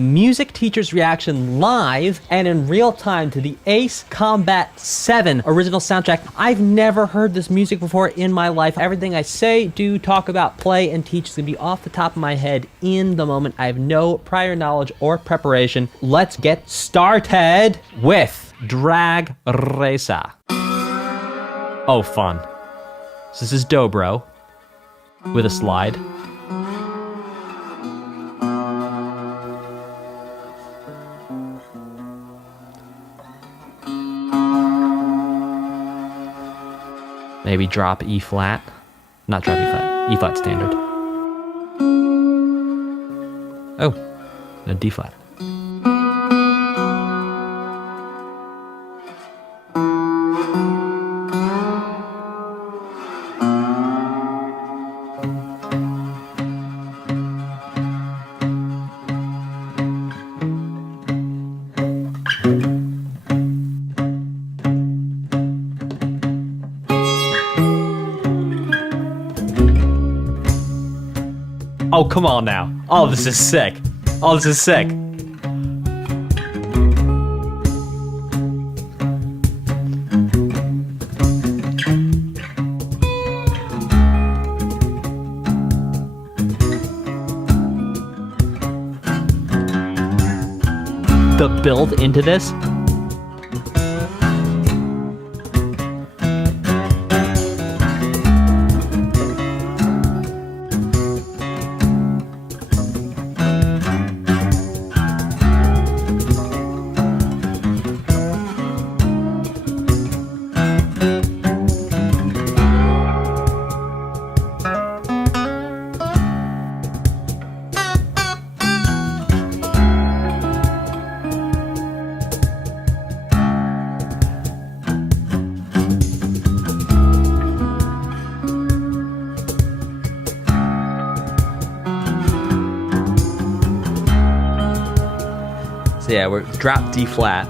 Music teacher's reaction live and in real time to the Ace Combat 7 original soundtrack. I've never heard this music before in my life. Everything I say, do, talk about, play, and teach is going to be off the top of my head in the moment. I have no prior knowledge or preparation. Let's get started with Drag Racer. Oh, fun. So this is Dobro with a slide. Maybe drop E flat. Not drop E flat. E flat standard. Oh, no, D flat. Oh, come on now. Oh, this is sick. Oh, this is sick. The build into this. Yeah, we're drop D flat.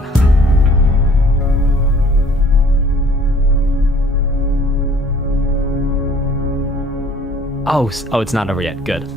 Oh, it's not over yet. Good.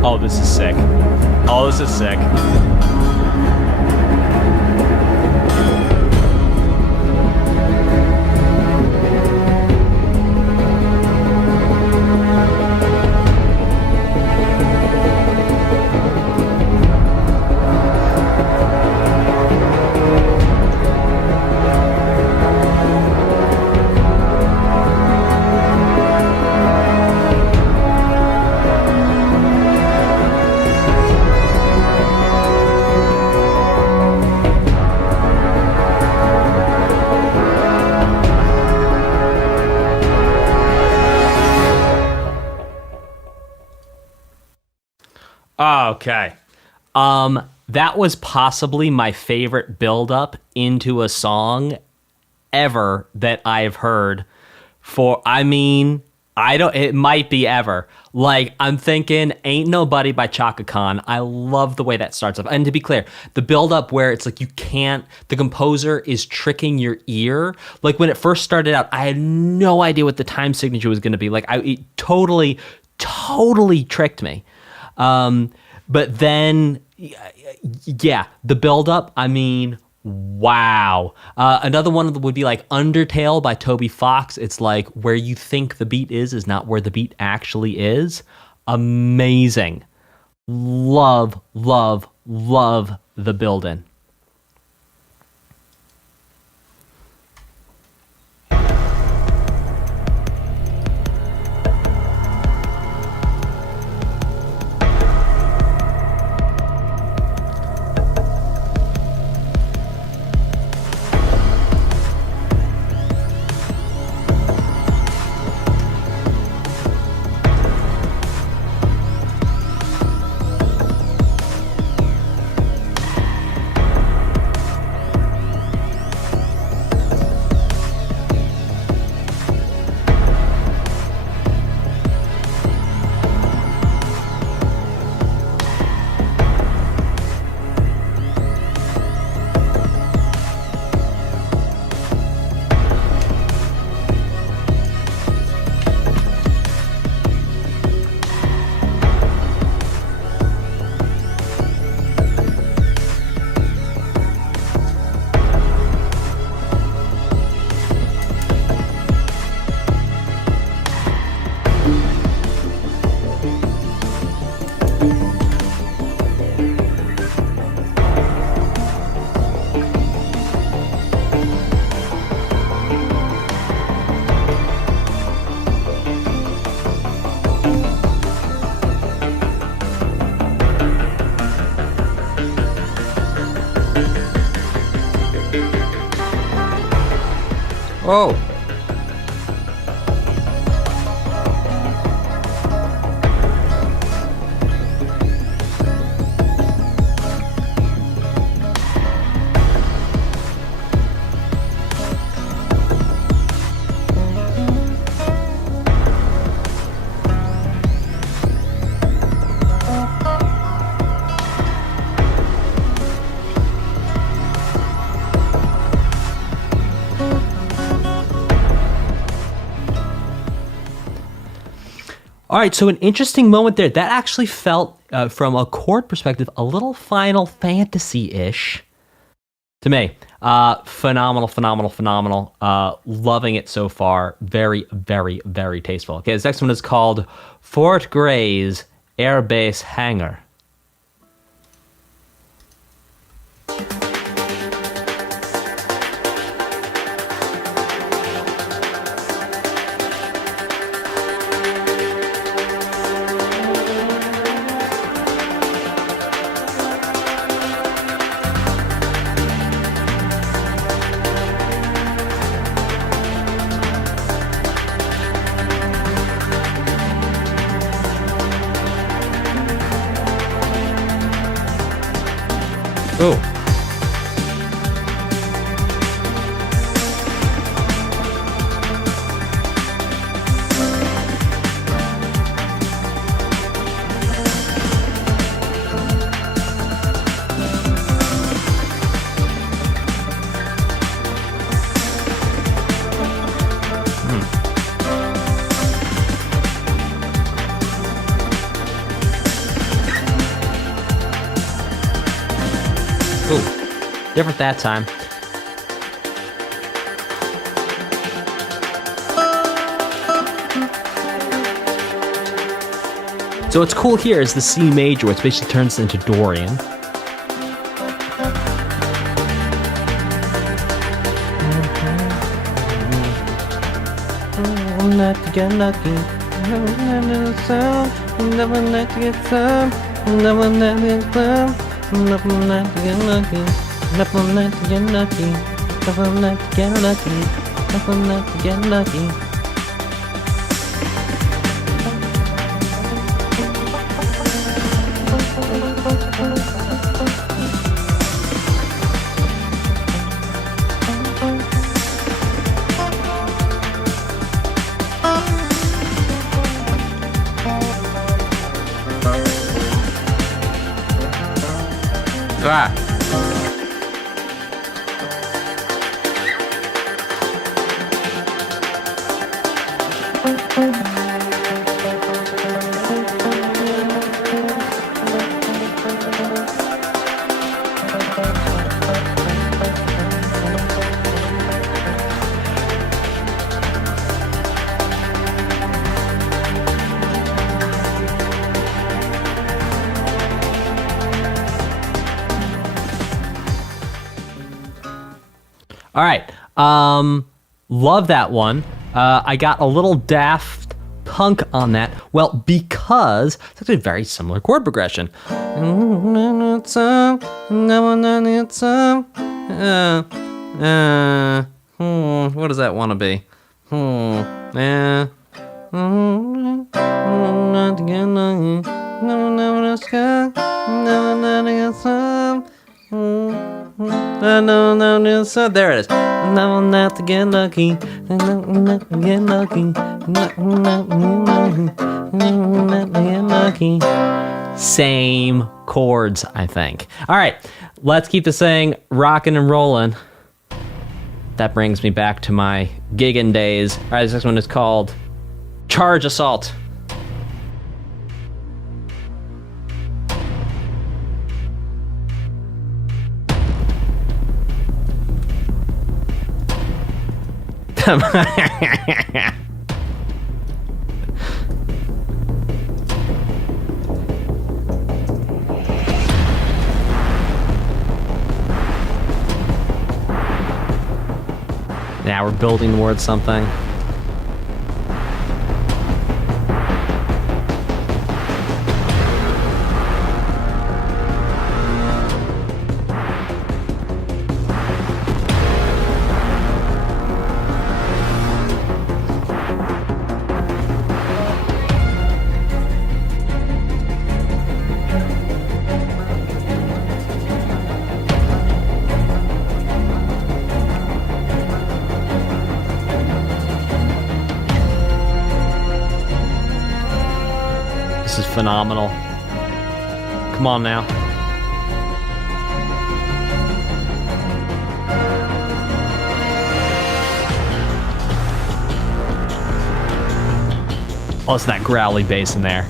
Oh, this is sick. Oh, this is sick. Okay. That was possibly my favorite build-up into a song ever that I've heard it might be ever. Like, I'm thinking Ain't Nobody by Chaka Khan. I love the way that starts off. And to be clear, the build-up where it's like the composer is tricking your ear. Like, when it first started out, I had no idea what the time signature was going to be. Like, it totally tricked me. But then, yeah, the build-up, wow. Another one would be like Undertale by Toby Fox. It's like where you think the beat is not where the beat actually is. Amazing. Love the build-in. Whoa. All right, so an interesting moment there. That actually felt, from a chord perspective, a little Final Fantasy-ish to me. Phenomenal. Loving it so far. Very, very, very tasteful. Okay, this next one is called Fort Gray's Air Base Hangar. Oh. Different that time. So what's cool here is the C major, which basically turns into Dorian. Not to get lucky, never some, never not to get some, never not to get some, never not to get lucky. Never let to get lucky. Never let to get lucky. Never let to get lucky. Ah. All right. Love that one. I got a little Daft Punk on that. Well, because it's actually a very similar chord progression. What does that want to be? So there it is. Never not to get lucky. Get lucky. Get lucky. Same chords, I think. All right, let's keep this thing rocking and rolling. That brings me back to my gigging days. All right, this next one is called Charge Assault. Now we're building towards something. This is phenomenal. Come on now. Oh, it's that growly bass in there.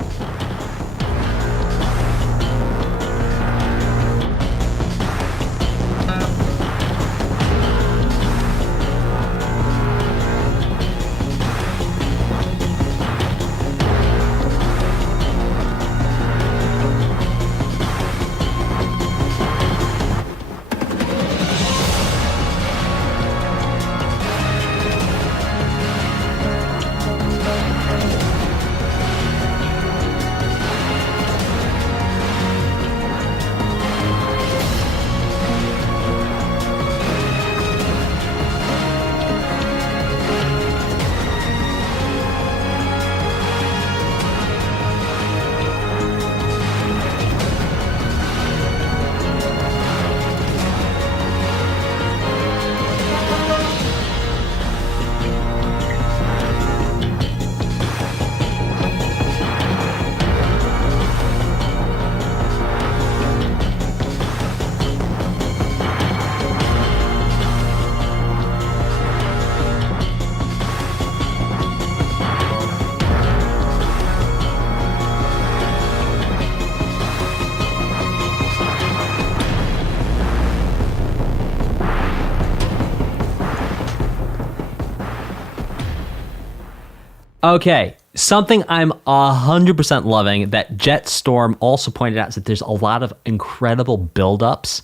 Okay, something I'm 100% loving that Jetstorm also pointed out is that there's a lot of incredible buildups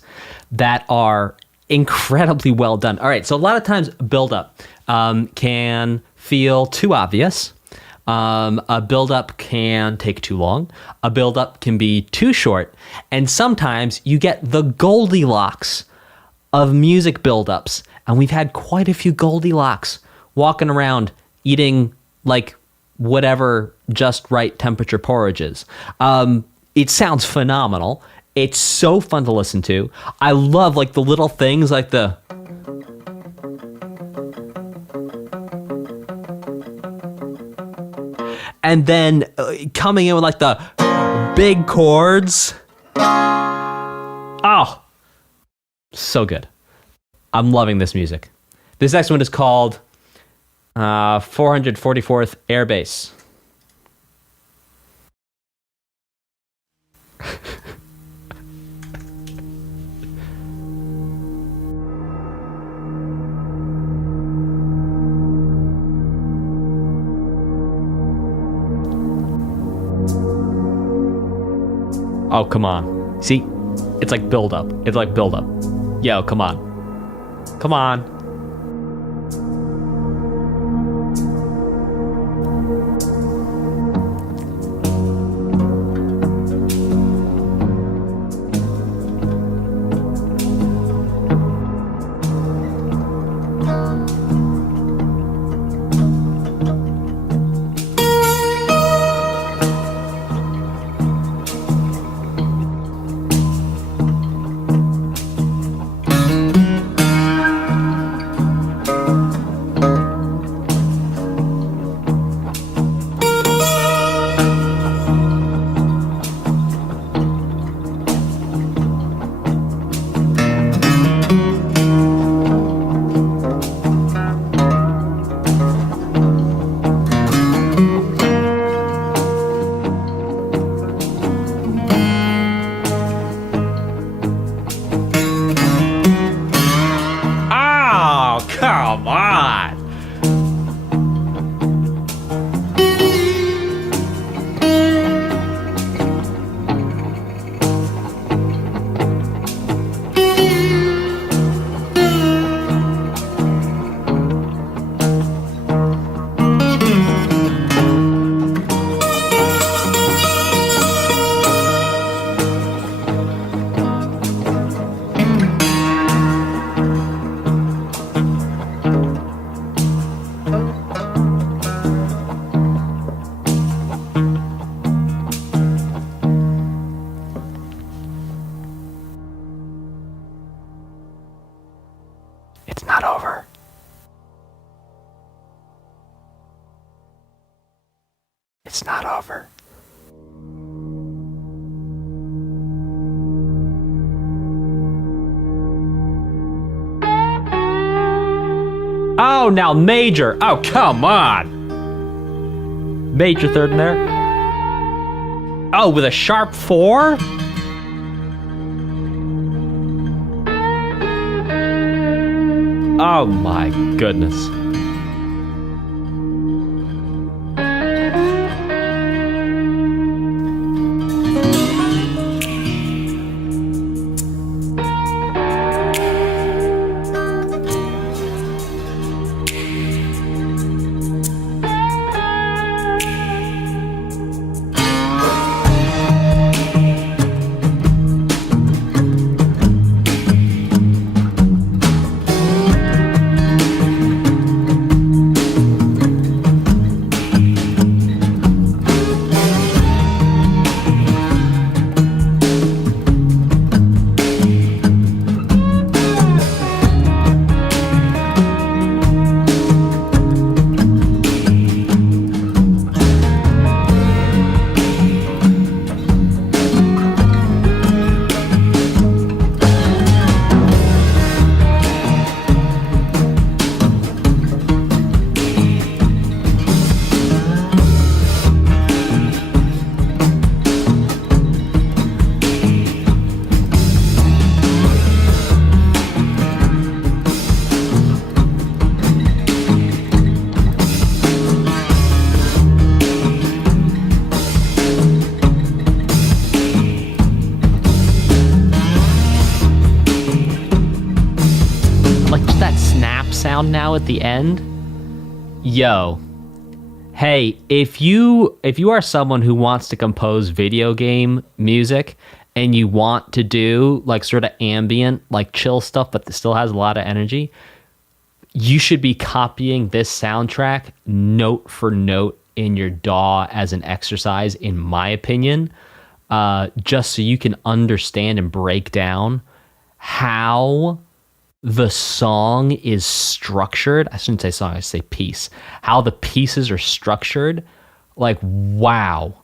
that are incredibly well done. All right, so a lot of times buildup can feel too obvious. A buildup can take too long. A buildup can be too short. And sometimes you get the Goldilocks of music buildups. And we've had quite a few Goldilocks walking around eating like whatever just right temperature porridge is. It sounds phenomenal. It's so fun to listen to. I love like the little things like the and then coming in with like the big chords. Oh, so good. I'm loving this music. This next one is called 444th Air Base. Oh, come on. See? It's like build up. It's like build up. Yo, come on. Come on. Come on. It's not over. It's not over. Oh, now major. Oh, come on. Major third in there. Oh, with a sharp 4? Oh my goodness. Sound now at the end. Yo, hey, if you are someone who wants to compose video game music and you want to do like sort of ambient, like chill stuff, but still has a lot of energy, you should be copying this soundtrack note for note in your DAW as an exercise, in my opinion, just so you can understand and break down how the song is structured. I shouldn't say song, I say piece. How the pieces are structured. Like, wow.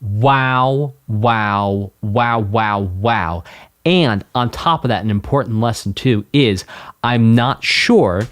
Wow, wow, wow, wow, wow. And on top of that, an important lesson too is I'm not sure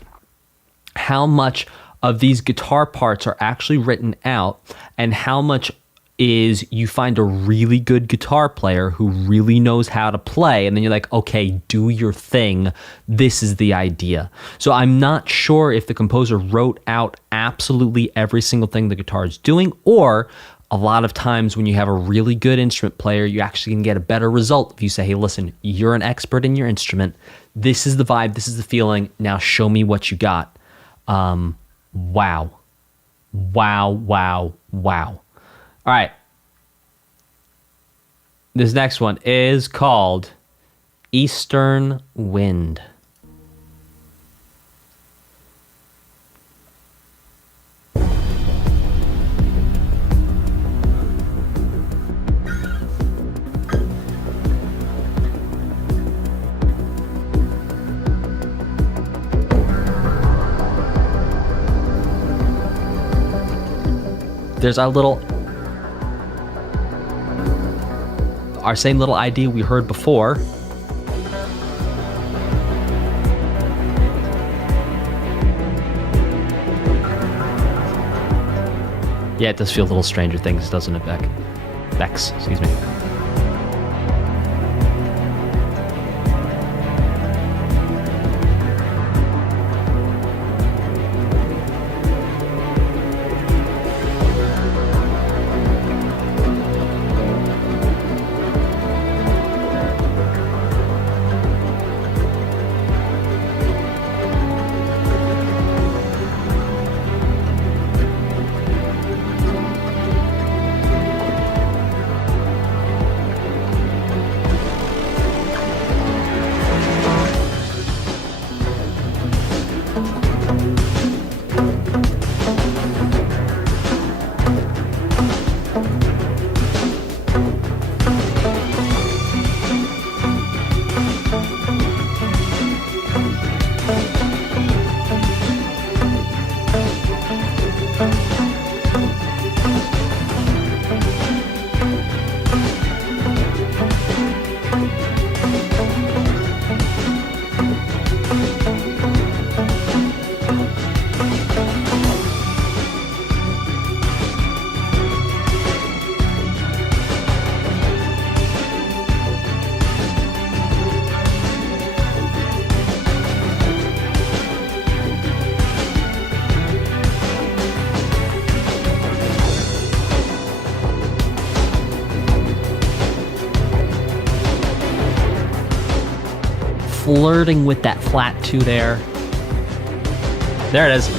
how much of these guitar parts are actually written out and how much is you find a really good guitar player who really knows how to play, and then you're like, okay, do your thing. This is the idea. So I'm not sure if the composer wrote out absolutely every single thing the guitar is doing, or a lot of times when you have a really good instrument player, you actually can get a better result if you say, hey, listen, you're an expert in your instrument. This is the vibe. This is the feeling. Now show me what you got. Wow. Wow, wow, wow. All right. This next one is called Eastern Wind. There's our same little idea we heard before. Yeah, it does feel a little Stranger Things, doesn't it, Bex, excuse me. flirting with that flat 2 there. There it is.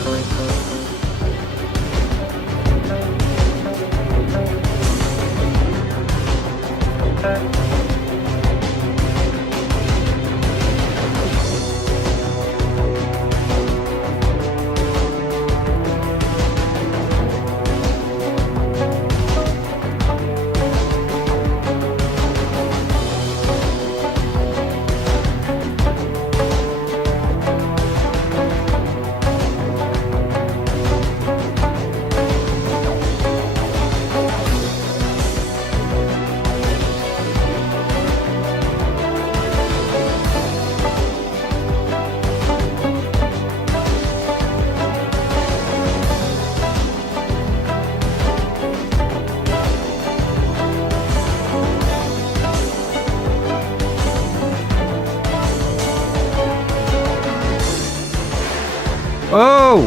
Oh!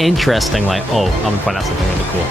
Interestingly, oh, I'm gonna point out something really cool.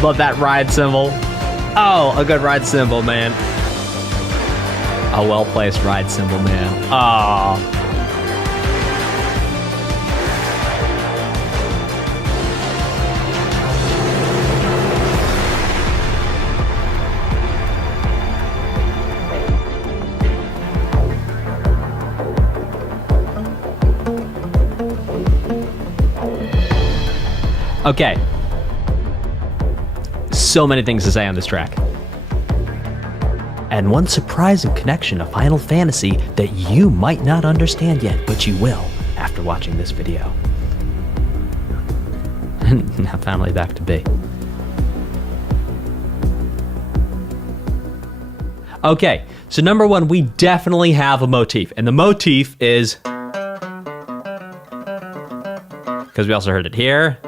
Love that ride symbol. Oh, a good ride symbol, man. A well-placed ride symbol, man. Oh. Okay. So many things to say on this track. And one surprising connection to Final Fantasy that you might not understand yet, but you will after watching this video. Now finally back to B. Okay, so number one, we definitely have a motif. And the motif is, because we also heard it here.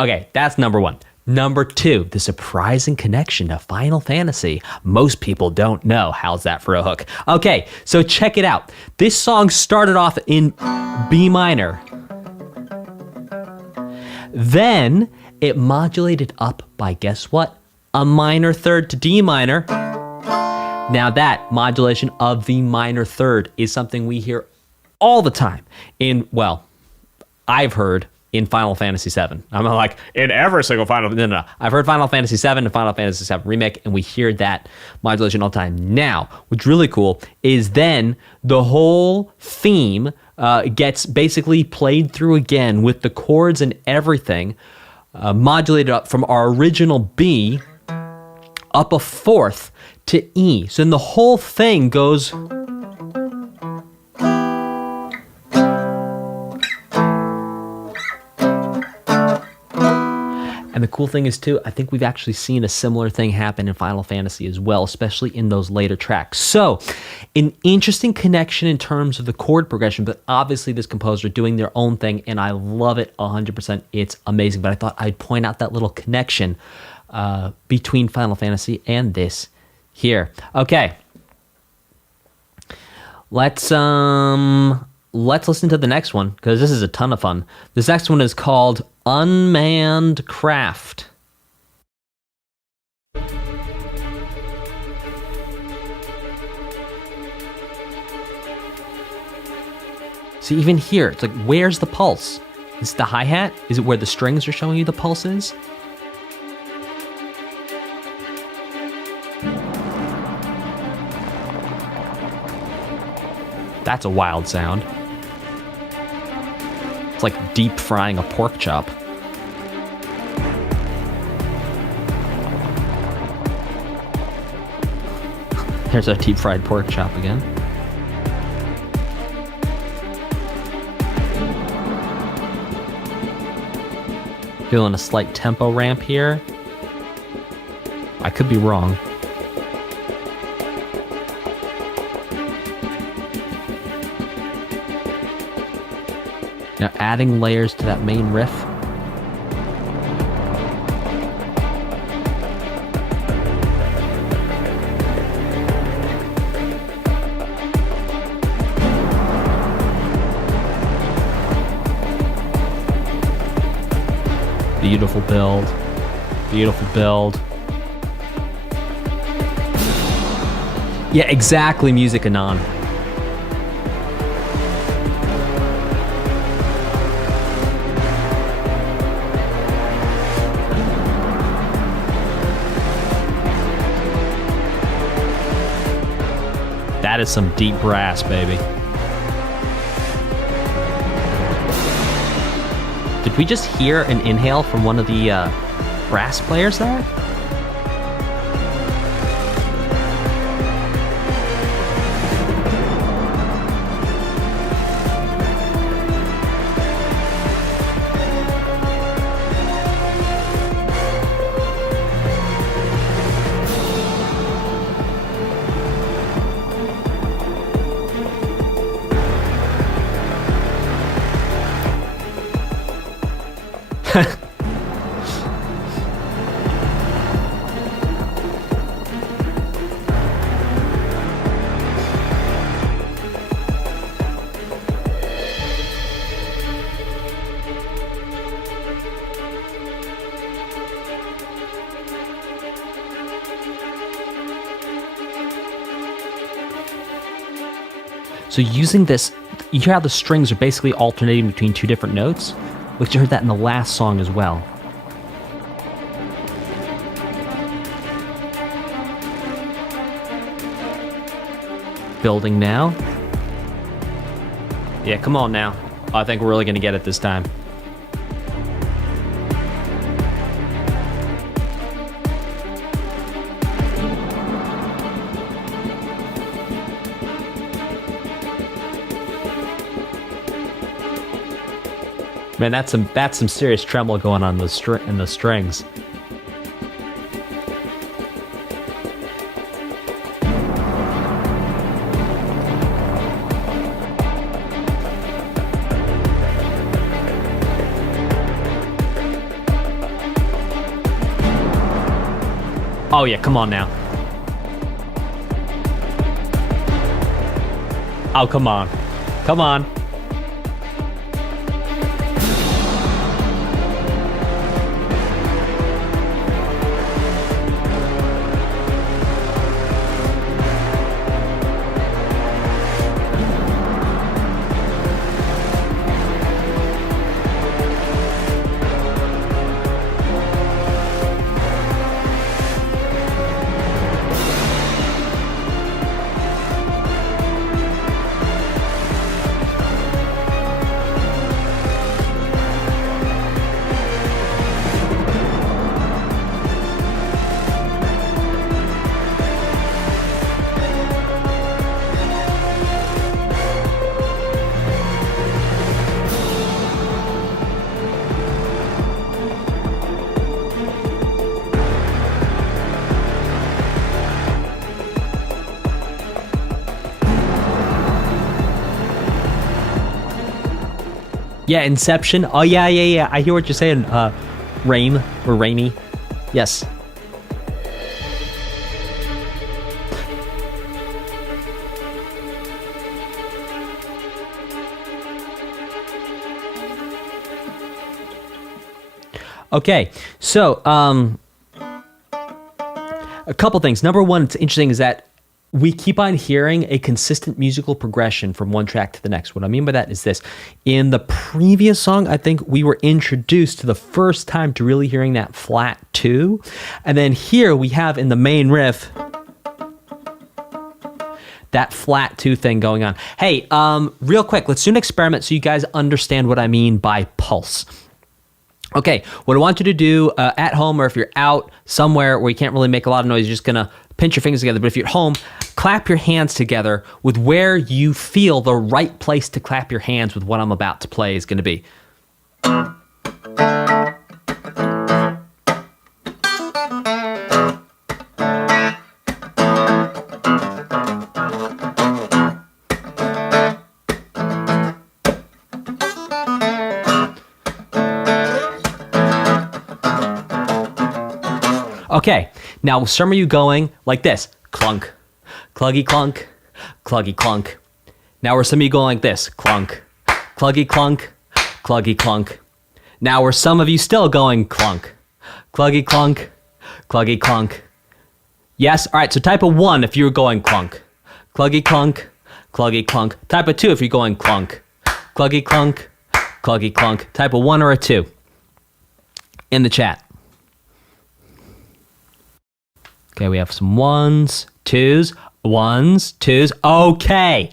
Okay, that's number one. Number two, the surprising connection to Final Fantasy. Most people don't know. How's that for a hook? Okay, so check it out. This song started off in B minor. Then it modulated up by, guess what? A minor third to D minor. Now that modulation of the minor third is something we hear all the time in, well, I've heard in Final Fantasy VII. I'm like, in every single Final... No. I've heard Final Fantasy VII and Final Fantasy VII Remake, and we hear that modulation all the time. Now, what's really cool is then the whole theme gets basically played through again with the chords and everything, modulated up from our original B up a fourth to E. So then the whole thing goes... And the cool thing is, too, I think we've actually seen a similar thing happen in Final Fantasy as well, especially in those later tracks. So, an interesting connection in terms of the chord progression, but obviously this composer doing their own thing, and I love it 100%. It's amazing. But I thought I'd point out that little connection between Final Fantasy and this here. Okay. Let's listen to the next one, because this is a ton of fun. This next one is called Unmanned Craft. See, even here, it's like, where's the pulse? Is it the hi-hat? Is it where the strings are showing you the pulse is? That's a wild sound. It's like deep frying a pork chop. There's our deep fried pork chop again. Feeling a slight tempo ramp here. I could be wrong. Now adding layers to that main riff. Beautiful build. Beautiful build. Yeah, exactly, Music Anon. That is some deep brass, baby. Did we just hear an inhale from one of the brass players there? So using this, you hear how the strings are basically alternating between two different notes, which you heard that in the last song as well. Building now. Yeah, come on now. I think we're really going to get it this time. Man, that's some serious tremolo going on in the strings. Oh yeah, come on now. Oh, come on. Come on. Yeah, Inception. Oh, yeah. I hear what you're saying. Rain or Rainy. Yes. Okay, so a couple things. Number one, it's interesting is that we keep on hearing a consistent musical progression from one track to the next. What I mean by that is this. In the previous song, I think we were introduced to the first time to really hearing that flat 2. And then here we have in the main riff that flat 2 thing going on. Hey, real quick, let's do an experiment so you guys understand what I mean by pulse. Okay, what I want you to do at home, or if you're out somewhere where you can't really make a lot of noise, you're just gonna pinch your fingers together. But if you're at home, clap your hands together with where you feel the right place to clap your hands with what I'm about to play is gonna be. Okay, now some of you going like this, clunk, cluggy clunk, cluggy clunk. Now some of you going like this, clunk, cluggy clunk, cluggy clunk. Now some of you still going clunk, cluggy clunk, cluggy clunk. Yes, all right, so type of 1 if you're going clunk, cluggy clunk, cluggy clunk. Type of 2 if you're going clunk, cluggy clunk, cluggy clunk. Type of 1 or a 2 in the chat. Okay, we have some 1s, 2s, 1s, 2s. Okay.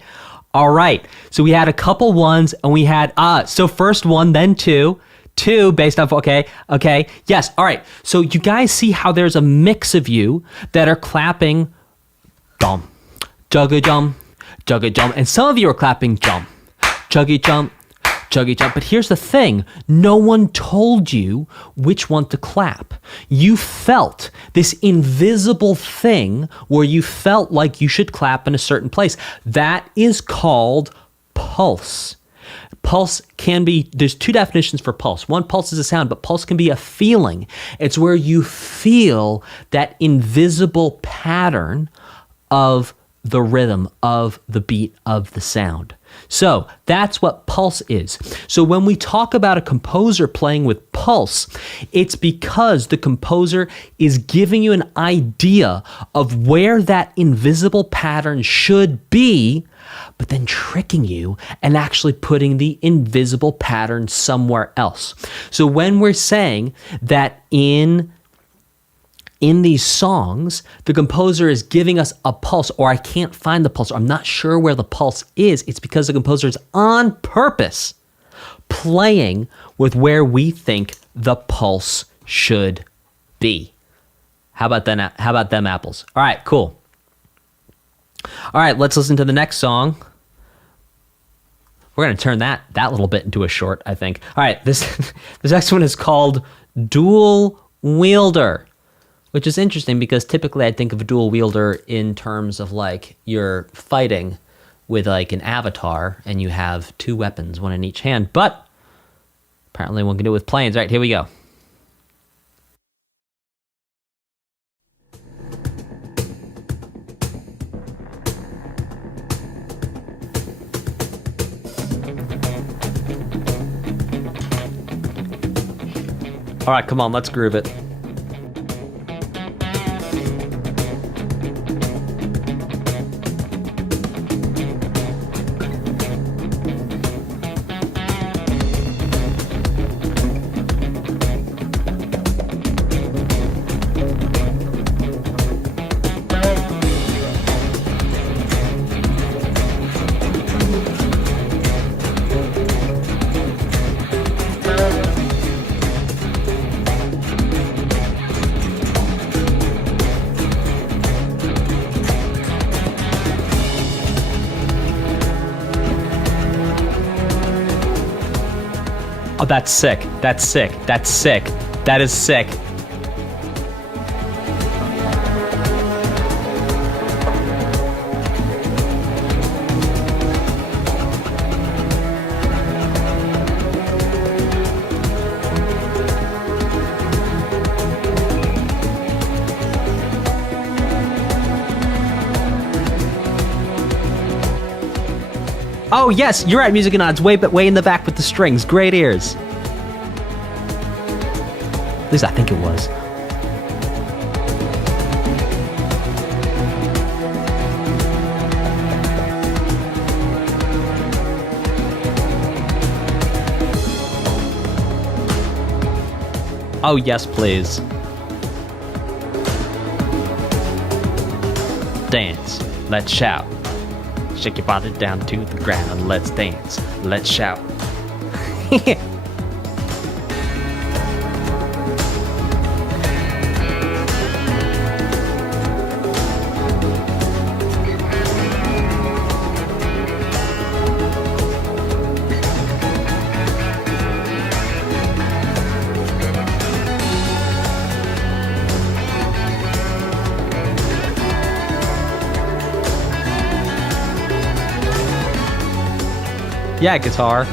All right. So we had a couple 1s and we had, so first 1, then 2. 2 based off, okay. Yes. All right. So you guys see how there's a mix of you that are clapping jump, jugga jump, jugga jump. And some of you are clapping jump, juggy jump, juggy jump. But here's the thing. No one told you which one to clap. You felt this invisible thing where you felt like you should clap in a certain place. That is called pulse. Pulse can be, there's 2 definitions for pulse. One, pulse is a sound, but pulse can be a feeling. It's where you feel that invisible pattern of the rhythm, of the beat, of the sound. So that's what pulse is. So when we talk about a composer playing with pulse, it's because the composer is giving you an idea of where that invisible pattern should be, but then tricking you and actually putting the invisible pattern somewhere else. So when we're saying that in these songs, the composer is giving us a pulse, or I can't find the pulse, or I'm not sure where the pulse is, it's because the composer is on purpose playing with where we think the pulse should be. How about them apples? All right, cool. All right, let's listen to the next song. We're going to turn that little bit into a short, I think. All right, this next one is called Dual Wielder, which is interesting because typically I think of a dual wielder in terms of like you're fighting with like an avatar and you have 2 weapons, 1 in each hand, but apparently one can do it with planes. All right, here we go. All right, come on, let's groove it. Oh, that's sick. That's sick. That's sick. That is sick. Oh, yes, you're right, Music and Odds. Way in the back with the strings. Great ears. At least I think it was. Oh, yes, please. Dance. Let's shout. Shake your body down to the ground. Let's dance. Let's shout. Yeah, guitar.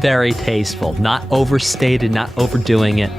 Very tasteful, not overstated, not overdoing it.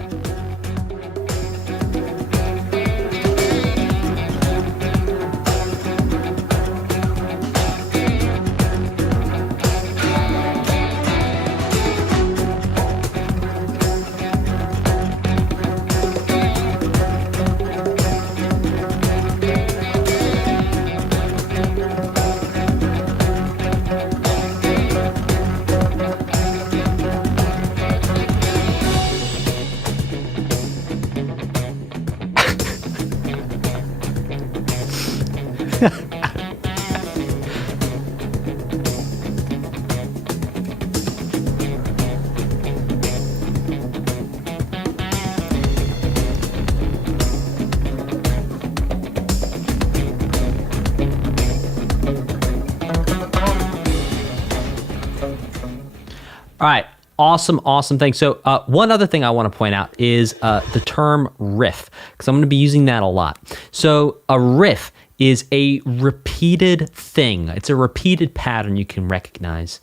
All right. Awesome thing. So one other thing I want to point out is the term riff, because I'm going to be using that a lot. So a riff is a repeated thing. It's a repeated pattern you can recognize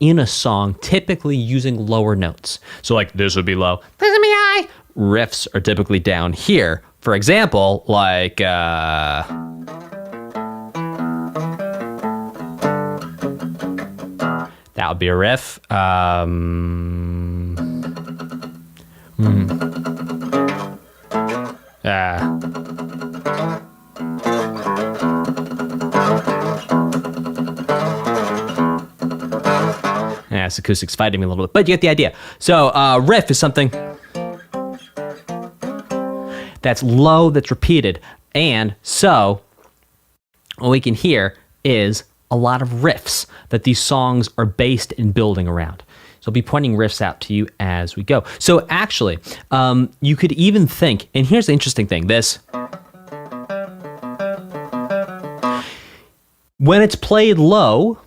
in a song, typically using lower notes. So like this would be low, this would be high. Riffs are typically down here. For example, like... that would be a riff. Yeah, it's acoustics fighting me a little bit, but you get the idea. So riff is something that's low, that's repeated. And so what we can hear is a lot of riffs that these songs are based in building around. So I'll be pointing riffs out to you as we go. So actually, you could even think, and here's the interesting thing, this. When it's played low,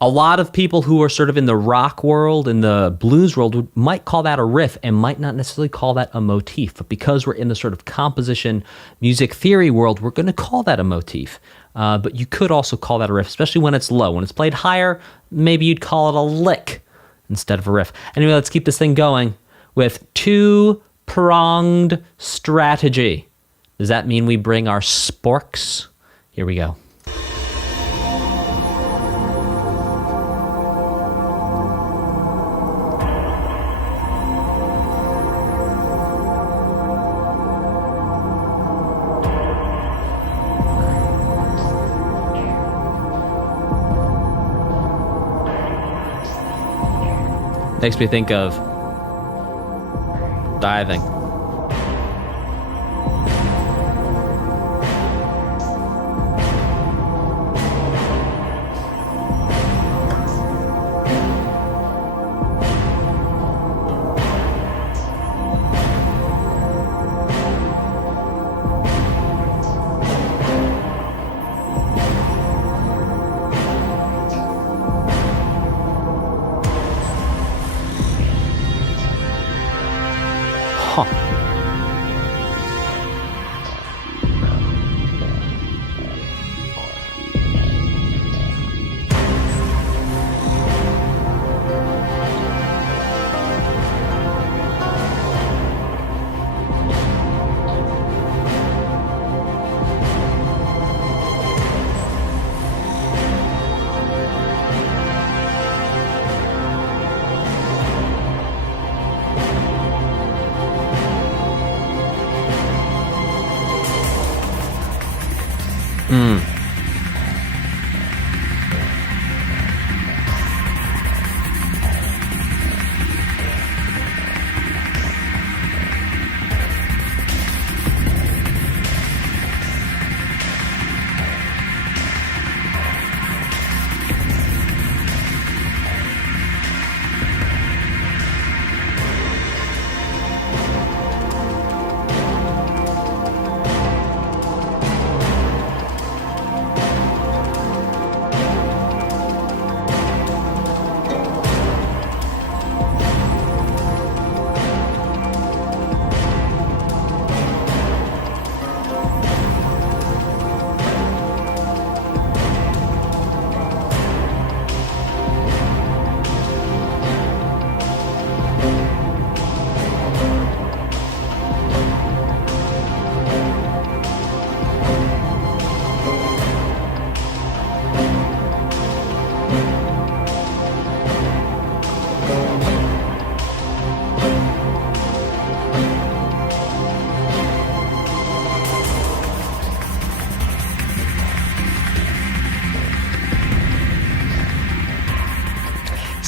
a lot of people who are sort of in the rock world, in the blues world, might call that a riff and might not necessarily call that a motif. But because we're in the sort of composition, music theory world, we're going to call that a motif. But you could also call that a riff, especially when it's low. When it's played higher, maybe you'd call it a lick instead of a riff. Anyway, let's keep this thing going with two-pronged strategy. Does that mean we bring our sporks? Here we go. Makes me think of diving.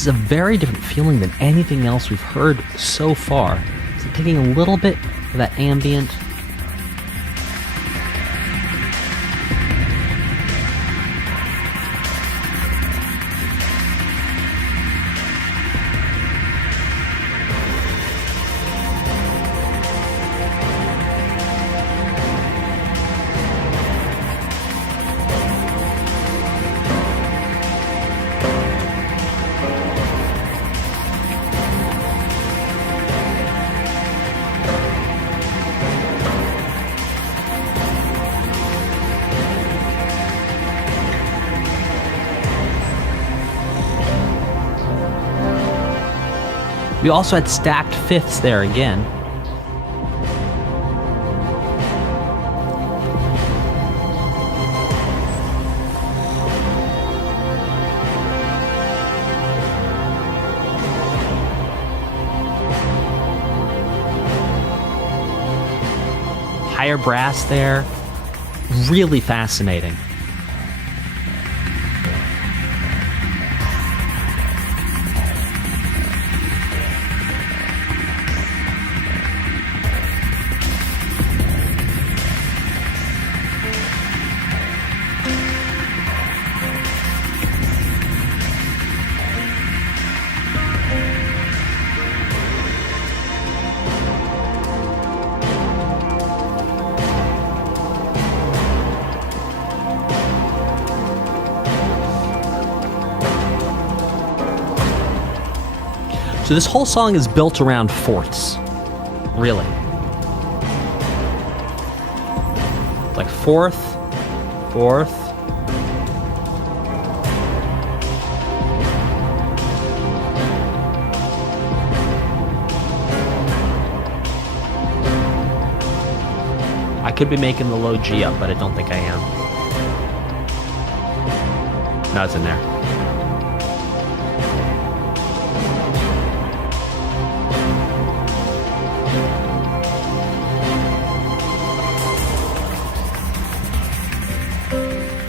is a very different feeling than anything else we've heard so far. So taking a little bit of that ambient. We also had stacked fifths there again. Higher brass there. Really fascinating. So this whole song is built around fourths, really. Like fourth, fourth. I could be making the low G up, but I don't think I am. No, it's in there.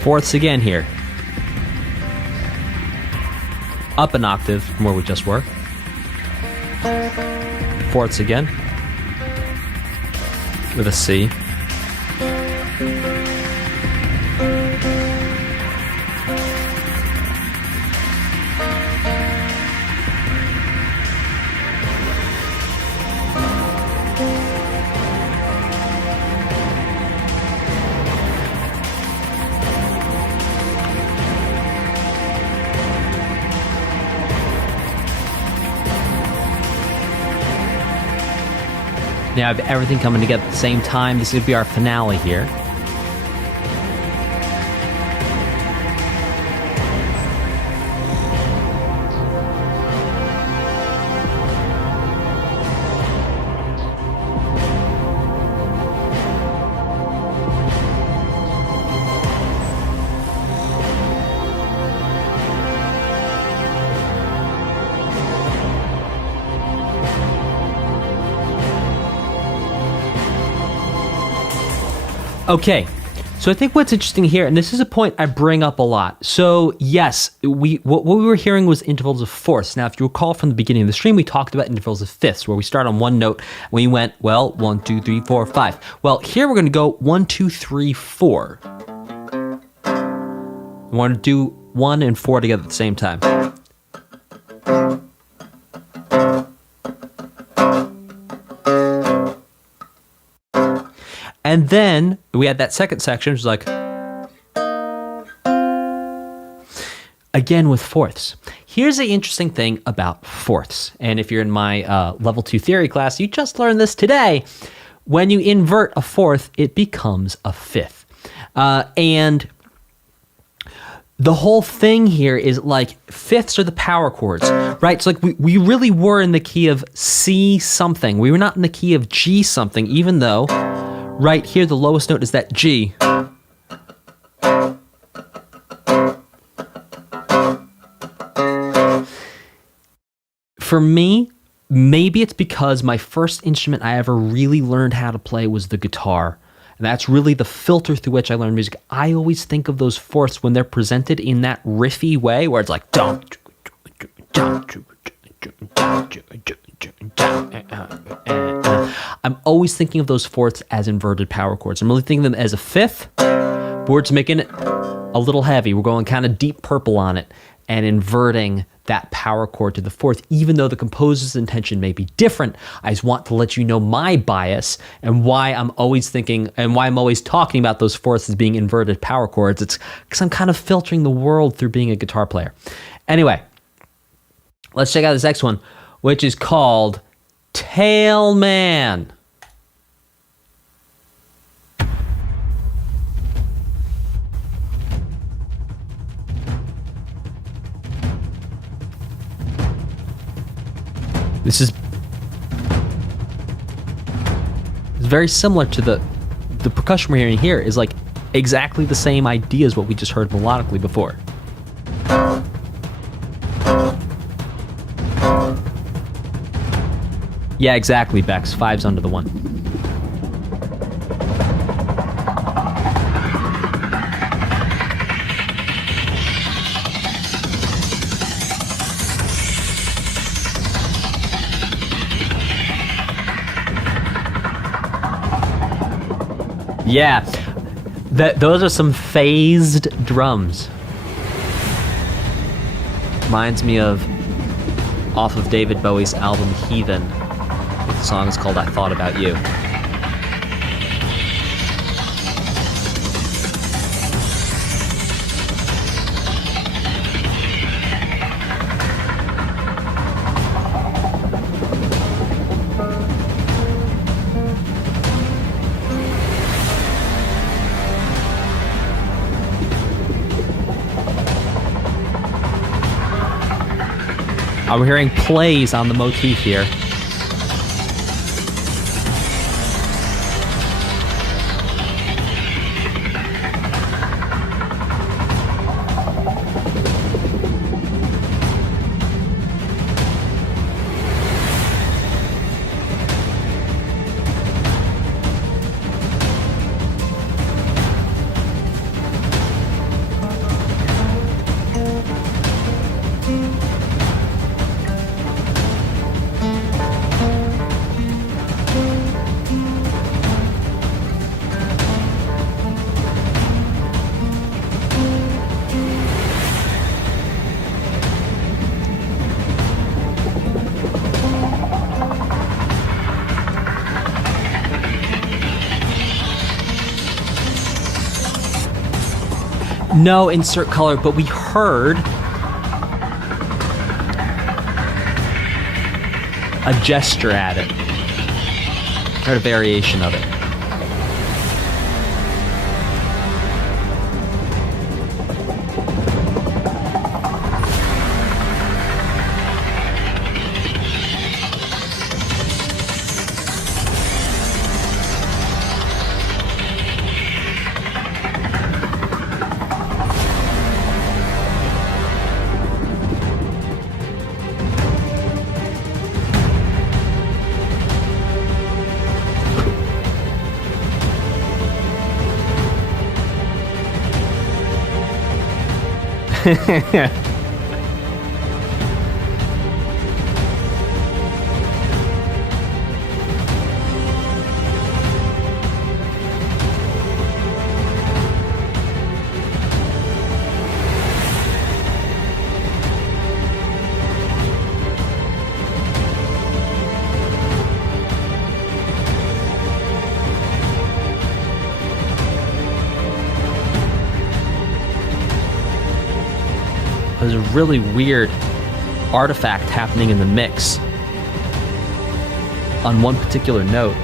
Fourths again here. Up an octave from where we just were. Fourths again. With a C. Now I have everything coming together at the same time. This would be our finale here. Okay, so I think what's interesting here, and this is a point I bring up a lot. So yes, what we were hearing was intervals of fourths. Now, if you recall from the beginning of the stream, we talked about intervals of fifths, where we start on one note. We went, well, 1, 2, 3, 4, 5. Well, here we're going to go 1, 2, 3, 4. We want to do 1 and 4 together at the same time. And then we had that second section, which was like, again with fourths. Here's the interesting thing about fourths. And if you're in my level 2 theory class, you just learned this today. When you invert a fourth, it becomes a fifth. And the whole thing here is like fifths are the power chords, right? So like we really were in the key of C something. We were not in the key of G something, even though right here the lowest note is that G. For me, maybe it's because my first instrument I ever really learned how to play was the guitar. And that's really the filter through which I learned music. I always think of those fourths when they're presented in that riffy way where it's like, dum, I'm always thinking of those fourths as inverted power chords. I'm really thinking of them as a fifth, but we're just making it a little heavy. We're going kind of deep purple on it and inverting that power chord to the fourth, even though the composer's intention may be different. I just want to let you know my bias and why I'm always thinking and why I'm always talking about those fourths as being inverted power chords. It's because I'm kind of filtering the world through being a guitar player. Anyway, let's check out this next one, which is called Tailman. This is very similar to the percussion we're hearing here is like exactly the same idea as what we just heard melodically before. Yeah, exactly, Bex. 5's under the 1. Yeah, those are some phased drums. Reminds me of off of David Bowie's album Heathen. The song is called I Thought About You. We're hearing plays on the motif here. No insert color, but we heard a gesture at it. Heard a variation of it. There's a really weird artifact happening in the mix on one particular note.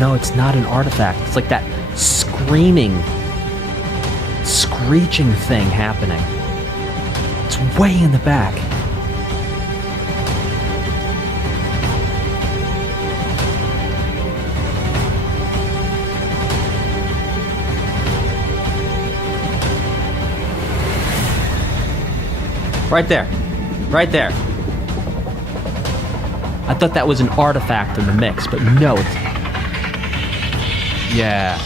No, it's not an artifact. It's like that screaming, screeching thing happening. It's way in the back. Right there. Right there. I thought that was an artifact in the mix, but no. Yeah.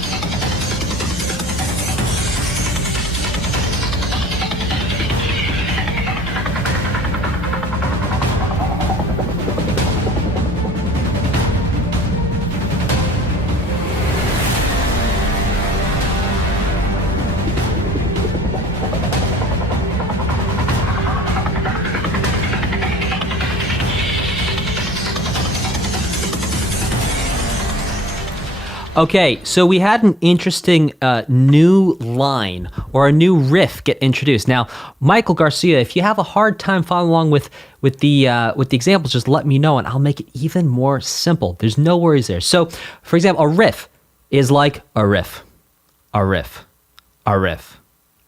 Okay, so we had an interesting new line or a new riff get introduced. Now, Michael Garcia, if you have a hard time following along with the examples, just let me know and I'll make it even more simple. There's no worries there. So, for example, a riff is like a riff, a riff, a riff,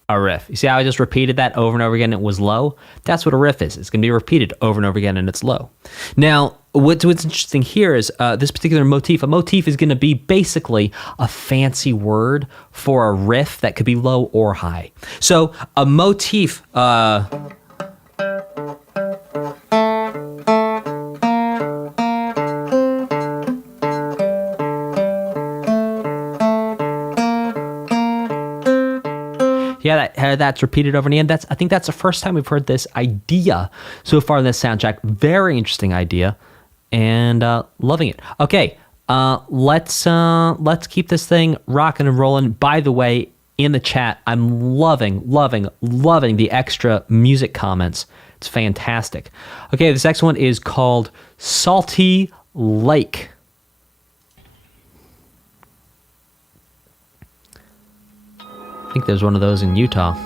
a riff. You see how I just repeated that over and over again? It was low. That's what a riff is. It's going to be repeated over and over again, and it's low. Now, what's interesting here is this particular motif. A motif is going to be basically a fancy word for a riff that could be low or high. So a motif. Yeah, that's repeated over and again. I think that's the first time we've heard this idea so far in this soundtrack. Very interesting idea, and loving it. Okay, let's keep this thing rocking and rolling. By the way, in the chat, I'm loving the extra music comments. It's fantastic. Okay, this next one is called Salty Lake. I think there's one of those in Utah.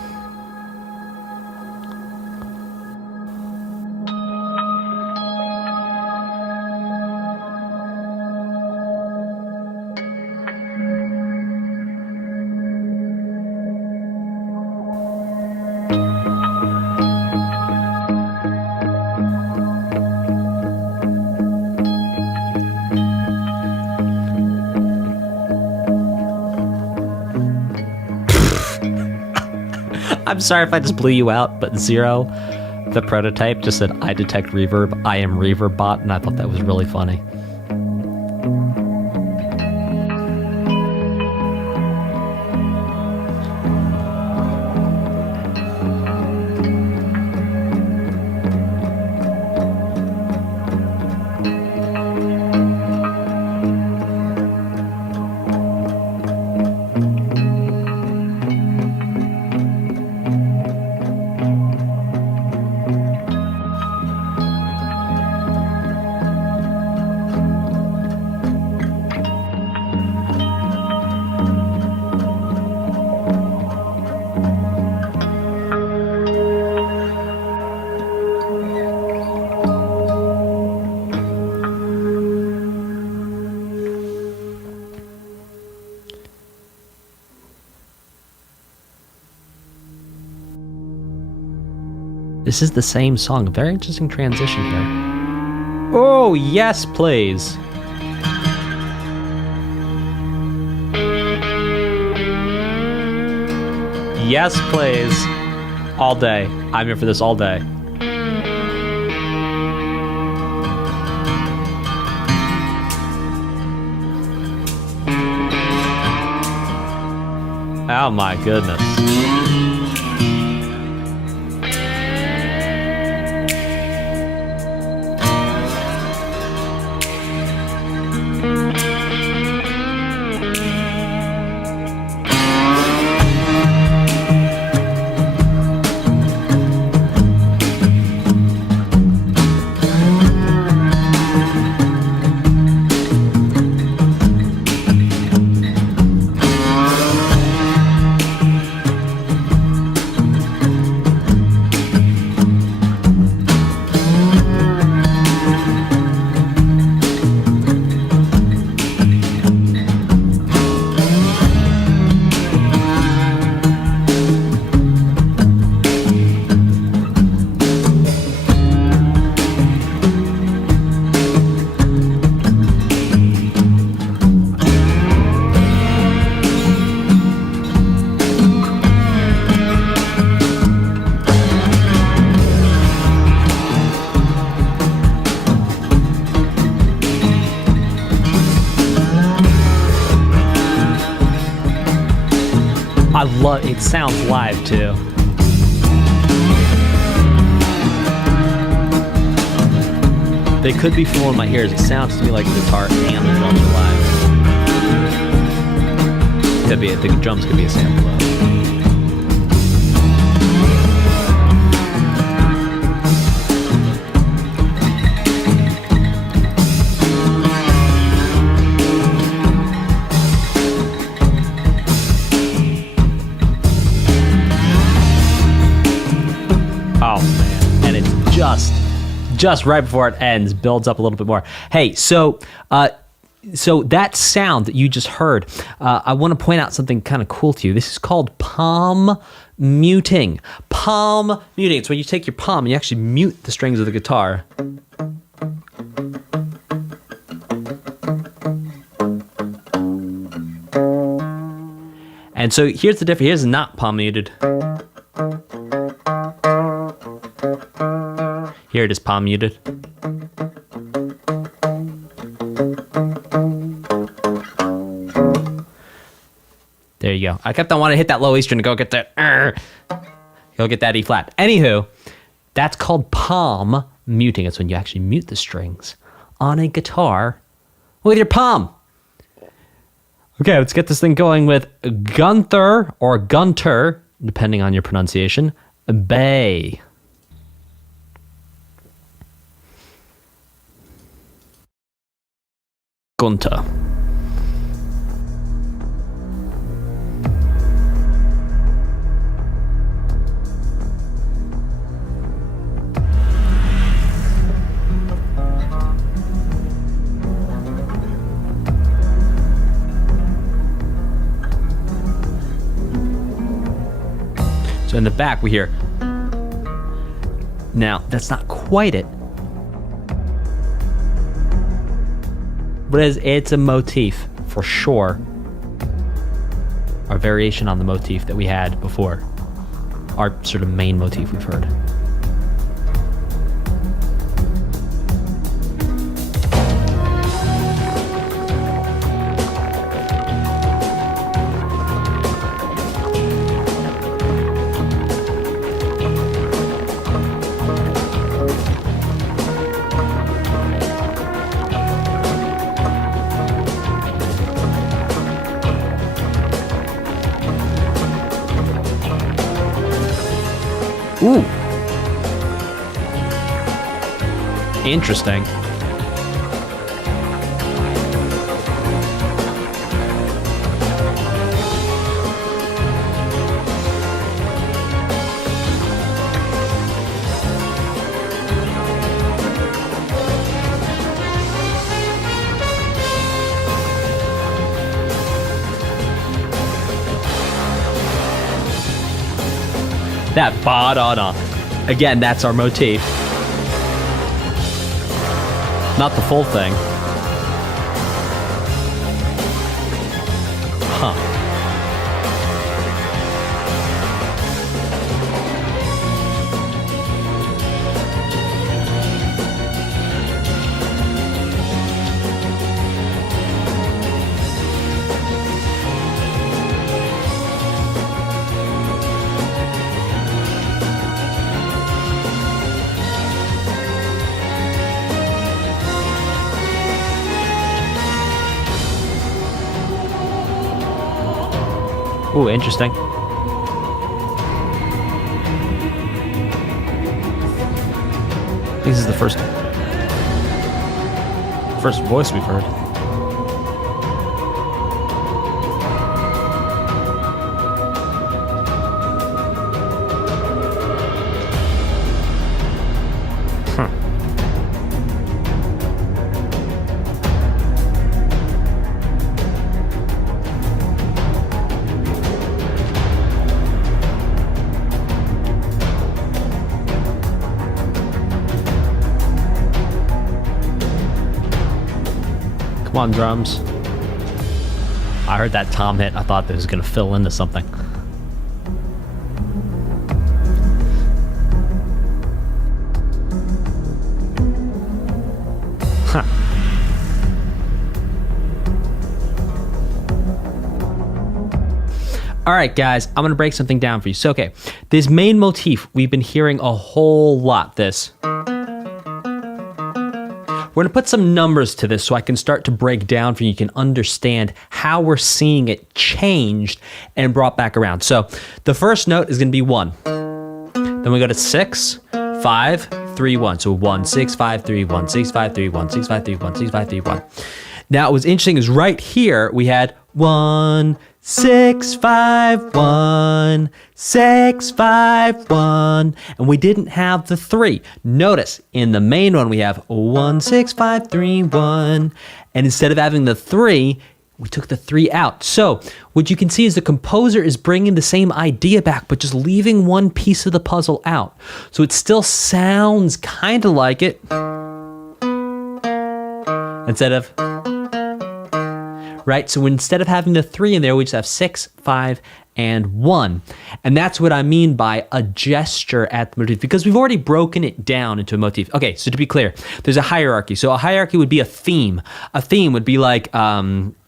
I'm sorry if I just blew you out, but Zero, the prototype, just said, I detect reverb, I am reverb bot, and I thought that was really funny. This is the same song. Very interesting transition here. Oh, yes, please. Yes, please. All day. I'm here for this all day. Oh my goodness. Well, it sounds live too. They could be fooling my ears. It sounds to me like the guitar and the drums are live. Could be it. The drums could be a sample of. Oh man, and it's just right before it ends, builds up a little bit more. Hey, so that sound that you just heard, I want to point out something kind of cool to you. This is called palm muting. Palm muting. It's when you take your palm and you actually mute the strings of the guitar. And so here's the difference. Here's not palm muted. Here it is palm muted. There you go. I kept on wanting to hit that low E string to go get that. Go get that E flat. Anywho, that's called palm muting. It's when you actually mute the strings on a guitar with your palm. Okay, let's get this thing going with Gunther or Gunter, depending on your pronunciation, Bay. Gunther. So in the back we hear. Now, that's not quite it. But it's a motif, for sure. Our variation on the motif that we had before. Our sort of main motif we've heard. Ooh. Interesting. That ba-da-da. Again, that's our motif. Not the full thing. Huh. Ooh, interesting. This is the first voice we've heard. Come on, drums. I heard that tom hit. I thought that was going to fill into something. Huh. All right, guys, I'm going to break something down for you. So, okay, this main motif, we've been hearing a whole lot, this. We're going to put some numbers to this so I can start to break down for you. You can understand how we're seeing it changed and brought back around. So the first note is going to be 1. Then we go to 6, 5, 3, 1. So 1, 6, 5, 3, 1, 6, 5, 3, 1, 6, 5, 3, 1, 6, 5, 3, 1. Now, what was interesting is right here we had 1, 6, 5, 1, 6, 5, 1, and we didn't have the 3. Notice in the main one we have 1, 6, 5, 3, 1, and instead of having the 3, we took the 3 out. So what you can see is the composer is bringing the same idea back, but just leaving one piece of the puzzle out. So it still sounds kind of like it instead of. Right? So instead of having the 3 in there, we just have 6, 5, and 1. And that's what I mean by a gesture at the motif, because we've already broken it down into a motif. Okay, so to be clear, there's a hierarchy. So a hierarchy would be a theme. A theme would be like, Sorry,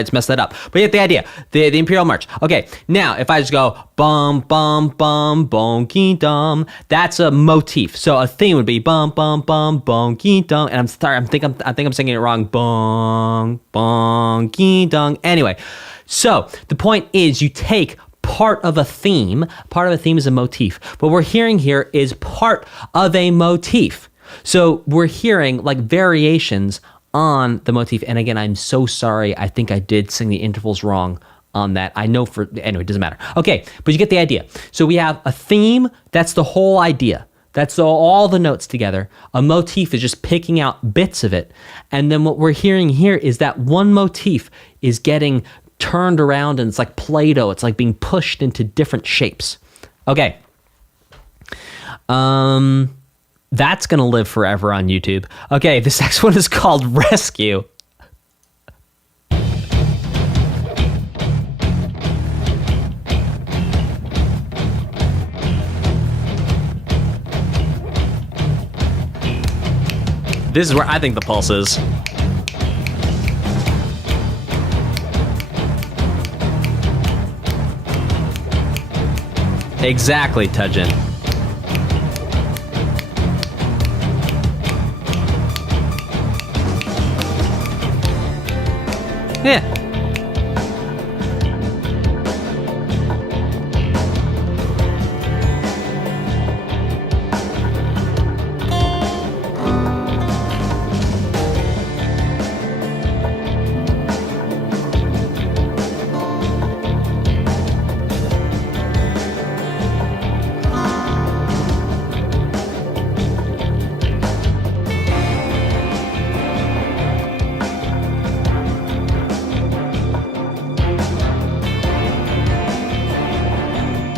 it's messed that up. But you get the idea. The Imperial March. Okay, now if I just go bum bum bum bonky dum, that's a motif. So a theme would be bum bum bum bonky dum. And I'm sorry, I think I'm singing it wrong. Bong bonky dum. Anyway, so the point is you take part of a theme. Part of a theme is a motif. What we're hearing here is part of a motif. So we're hearing like variations on the motif. And again, I'm so sorry. I think I did sing the intervals wrong on that. I know anyway, it doesn't matter. Okay, but you get the idea. So we have a theme. That's the whole idea. That's all the notes together. A motif is just picking out bits of it. And then what we're hearing here is that one motif is getting turned around and it's like Play-Doh. It's like being pushed into different shapes. Okay. That's going to live forever on YouTube. Okay, this next one is called Rescue. This is where I think the pulse is. Exactly, Tujin. Yeah.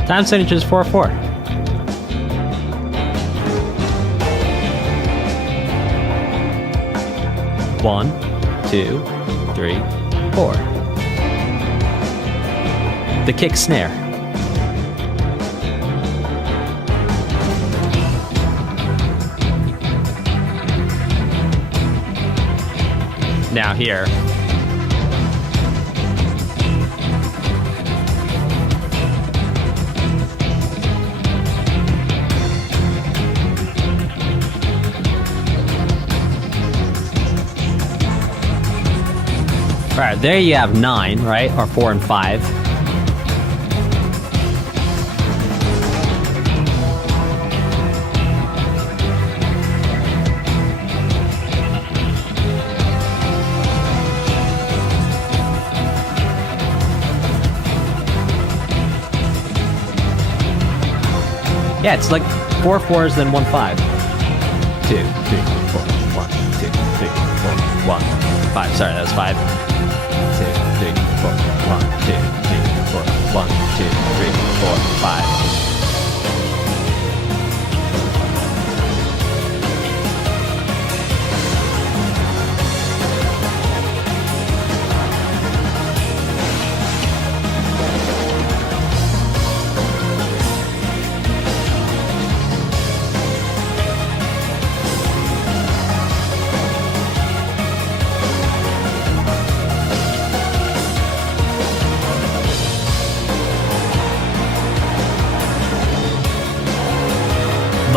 Time signature is 4-4. One, 2, 3, 4. The kick snare. Now here. All right, there you have 9, right? Or 4 and 5. Yeah, it's like 4 4s, then 1 5. 2, 3, 4, 1, 2, 3, 4, 1, 5. Sorry, that was 5. 2, 3, 4, 1, 2, 3, 4, 1, 2, 3, 4, 5.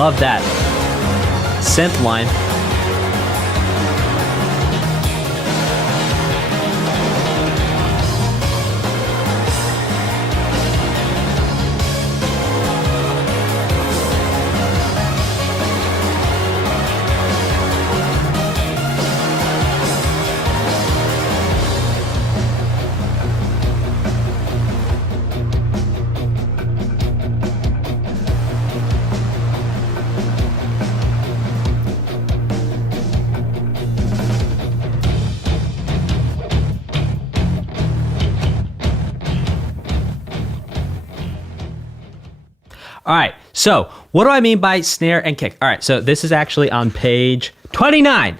love that synth line. All right, so what do I mean by snare and kick? All right, so this is actually on page 29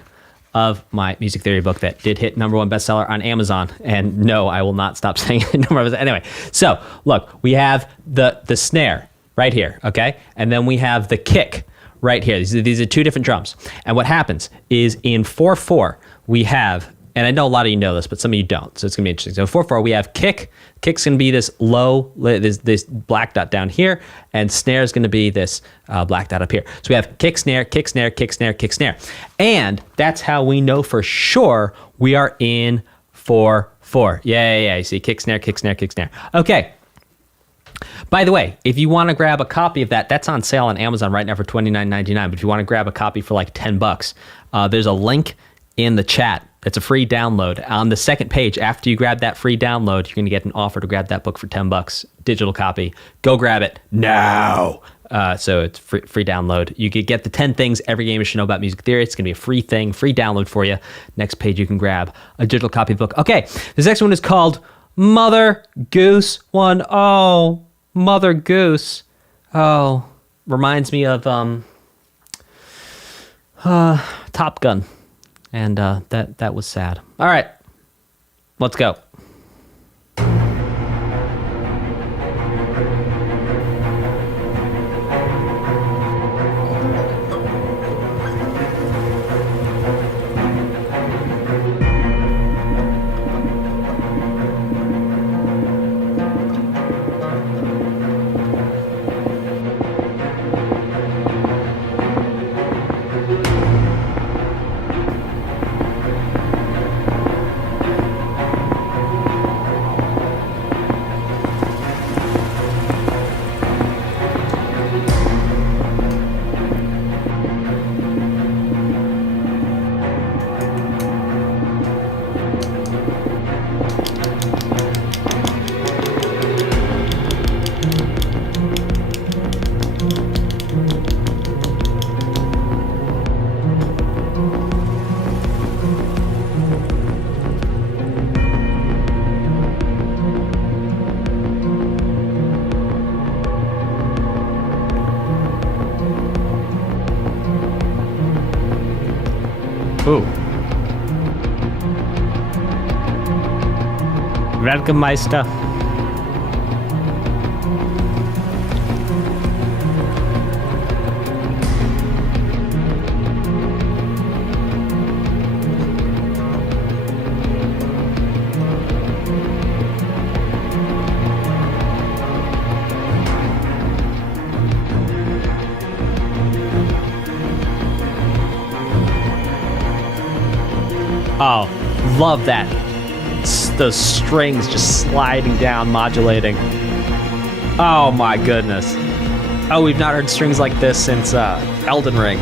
of my music theory book that did hit #1 bestseller on Amazon. And no, I will not stop saying it. Anyway, so look, we have the snare right here, okay? And then we have the kick right here. These are two different drums. And what happens is in 4/4, we have, and I know a lot of you know this, but some of you don't, so it's gonna be interesting. So 4/4, we have kick. Kick's gonna be this low, this black dot down here, and snare is gonna be this black dot up here. So we have kick, snare, kick, snare, kick, snare, kick, snare. And that's how we know for sure we are in 4/4. Yeah. You see, kick, snare, kick, snare, kick, snare. Okay. By the way, if you want to grab a copy of that, that's on sale on Amazon right now for $29.99. But if you want to grab a copy for like $10, there's a link in the chat. It's a free download. On the second page, after you grab that free download, you're going to get an offer to grab that book for $10, digital copy. Go grab it now. So it's free download. You could get the 10 things every gamer should know about music theory. It's going to be a free thing, free download for you. Next page, you can grab a digital copy of the book. Okay, this next one is called Mother Goose 1. Oh, Mother Goose. Oh, reminds me of Top Gun. And that was sad. All right, let's go. Ooh. Weltmeister. Oh, love that. Those strings just sliding down, modulating. Oh my goodness. Oh, we've not heard strings like this since Elden Ring.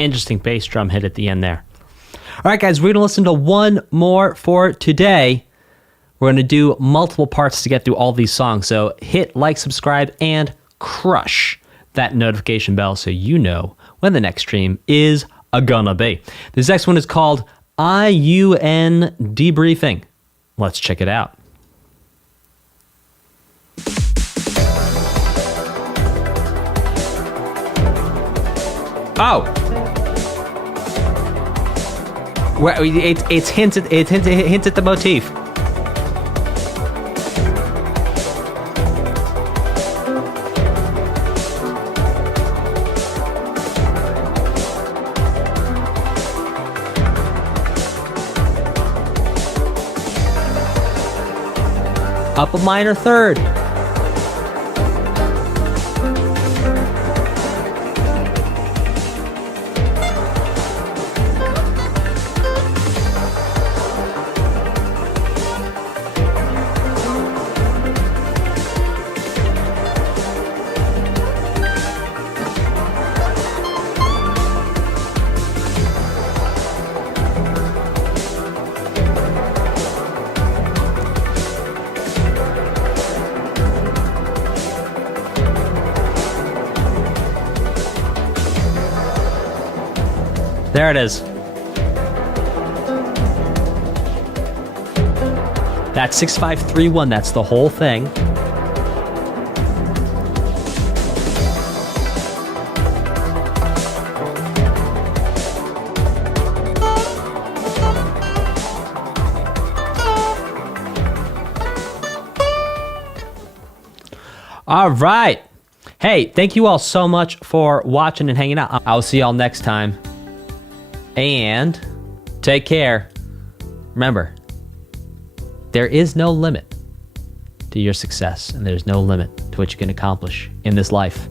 Interesting bass drum hit at the end there. All right, guys, we're going to listen to one more for today. We're going to do multiple parts to get through all these songs. So hit like, subscribe, and crush that notification bell so you know when the next stream is gonna be. This next one is called IUN Debriefing. Let's check it out. Oh, well, it's hints at the motif. Up a minor third. There it is. That's 6531. That's the whole thing. All right. Hey, thank you all so much for watching and hanging out. I'll see y'all next time. And take care. Remember, there is no limit to your success, and there's no limit to what you can accomplish in this life.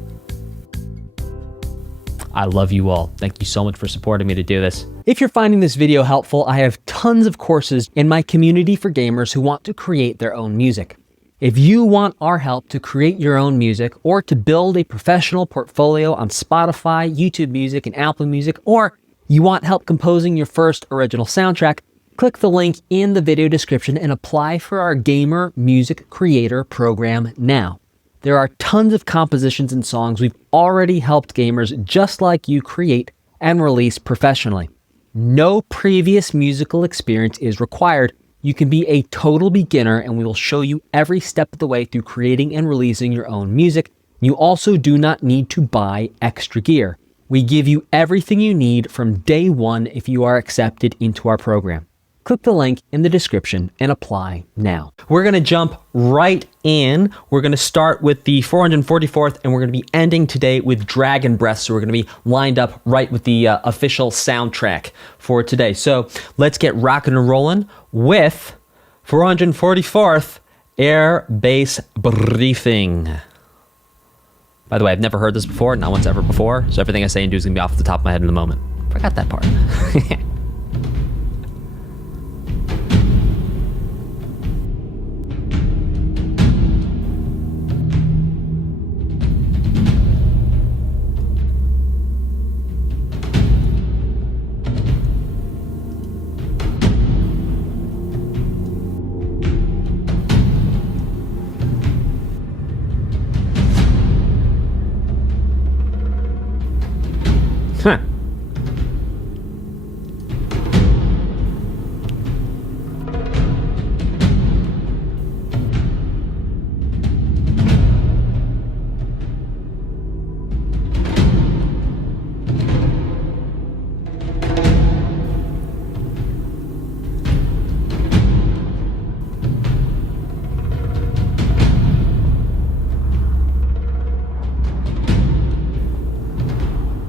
I love you all. Thank you so much for supporting me to do this. If you're finding this video helpful, I have tons of courses in my community for gamers who want to create their own music. If you want our help to create your own music or to build a professional portfolio on Spotify, YouTube Music, and Apple Music, or you want help composing your first original soundtrack, click the link in the video description and apply for our Gamer Music Creator program now. There are tons of compositions and songs we've already helped gamers just like you create and release professionally. No previous musical experience is required. You can be a total beginner and we will show you every step of the way through creating and releasing your own music. You also do not need to buy extra gear. We give you everything you need from day one if you are accepted into our program. Click the link in the description and apply now. We're going to jump right in. We're going to start with the 444th and we're going to be ending today with Dragon Breath. So we're going to be lined up right with the official soundtrack for today. So let's get rocking and rolling with 444th Air Base Briefing. By the way, I've never heard this before, not once ever before, so everything I say and do is going to be off the top of my head in a moment. Forgot that part. Huh.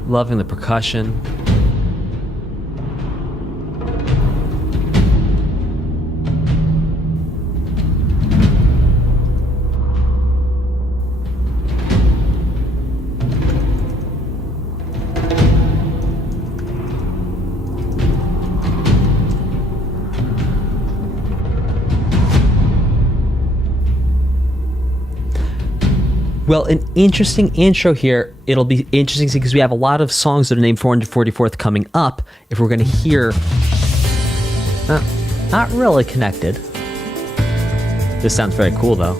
Loving the percussion. Well, an interesting intro here. It'll be interesting because we have a lot of songs that are named 444th coming up. If we're going to hear... not really connected. This sounds very cool, though.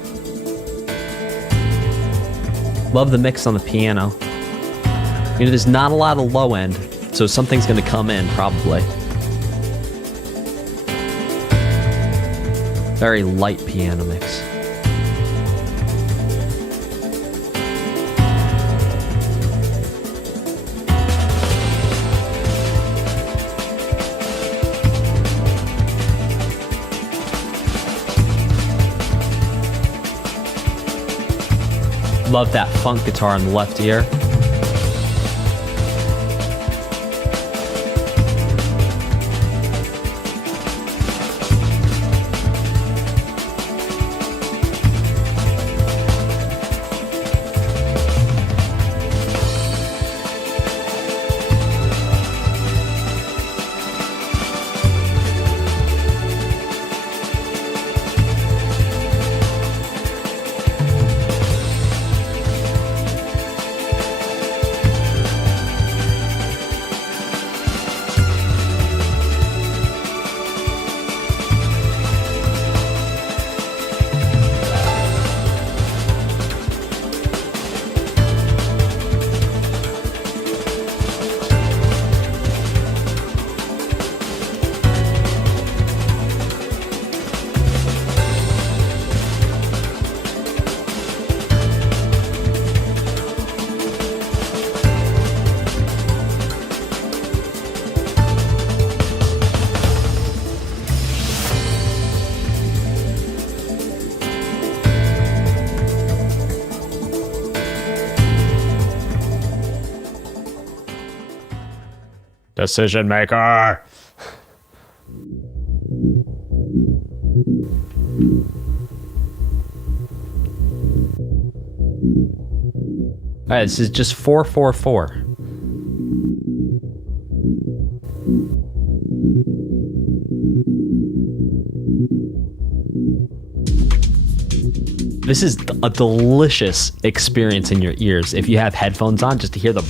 Love the mix on the piano. You know, there's not a lot of low end, so something's going to come in, probably. Very light piano mix. Love that funk guitar on the left ear. Decision maker. All right, this is just 444. This is a delicious experience in your ears. If you have headphones on, just to hear the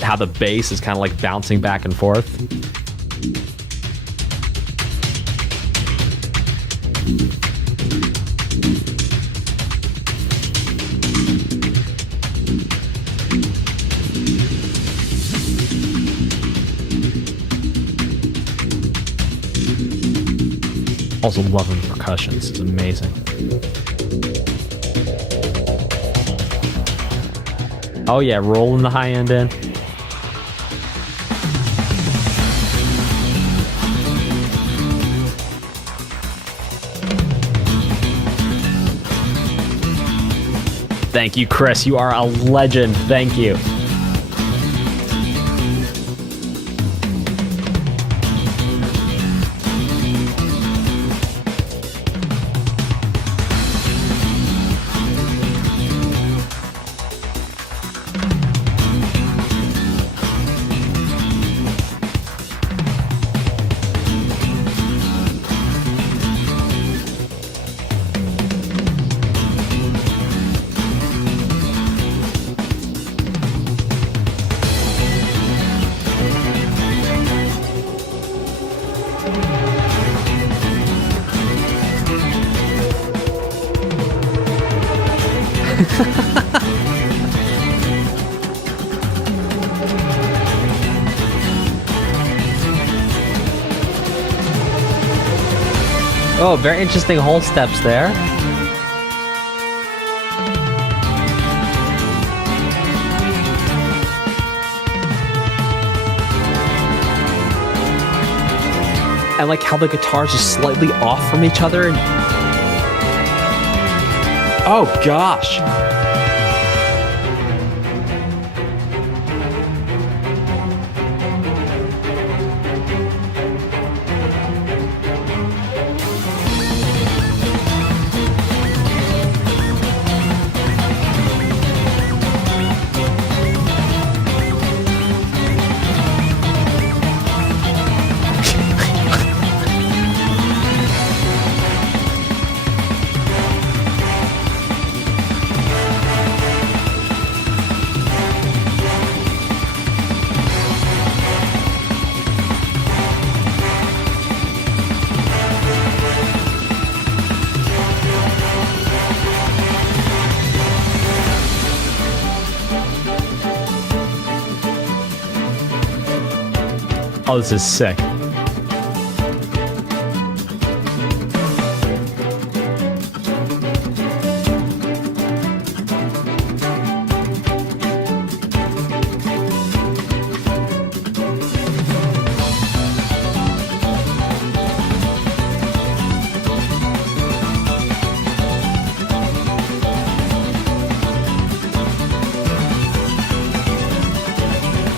how the bass is kind of like bouncing back and forth. Also loving the percussions, it's amazing. Oh yeah, rolling the high end in. Thank you, Chris. You are a legend. Thank you. Oh, very interesting hold steps there. I like how the guitars are slightly off from each other. Oh gosh. Oh, this is sick.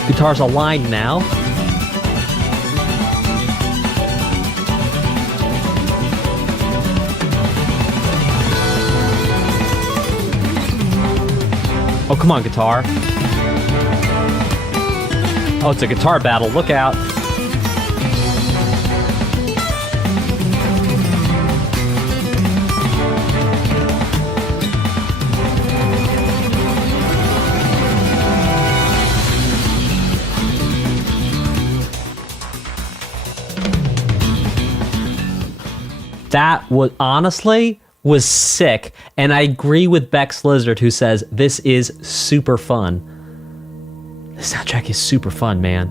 Guitars aligned now. Oh, come on, guitar. Oh, it's a guitar battle. Look out. That was honestly was sick, and I agree with Bex Lizard, who says this is super fun. The soundtrack is super fun, man.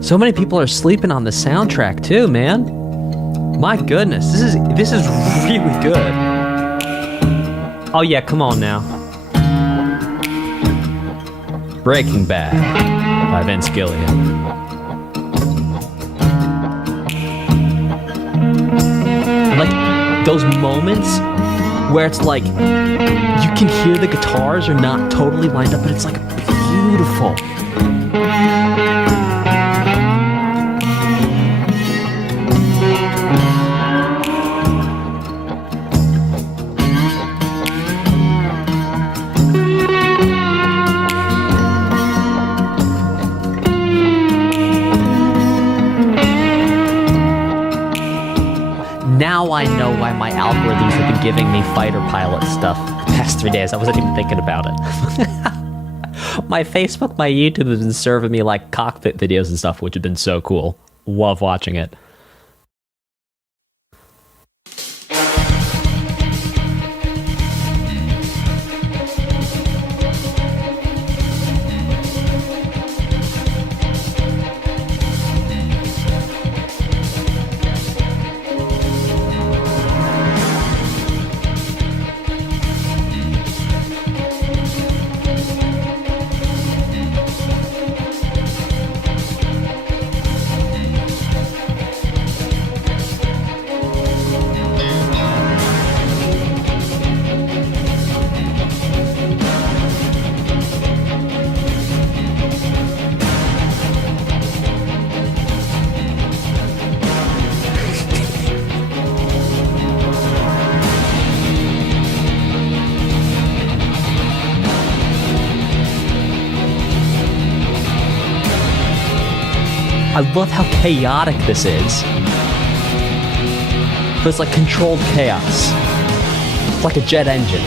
So many people are sleeping on the soundtrack too, man. My goodness, this is really good. Oh yeah, come on now. Breaking Bad by Vince Gilligan. Like those moments where it's like you can hear the guitars are not totally lined up, but it's like beautiful. Now I know why my algorithms have been giving me fighter pilot stuff the past 3 days. I wasn't even thinking about it. My Facebook, my YouTube has been serving me like cockpit videos and stuff, which have been so cool. Love watching it. I love how chaotic this is. But it's like controlled chaos. It's like a jet engine.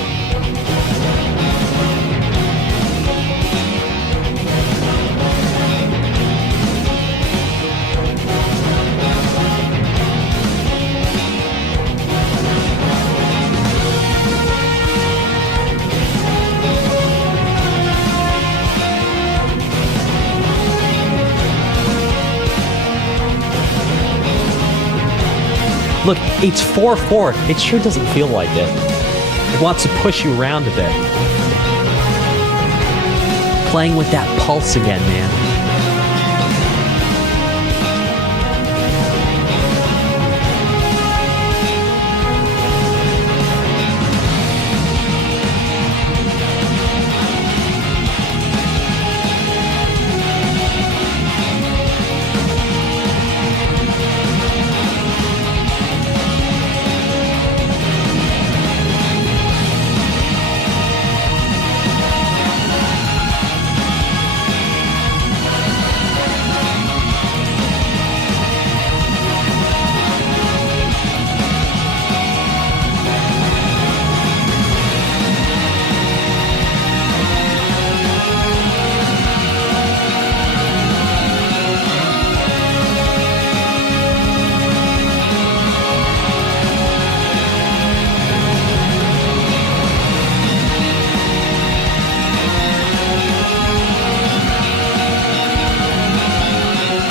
Look, it's 4-4. It sure doesn't feel like it. It wants to push you around a bit. Playing with that pulse again, man.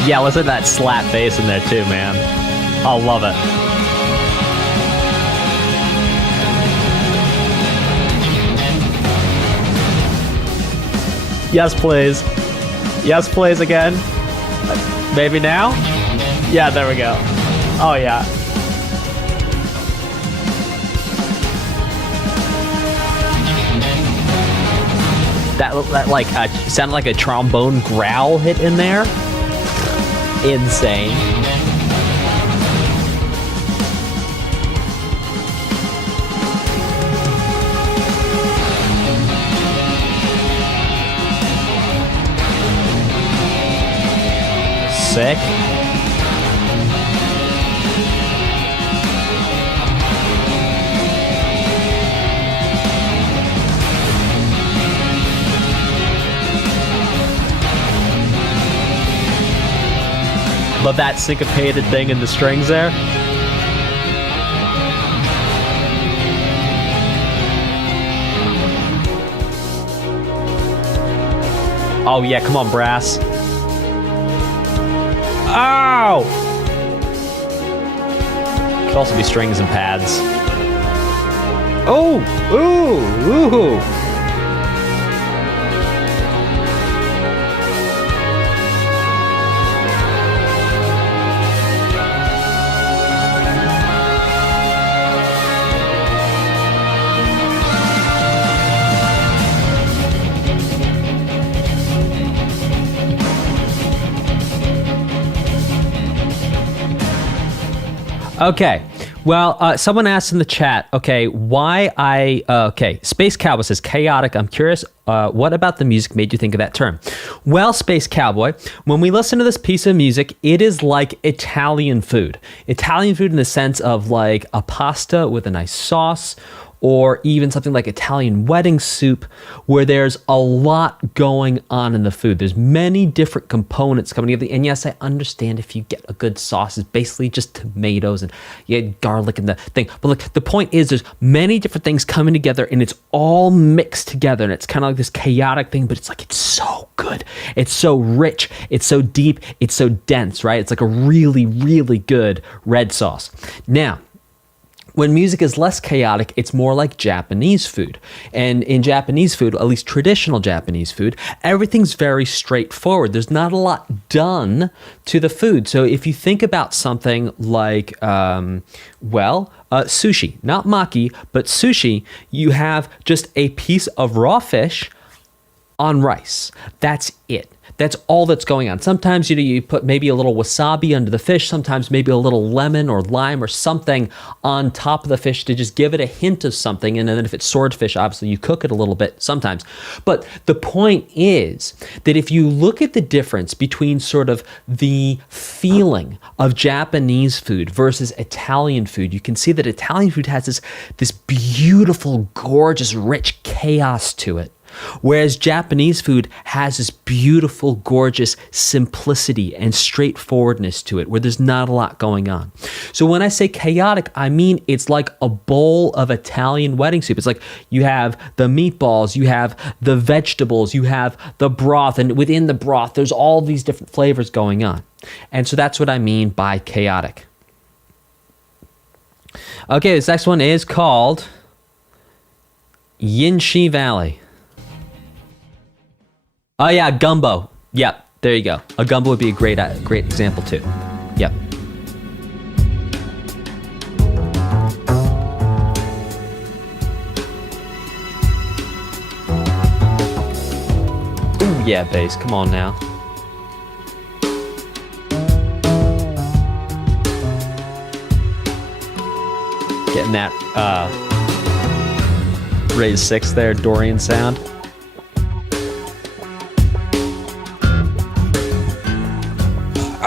Yeah, listen to that slap bass in there too, man. I love it. Yes, please. Yes, please again. Maybe now? Yeah, there we go. Oh, yeah. That like sounded like a trombone growl hit in there. Insane. Sick. Love that syncopated thing in the strings there. Oh yeah, come on, brass. Ow! Could also be strings and pads. Oh! Ooh! Ooh! Okay, well, someone asked in the chat, okay, Space Cowboy says, chaotic, I'm curious, what about the music made you think of that term? Well, Space Cowboy, when we listen to this piece of music, it is like Italian food. Italian food in the sense of like a pasta with a nice sauce, or even something like Italian wedding soup, where there's a lot going on in the food. There's many different components coming together. And yes, I understand if you get a good sauce, it's basically just tomatoes and you get garlic and the thing. But look, the point is there's many different things coming together and it's all mixed together. And it's kind of like this chaotic thing, but it's like, it's so good. It's so rich. It's so deep. It's so dense, right? It's like a really, really good red sauce. Now, when music is less chaotic, it's more like Japanese food. And in Japanese food, at least traditional Japanese food, everything's very straightforward. There's not a lot done to the food. So if you think about something like, sushi, not maki, but sushi, you have just a piece of raw fish on rice. That's it. That's all that's going on. Sometimes you put maybe a little wasabi under the fish, sometimes maybe a little lemon or lime or something on top of the fish to just give it a hint of something. And then if it's swordfish, obviously you cook it a little bit sometimes. But the point is that if you look at the difference between sort of the feeling of Japanese food versus Italian food, you can see that Italian food has this beautiful, gorgeous, rich chaos to it. Whereas Japanese food has this beautiful, gorgeous simplicity and straightforwardness to it, where there's not a lot going on. So when I say chaotic, I mean it's like a bowl of Italian wedding soup. It's like you have the meatballs, you have the vegetables, you have the broth, and within the broth, there's all these different flavors going on. And so that's what I mean by chaotic. Okay, this next one is called Yinshi Valley. Oh yeah, gumbo. Yep, there you go. A gumbo would be a great example too. Yep. Ooh yeah, bass. Come on now. Getting that raise 6 there, Dorian sound.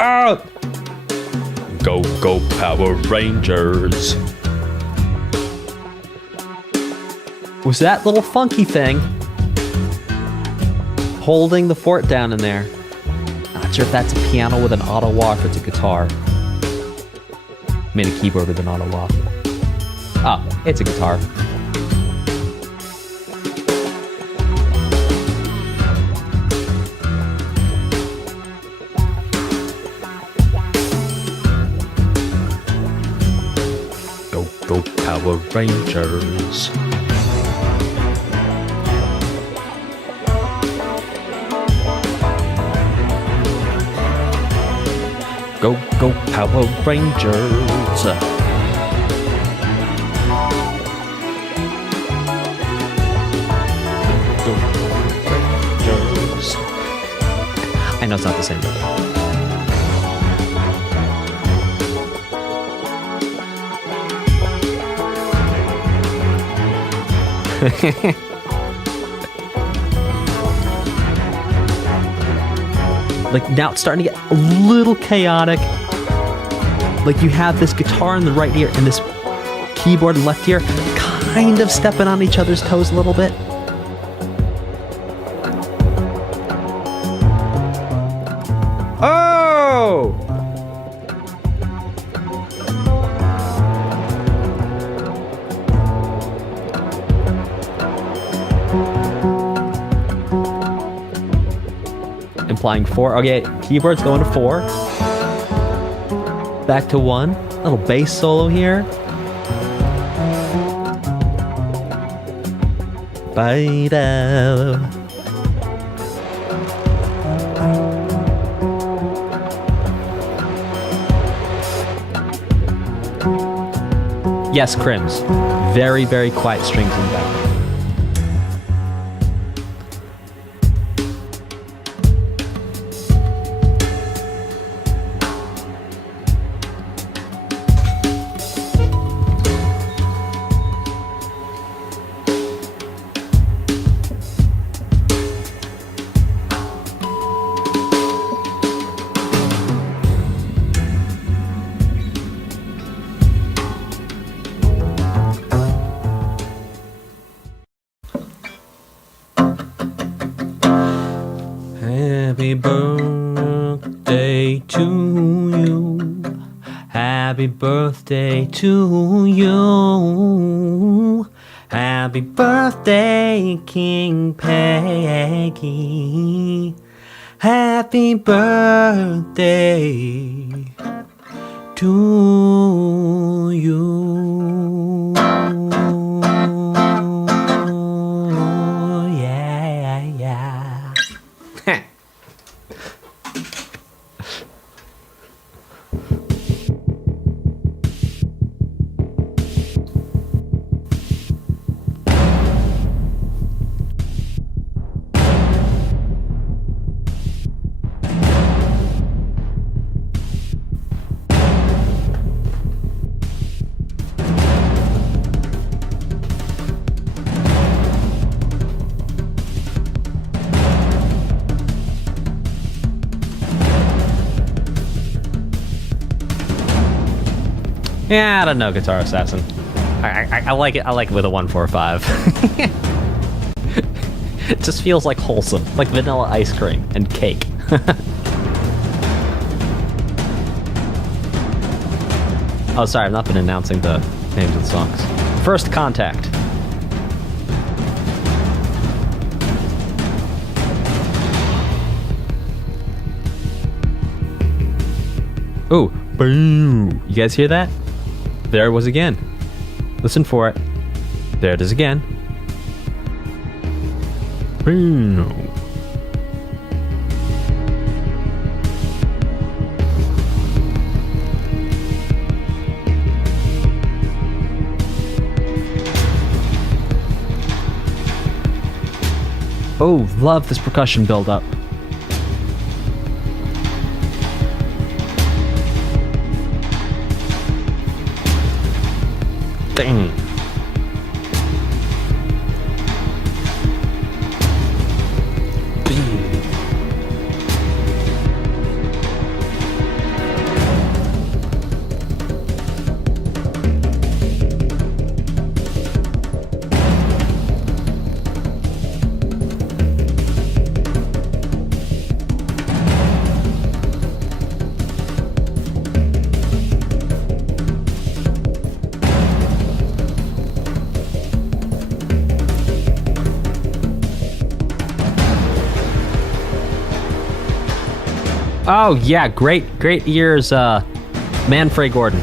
Out! Go, go, Power Rangers. Was that little funky thing holding the fort down in there? Not sure if that's a piano with an auto wah, if it's a guitar. Made a keyboard with an auto wah. Oh, it's a guitar. Go Power Rangers. Go Power Rangers. Go Rangers. I know it's not the same. Like now it's starting to get a little chaotic. Like you have this guitar in the right ear and this keyboard in the left ear kind of stepping on each other's toes a little bit. Oh! Implying 4. Okay, keyboard's going to 4. Back to 1. Little bass solo here. Bye-da. Yes, Crims. Very, very quiet strings in the background. Happy birthday to you. Happy birthday to you. Happy birthday, King Peggy. Happy birthday to you. Yeah, yeah. Yeah, I don't know, Guitar Assassin. I like it. I like it with a 145. It just feels like wholesome, like vanilla ice cream and cake. Oh, sorry, I've not been announcing the names of the songs. First Contact. Ooh, boom! You guys hear that? There it was again. Listen for it. There it is again. Boom. Oh, love this percussion build-up. Dang. Oh yeah, great ears, Manfred Gordon.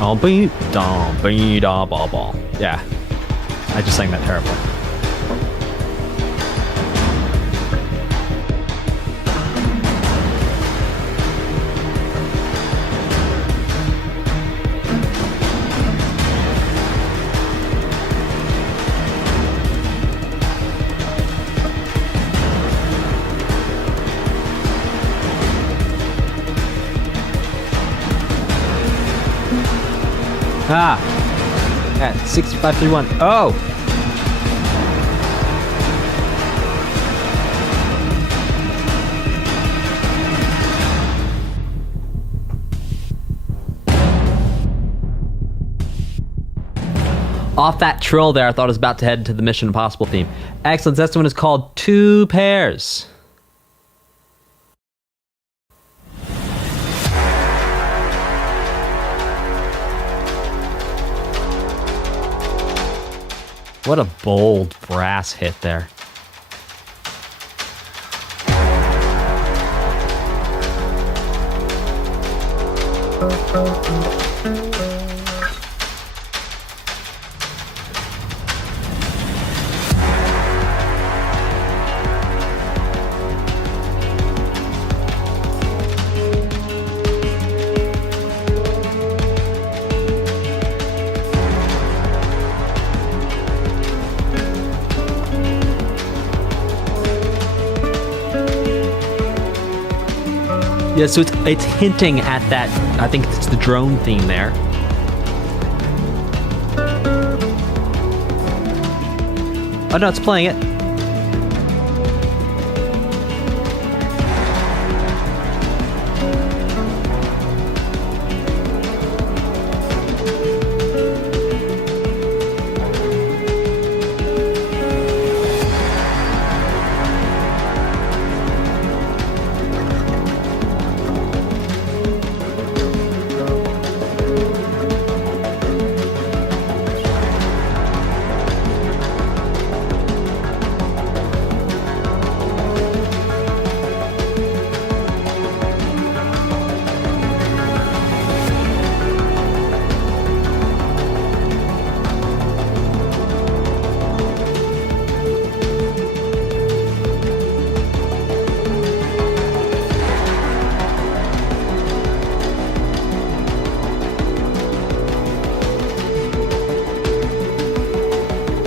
Oh, beep, dom, beep, da, ba, ba. Yeah, I just sang that terribly. Ah, at 6531. Oh! Off that trill there, I thought I was about to head into the Mission Impossible theme. Excellent. This one is called Two Pairs. What a bold brass hit there. Yeah, so it's hinting at that. I think it's the drone theme there. Oh no, it's playing it.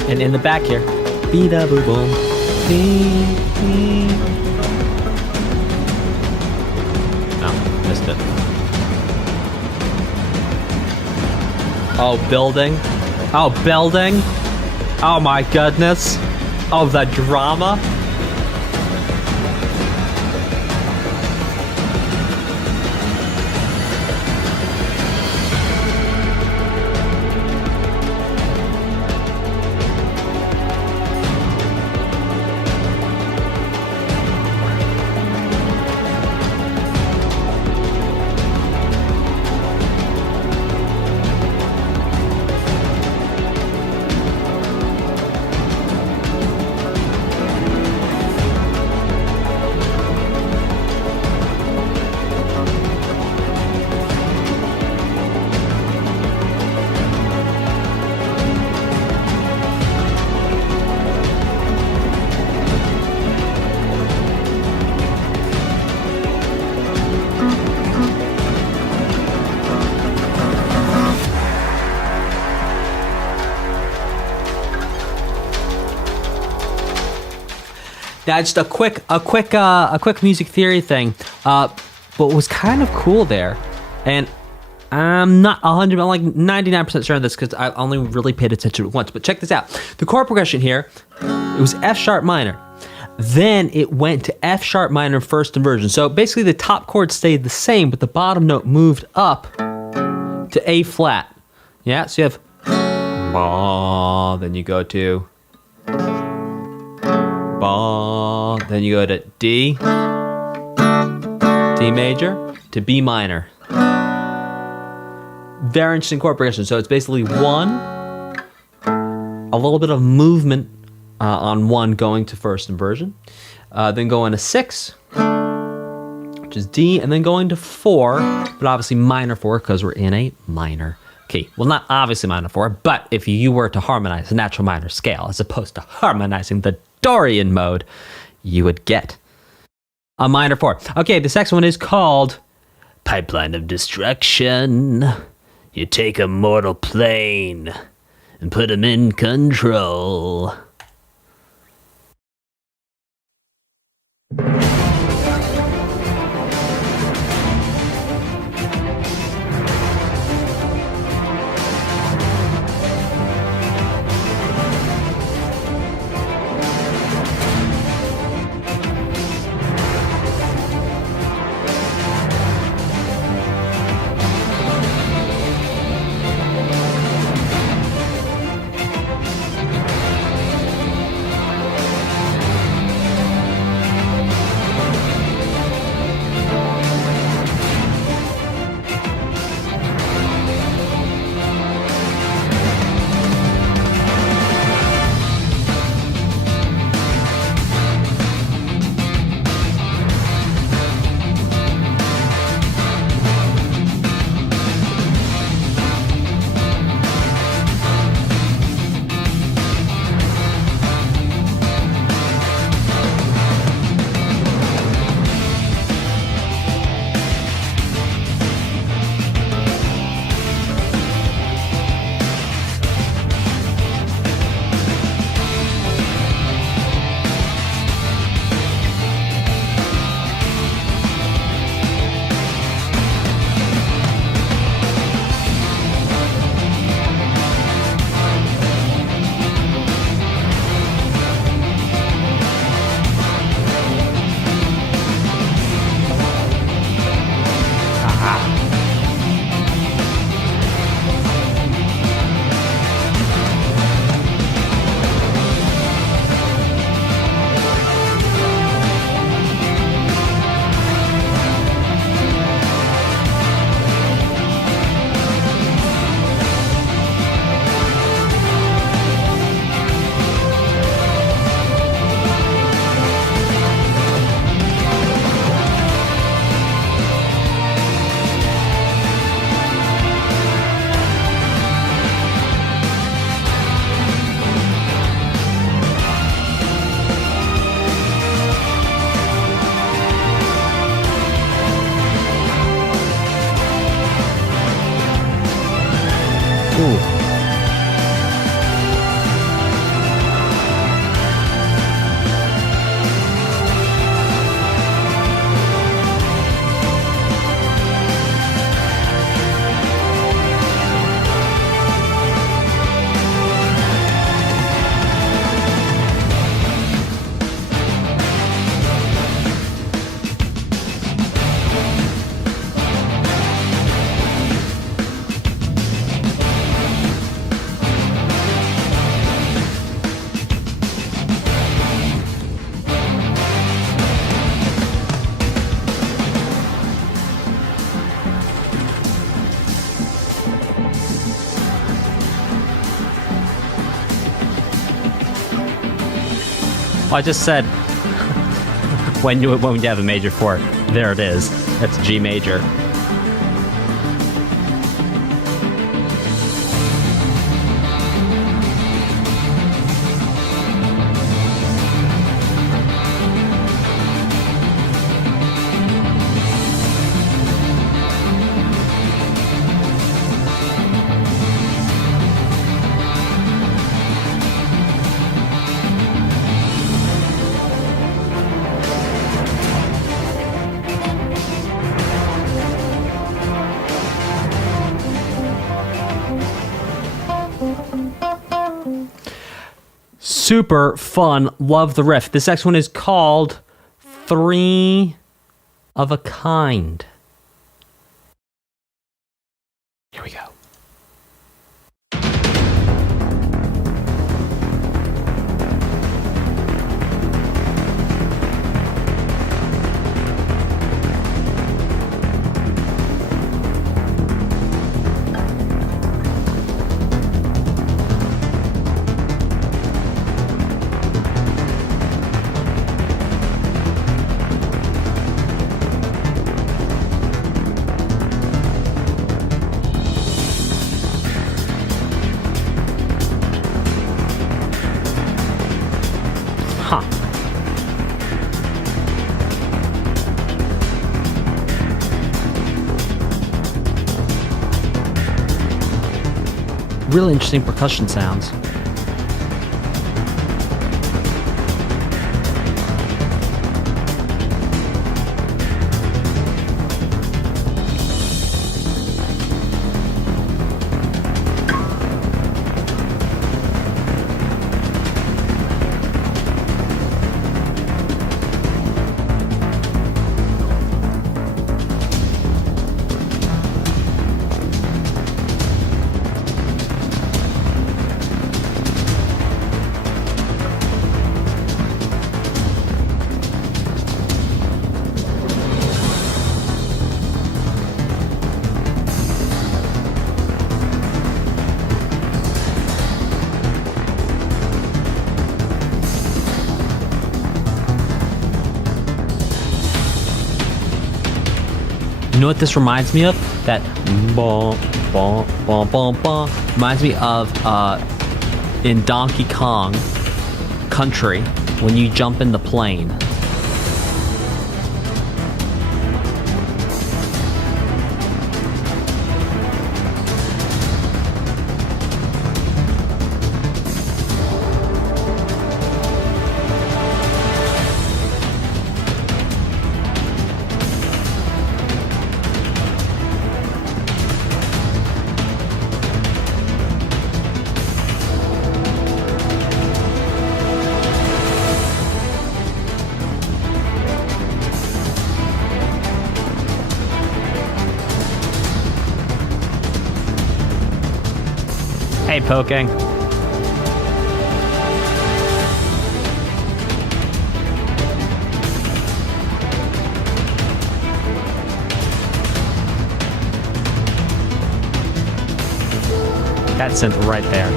And in the back here, be-da-boo-boom, be-be. Oh, missed it. Oh, building. Oh, building. Oh my goodness. Oh, the drama. Now, just a quick music theory thing. What was kind of cool there, and I'm not 100, I'm like 99% sure on this because I only really paid attention to it once. But check this out: the chord progression here, it was F sharp minor, then it went to F sharp minor first inversion. So basically, the top chord stayed the same, but the bottom note moved up to A flat. Yeah, so you have ba, then you go to ba, then you go to D, D major, to B minor. Very interesting chord progression. So it's basically one, a little bit of movement on one going to first inversion, then going to 6, which is D, and then going to 4, but obviously minor 4 because we're in a minor key. Well, not obviously minor 4, but if you were to harmonize the natural minor scale as opposed to harmonizing the Dorian mode, you would get a minor 4. Okay, this next one is called Pipeline of Destruction. You take a mortal plane and put him in control. Well, I just said when you have a major 4, there it is. That's G major. Super fun. Love the riff. This next one is called 3 of a Kind. Here we go. really interesting percussion sounds. You know what this reminds me of? That bom, bom, bom, bom, bom. Reminds me of in Donkey Kong Country when you jump in the plane. Hey, Poking. That synth right there.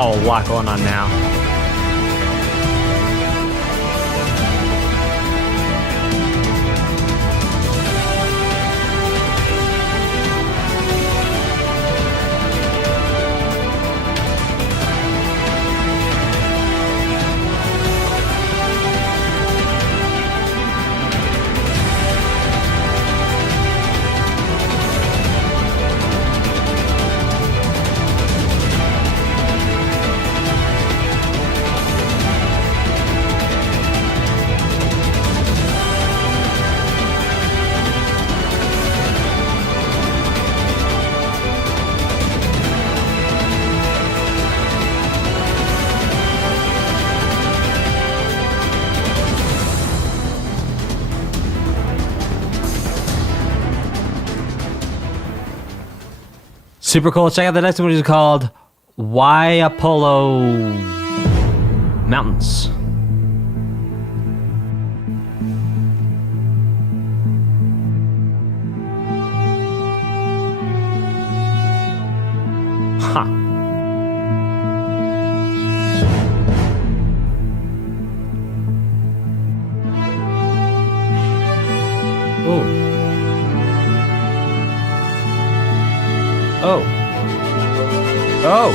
Oh, a lot going on now. Super cool. Check out the next one, which is called Waiapolo Mountains. Huh. Oh. Oh. Oh.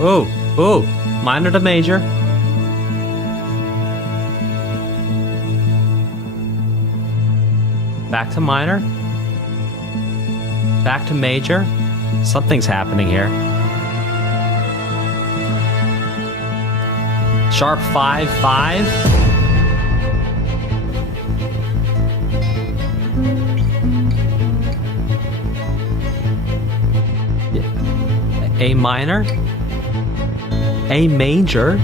Oh. Ooh, minor to major. Back to minor. Back to major. Something's happening here. Sharp 5-5. A minor. A major.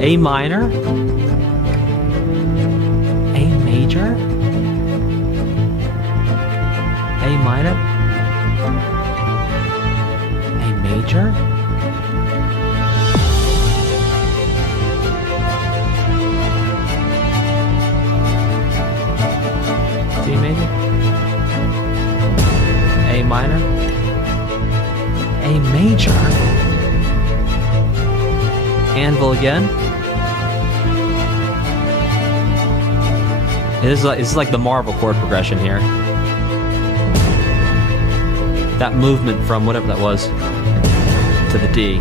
A minor. A major. A minor. A major. D major. A minor. A major. Anvil again. This is like the Marvel chord progression here. That movement from whatever that was to the D.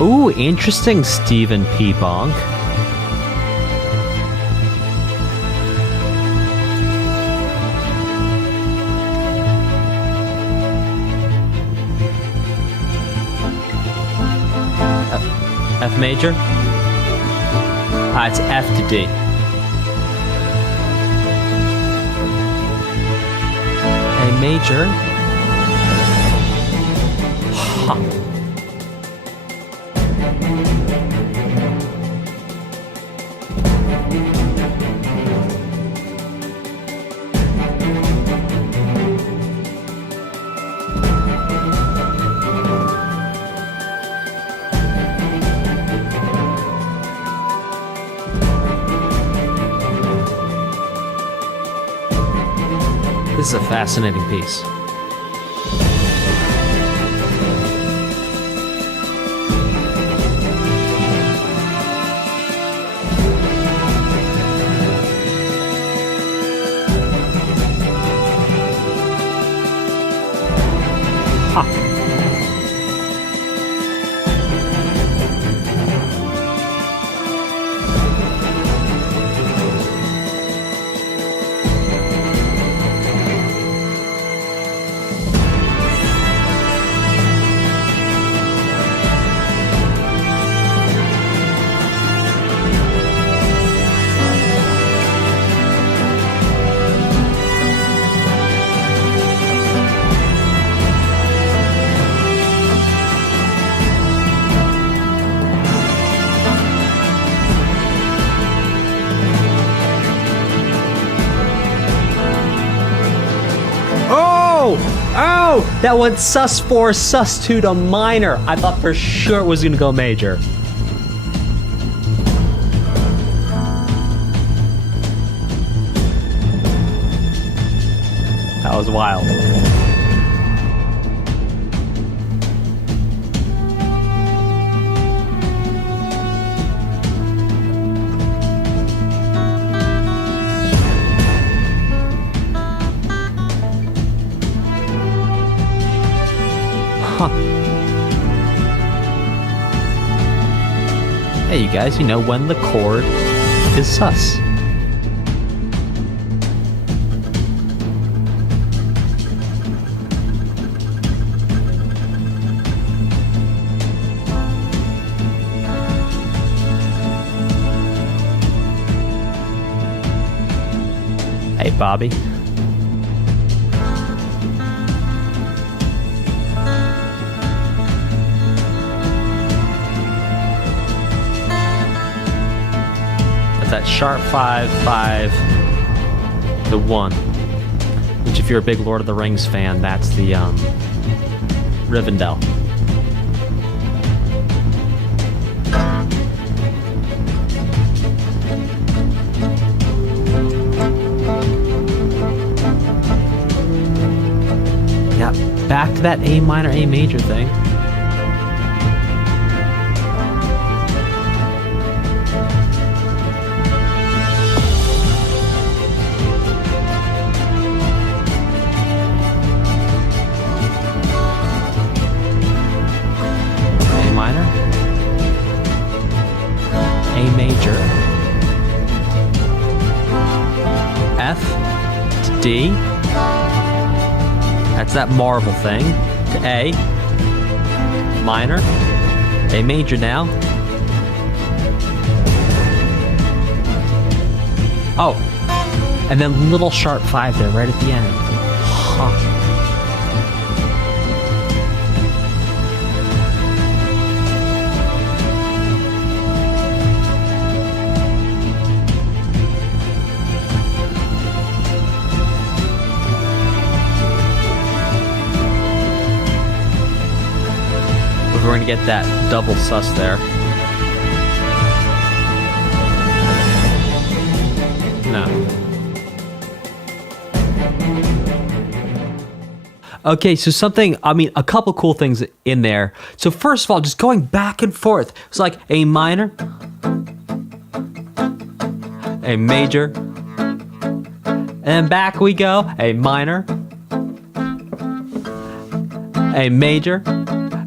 Ooh, interesting, Stephen P. Bonk. F major? It's F to D. A major. Huh. This is a fascinating piece. Oh, that went sus4, sus2 to minor. I thought for sure it was going to go major. That was wild. Hey, you guys, you know when the chord is sus. Hey, Bobby. That sharp 5-5 to 1, which if you're a big Lord of the Rings fan, that's the Rivendell. Yeah, back to that A minor, A major thing. F to D. That's that Marvel thing. To A minor, A major now. Oh, and then little sharp 5 there right at the end. Huh. We're going to get that double sus there. No. Okay, so a couple cool things in there. So first of all, just going back and forth. It's like A minor, A major, and then back we go. A minor, A major,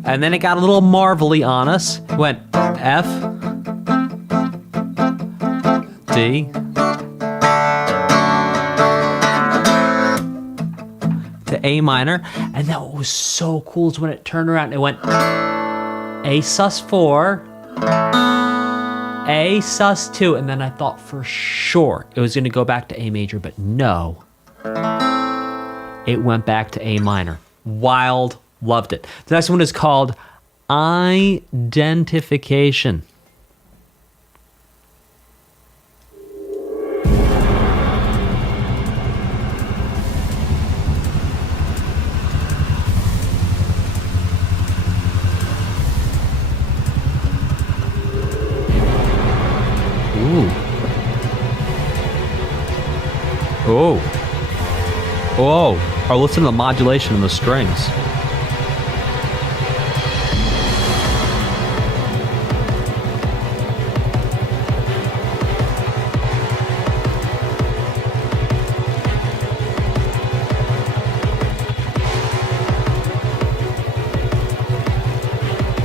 and then it got a little marvelly on us. It went F, D, to A minor, and then what was so cool is when it turned around and it went A sus4, A sus2, and then I thought for sure it was going to go back to A major, but no, it went back to A minor. Wild. Loved it. The next one is called Identification. Ooh. Oh. Oh. Oh, listen to the modulation in the strings.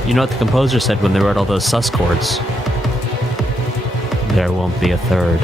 You know what the composer said when they wrote all those sus chords? There won't be a third.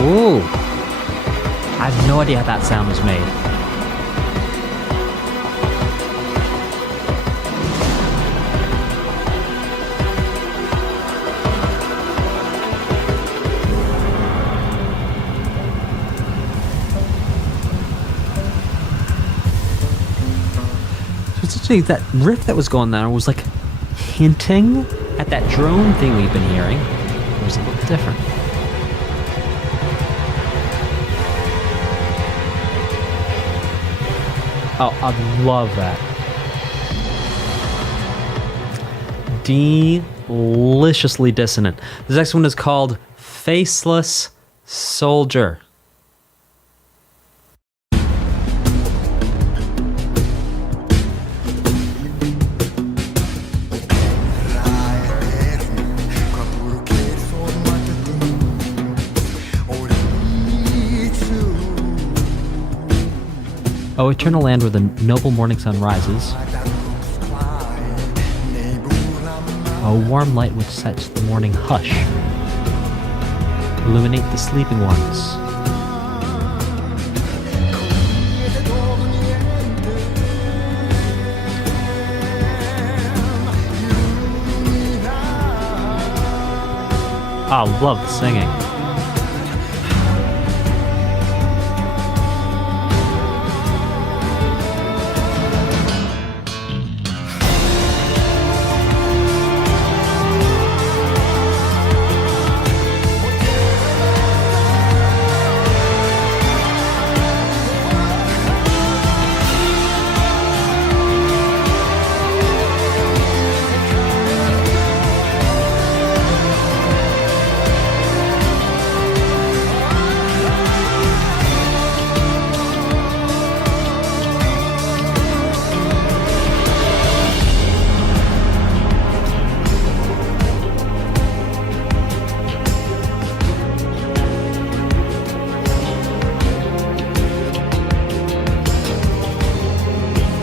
Ooh. I have no idea how that sound was made. So it's actually that riff that was going there was like hinting at that drone thing we've been hearing. It was a little different. Oh, I love that. Deliciously dissonant. This next one is called Faceless Soldier. Oh, eternal land where the noble morning sun rises. A warm light which sets the morning hush. Illuminate the sleeping ones. Oh, I love the singing.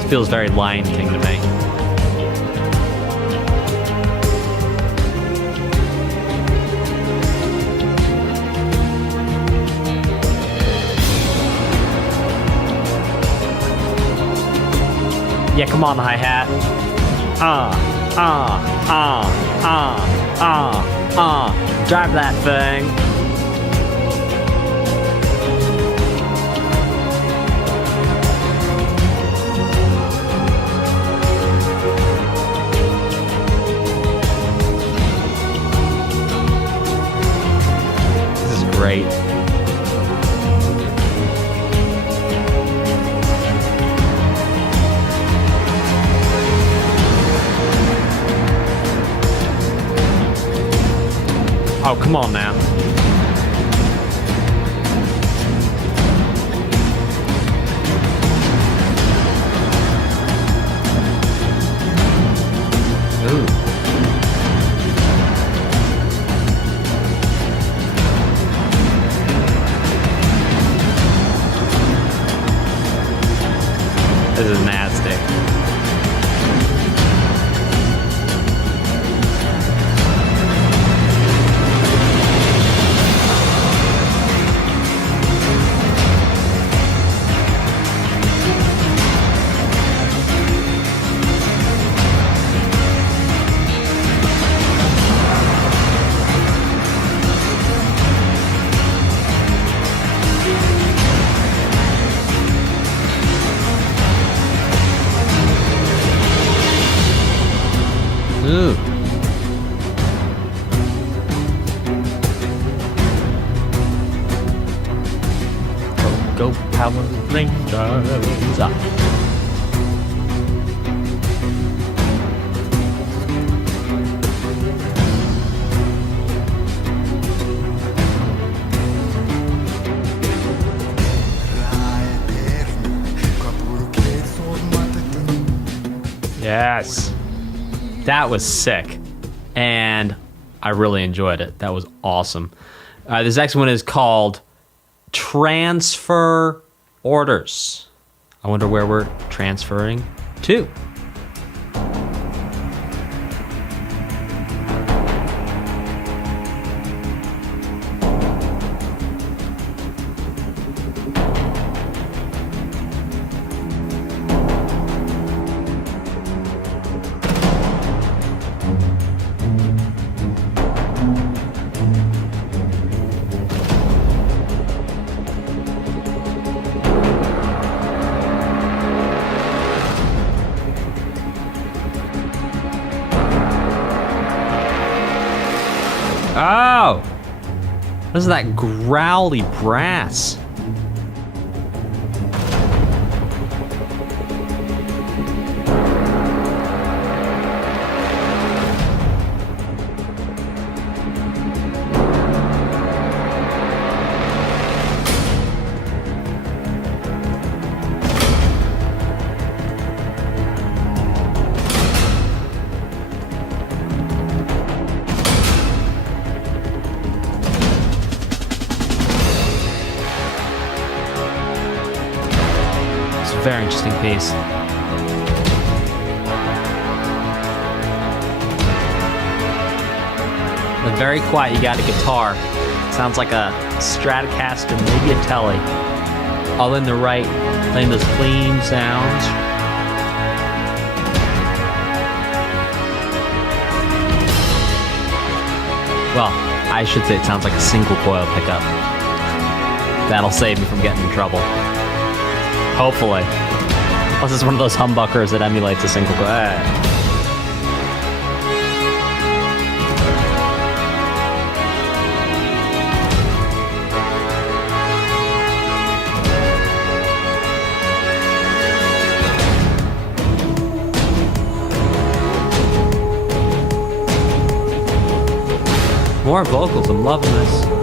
Feels very Lion King to me. Yeah, come on, hi-hat. Drive that thing. Great. Oh, come on now. Ooh. This is nasty. Ooh. Go Power Rangers. Yes. That was sick, and I really enjoyed it. That was awesome. This next one is called Transfer Orders. I wonder where we're transferring to. Oh! What is that growly brass? Very interesting piece. very quiet. You got a guitar. Sounds like a Stratocaster, maybe a Tele. All in the right, playing those clean sounds. Well, I should say it sounds like a single coil pickup. That'll save me from getting in trouble. Hopefully. Unless it's one of those humbuckers that emulates a single coil. More vocals, I'm loving this.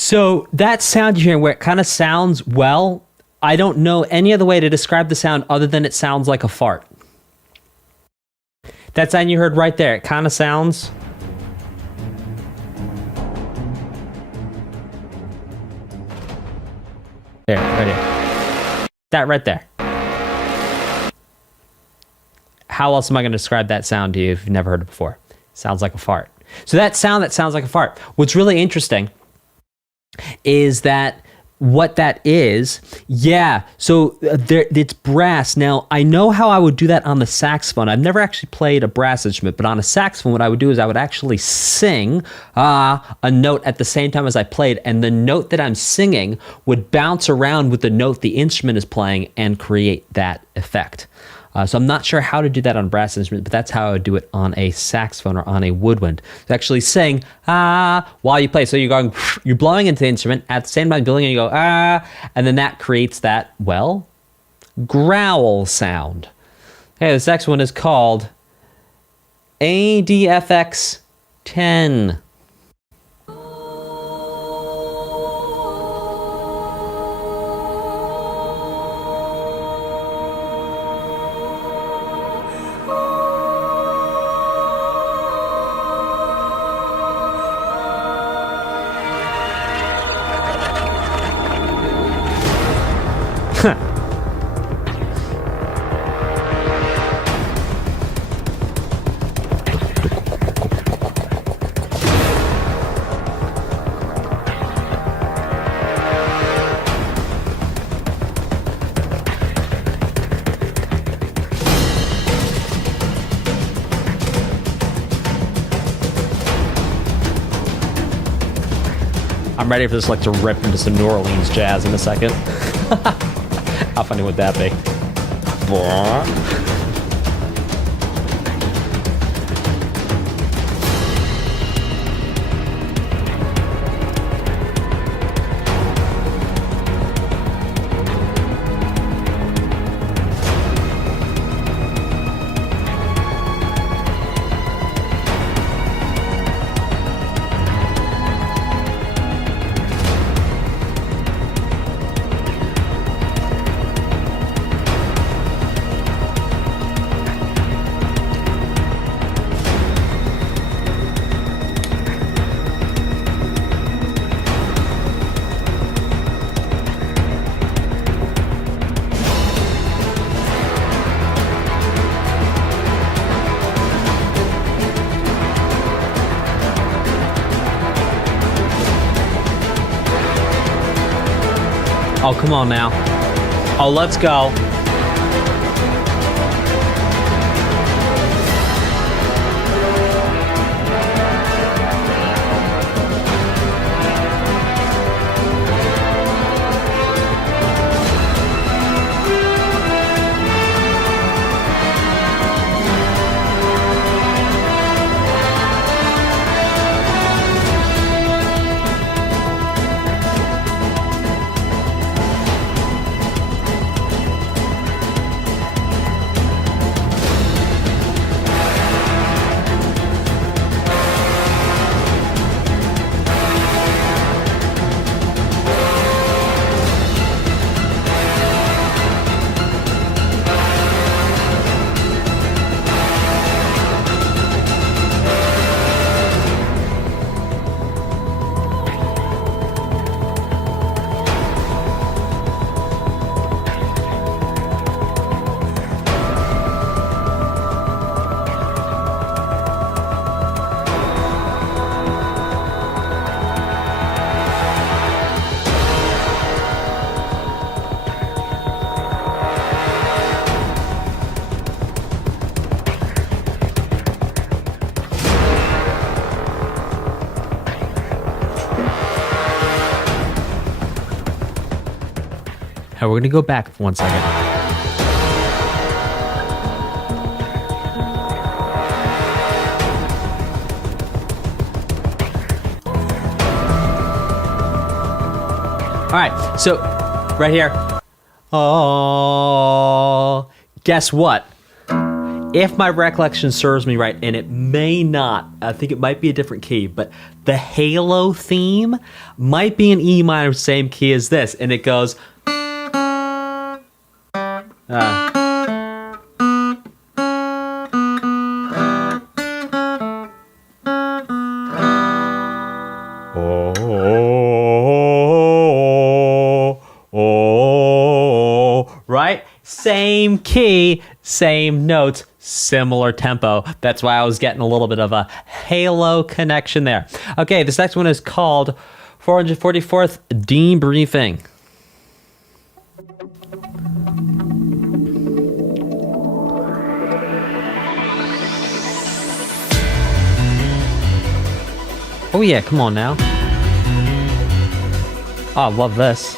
So that sound you're hearing where it kind of sounds, well, I don't know any other way to describe the sound other than it sounds like a fart. That sound you heard right there, it kind of sounds... There, right here. That right there. How else am I going to describe that sound to you if you've never heard it before? Sounds like a fart. So that sounds like a fart. What's really interesting is that what that is, so it's brass. Now, I know how I would do that on the saxophone. I've never actually played a brass instrument, but on a saxophone, what I would do is I would actually sing a note at the same time as I played, and the note that I'm singing would bounce around with the note the instrument is playing and create that effect. So I'm not sure how to do that on a brass instrument, but that's how I would do it on a saxophone or on a woodwind. To actually sing while you play. So you're blowing into the instrument at the same time blowing, and you go and then that creates that, well, growl sound. Okay, this next one is called ADFX 10. I'm ready for this to rip into some New Orleans jazz in a second. How funny would that be? Oh, come on now. Oh, let's go. Hey, we're gonna go back for 1 second. All right, so right here. Oh, guess what? If my recollection serves me right, and it may not, I think it might be a different key, but the Halo theme might be an E minor, same key as this, and it goes. Right? Same key, same notes, similar tempo. That's why I was getting a little bit of a Halo connection there. Okay, this next one is called 444th Debriefing. Oh yeah, come on now. Oh, I love this.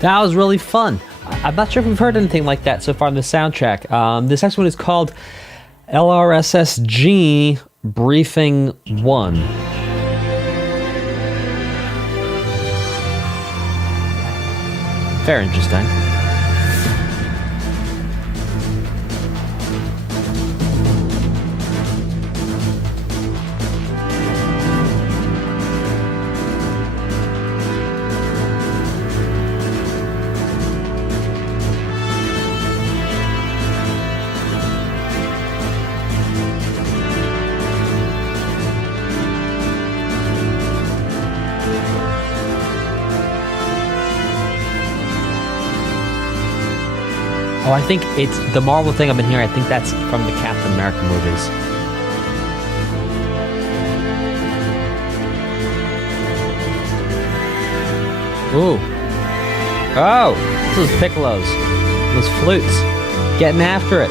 That was really fun. I'm not sure if we've heard anything like that so far in the soundtrack. This next one is called LRSSG Briefing I. Very interesting. Oh, I think it's the Marvel thing I've been hearing. I think that's from the Captain America movies. Ooh. Oh, those piccolos. Those flutes. Getting after it.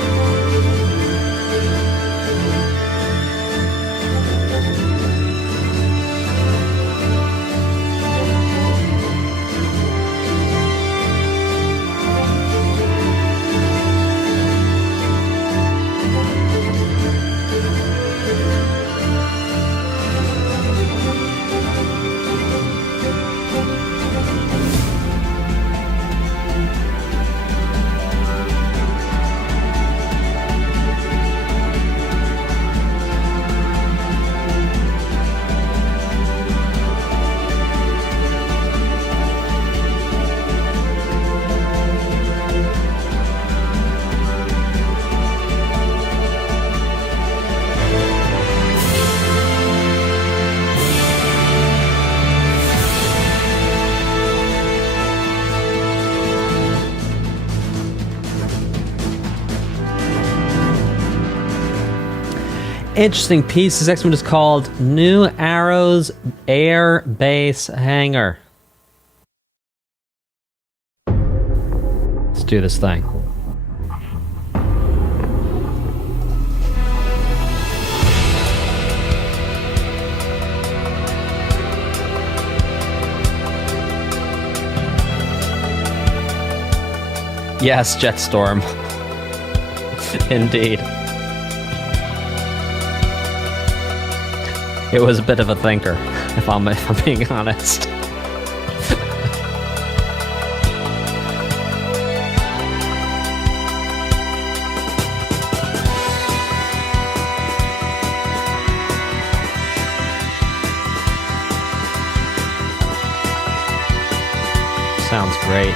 Interesting piece. This next one is called New Arrows Air Base Hangar. Let's do this thing. Yes, Jetstorm. Indeed. It was a bit of a thinker, if I'm being honest. Sounds great.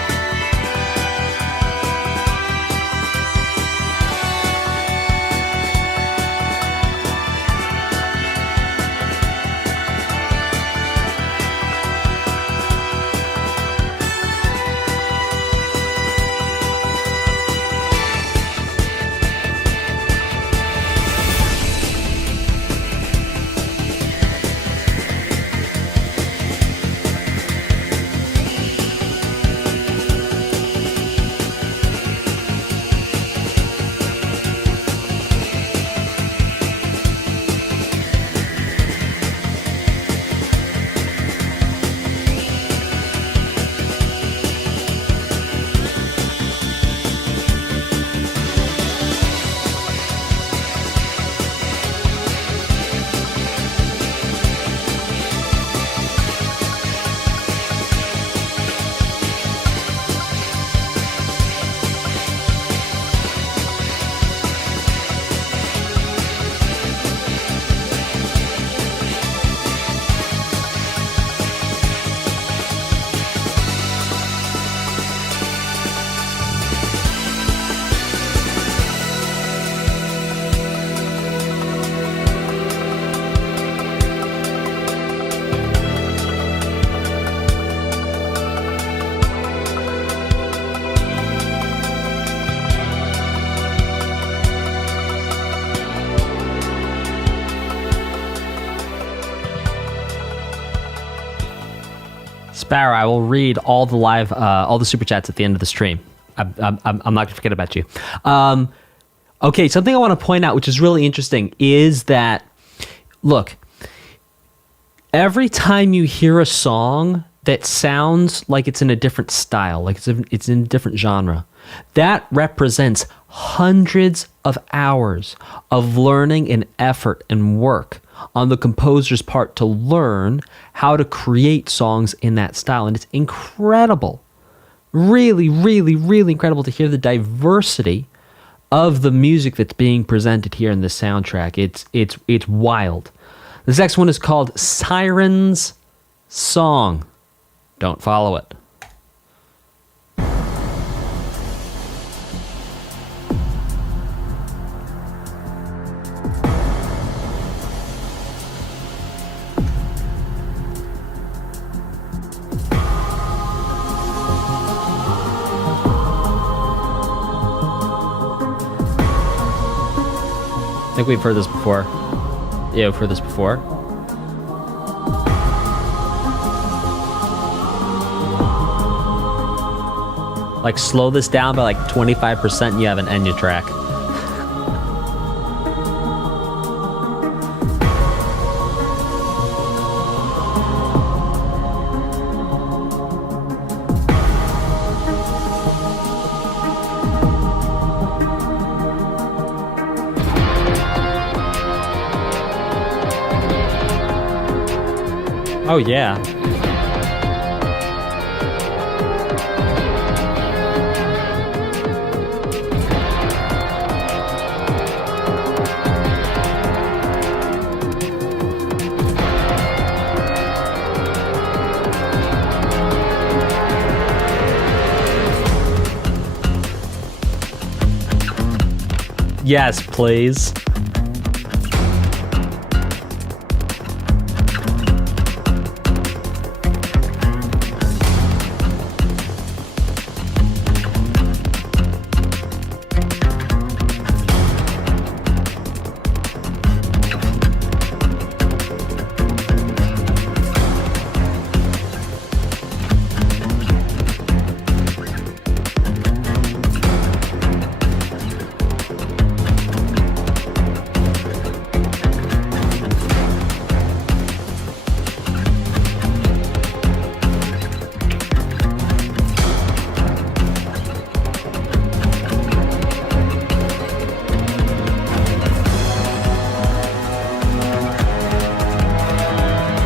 Sparrow, I will read all the super chats at the end of the stream. I'm not going to forget about you. Okay, something I want to point out, which is really interesting, is that, look, every time you hear a song that sounds like it's in a different style, like it's in a different genre, that represents hundreds of hours of learning and effort and work on the composer's part to learn how to create songs in that style. And it's incredible. Really, really, really incredible to hear the diversity of the music that's being presented here in this soundtrack. It's wild. This next one is called Siren's Song. Don't follow it. I think we've heard this before. Yeah, we've heard this before. Like, slow this down by like 25% and you have an Enya track. Oh, yeah. Yes, please.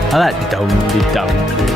How that dum-de-dum.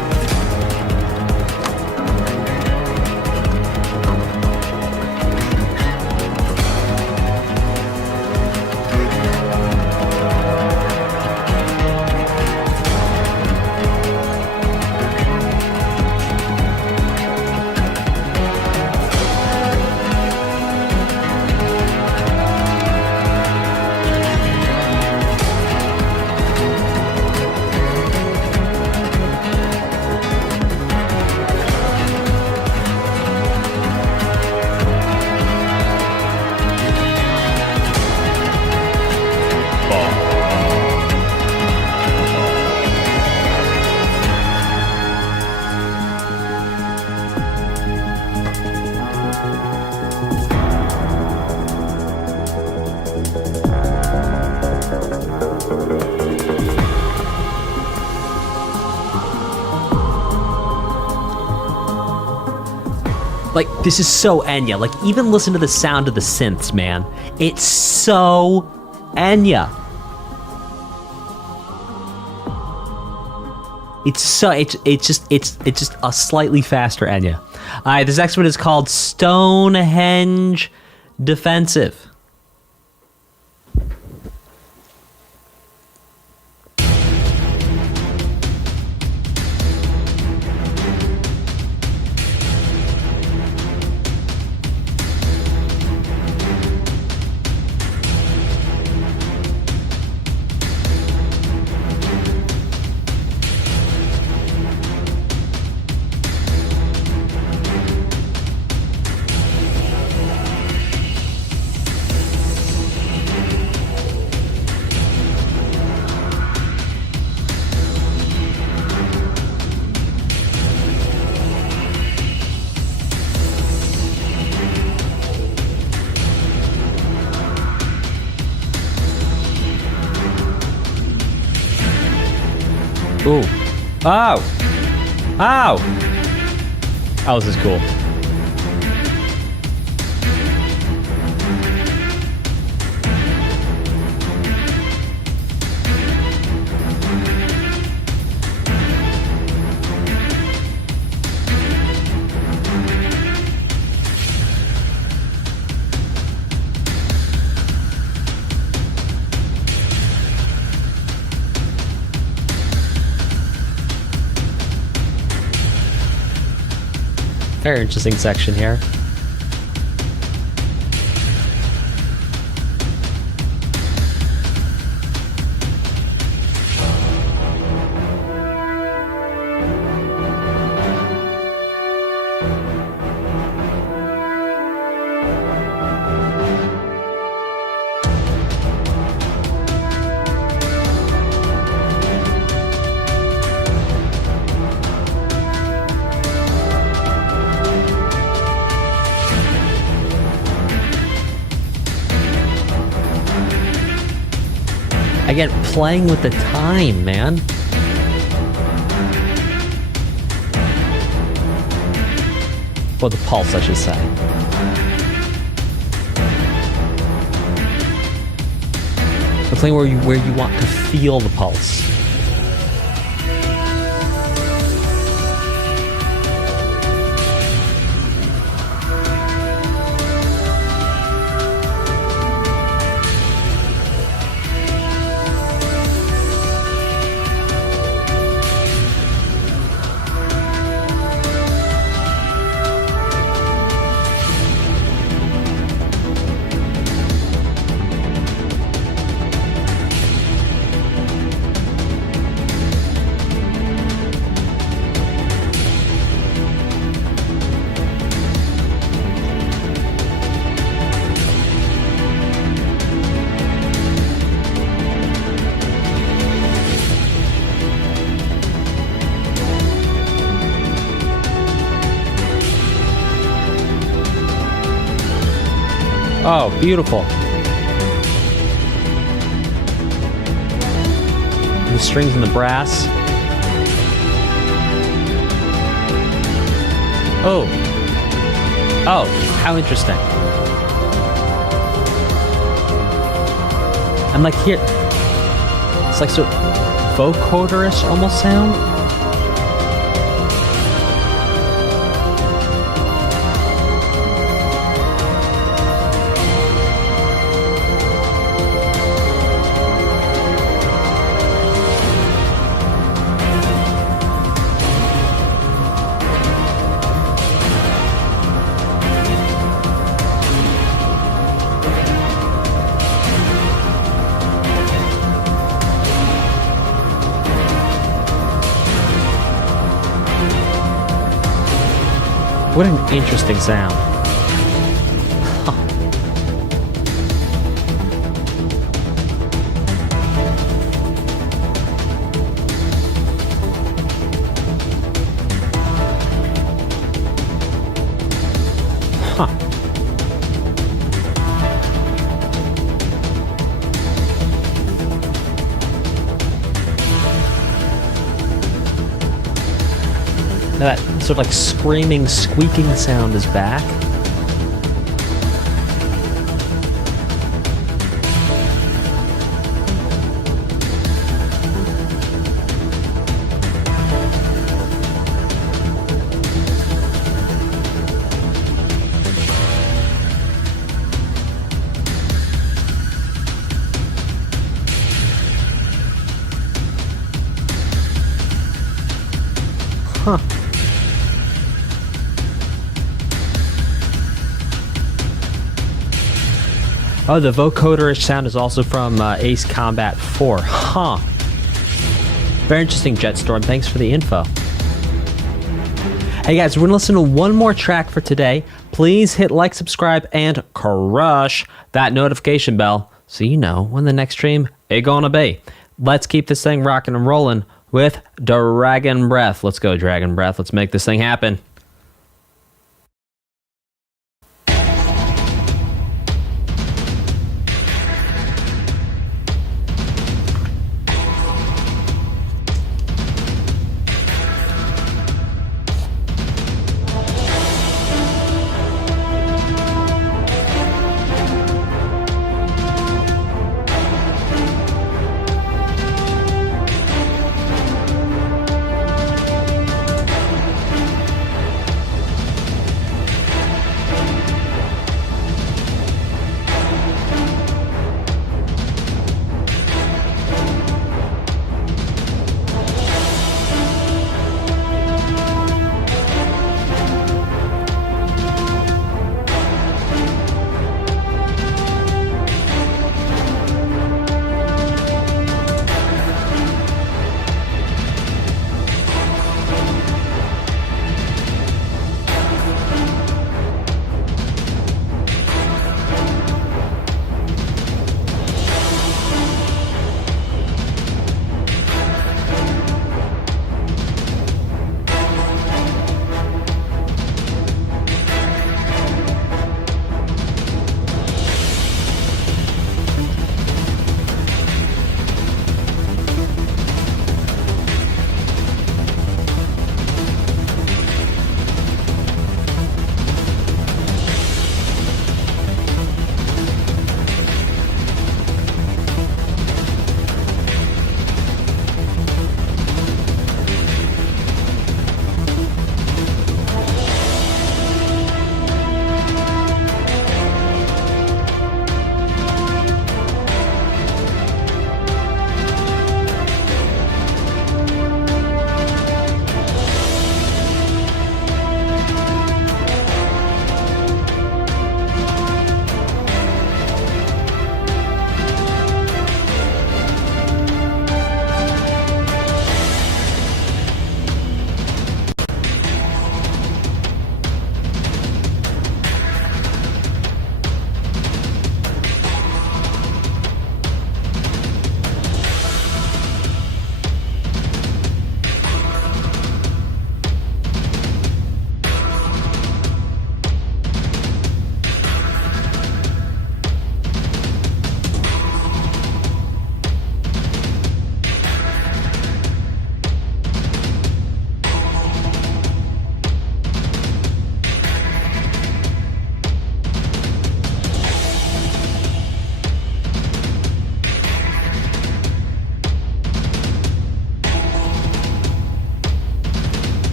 Like, this is so Enya. Like, even listen to the sound of the synths, man. It's so Enya. It's just a slightly faster Enya. All right, this next one is called Stonehenge Defensive. Ooh. Oh! Ow! Oh, this is cool. Very interesting section here. Again, playing with the time, man. Well, the pulse, I should say. The playing where you want to feel the pulse. Oh, beautiful. The strings and the brass. Oh. Oh, how interesting. I'm like here. It's like so vocoderish almost sound. What an interesting sound. Huh. Huh. That sort of like screaming, squeaking sound is back. Huh. Oh, the vocoderish sound is also from Ace Combat 4. Huh. Very interesting, Jetstorm. Thanks for the info. Hey guys, we're going to listen to one more track for today. Please hit like, subscribe, and crush that notification bell so you know when the next stream is going to be. Let's keep this thing rocking and rolling with Dragon Breath. Let's go, Dragon Breath. Let's make this thing happen.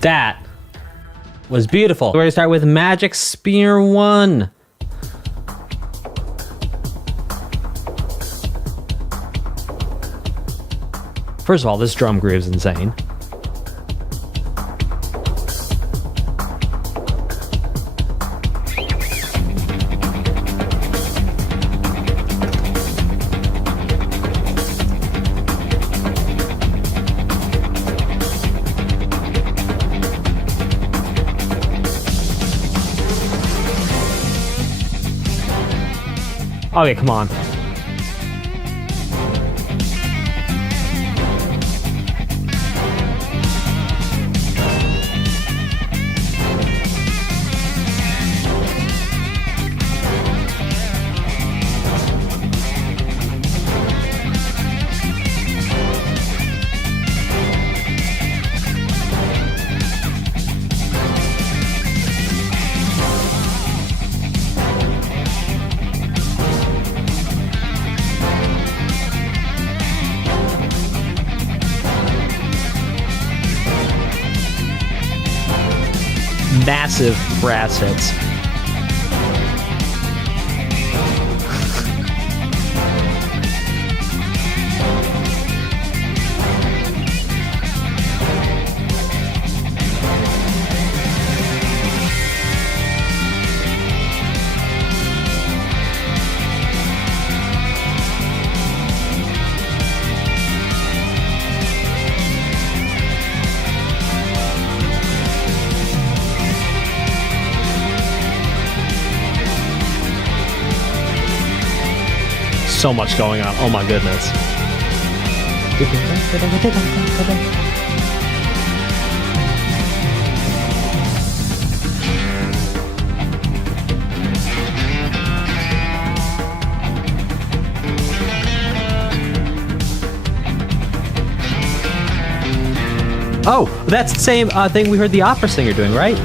That was beautiful. We're gonna start with Magic Spear 1. First of all, this drum groove is insane. Okay, come on. Massive brass hits. So much going on. Oh my goodness. Oh, that's the same thing we heard the opera singer doing, right?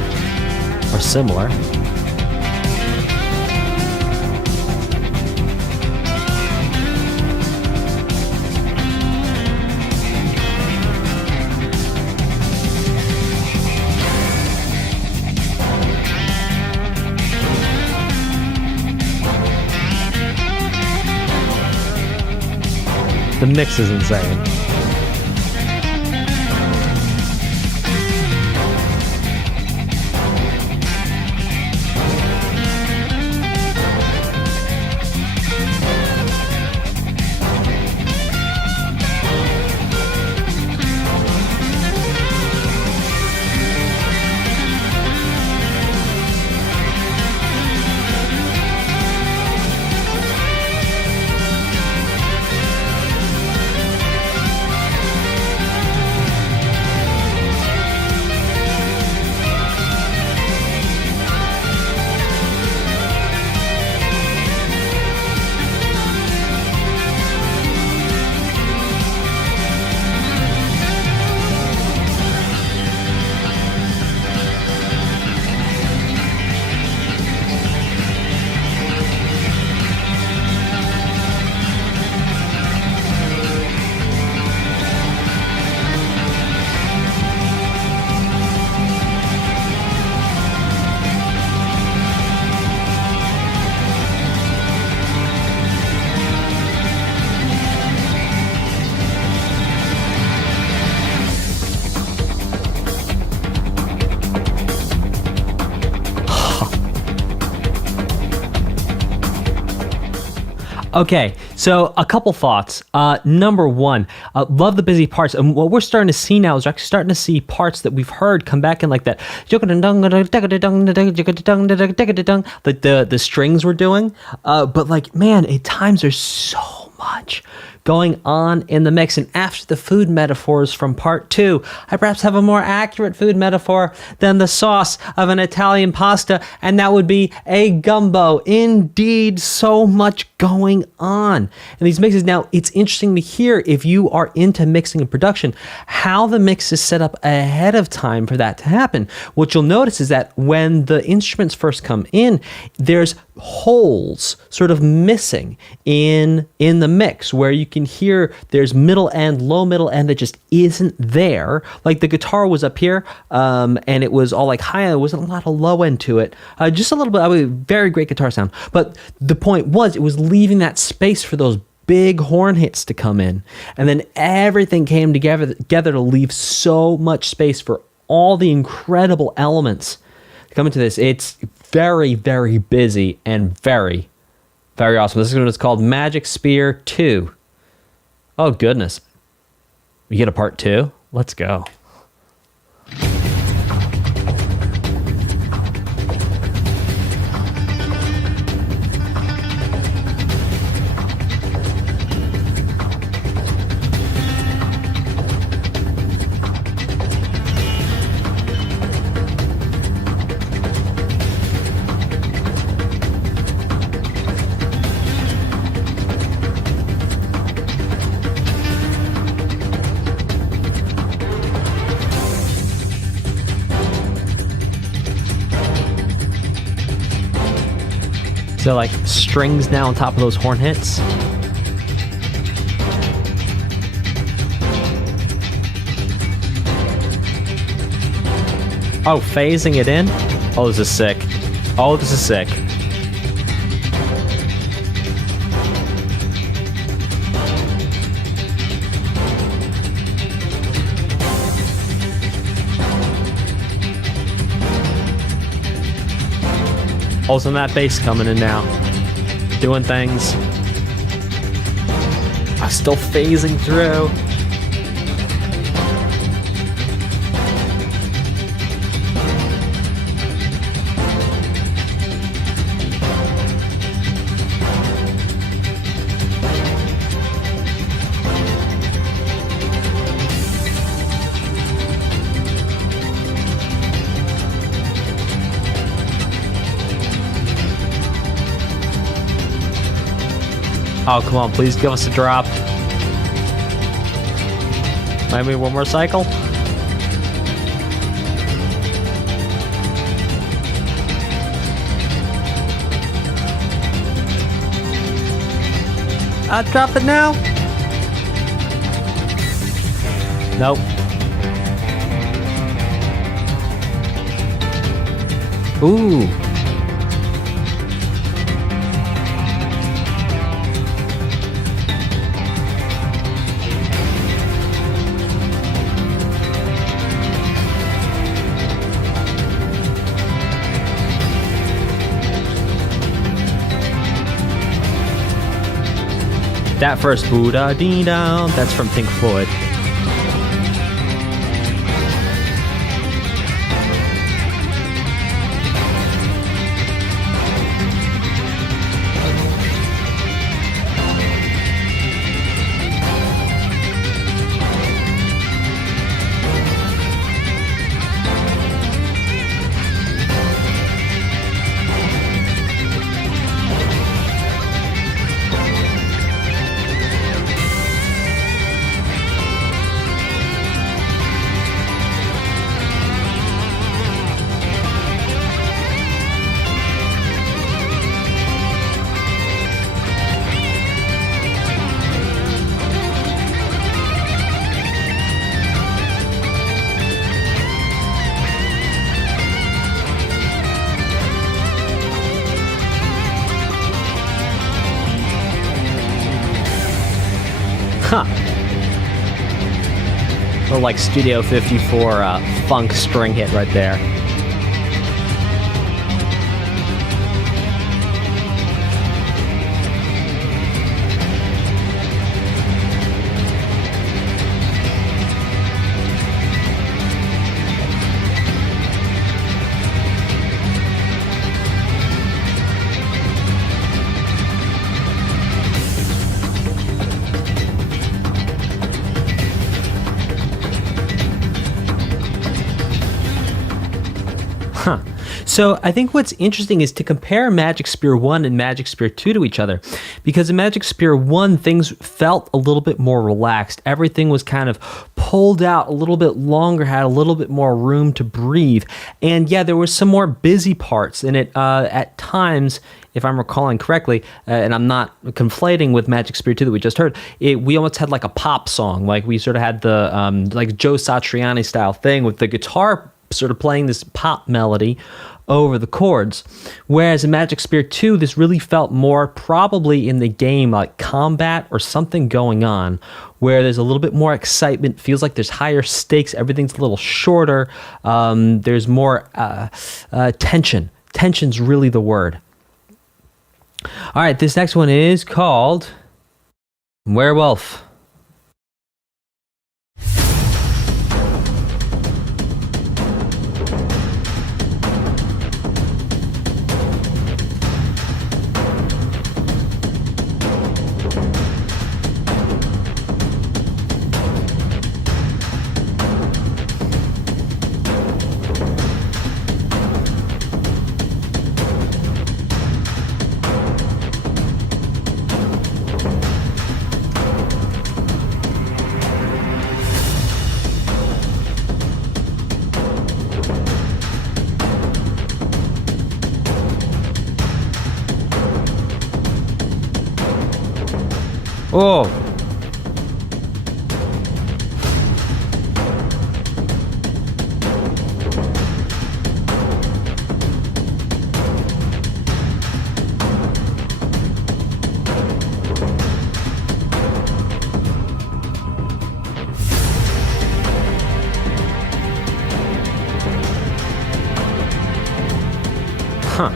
Or similar. The mix is insane. Okay, so a couple thoughts. Number one, love the busy parts. And what we're starting to see now is we're actually starting to see parts that we've heard come back in like that. Like the strings we're doing. But like, man, at times there's so much going on in the mix. And after the food metaphors from part 2, I perhaps have a more accurate food metaphor than the sauce of an Italian pasta, and that would be a gumbo. Indeed, so much going on in these mixes. Now, it's interesting to hear, if you are into mixing and production, how the mix is set up ahead of time for that to happen. What you'll notice is that when the instruments first come in, there's holes sort of missing in the mix where you can hear there's middle end, low middle end that just isn't there. Like the guitar was up here, and it was all like high, there wasn't a lot of low end to it. Just a little bit, very great guitar sound. But the point was, it was leaving that space for those big horn hits to come in. And then everything came together to leave so much space for all the incredible elements to come into this. It's very, very busy and very, very awesome. This is what it's called, Magic Spear 2. Oh, goodness. We get a part 2? Let's go. So like strings now on top of those horn hits. Oh, phasing it in? Oh, this is sick. Oh, this is sick. Also, that bass coming in now, doing things. I'm still phasing through. Oh, come on, please give us a drop. Maybe one more cycle? Drop it now? Nope. Ooh. That first Buddha dee down, that's from Pink Floyd. Huh. Little like Studio 54 funk string hit right there. So I think what's interesting is to compare Magic Spear 1 and Magic Spear 2 to each other, because in Magic Spear 1, things felt a little bit more relaxed. Everything was kind of pulled out a little bit longer, had a little bit more room to breathe. And yeah, there were some more busy parts in it at times. If I'm recalling correctly, and I'm not conflating with Magic Spear 2 that we just heard, we almost had like a pop song. Like we sort of had the like Joe Satriani style thing with the guitar sort of playing this pop melody over the chords. Whereas in Magic Spear 2, this really felt more probably in the game like combat or something going on, where there's a little bit more excitement, feels like there's higher stakes, everything's a little shorter, there's more tension. Tension's really the word. All right, this next one is called Werewolf. Oh. Huh.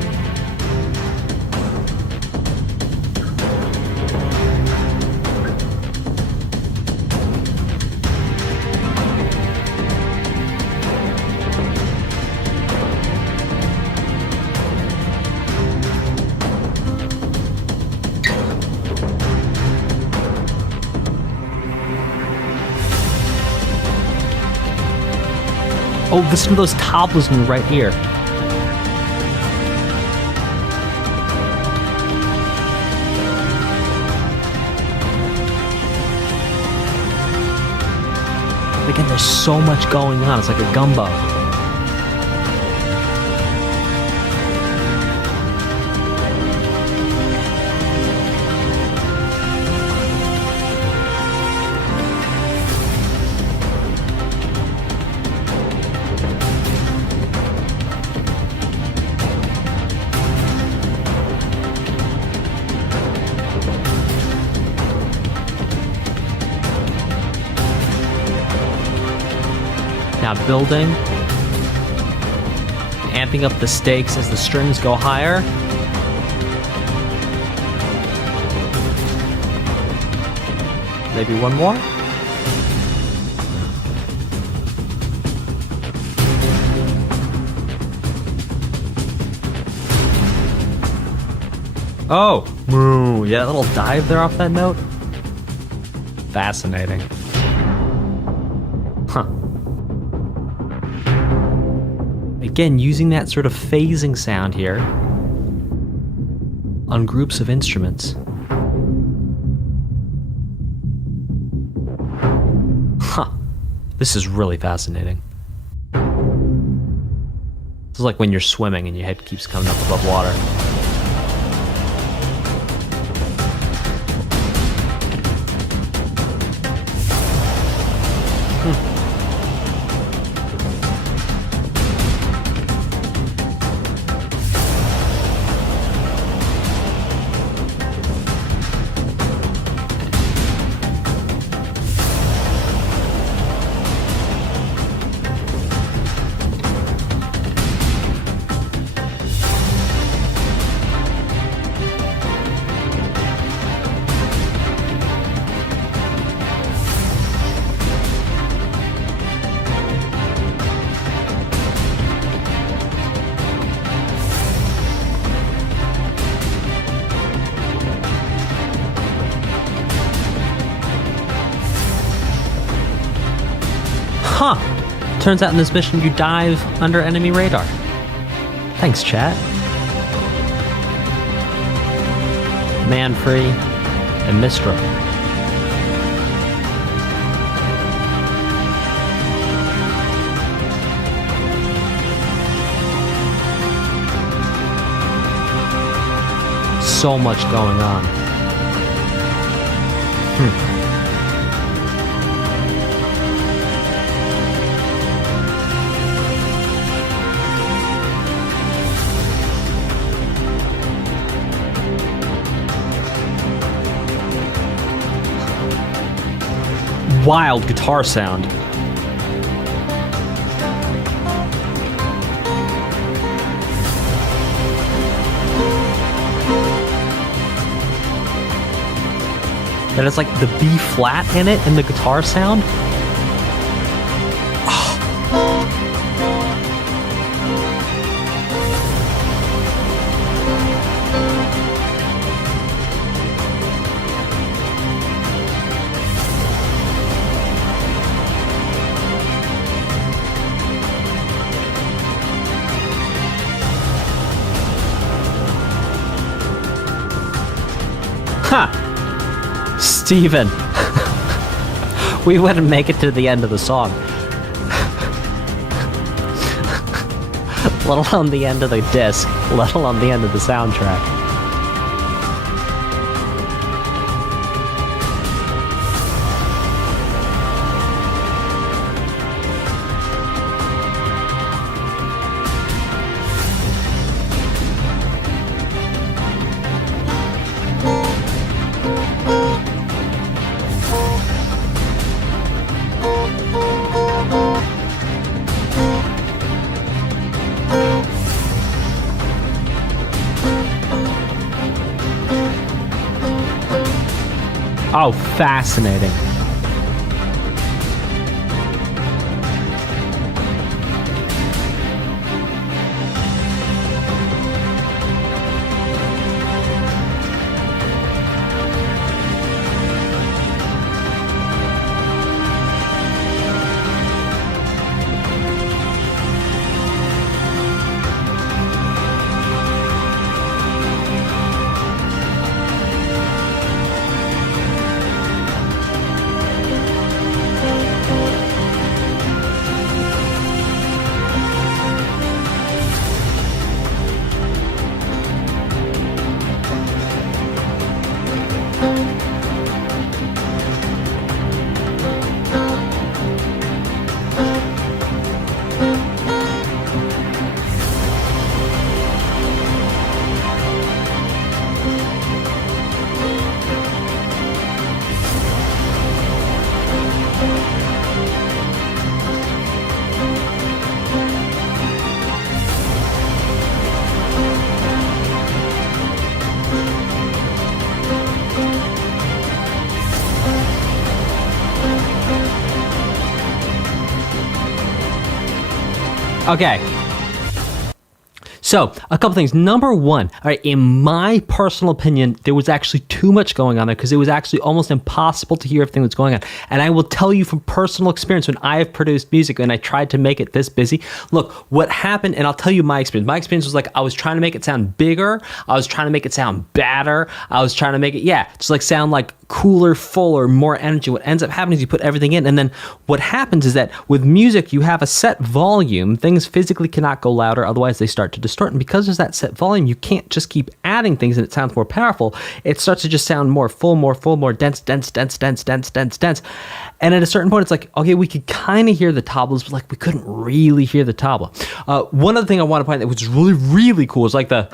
Oh, listen to those topples in right here. Again, there's so much going on. It's like a gumbo. Now building, amping up the stakes as the strings go higher. Maybe one more. Oh, moo. Yeah, a little dive there off that note. Fascinating. Huh. Again, using that sort of phasing sound here on groups of instruments. Huh. This is really fascinating. This is like when you're swimming and your head keeps coming up above water. Huh. Turns out in this mission you dive under enemy radar. Thanks, chat. Manfree and Mistral. So much going on. Wild guitar sound. That is like the B flat in it and the guitar sound. Steven, we wouldn't make it to the end of the song. Let alone the end of the disc, let alone the end of the soundtrack. Oh, fascinating. Okay. So, a couple things. Number one, all right, in my personal opinion, there was actually too much going on there because it was actually almost impossible to hear everything that's going on. And I will tell you from personal experience, when I have produced music and I tried to make it this busy, look, what happened, and I'll tell you my experience. My experience was like, I was trying to make it sound bigger. I was trying to make it sound badder. I was trying to make it, just like sound like cooler, fuller, more energy. What ends up happening is you put everything in, and then what happens is that with music, you have a set volume. Things physically cannot go louder, otherwise they start to distort. And because there's that set volume, you can't just keep adding things and it sounds more powerful. It starts to just sound more full, more dense. And at a certain point, it's like, okay, we could kind of hear the tablas, but like we couldn't really hear the tabla. One other thing I want to point out that was really, really cool is like the...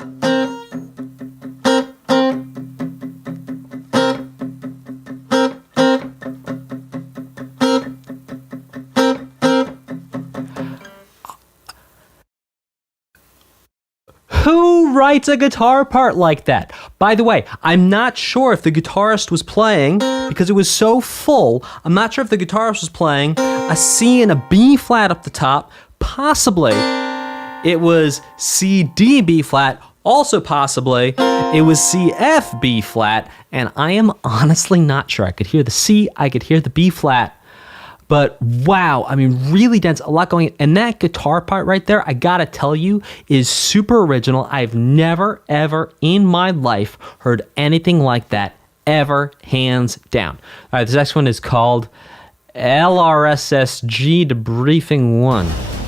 Who writes a guitar part like that? By the way, I'm not sure if the guitarist was playing, because it was so full, I'm not sure if the guitarist was playing a C and a B flat up the top. Possibly it was C, D, B flat. Also possibly it was C, F, B flat. And I am honestly not sure. I could hear the C, I could hear the B flat. But wow, I mean, really dense, a lot going in. And that guitar part right there, I gotta tell you, is super original. I've never, ever in my life heard anything like that, ever, hands down. All right, this next one is called LRSSG Debriefing I.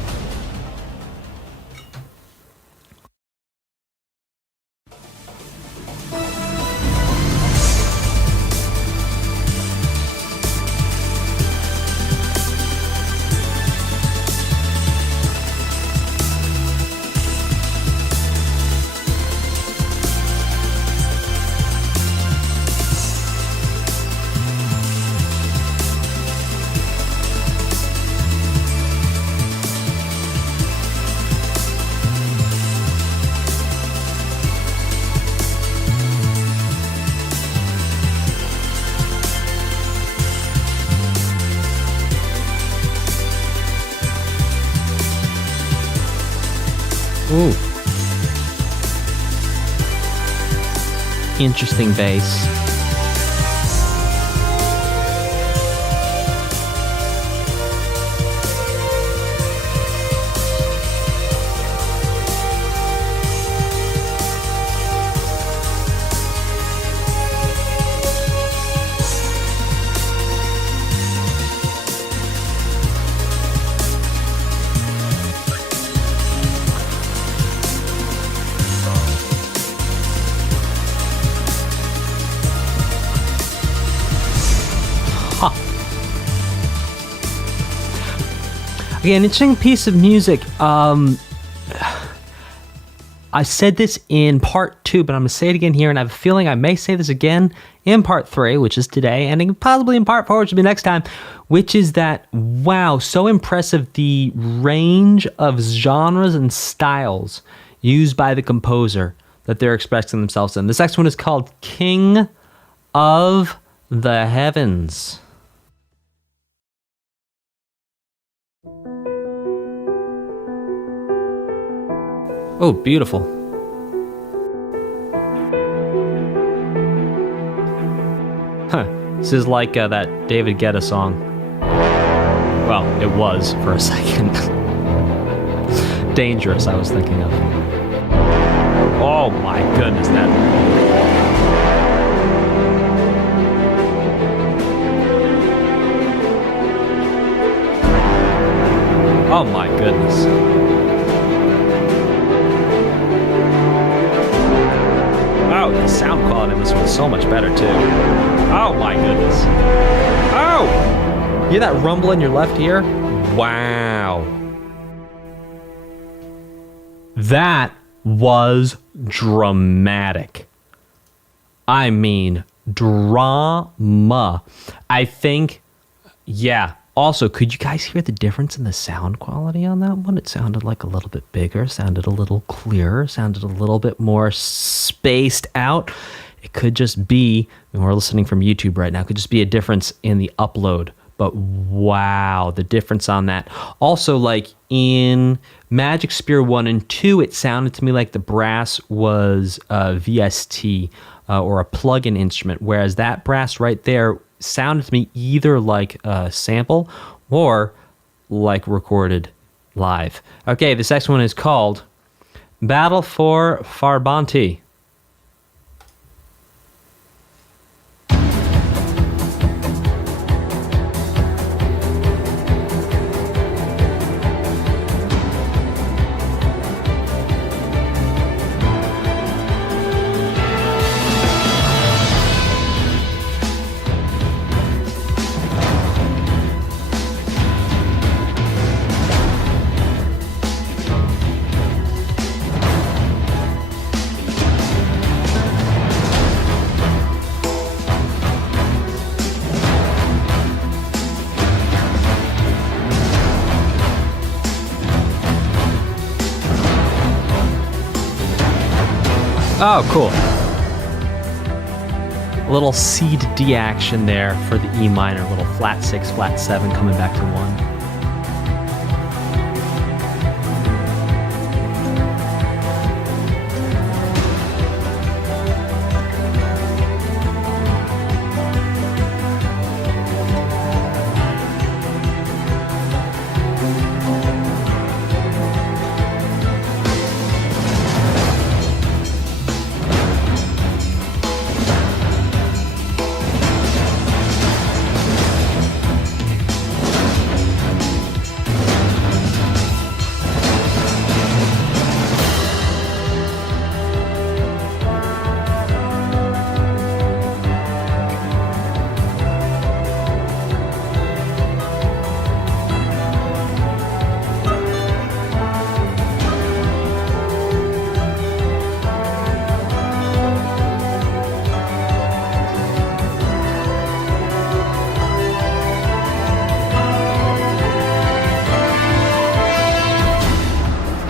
Ooh. Interesting bass. Again, interesting piece of music. I said this in part 2, but I'm going to say it again here, and I have a feeling I may say this again in part 3, which is today, and possibly in part 4, which will be next time, which is that, wow, so impressive the range of genres and styles used by the composer that they're expressing themselves in. This next one is called King of the Heavens. Oh, beautiful. Huh. This is like that David Guetta song. Well, it was for a second. Dangerous, I was thinking of. Oh my goodness, that... Oh my goodness. Oh, the sound quality in this one's so much better too. Oh my goodness. Oh! You hear that rumble in your left ear? Wow. That was dramatic. I mean, drama. I think, yeah. Also, could you guys hear the difference in the sound quality on that one? It sounded like a little bit bigger, sounded a little clearer, sounded a little bit more spaced out. It could just be, and we're listening from YouTube right now, it could just be a difference in the upload. But wow, the difference on that. Also, like in Magic Spear 1 and 2, it sounded to me like the brass was VST or a plug-in instrument, whereas that brass right there sounded to me either like a sample or like recorded live. Okay, this next one is called Battle for Farbanti. Oh, cool. A little C to D action there for the E minor, a little flat 6, flat 7 coming back to 1.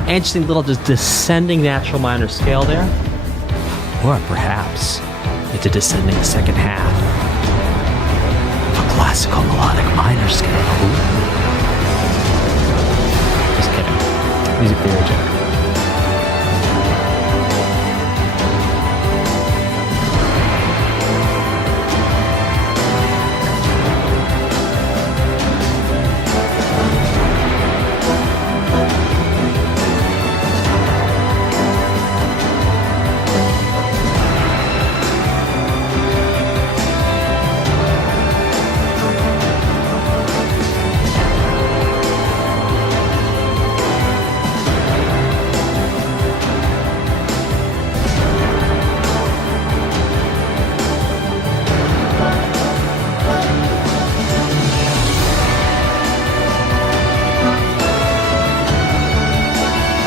Interesting little just descending natural minor scale there. Or perhaps it's a descending second half. A classical melodic minor scale. Ooh. Just kidding. Music theory joke.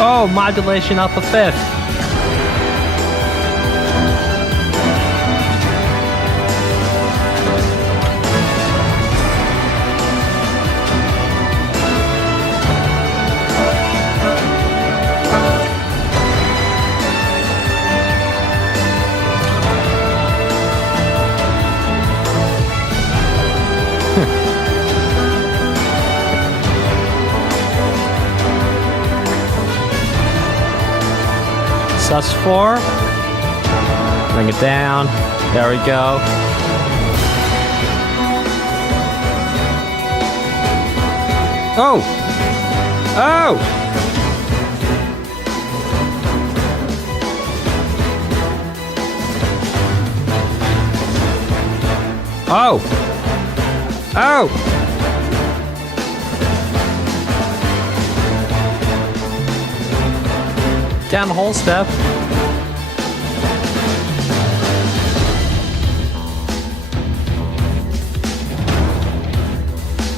Oh, modulation up a fifth. sus4. Bring it down. There we go. Oh! Oh! Oh! Oh! Down the whole step.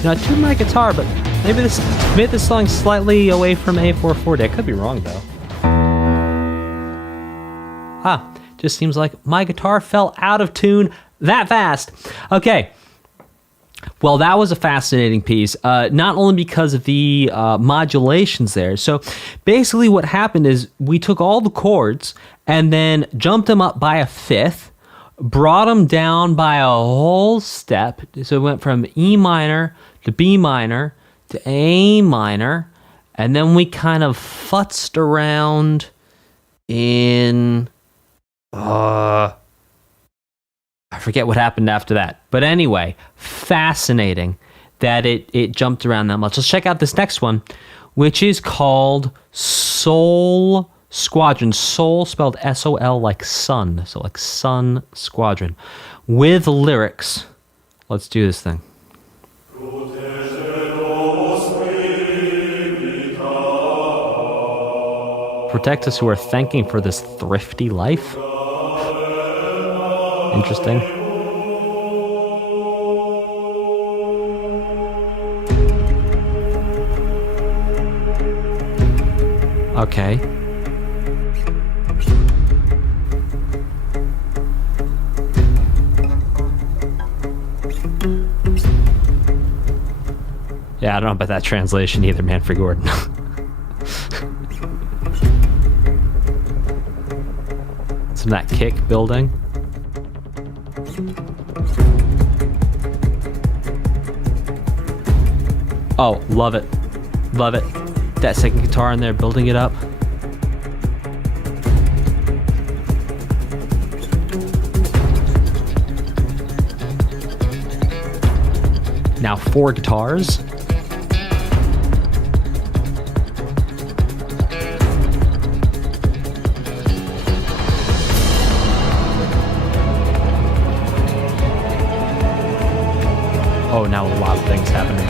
Now, I tuned my guitar, but maybe this made this song slightly away from A440. I could be wrong, though. Just seems like my guitar fell out of tune that fast. Okay. Well, that was a fascinating piece, not only because of the modulations there. So basically what happened is we took all the chords and then jumped them up by a fifth, brought them down by a whole step. So it went from E minor to B minor to A minor, and then we kind of futzed around in... I forget what happened after that. But anyway, fascinating that it jumped around that much. Let's check out this next one, which is called Soul Squadron. Soul spelled S-O-L like sun. So like Sun Squadron. With lyrics. Let's do this thing. Protect us who are thanking for this thrifty life. Interesting. Okay. Yeah, I don't know about that translation either, Manfred Gordon. Some of that kick building. Oh, love it. Love it. That second guitar in there, building it up. Now 4 guitars. Oh, now a lot of things happening.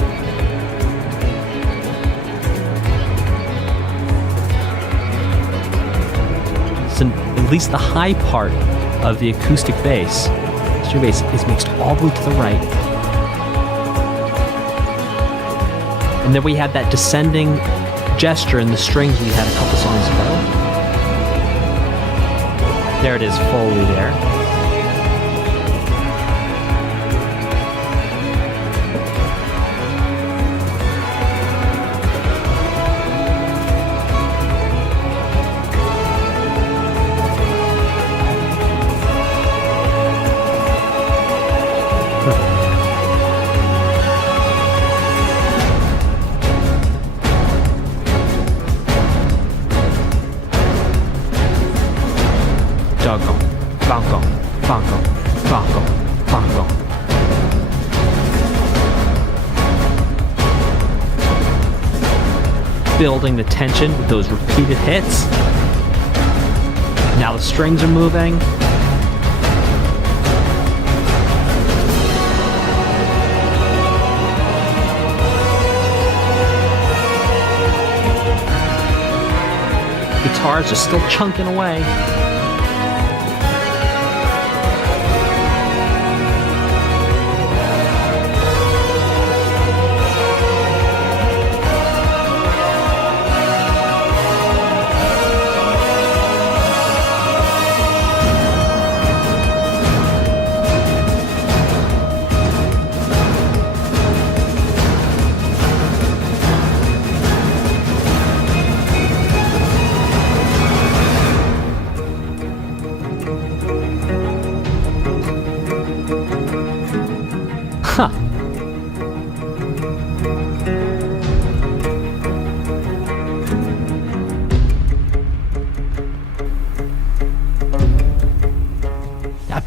So at least the high part of the acoustic bass, string bass, is mixed all the way to the right. And then we had that descending gesture in the strings we had a couple songs ago. There it is, fully there. building the tension with those repeated hits. Now the strings are moving. Guitars are still chunking away.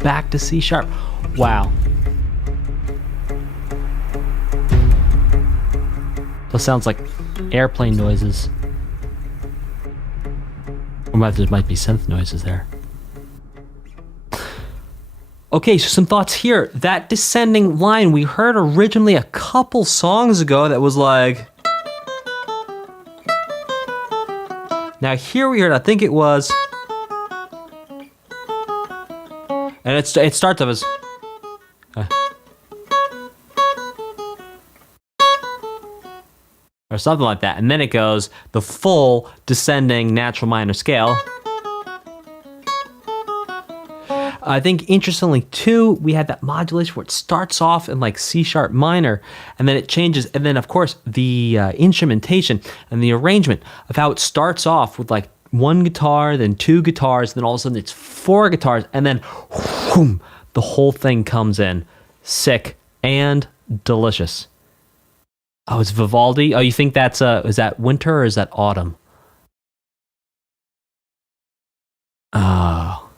Back to C sharp. Wow. Those sounds like airplane noises. Or there might be synth noises there. Okay, so some thoughts here. That descending line we heard originally a couple songs ago that was like... Now here we heard, I think it was... And it starts off as... or something like that. And then it goes the full descending natural minor scale. I think interestingly too, we had that modulation where it starts off in like C sharp minor and then it changes. And then of course the instrumentation and the arrangement of how it starts off with like one guitar, then two guitars, then all of a sudden it's four guitars, and then whoom, the whole thing comes in. Sick and delicious. Oh, it's Vivaldi? Oh, you think that's, is that winter or is that autumn? Oh.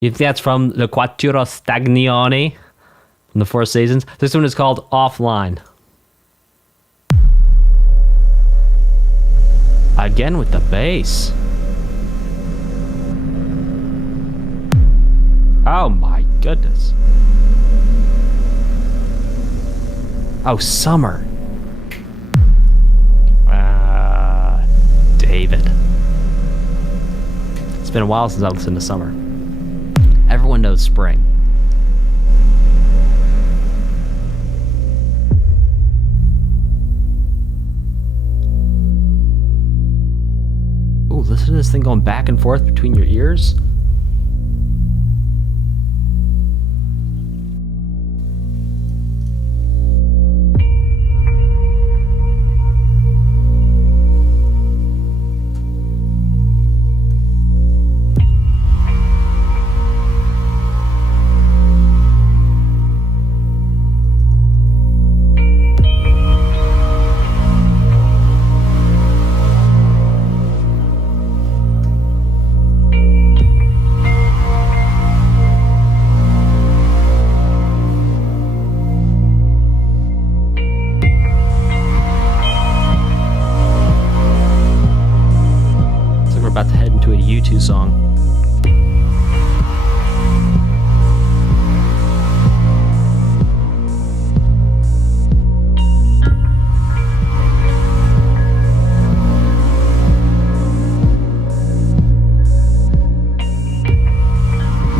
You think that's from the Quattro Stagioni from the Four Seasons? This one is called Offline. Again with the bass. Oh my goodness. Oh, summer. David. It's been a while since I listened to summer. Everyone knows spring. Ooh, listen to this thing going back and forth between your ears. U2 song.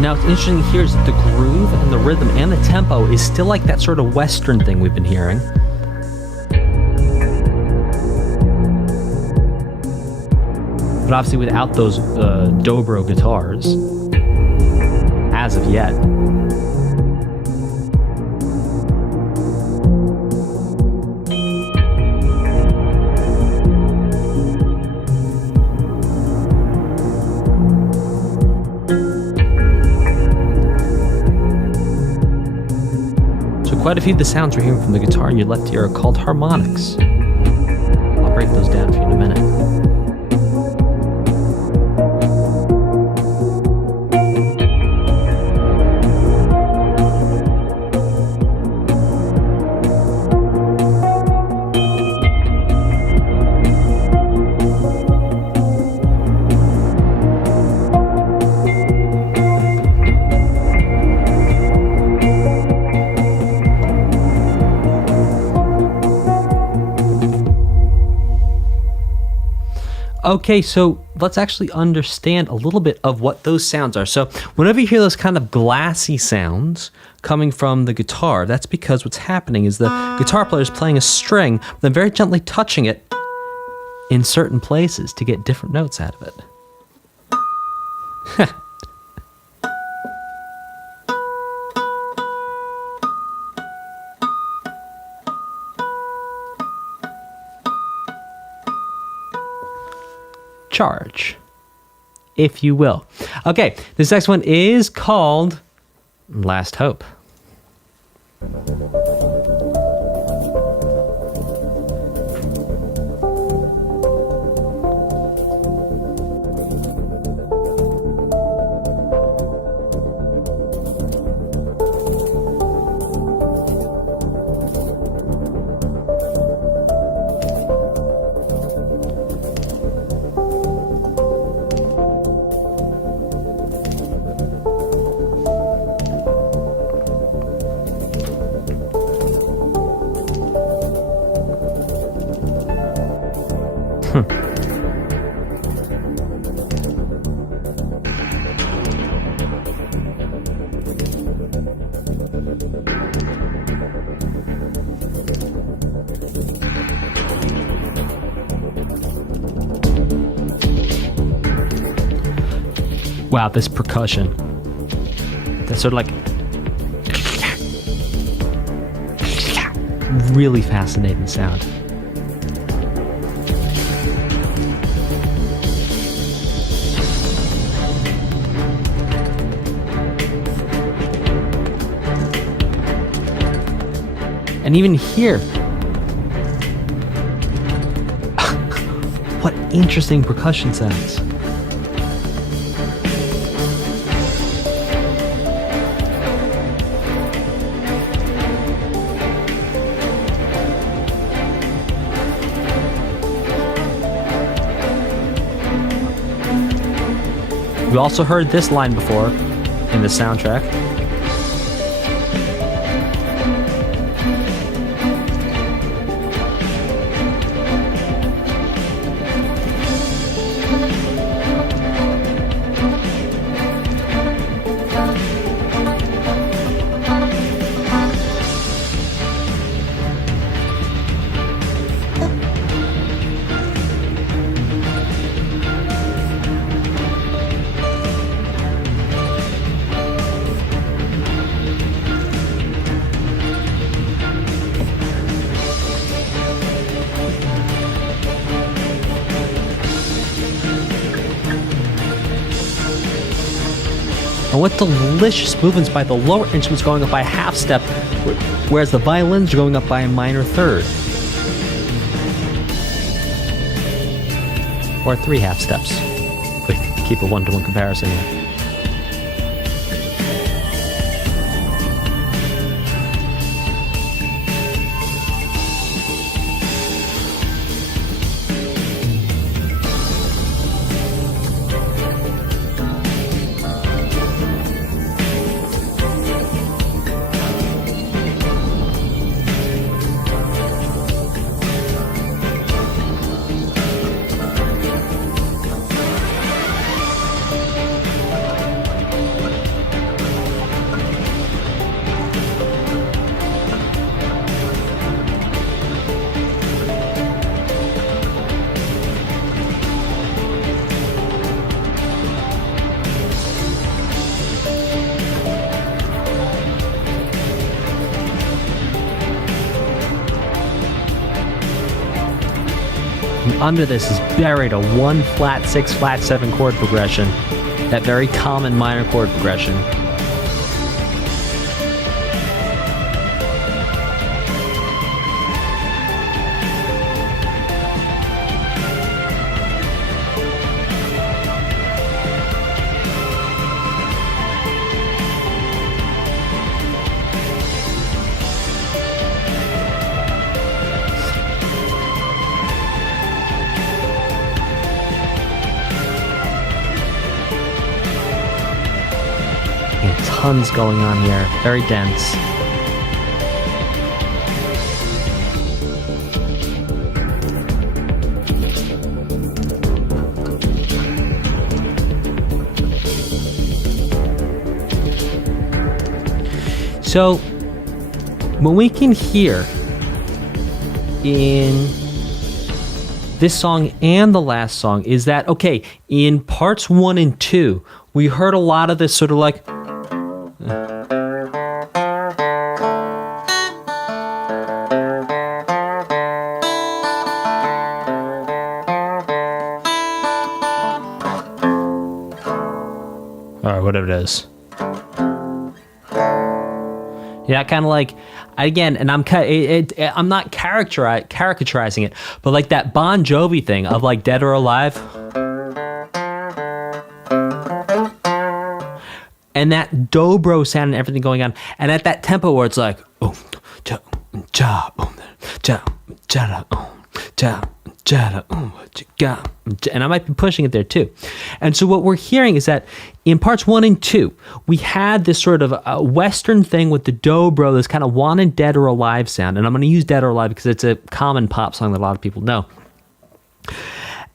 Now it's interesting here is that the groove and the rhythm and the tempo is still like that sort of Western thing we've been hearing. But obviously without those dobro guitars, as of yet. So quite a few of the sounds we're hearing from the guitar in your left ear are called harmonics. I'll break those down for you in a minute. Okay, so let's actually understand a little bit of what those sounds are. So whenever you hear those kind of glassy sounds coming from the guitar, that's because what's happening is the guitar player is playing a string, then very gently touching it in certain places to get different notes out of it. Charge, if you will. Okay, this next one is called Last Hope. Wow, this percussion. That's sort of like really fascinating sound. And even here, what interesting percussion sounds. We also heard this line before in the soundtrack. And what delicious movements by the lower instruments going up by a half step, whereas the violins are going up by a minor third. Or 3 half steps. Quick, keep a one-to-one comparison here. Under this is buried a 1 flat 6 flat 7 chord progression, that very common minor chord progression. Tons going on here, very dense. So what we can hear in this song and the last song is that, okay, in parts 1 and 2, we heard a lot of this sort of like... or whatever it is. Yeah, kind of like, again, and I'm not caricaturizing it, but like that Bon Jovi thing of like Dead or Alive, and that dobro sound and everything going on, and at that tempo where it's like, and I might be pushing it there too. And so what we're hearing is that in parts 1 and 2, we had this sort of a Western thing with the dobro, this kind of wanted Dead or Alive sound. And I'm going to use Dead or Alive because it's a common pop song that a lot of people know.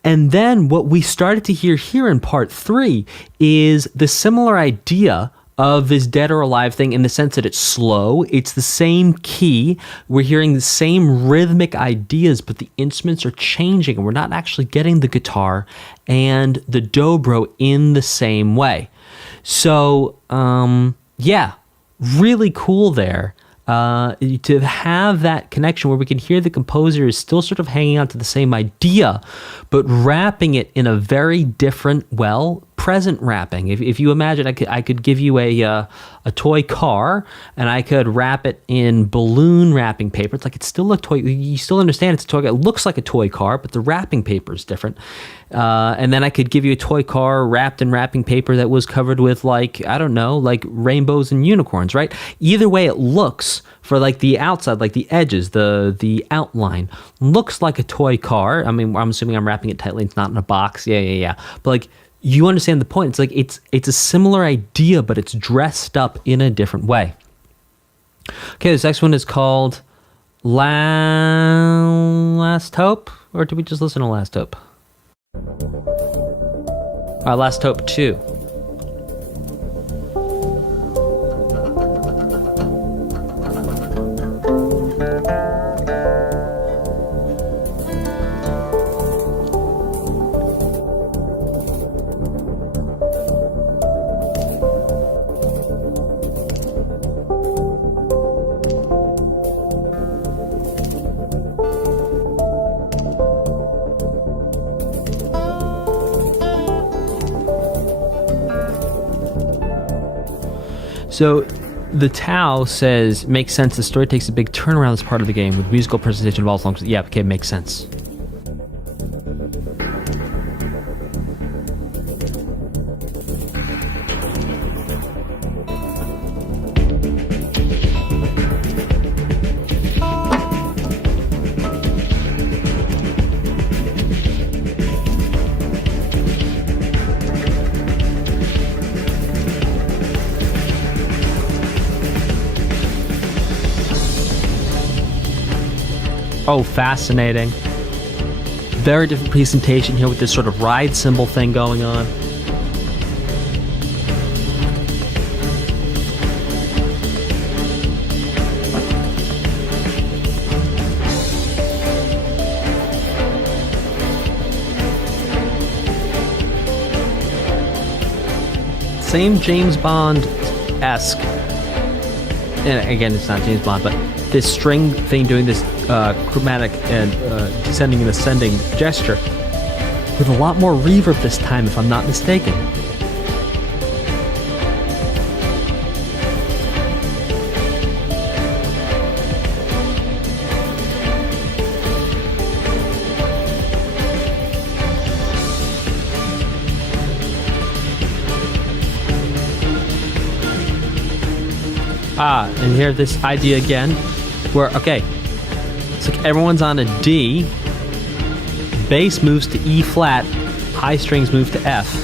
And then what we started to hear here in part 3 is the similar idea of this Dead or Alive thing in the sense that it's slow. It's the same key. We're hearing the same rhythmic ideas, but the instruments are changing and we're not actually getting the guitar and the dobro in the same way. So, yeah, really cool there. To have that connection where we can hear the composer is still sort of hanging on to the same idea, but wrapping it in a very different, present wrapping. If you imagine, I could give you a toy car, and I could wrap it in balloon wrapping paper. It's like it's still a toy. You still understand it's a toy. It looks like a toy car, but the wrapping paper is different. And then I could give you a toy car wrapped in wrapping paper that was covered with like rainbows and unicorns, right? Either way it looks, for like the outside, like the edges, the outline looks like a toy car. I mean, I'm assuming I'm wrapping it tightly. It's not in a box. Yeah. But like, you understand the point. It's like, it's a similar idea, but it's dressed up in a different way. Okay, this next one is called Last Hope, or did we just listen to Last Hope? Last Hope 2. So the Tau says, makes sense. The story takes a big turnaround as part of the game with musical presentation of all songs. Yeah, okay, makes sense. Oh, fascinating. Very different presentation here with this sort of ride cymbal thing going on. Same James Bond-esque. And again, it's not James Bond, but this string thing doing this chromatic and descending and ascending gesture with a lot more reverb this time, if I'm not mistaken. And here this idea again, where, okay, it's like everyone's on a D, bass moves to E flat, high strings move to F.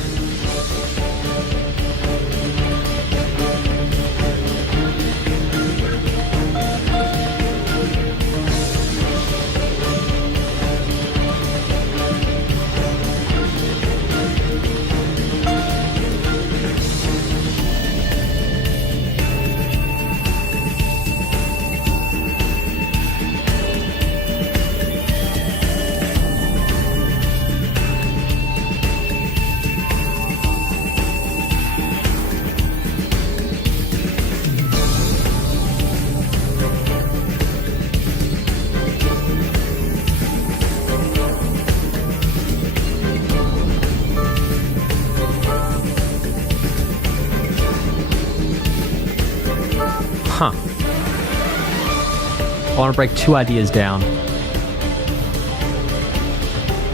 I want to break 2 ideas down.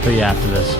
But yeah, after this.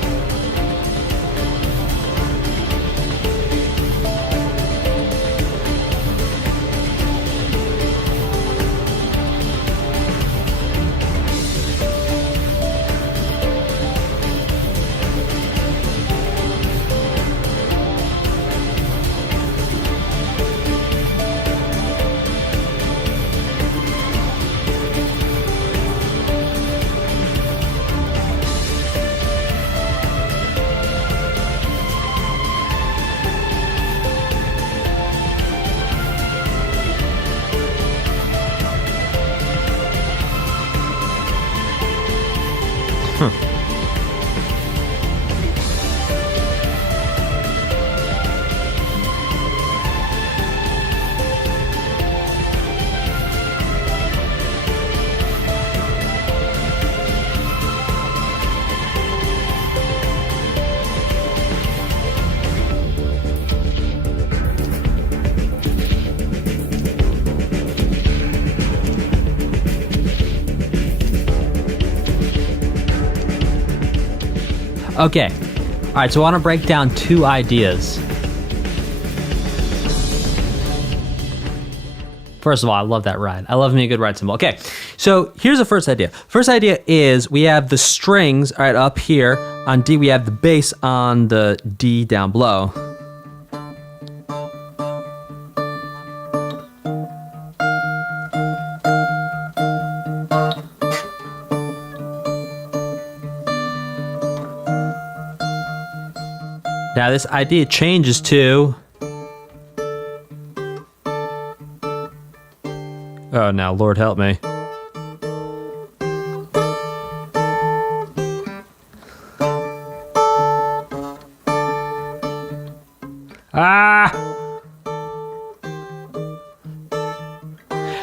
Okay. All right, so I want to break down 2 ideas. First of all, I love that ride. I love me a good ride symbol. Okay, so here's the first idea. First idea is we have the strings, all right, up here on D. We have the bass on the D down below. Now this idea changes to... Oh, now, Lord help me.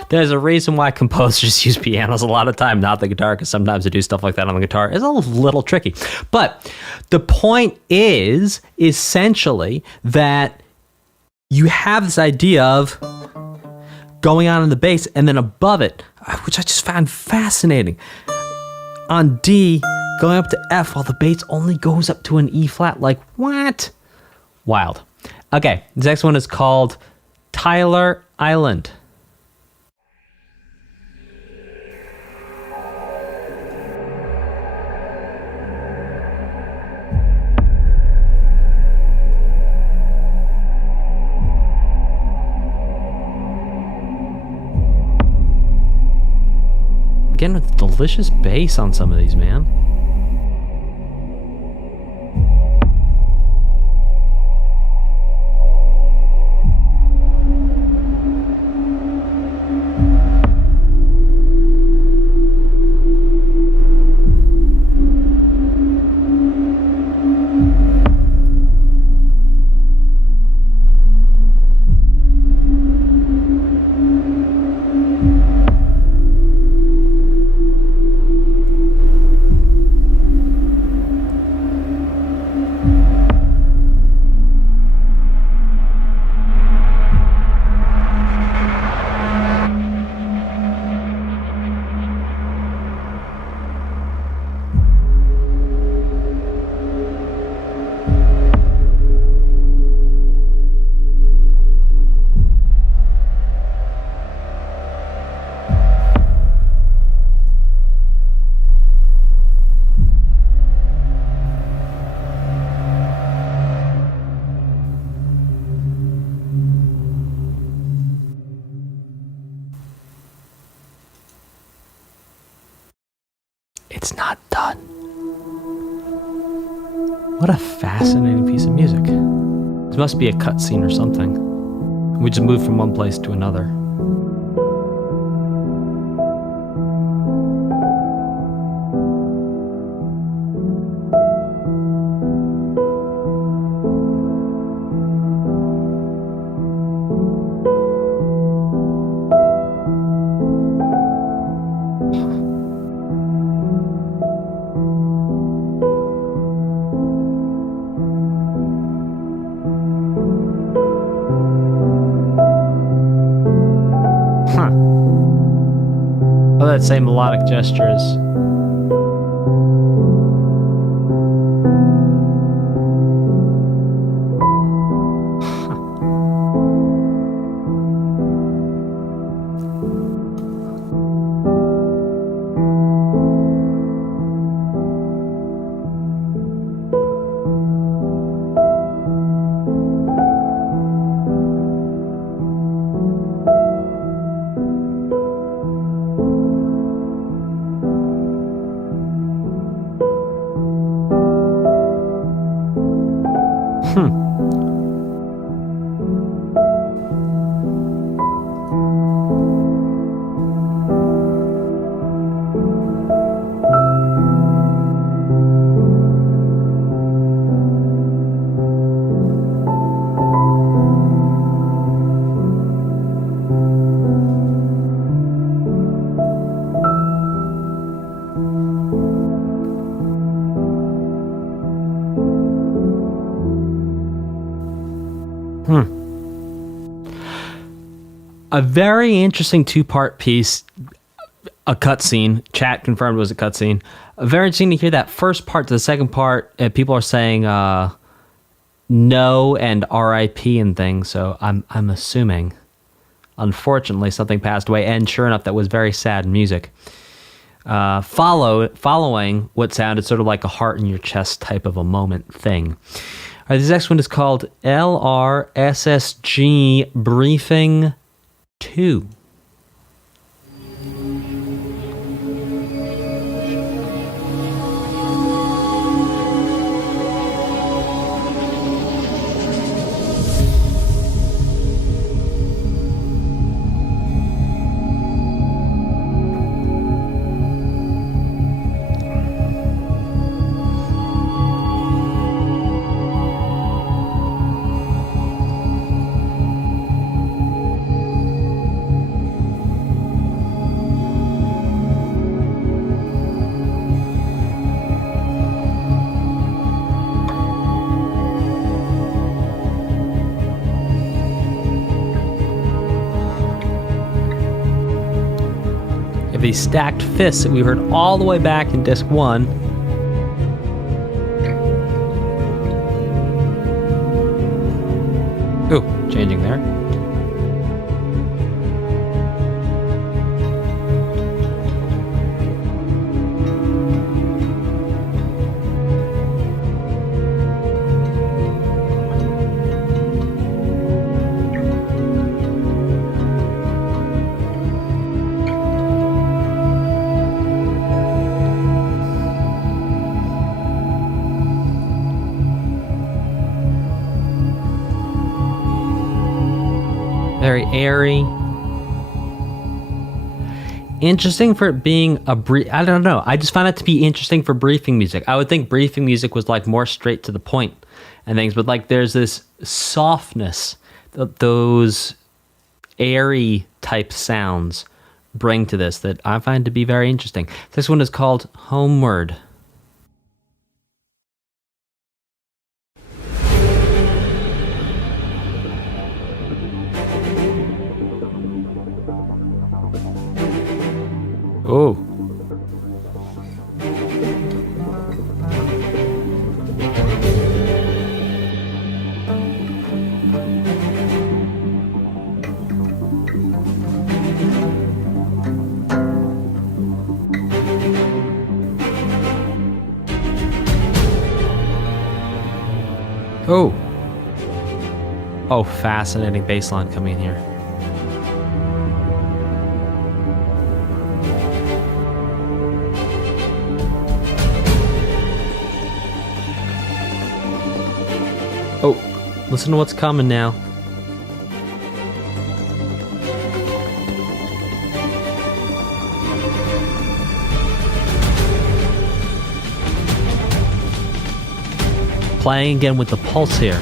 There's a reason why composers use pianos a lot of time, not the guitar, because sometimes to do stuff like that on the guitar is a little tricky. But the point is essentially that you have this idea of going on in the bass and then above it, which I just found fascinating, on D, going up to F while the bass only goes up to an E flat. Like, what? Wild. Okay, the next one is called Tyler Island. Again, with delicious bass on some of these, man. It's not done. What a fascinating piece of music. This must be a cutscene or something. We just move from one place to another. that say melodic gestures. A very interesting two-part piece, a cutscene. Chat confirmed was a cutscene. Very interesting to hear that first part to the second part. People are saying no and RIP and things. So I'm assuming, unfortunately, something passed away. And sure enough, that was very sad music. Following what sounded sort of like a heart in your chest type of a moment thing. All right, this next one is called LRSSG Briefing II. These stacked fists that we heard all the way back in disc 1. Ooh, changing there. Very airy. Interesting for it being a I don't know. I just find it to be interesting for briefing music. I would think briefing music was like more straight to the point and things, but like there's this softness that those airy type sounds bring to this that I find to be very interesting. This one is called Homeward. Oh. Oh. Oh, fascinating bass line coming in here. Oh, listen to what's coming now. Playing again with the pulse here.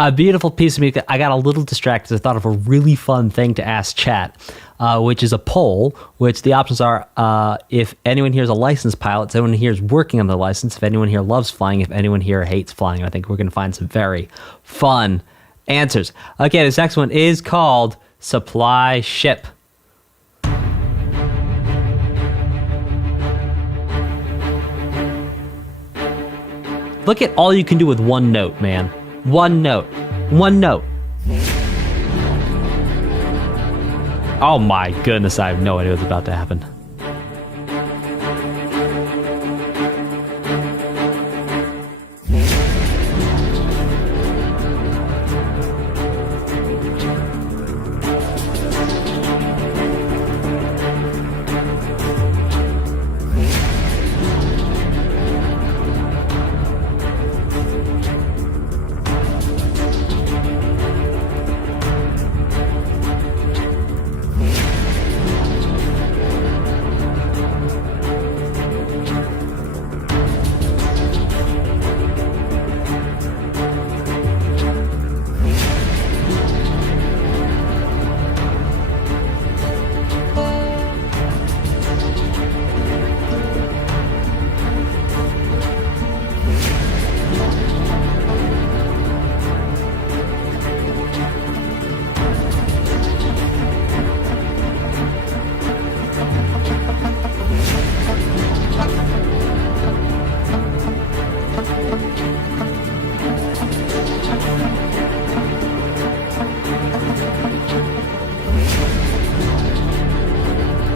A beautiful piece of music. I got a little distracted. I thought of a really fun thing to ask chat, which is a poll, which the options are if anyone here is a licensed pilot, if anyone here is working on the license, if anyone here loves flying, if anyone here hates flying. I think we're going to find some very fun answers. Okay, this next one is called Supply Ship. Look at all you can do with one note, man. One note. One note. Oh my goodness, I have no idea what's about to happen.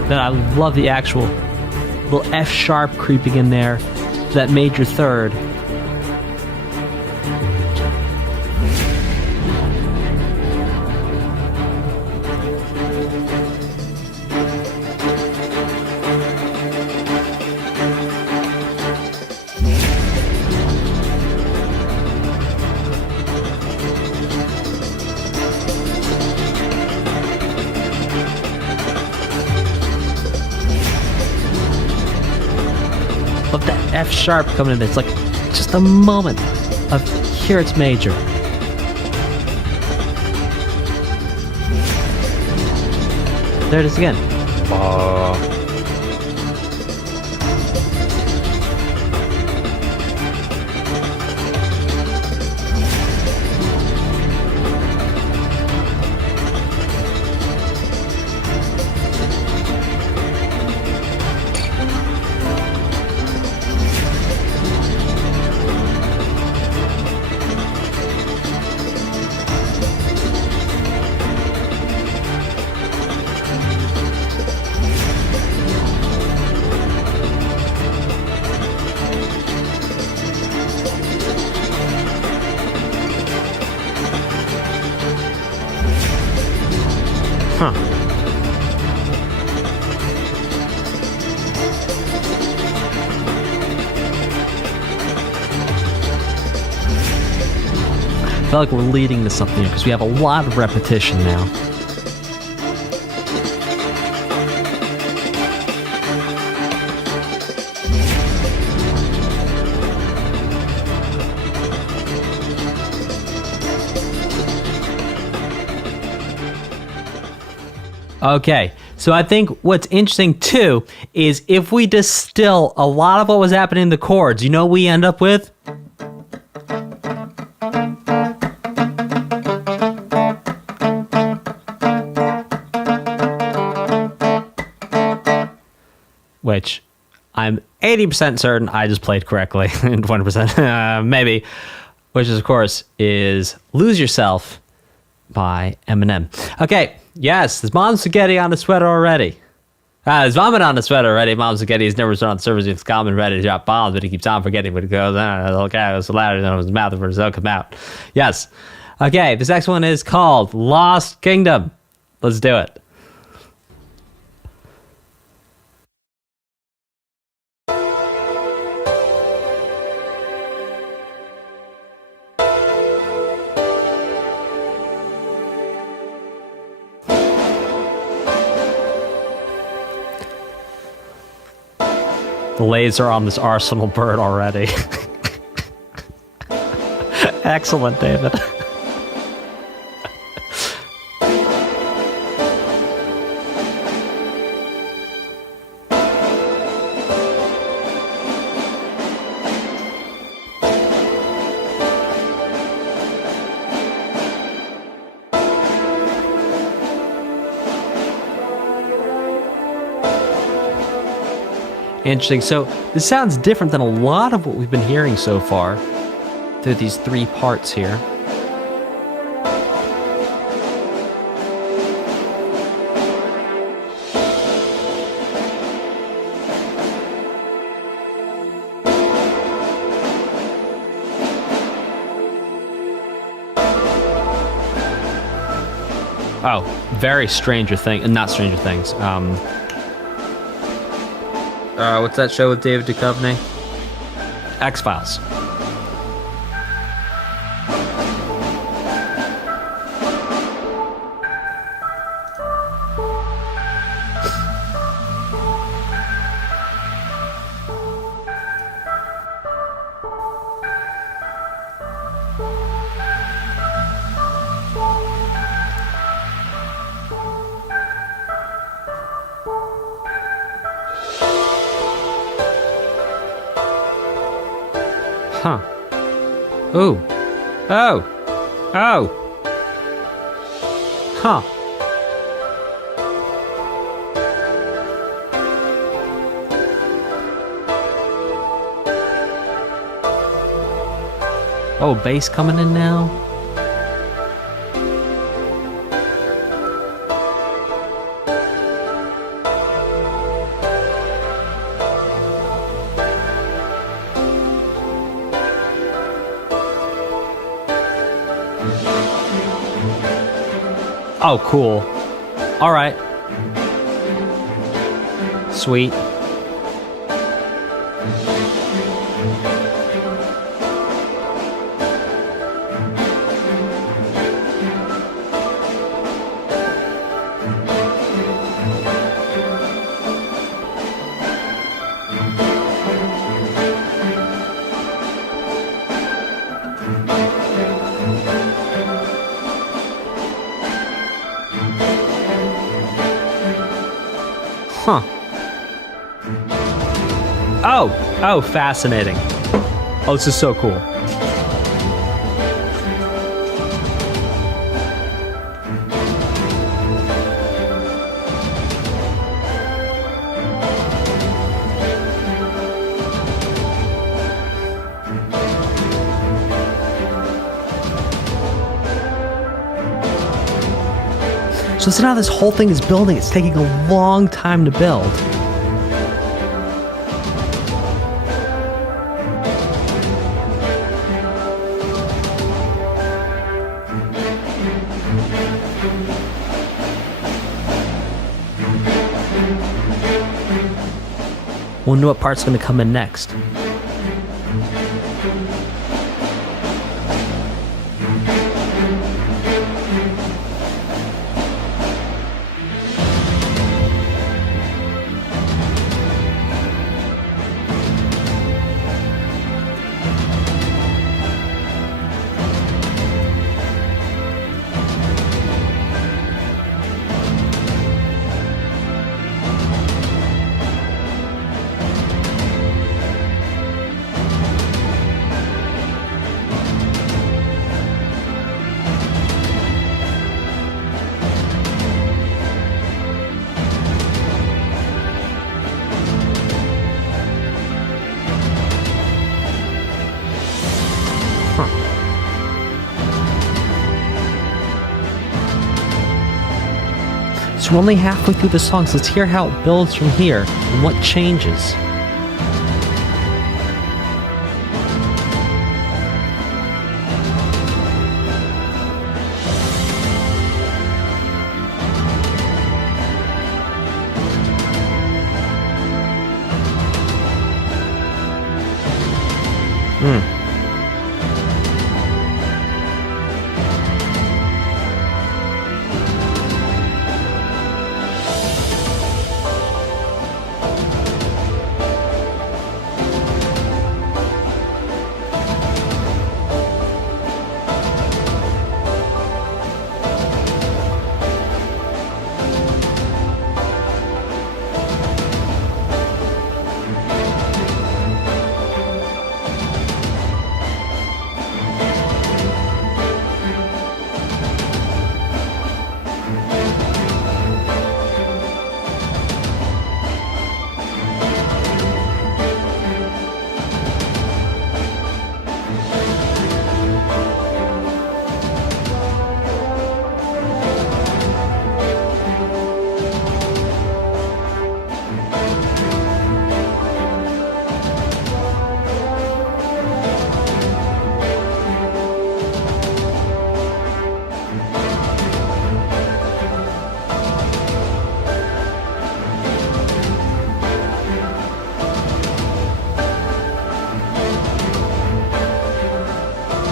Then I love the actual little F sharp creeping in there, that major third. Love that F sharp coming in there. It's like just a moment of here it's major. There it is again. Huh. I feel like we're leading to something because we have a lot of repetition now. Okay, so I think what's interesting too is if we distill a lot of what was happening in the chords, you know what we end up with? Which I'm 80% certain I just played correctly, and 20% maybe, which is, of course, is Lose Yourself by Eminem. Okay, yes, there's Mom Spaghetti on the sweater already. There's vomit on the sweater already. Mom Spaghetti has never returned on the surface. He's calm and ready to drop bombs, but he keeps on forgetting what it goes. Okay, it was louder than his mouth for his own come out. Yes. Okay, this next one is called Lost Kingdom. Let's do it. The laser on this arsenal bird already. Excellent, David. Interesting. So this sounds different than a lot of what we've been hearing so far through these 3 parts here. Oh, very Stranger Things, not Stranger Things. What's that show with David Duchovny? X-Files. Huh. Ooh. Oh. Oh. Huh. Oh, bass coming in now? Oh, cool. All right. Sweet. Huh. Oh, fascinating. Oh, this is so cool. So now this whole thing is building. It's taking a long time to build. Wonder what part's going to come in next. So we're only halfway through the song, so let's hear how it builds from here and what changes.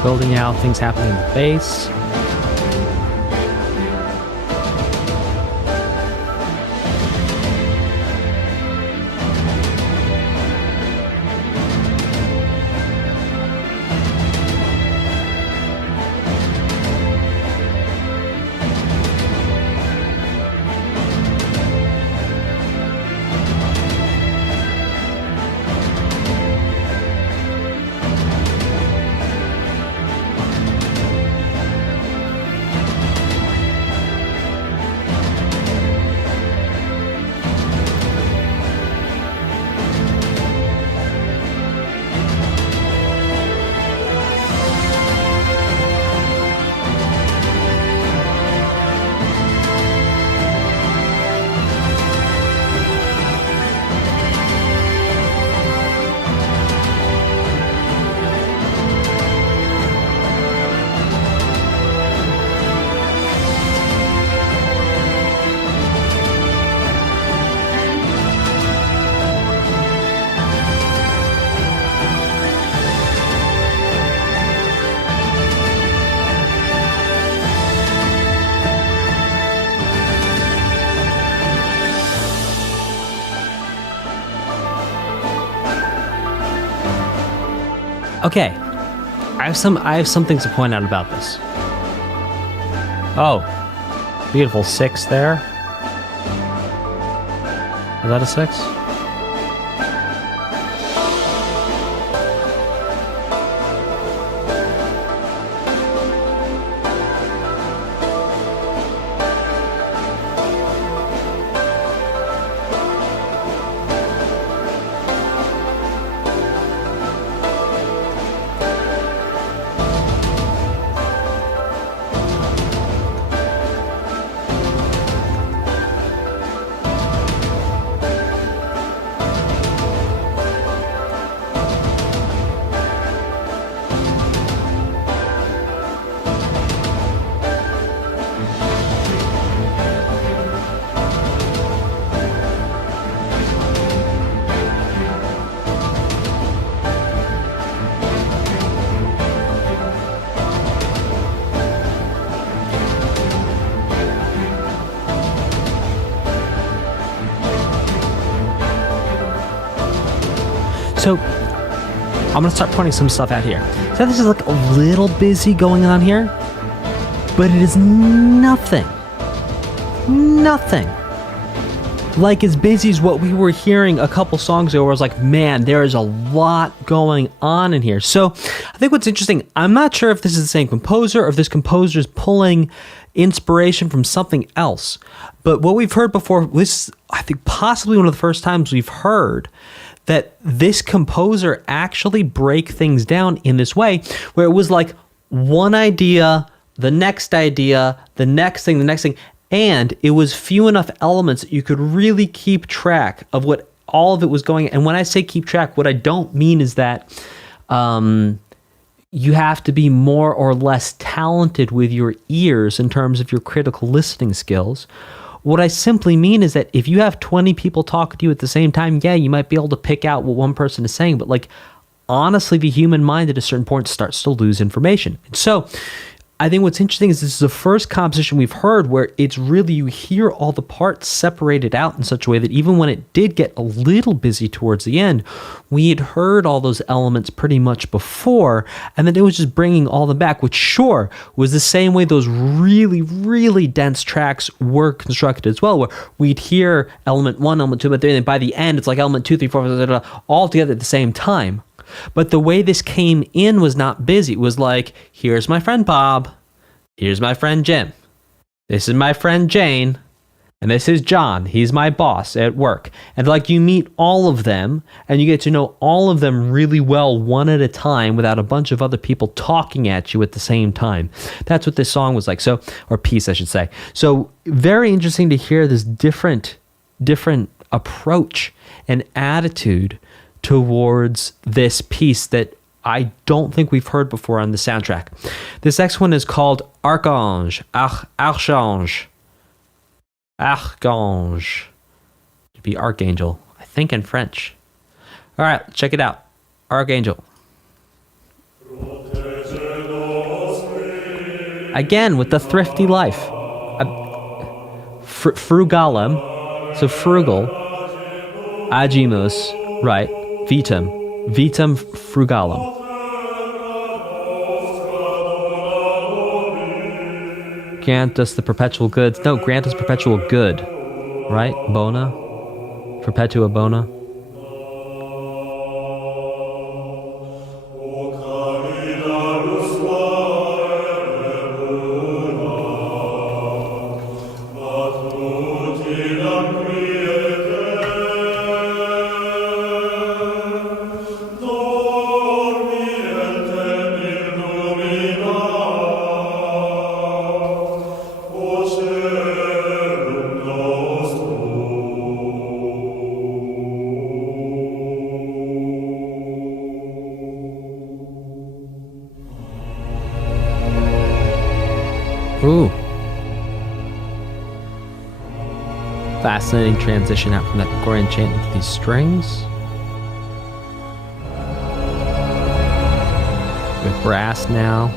building out, things happening in the base. Okay, I have some things to point out about this. Oh, beautiful 6 there. Is that a 6? So I'm gonna start pointing some stuff out here. So this is like a little busy going on here, but it is nothing like as busy as what we were hearing a couple songs ago where I was like, man, there is a lot going on in here. So I think what's interesting, I'm not sure if this is the same composer or if this composer is pulling inspiration from something else. But what we've heard before, this I think possibly one of the first times we've heard that this composer actually break things down in this way, where it was like one idea, the next idea, the next thing, and it was few enough elements that you could really keep track of what all of it was going. And when I say keep track, what I don't mean is that you have to be more or less talented with your ears in terms of your critical listening skills. What I simply mean is that if you have 20 people talking to you at the same time, yeah, you might be able to pick out what one person is saying, but like honestly, the human mind at a certain point starts to lose information. And so I think what's interesting is this is the first composition we've heard where it's really, you hear all the parts separated out in such a way that even when it did get a little busy towards the end, we had heard all those elements pretty much before, and then it was just bringing all them back, which sure was the same way those really, really dense tracks were constructed as well, where we'd hear element 1, element 2, but then by the end, it's like element 2, 3, 4, all together at the same time. But the way this came in was not busy. It was like, here's my friend Bob, here's my friend Jim, this is my friend Jane, and this is John. He's my boss at work. And like you meet all of them, and you get to know all of them really well one at a time without a bunch of other people talking at you at the same time. That's what this song was like. So, or piece, I should say. So very interesting to hear this different approach and attitude towards this piece that I don't think we've heard before on the soundtrack. This next one is called Archange. Archange. Archange. It'd be Archangel, I think in French. All right, check it out. Archangel. Protège Again, with the thrifty life. Frugalum, so frugal. Agimus, right. Vitam frugalum. Grant us the perpetual goods. No, grant us perpetual good. Right? Bona? Perpetua bona? Ooh. Fascinating transition out from that Gregorian chant into these strings. With brass now.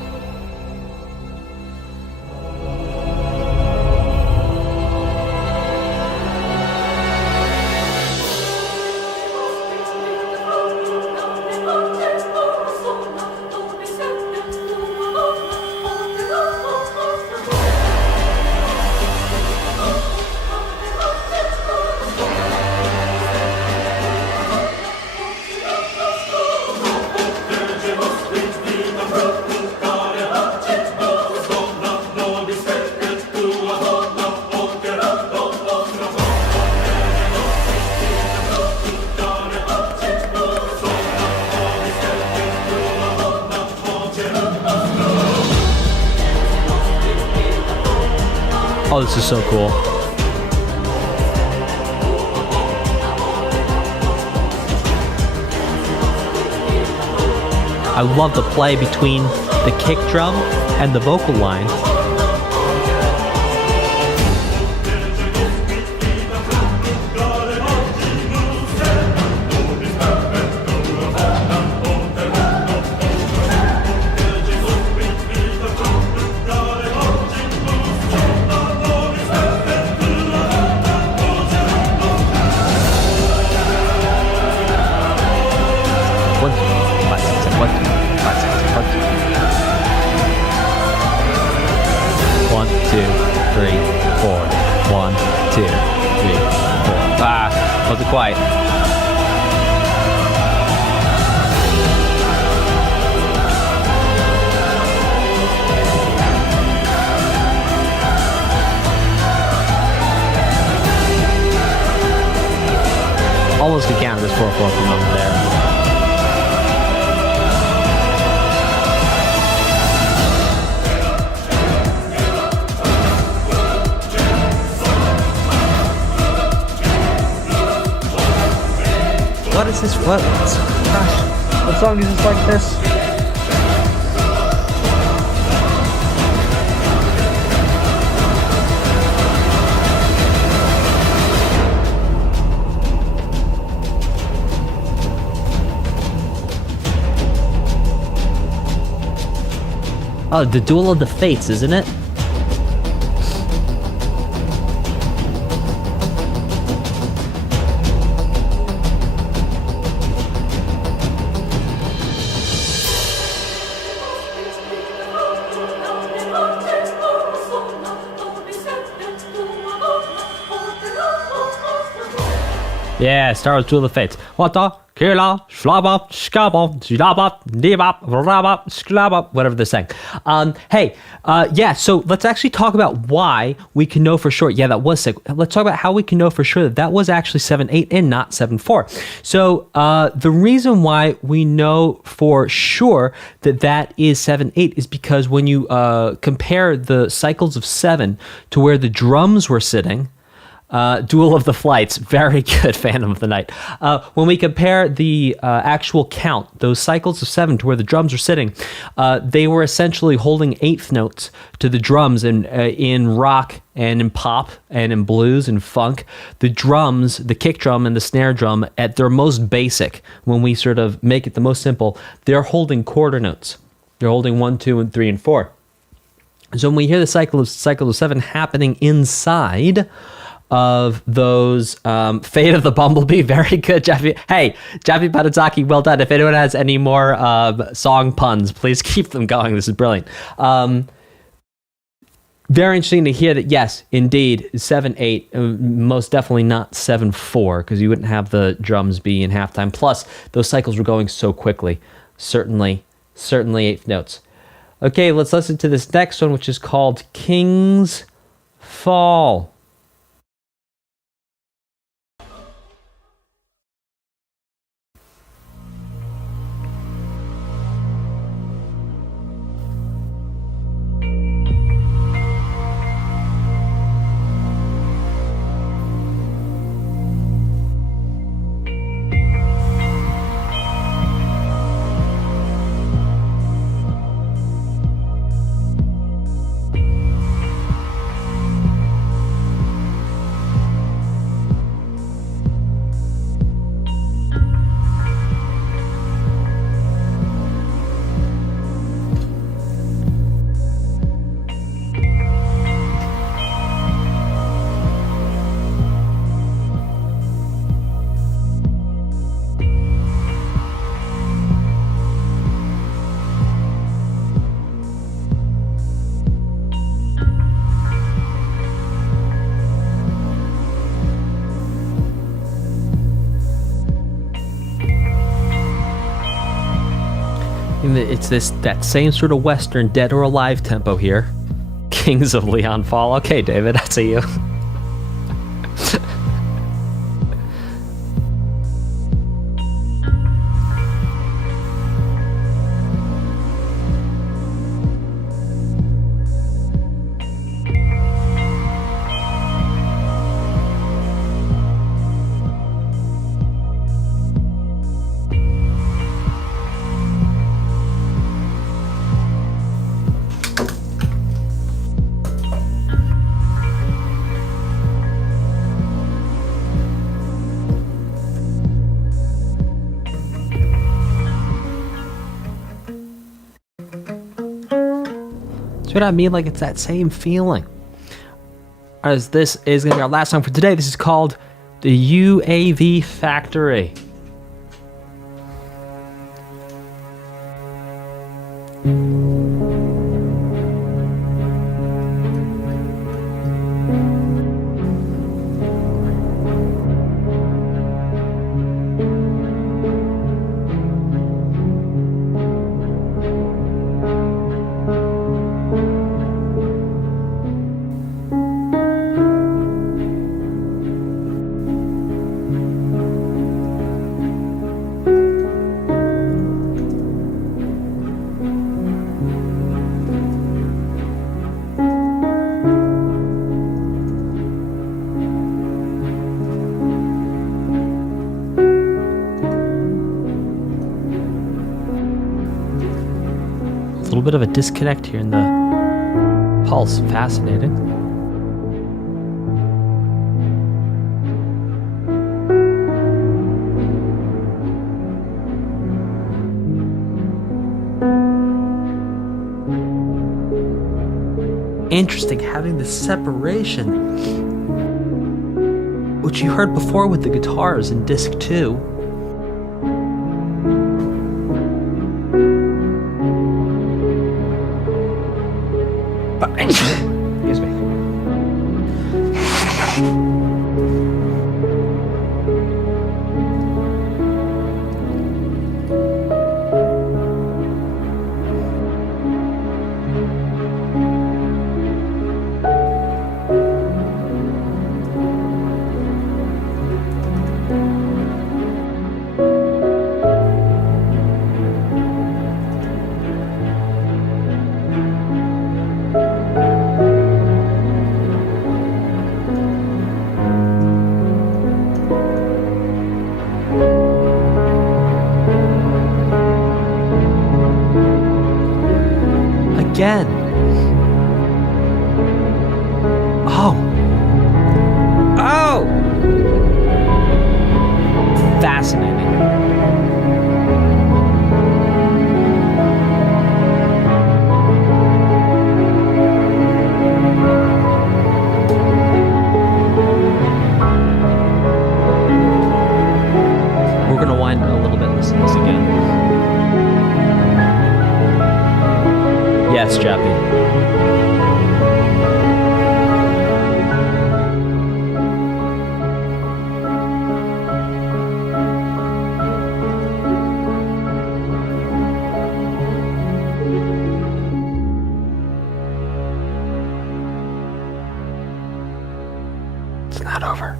Oh, this is so cool. I love the play between the kick drum and the vocal line. Wasn't quite. Almost could count this 4/4 for a moment there. What is this? What? Gosh, what song is this like this? Oh, the Duel of the Fates, isn't it? Yeah, Star Wars Duel of the Fates. Whatever they're saying. Yeah, so let's actually talk about why we can know for sure. Yeah, that was sick. Let's talk about how we can know for sure that was actually 7/8 and not 7/4. So the reason why we know for sure that that is 7/8 is because when you compare the cycles of 7 to where the drums were sitting, Duel of the Flights, very good, Phantom of the Night. When we compare the actual count, those cycles of 7 to where the drums are sitting, they were essentially holding eighth notes to the drums in rock and in pop and in blues and funk. The drums, the kick drum and the snare drum, at their most basic, when we sort of make it the most simple, they're holding quarter notes. They're holding 1, 2, and 3, and 4. So when we hear the cycle of 7 happening inside of those Fate of the Bumblebee, very good, Jeffy. Hey, Jeffy Patataki, well done. If anyone has any more song puns, please keep them going. This is brilliant. Very interesting to hear that, yes, indeed, 7-8, most definitely not 7-4, because you wouldn't have the drums be in halftime. Plus, those cycles were going so quickly. Certainly 8th notes. Okay, let's listen to this next one, which is called King's Fall. It's that same sort of Western Dead or Alive tempo here. Kings of Leon Fall. Okay, David, I see you. What I mean, like, it's that same feeling. As this is going to be our last song for today. This is called The UAV Factory. A little bit of a disconnect here in the pulse. Fascinating. Interesting having the separation, which you heard before with the guitars in disc 2. Excuse me. Again. Oh. Fascinating. It's not over.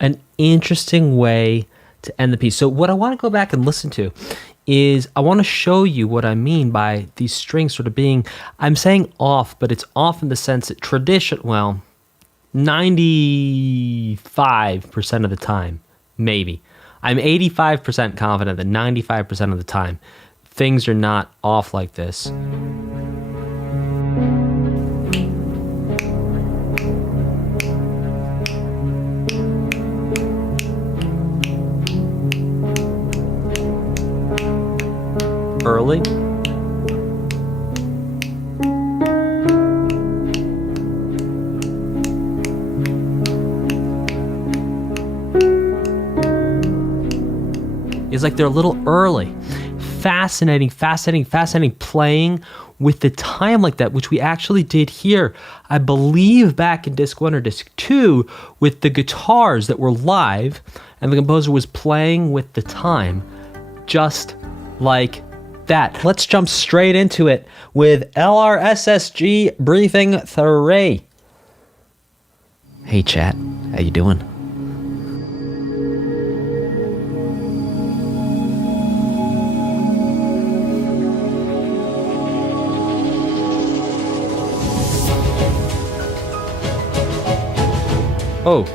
An interesting way to end the piece. So what I want to go back and listen to is I want to show you what I mean by these strings sort of being, I'm saying off, but it's off in the sense that 95% of the time, maybe. I'm 85% confident that 95% of the time, things are not off like this. Early. It's like they're a little early. Fascinating playing with the time like that, which we actually did here, I believe back in disc 1 or disc 2 with the guitars that were live, and the composer was playing with the time just like that. Let's jump straight into it with LRSSG Briefing III. Hey chat, how you doing? Oh.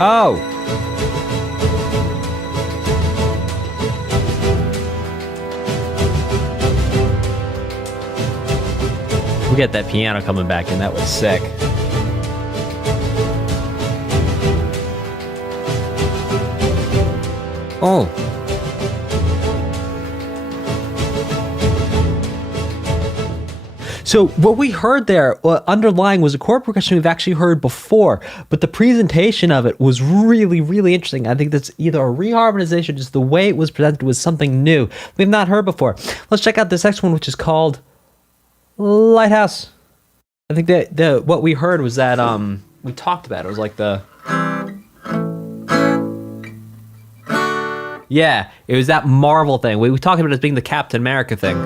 Oh. We get that piano coming back in. That was sick. Oh. So what we heard there underlying was a chord progression we've actually heard before, but the presentation of it was really, really interesting. I think that's either a reharmonization, just the way it was presented was something new we've not heard before. Let's check out this next one, which is called Lighthouse. I think that what we heard was that we talked about it. It was like the Yeah, it was that Marvel thing. We talked about it as being the Captain America thing.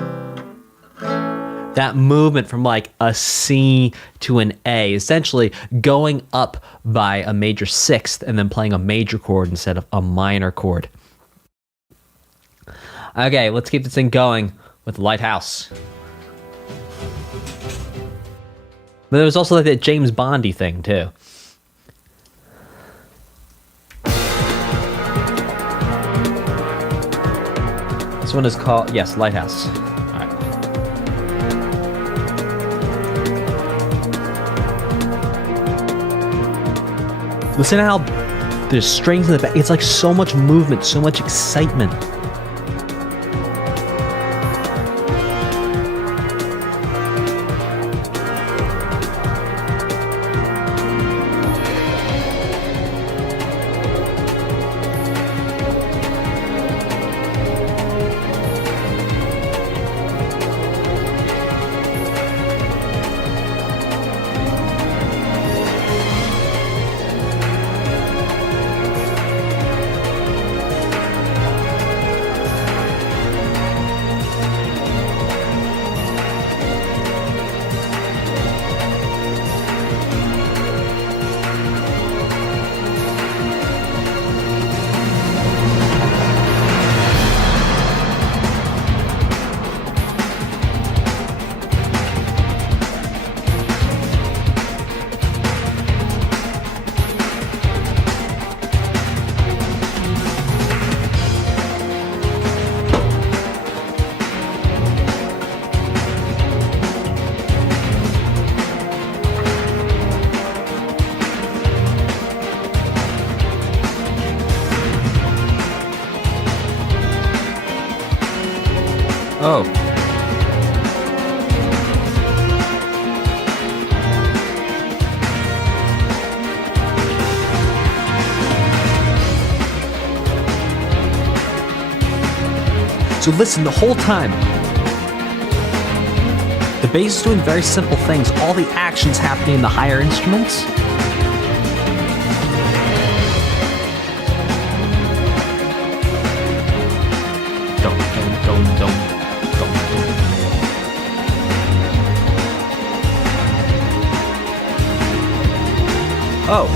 That movement from like a C to an A, essentially going up by a major sixth and then playing a major chord instead of a minor chord. Okay, let's keep this thing going with Lighthouse. But there was also like that James Bondy thing too. This one is called, yes, Lighthouse. Listen to how there's strings in the back. It's like so much movement, so much excitement. Oh. So listen, the whole time, the bass is doing very simple things. All the action's happening in the higher instruments. Don't. Oh.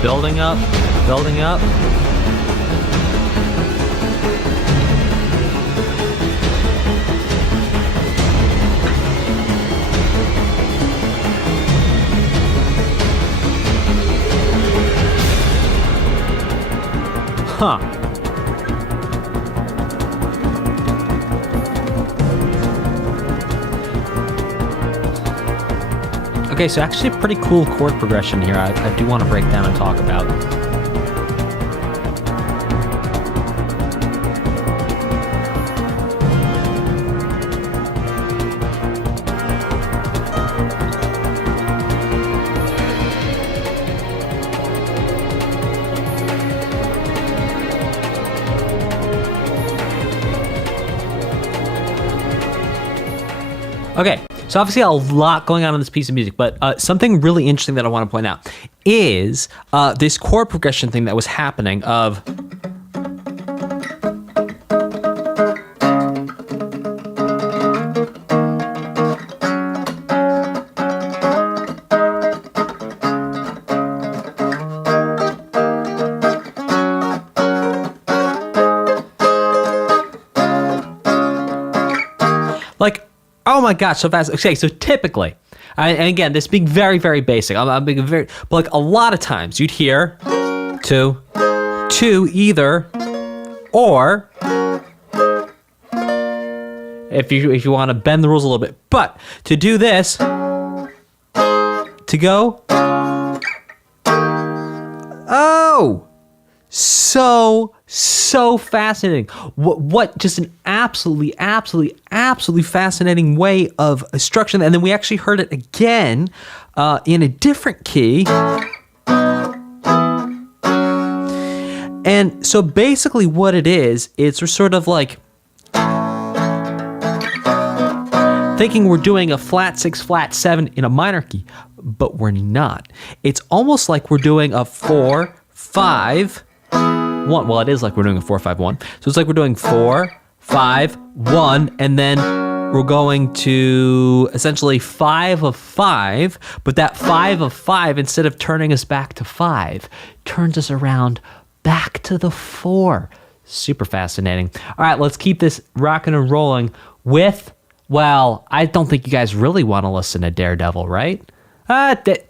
Building up, building up. Huh. Okay, so actually a pretty cool chord progression here. I do want to break down and talk about. Okay, so obviously a lot going on in this piece of music, but something really interesting that I want to point out is this chord progression thing that was happening of... Oh my gosh, so fast. Okay, so typically, and again, this being very, very basic, I'm being very, but like a lot of times you'd hear two either, or if you want to bend the rules a little bit, but to do this, to go, oh, so fascinating. What just an absolutely fascinating way of structuring. And then we actually heard it again in a different key. And so basically what it is, it's sort of like thinking we're doing a flat 6, flat 7 in a minor key, but we're not. It's almost like we're doing a 4, 5, 1. Well, it is like we're doing a 4, 5, 1. So it's like we're doing 4, 5, 1, and then we're going to essentially 5 of 5, but that 5 of 5, instead of turning us back to 5, turns us around back to the 4. Super fascinating. All right, let's keep this rocking and rolling with, well, I don't think you guys really want to listen to Daredevil, right?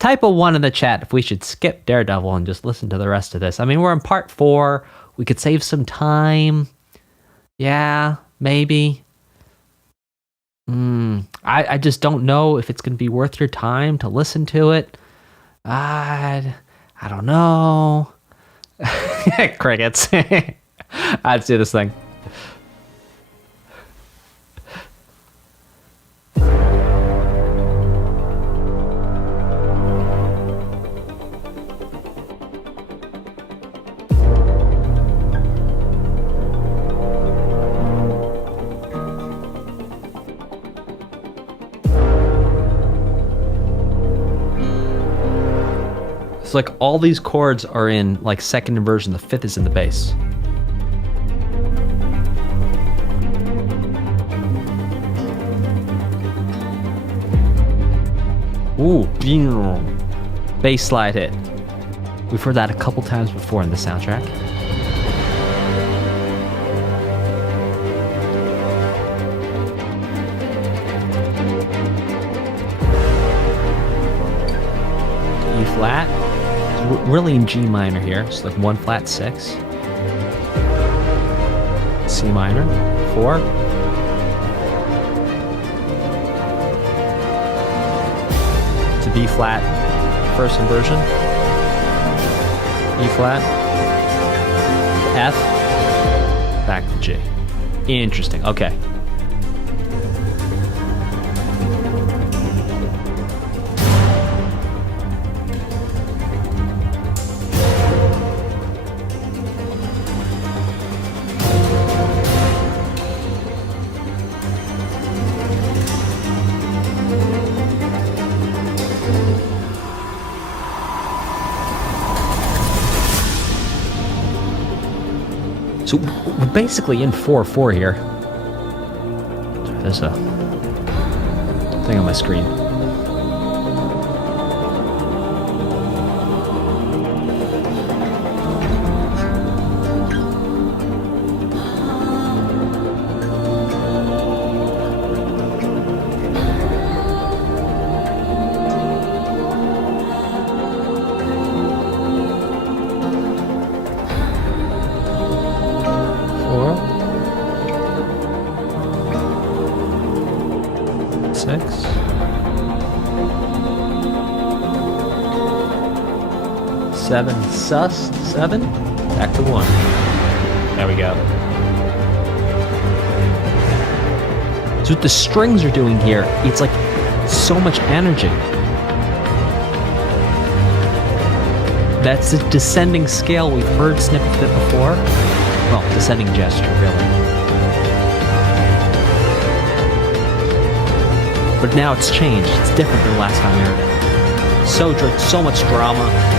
Type a 1 in the chat if we should skip Daredevil and just listen to the rest of this. I mean, we're in part 4. We could save some time. Yeah, maybe. I just don't know if it's going to be worth your time to listen to it. I don't know. Crickets. Let's do this thing. It's like all these chords are in like second inversion. The 5th is in the bass. Ooh, bass slide hit. We've heard that a couple times before in the soundtrack. E flat. We're really in G minor here. It's like 1 flat 6. C minor, 4. To B flat, first inversion. E flat, F, back to G. Interesting, okay. So we're basically in 4/4 here. There's a thing on my screen. 7 sus 7. Back to 1. There we go. So what the strings are doing here, it's like so much energy. That's the descending scale. We've heard snippets of it before. Well, descending gesture, really. But now it's changed. It's different than the last time we heard it. So much drama.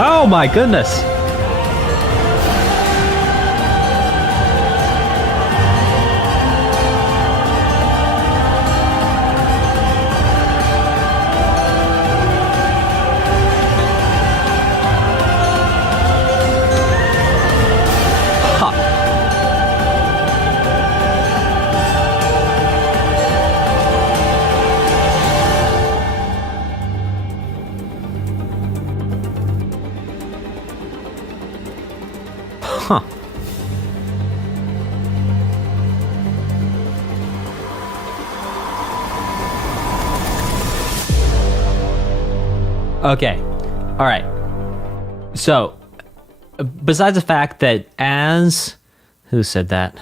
Oh my goodness. Huh. Okay. All right. So, besides the fact that who said that?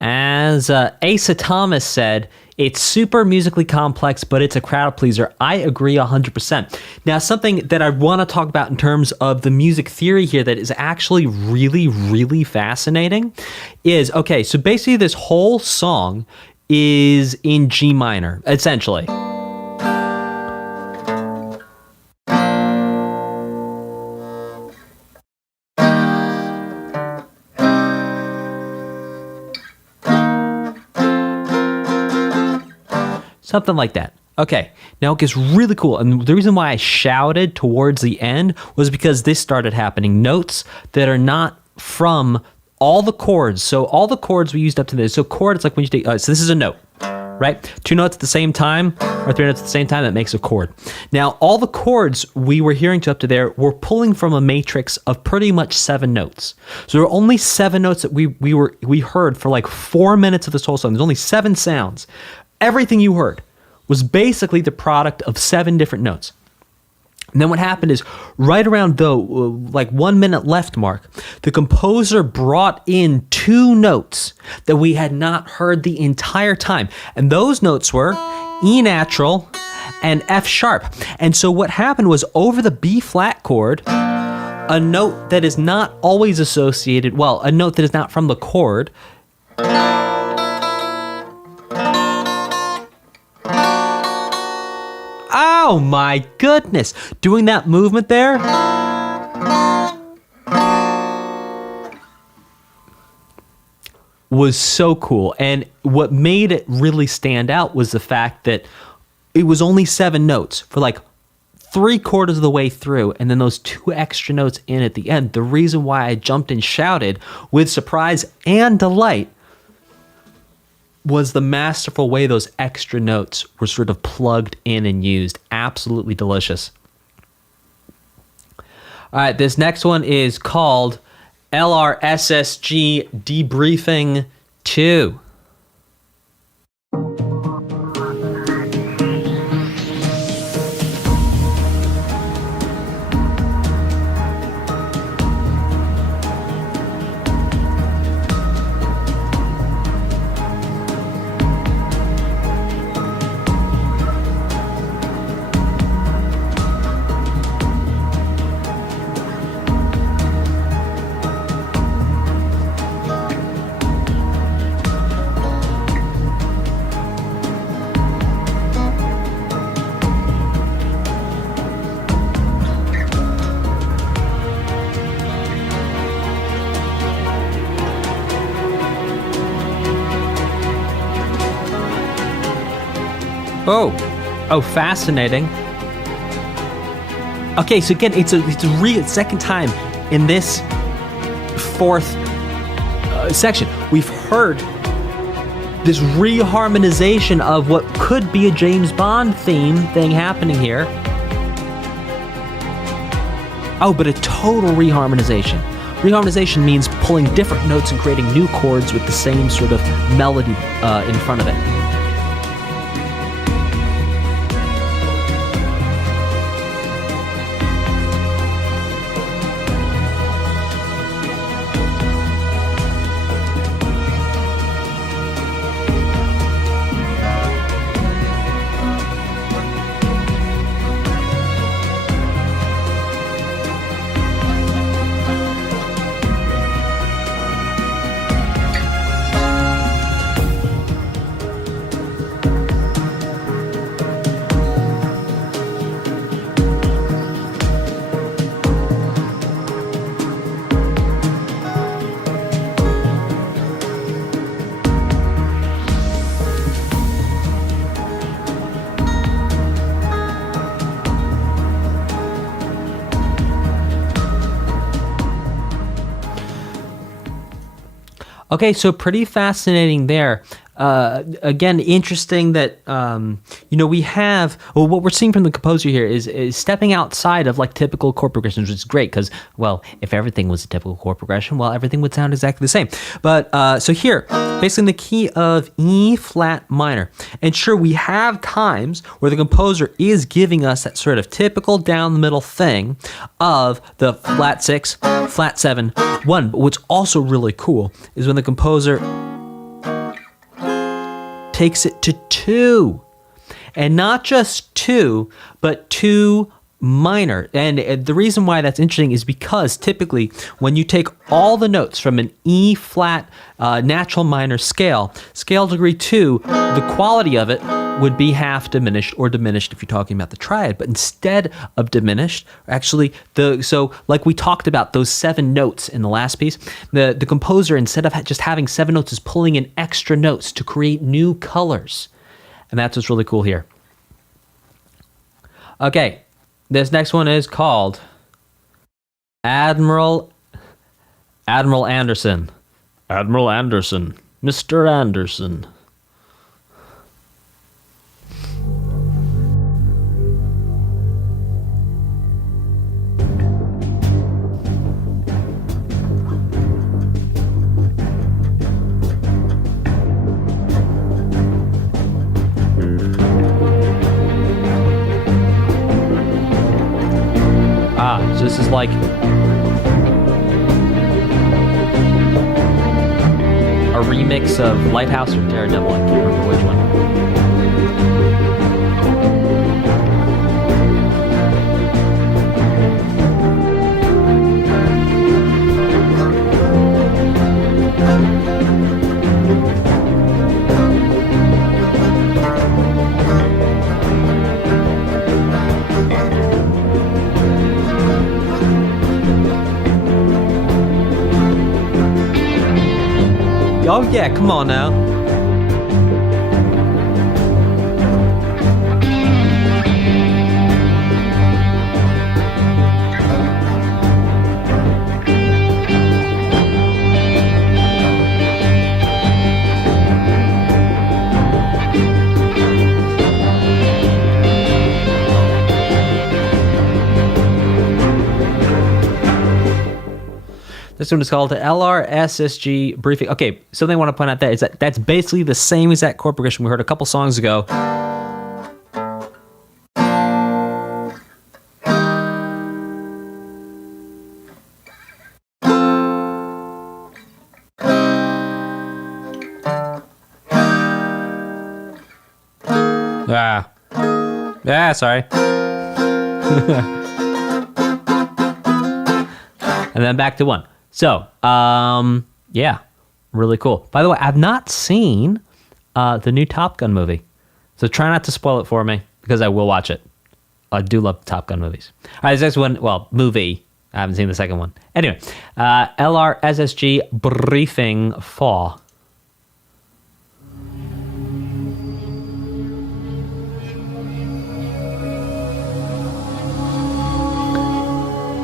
As Asa Thomas said, it's super musically complex, but it's a crowd pleaser. I agree 100%. Now, something that I want to talk about in terms of the music theory here that is actually really, really fascinating is, okay, so basically this whole song is in G minor, essentially. Something like that. Okay, now it gets really cool. And the reason why I shouted towards the end was because this started happening. Notes that are not from all the chords. So all the chords we used up to this. So chord, it's like when you take, so this is a note, right? 2 notes at the same time or 3 notes at the same time, that makes a chord. Now, all the chords we were hearing to up to there were pulling from a matrix of pretty much 7 notes. So there were only 7 notes that we heard for like 4 minutes of this whole song. There's only 7 sounds. Everything you heard was basically the product of 7 different notes. And then what happened is right around the like 1 minute left mark, the composer brought in 2 notes that we had not heard the entire time. And those notes were E natural and F sharp. And so what happened was over the B flat chord, a note that is not always associated, well, a note that is not from the chord, oh my goodness, doing that movement there was so cool. And what made it really stand out was the fact that it was only 7 notes for like 3/4 of the way through, and then those 2 extra notes in at the end. The reason why I jumped and shouted with surprise and delight was the masterful way those extra notes were sort of plugged in and used. Absolutely delicious. All right, this next one is called LRSSG Debriefing II. Oh, fascinating. Okay, so again, it's a second time in this fourth section. We've heard this reharmonization of what could be a James Bond theme thing happening here. Oh, but a total reharmonization. Reharmonization means pulling different notes and creating new chords with the same sort of melody in front of it. Okay, so pretty fascinating there. Again, interesting that, we have, well, what we're seeing from the composer here is stepping outside of like typical chord progressions, which is great because, well, if everything was a typical chord progression, well, everything would sound exactly the same. But so here, basically in the key of E flat minor. And sure, we have times where the composer is giving us that sort of typical down the middle thing of the flat 6, flat 7, 1. But what's also really cool is when the composer takes it to 2, and not just 2, but 2 minor. And the reason why that's interesting is because typically when you take all the notes from an E flat natural minor scale degree 2, the quality of it would be half diminished or diminished if you're talking about the triad. But instead of diminished, actually, so like we talked about those 7 notes in the last piece, the composer, instead of just having 7 notes, is pulling in extra notes to create new colors. And that's what's really cool here. Okay, this next one is called Admiral Anderson. Admiral Anderson. Mr. Anderson. So this is like a remix of Lighthouse or Daredevil. I can't remember which one. Oh yeah, come on now. This one is called LRSSG Briefing. Okay, something I want to point out there is that that's basically the same exact chord progression we heard a couple songs ago. Sorry. And then back to one. So, yeah, really cool. By the way, I've not seen the new Top Gun movie, so try not to spoil it for me because I will watch it. I do love Top Gun movies. All right, this next one, well, movie. I haven't seen the second one. Anyway, LRSSG Briefing IV.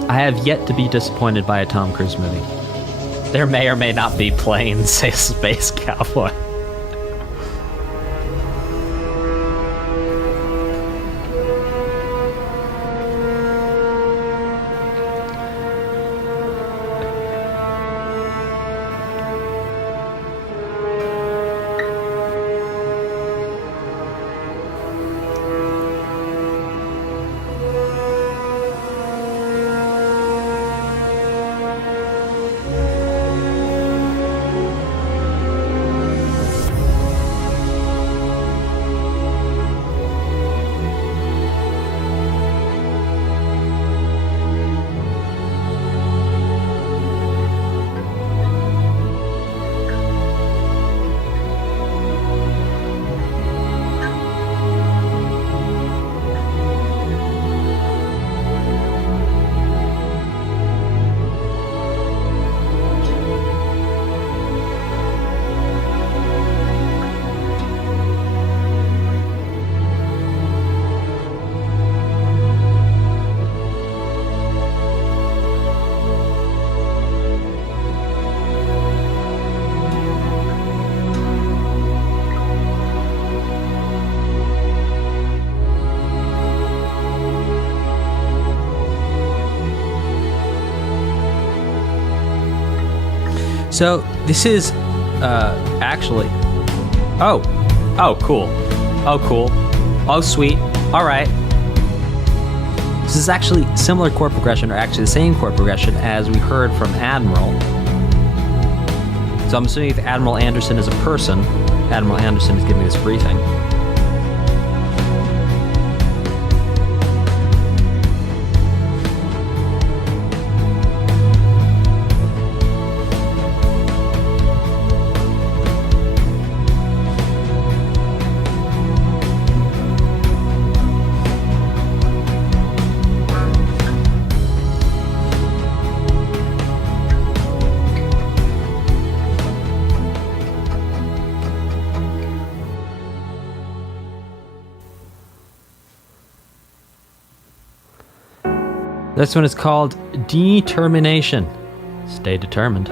I have yet to be disappointed by a Tom Cruise movie. There may or may not be planes, say Space Cowboy. So this is actually, oh cool, oh sweet, all right. This is actually similar chord progression, or actually the same chord progression as we heard from Admiral. So I'm assuming if Admiral Anderson is a person, Admiral Anderson is giving this briefing. This one is called Determination. Stay determined.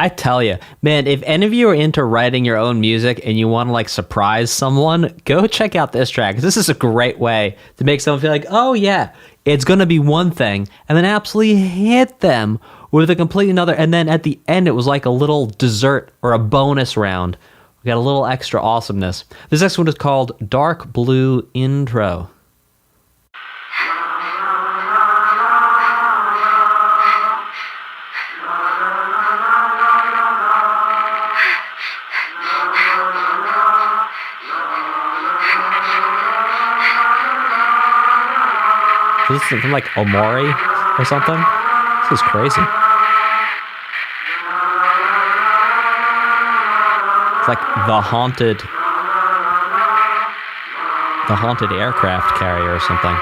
I tell you, man, if any of you are into writing your own music and you want to like surprise someone, go check out this track. This is a great way to make someone feel like, oh yeah, it's going to be one thing, and then absolutely hit them with a completely another. And then at the end, it was like a little dessert or a bonus round. We got a little extra awesomeness. This next one is called Dark Blue Intro. Is this from like Omori or something? This is crazy. It's like the haunted aircraft carrier or something.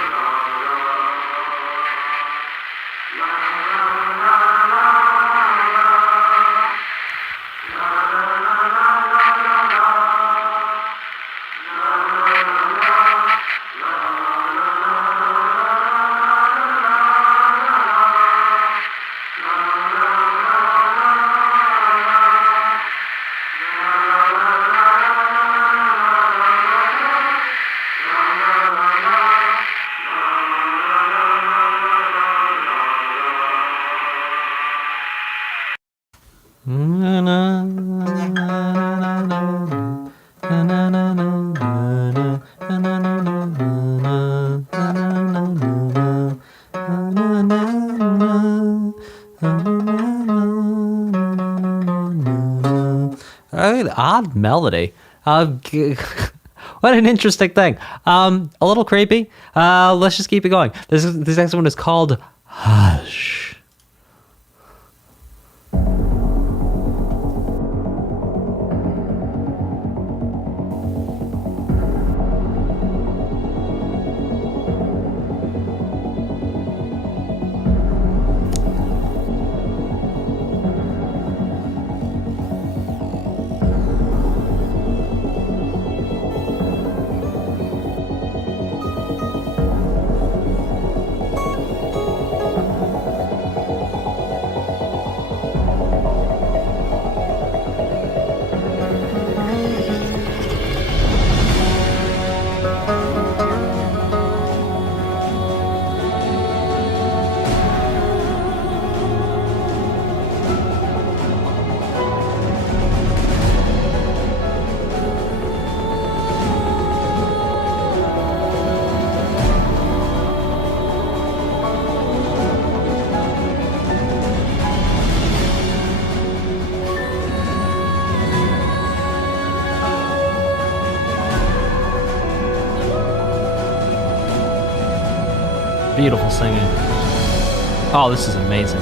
Odd melody. What an interesting thing. A little creepy. Let's just keep it going. This next one is called Hush. Beautiful singing. Oh, this is amazing.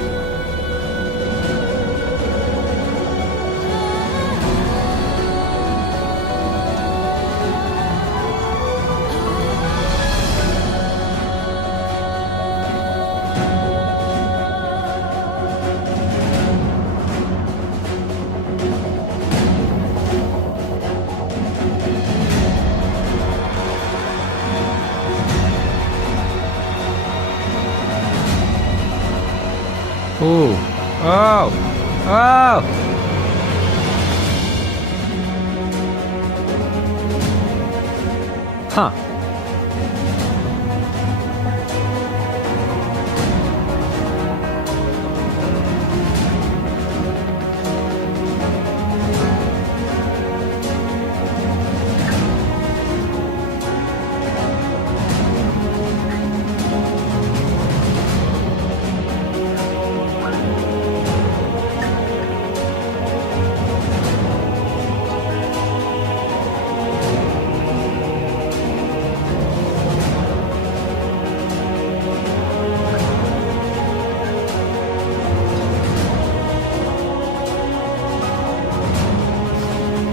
Ooh. Oh. Oh. Huh.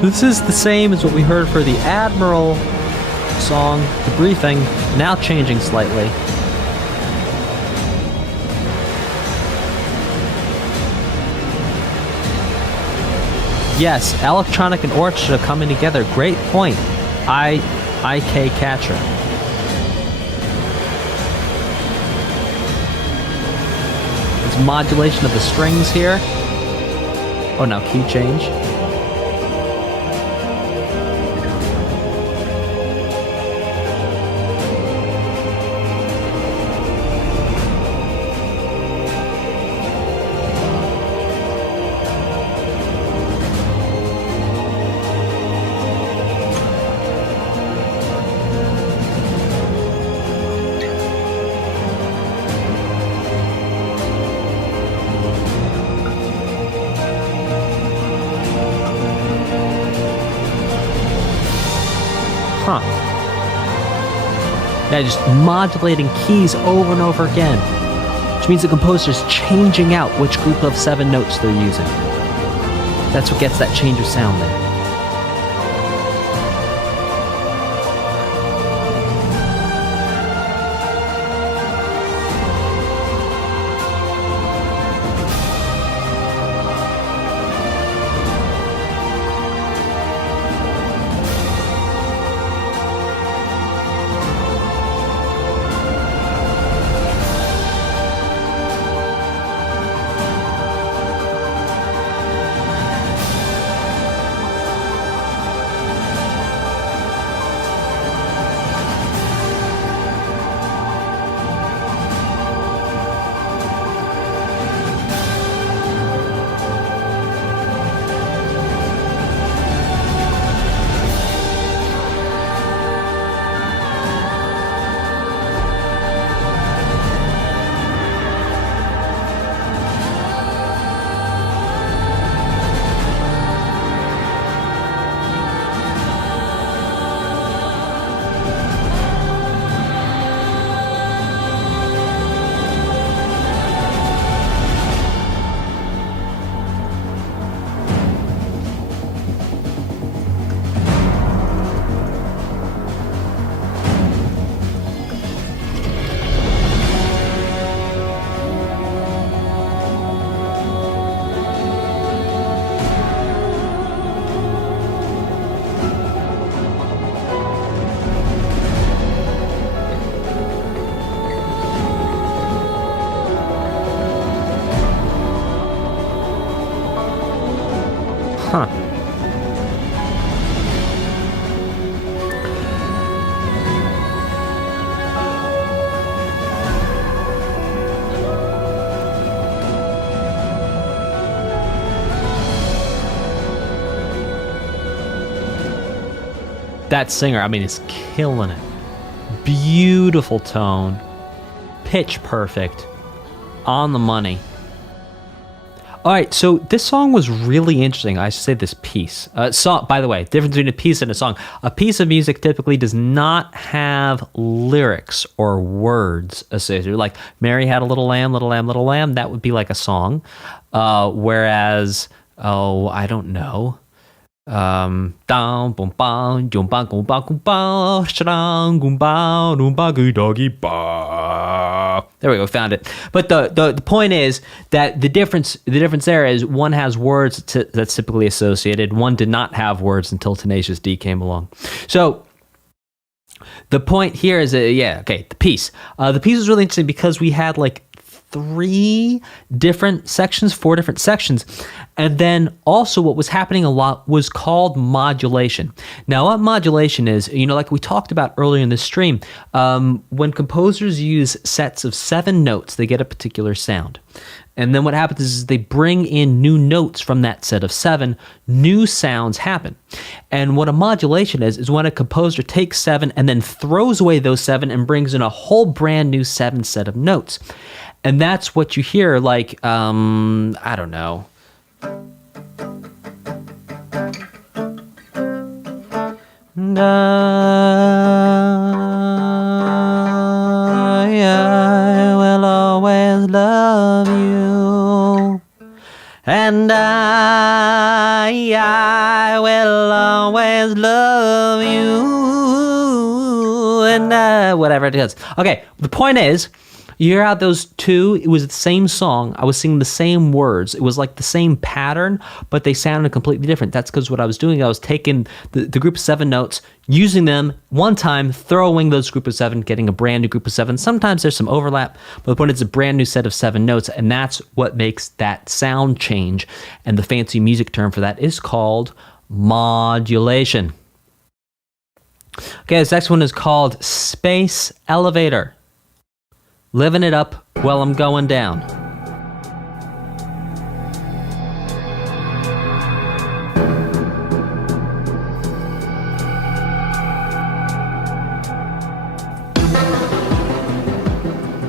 This is the same as what we heard for the Admiral song, Debriefing, now changing slightly. Yes, electronic and orchestra coming together. Great point. IK Catcher. It's modulation of the strings here. Oh, now key change. Huh. Yeah, just modulating keys over and over again, which means the composer's changing out which group of 7 notes they're using. That's what gets that change of sound there. Huh. That singer, I mean, is killing it. Beautiful tone, pitch perfect, on the money. All right, so this song was really interesting. I should say this piece. By the way, difference between a piece and a song. A piece of music typically does not have lyrics or words associated. Like Mary Had a Little Lamb, Little Lamb, Little Lamb. That would be like a song. Whereas, I don't know. There we go, found it. But the point is that the difference there is one has words that's typically associated. One did not have words until Tenacious D came along. So the point here is the piece. The piece was really interesting because we had like 4 different sections, and then also what was happening a lot was called modulation. Now, what modulation is, like we talked about earlier in the stream, when composers use sets of 7 notes, they get a particular sound. And then what happens is they bring in new notes from that set of 7, new sounds happen. And what a modulation is when a composer takes 7 and then throws away those 7 and brings in a whole brand new 7 set of notes. And that's what you hear, like, I don't know. And I will always love you. And I will always love you. And whatever it is. Okay, the point is, You hear how those two, it was the same song. I was singing the same words. It was like the same pattern, but they sounded completely different. That's because what I was doing, I was taking the group of 7 notes, using them one time, throwing those group of 7, getting a brand new group of 7. Sometimes there's some overlap, but when it's a brand new set of 7 notes, and that's what makes that sound change. And the fancy music term for that is called modulation. Okay, this next one is called Space Elevator. Living it up while I'm going down.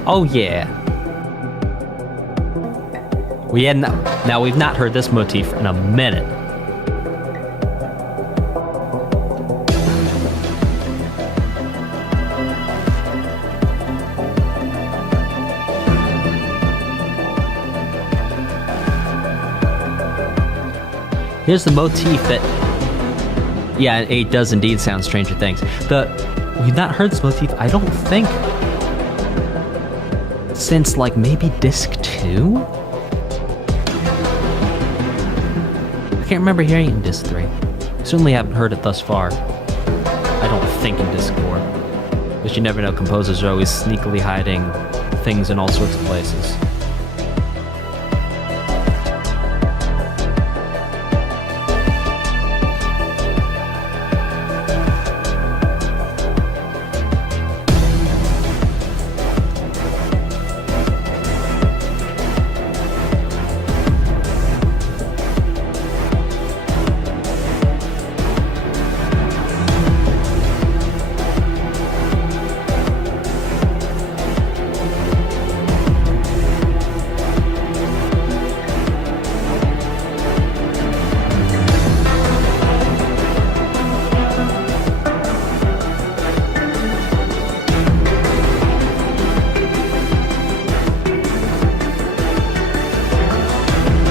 Oh yeah. Now we've not heard this motif in a minute. Here's the motif that, yeah, it does indeed sound Stranger Things. We've not heard this motif, I don't think, since like maybe disc 2? I can't remember hearing it in disc 3. Certainly haven't heard it thus far. I don't think in disc 4. But you never know, composers are always sneakily hiding things in all sorts of places.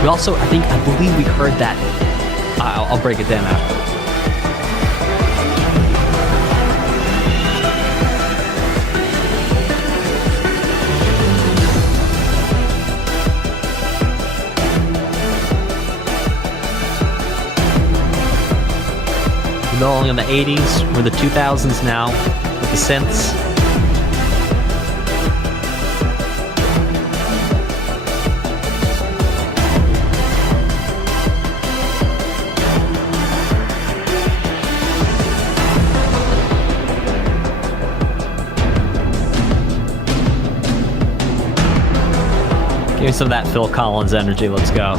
We also, I believe we heard that. I'll break it down after. We're no longer in the 80s, we're in the 2000s now, with the synths. Give me some of that Phil Collins energy, let's go.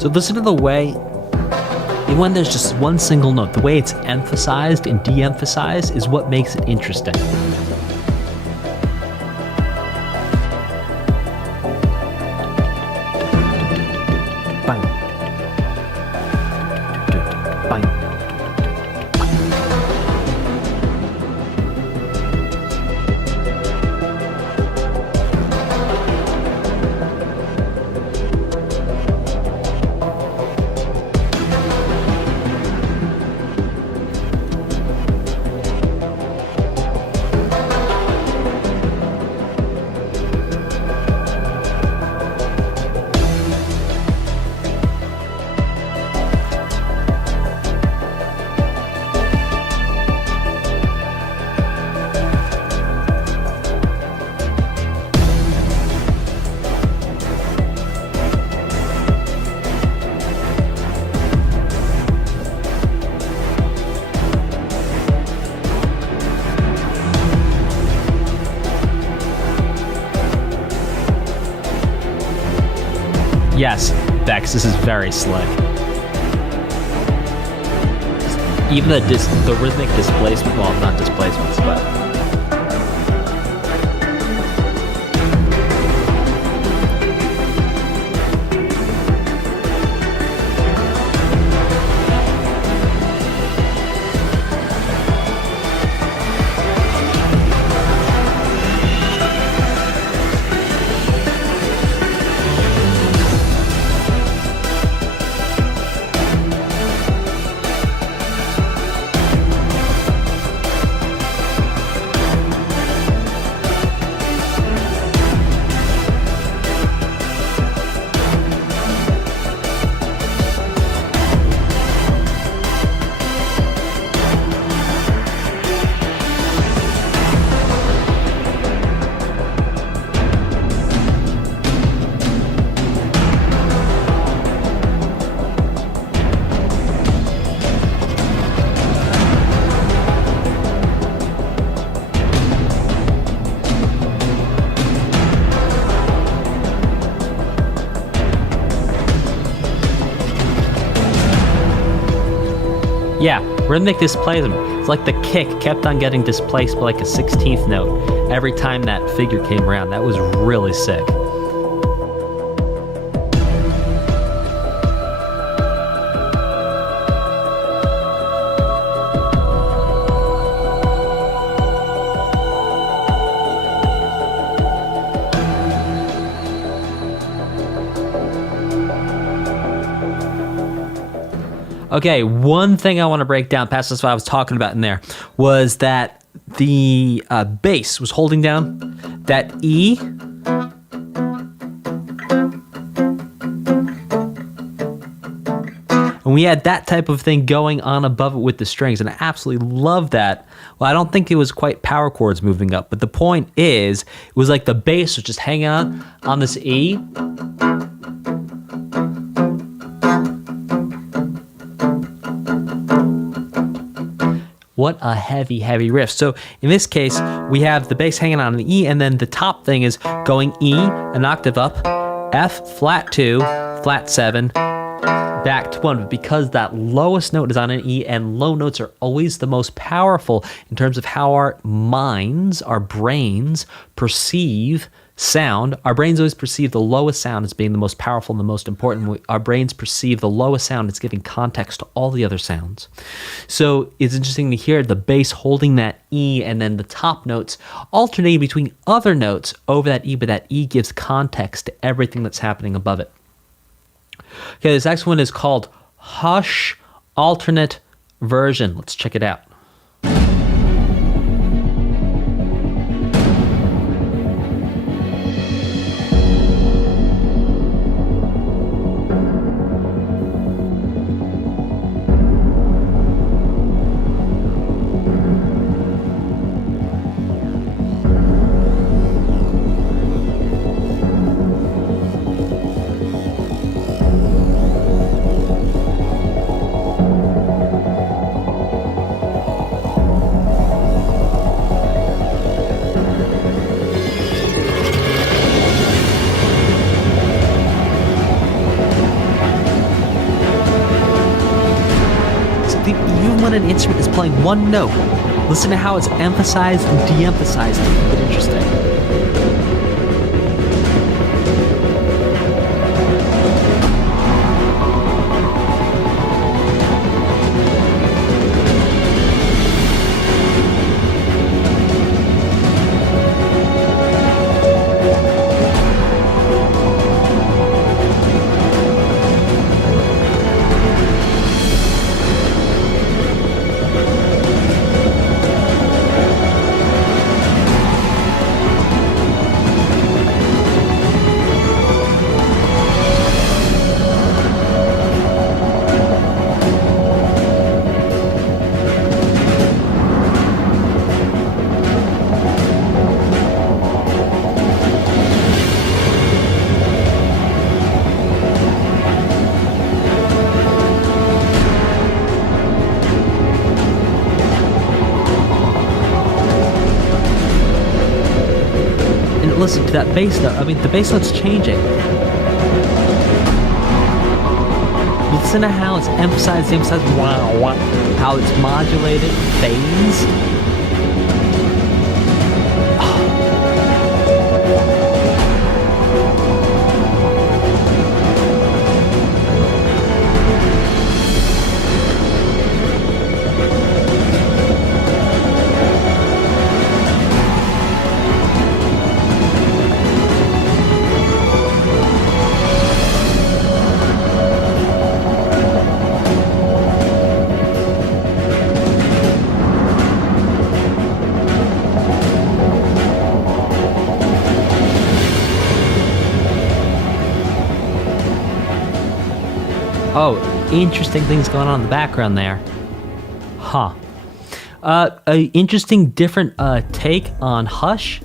So listen to the way, even when there's just one single note, the way it's emphasized and de-emphasized is what makes it interesting. Bang. Bang. Yes, Bex, this is very slick. Even the rhythmic displacement, well, not displacements, but... Yeah, rhythmic displacement. It's like the kick kept on getting displaced by like a 16th note every time that figure came around. That was really sick. Okay, one thing I want to break down, past this what I was talking about in there, was that the base was holding down that E. And we had that type of thing going on above it with the strings, and I absolutely love that. Well, I don't think it was quite power chords moving up, but the point is, it was like the bass was just hanging on this E. What a heavy, heavy riff. So in this case, we have the bass hanging on an E, and then the top thing is going E, an octave up, F, flat 2, flat 7, back to 1. But because that lowest note is on an E, and low notes are always the most powerful in terms of how our minds, our brains, perceive sound. Our brains always perceive the lowest sound as being the most powerful and the most important. Our brains perceive the lowest sound as giving context to all the other sounds. So it's interesting to hear the bass holding that E, and then the top notes alternating between other notes over that E, but that E gives context to everything that's happening above it. Okay, this next one is called Hush Alternate Version. Let's check it out. An instrument is playing one note. Listen to how it's emphasized and de-emphasized to keep it interesting. Listen to that bass note. I mean, the bass note's changing. Listen to how it's emphasized, wow, how it's modulated, phase. Oh, interesting things going on in the background there. Huh. A interesting different take on Hush.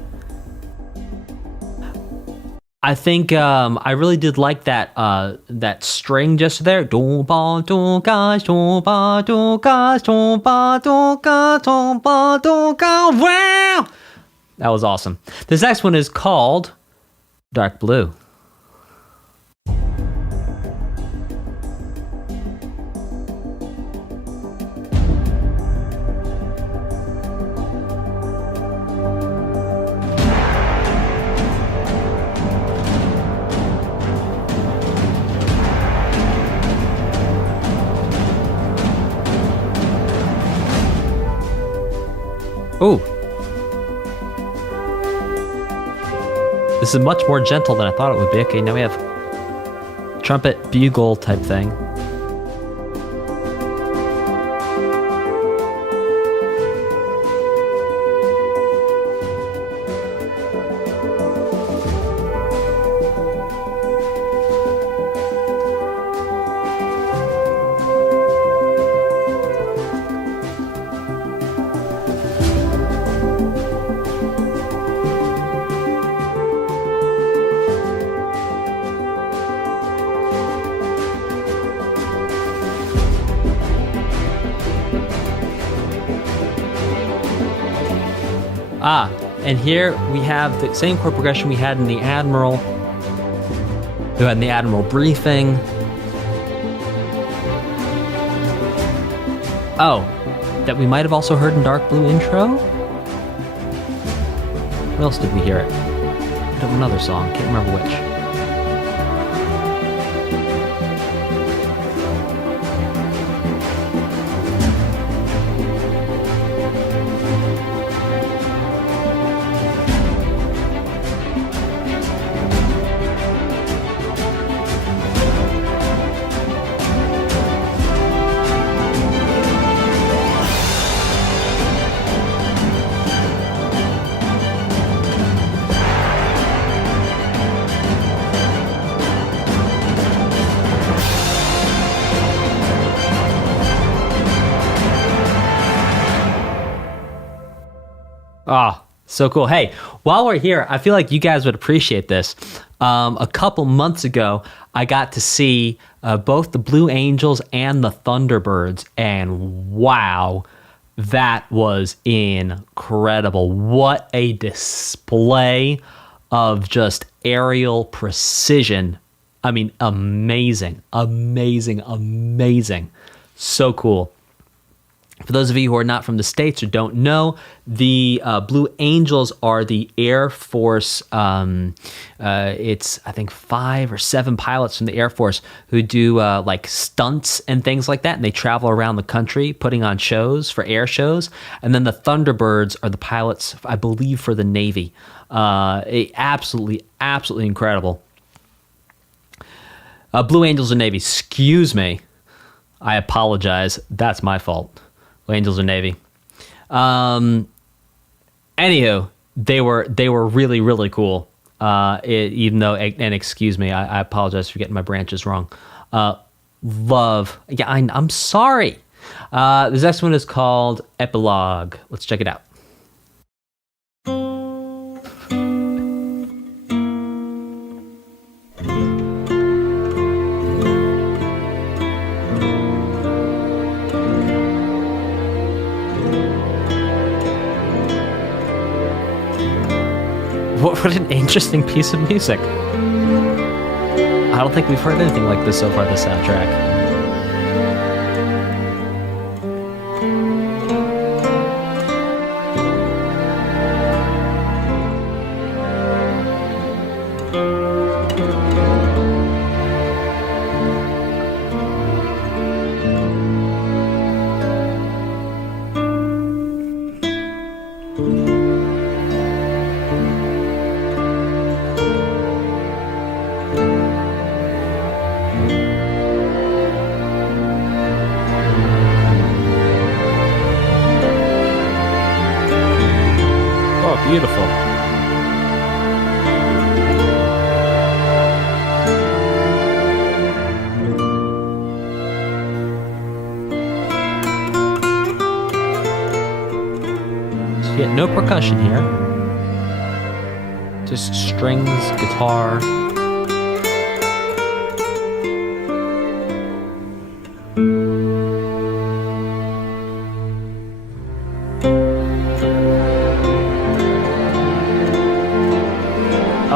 I think I really did like that string just there. Wow. That was awesome. This next one is called Dark Blue. Ooh. This is much more gentle than I thought it would be. Okay, now we have trumpet bugle type thing. And here we have the same chord progression we had in the Admiral. We had in the Admiral Briefing. Oh, that we might have also heard in Dark Blue intro? What else did we hear it? Another song, can't remember which. Ah, so cool. Hey, while we're here, I feel like you guys would appreciate this. A couple months ago, I got to see both the Blue Angels and the Thunderbirds, and wow, that was incredible. What a display of just aerial precision. I mean, amazing, amazing, amazing. So cool. For those of you who are not from the States or don't know, the Blue Angels are the Air Force. It's, I think, 5 or 7 pilots from the Air Force who do like stunts and things like that. And they travel around the country putting on shows for air shows. And then the Thunderbirds are the pilots, I believe, for the Navy. Absolutely, absolutely incredible. Blue Angels and Navy, excuse me. I apologize. That's my fault. Angels or Navy. Anywho, they were really, really cool. Even though, and excuse me, I apologize for getting my branches wrong. Love. Yeah, I'm sorry. This next one is called Epilogue. Let's check it out. What an interesting piece of music. I don't think we've heard anything like this so far, this soundtrack. no percussion here. Just strings, guitar.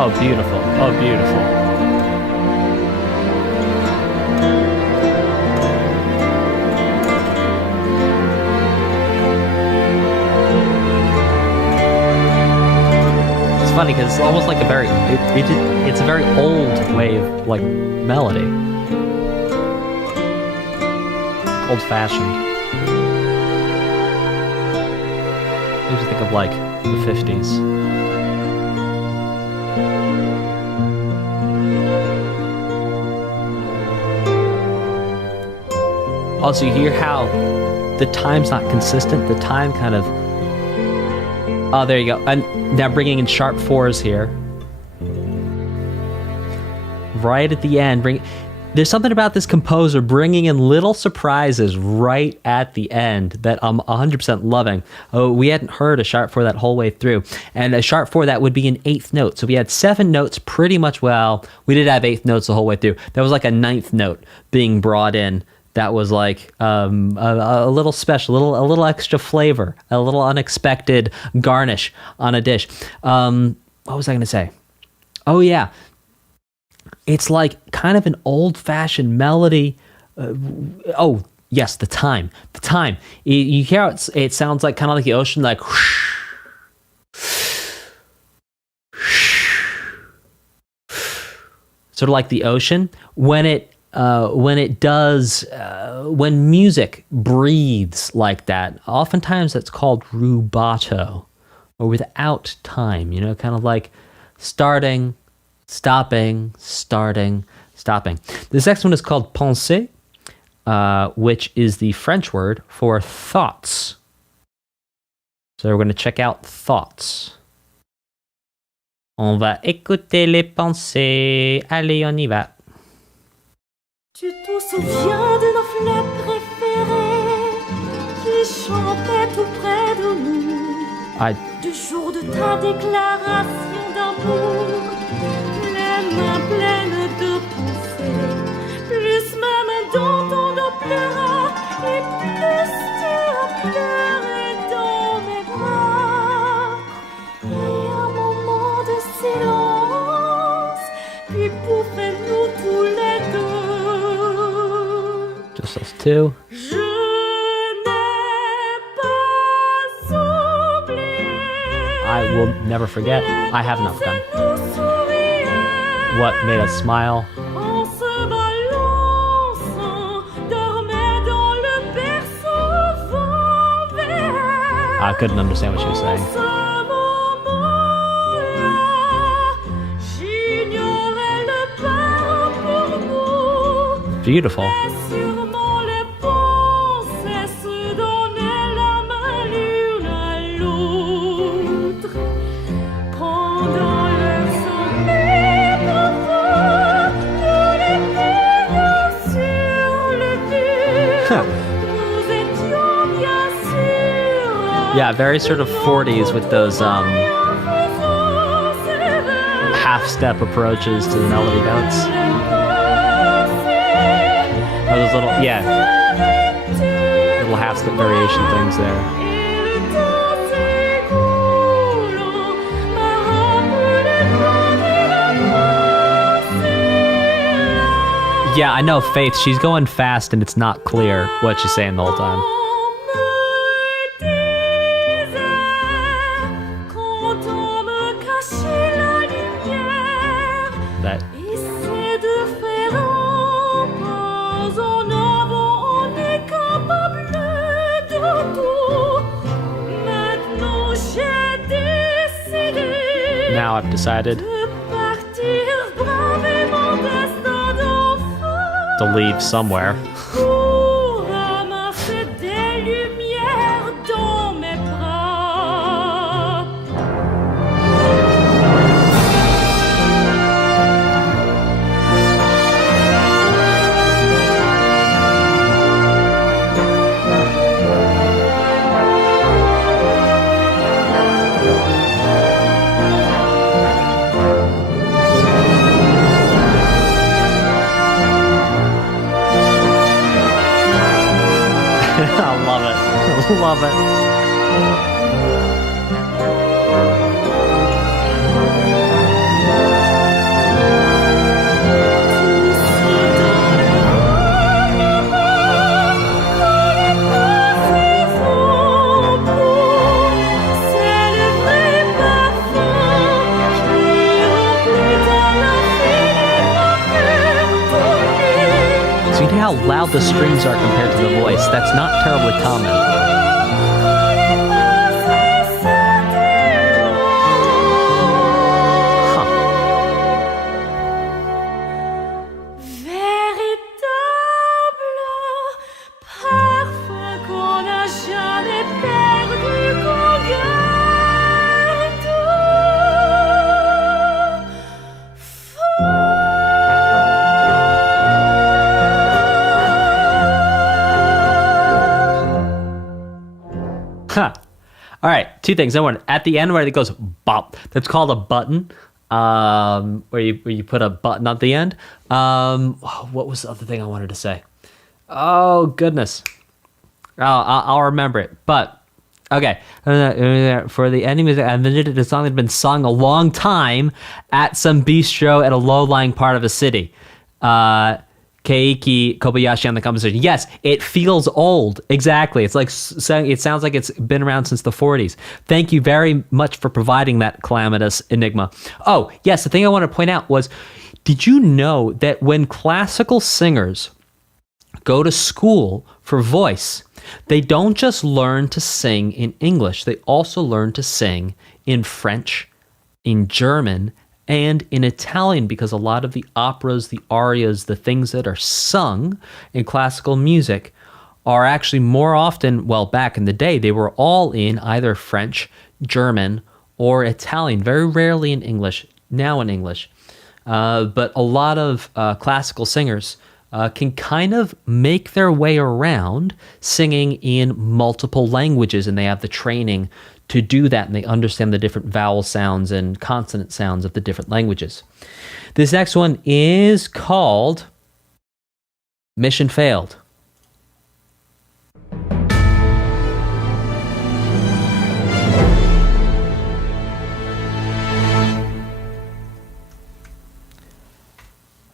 Oh, beautiful. Oh, beautiful. It's funny because it's almost like a very, it's a very old wave, like, melody. Old-fashioned. Makes you think of, like, the 50s. Also, you hear how the time's not consistent. The time kind of... Oh, there you go. And now bringing in sharp 4s here. Right at the end. There's something about this composer bringing in little surprises right at the end that I'm 100% loving. Oh, we hadn't heard a sharp 4 that whole way through. And a sharp 4 that would be an 8th note. So we had 7 notes pretty much well. We did have 8th notes the whole way through. There was like a 9th note being brought in. That was like a little special, a little extra flavor, a little unexpected garnish on a dish. What was I going to say? Oh, yeah. It's like kind of an old-fashioned melody. Oh, yes, the time. The time. You hear it sounds like kind of like the ocean, like... Sort of like the ocean. When music breathes like that, oftentimes that's called rubato, or without time, you know, kind of like starting, stopping, starting, stopping. This next one is called pensées, which is the French word for thoughts. So we're going to check out thoughts. On va écouter les pensées. Allez, on y va. Tu te souviens de nos fleurs préférées qui chantaient tout près de nous du jour de ta déclaration d'amour, les mains pleines de pensées, plus même dans ton dos pleura et plus tu as pleuré dans mes bras. Et un moment de silence, puis pouffez-nous tous les deux. Just us two. I will never forget. I have not forgotten. What made us smile? I couldn't understand what she was saying. Beautiful. Yeah, very sort of 40s with those half-step approaches to the melody notes. Oh, those little, yeah, little half-step variation things there. Yeah, I know Faith, she's going fast and it's not clear what she's saying the whole time. That. Now I've decided to leave somewhere. Love it. How loud the strings are compared to the voice. That's not terribly common. All right, two things. Number one, at the end where it goes bop, that's called a button, where you put a button at the end. What was the other thing I wanted to say? Oh, goodness. I'll remember it. But, okay. For the ending music, the song had been sung a long time at some bistro at a low-lying part of a city. Keiki Kobayashi on the composition. Yes, it feels old. Exactly. It's like saying it sounds like it's been around since the 40s. Thank you very much for providing that calamitous enigma. Oh, yes, the thing I want to point out was, did you know that when classical singers go to school for voice, they don't just learn to sing in English, they also learn to sing in French, in German, and in Italian, because a lot of the operas, the arias, the things that are sung in classical music are actually more often, well, back in the day, they were all in either French, German, or Italian, very rarely in English, now in English. But a lot of classical singers can kind of make their way around singing in multiple languages, and they have the training to do that, and they understand the different vowel sounds and consonant sounds of the different languages. This next one is called Mission Failed.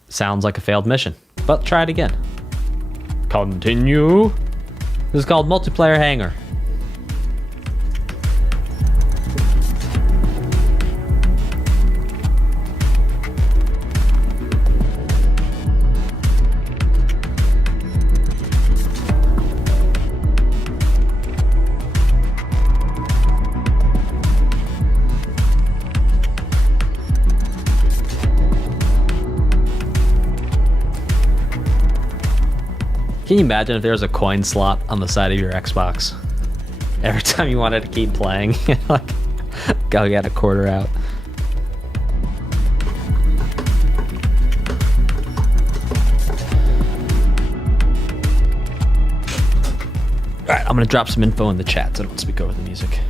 Sounds like a failed mission, but try it again. Continue. This is called Multiplayer Hangar. Can you imagine if there was a coin slot on the side of your Xbox? Every time you wanted to keep playing, like, go get a quarter out. All right, I'm going to drop some info in the chat so I don't speak over the music.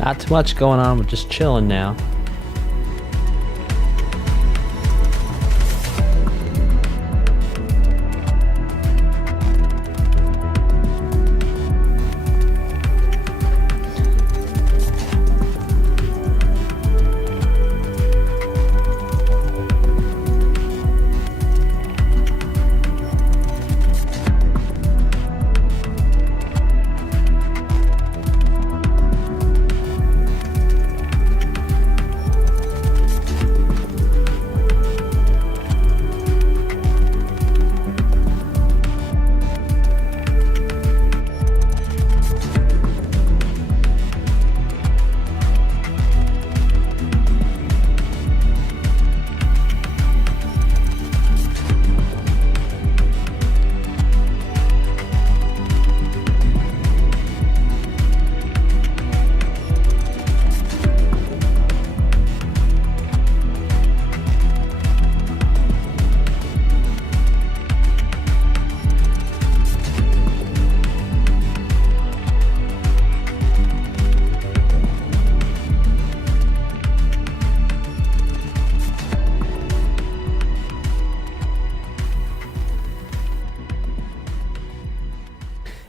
Not too much going on, we're just chilling now.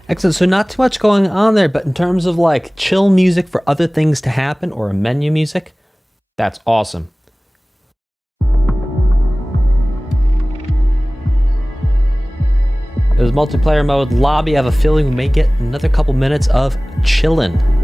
Excellent. So not too much going on there, but in terms of like chill music for other things to happen or a menu music, that's awesome. It was multiplayer mode lobby. I have a feeling we may get another couple minutes of chillin'.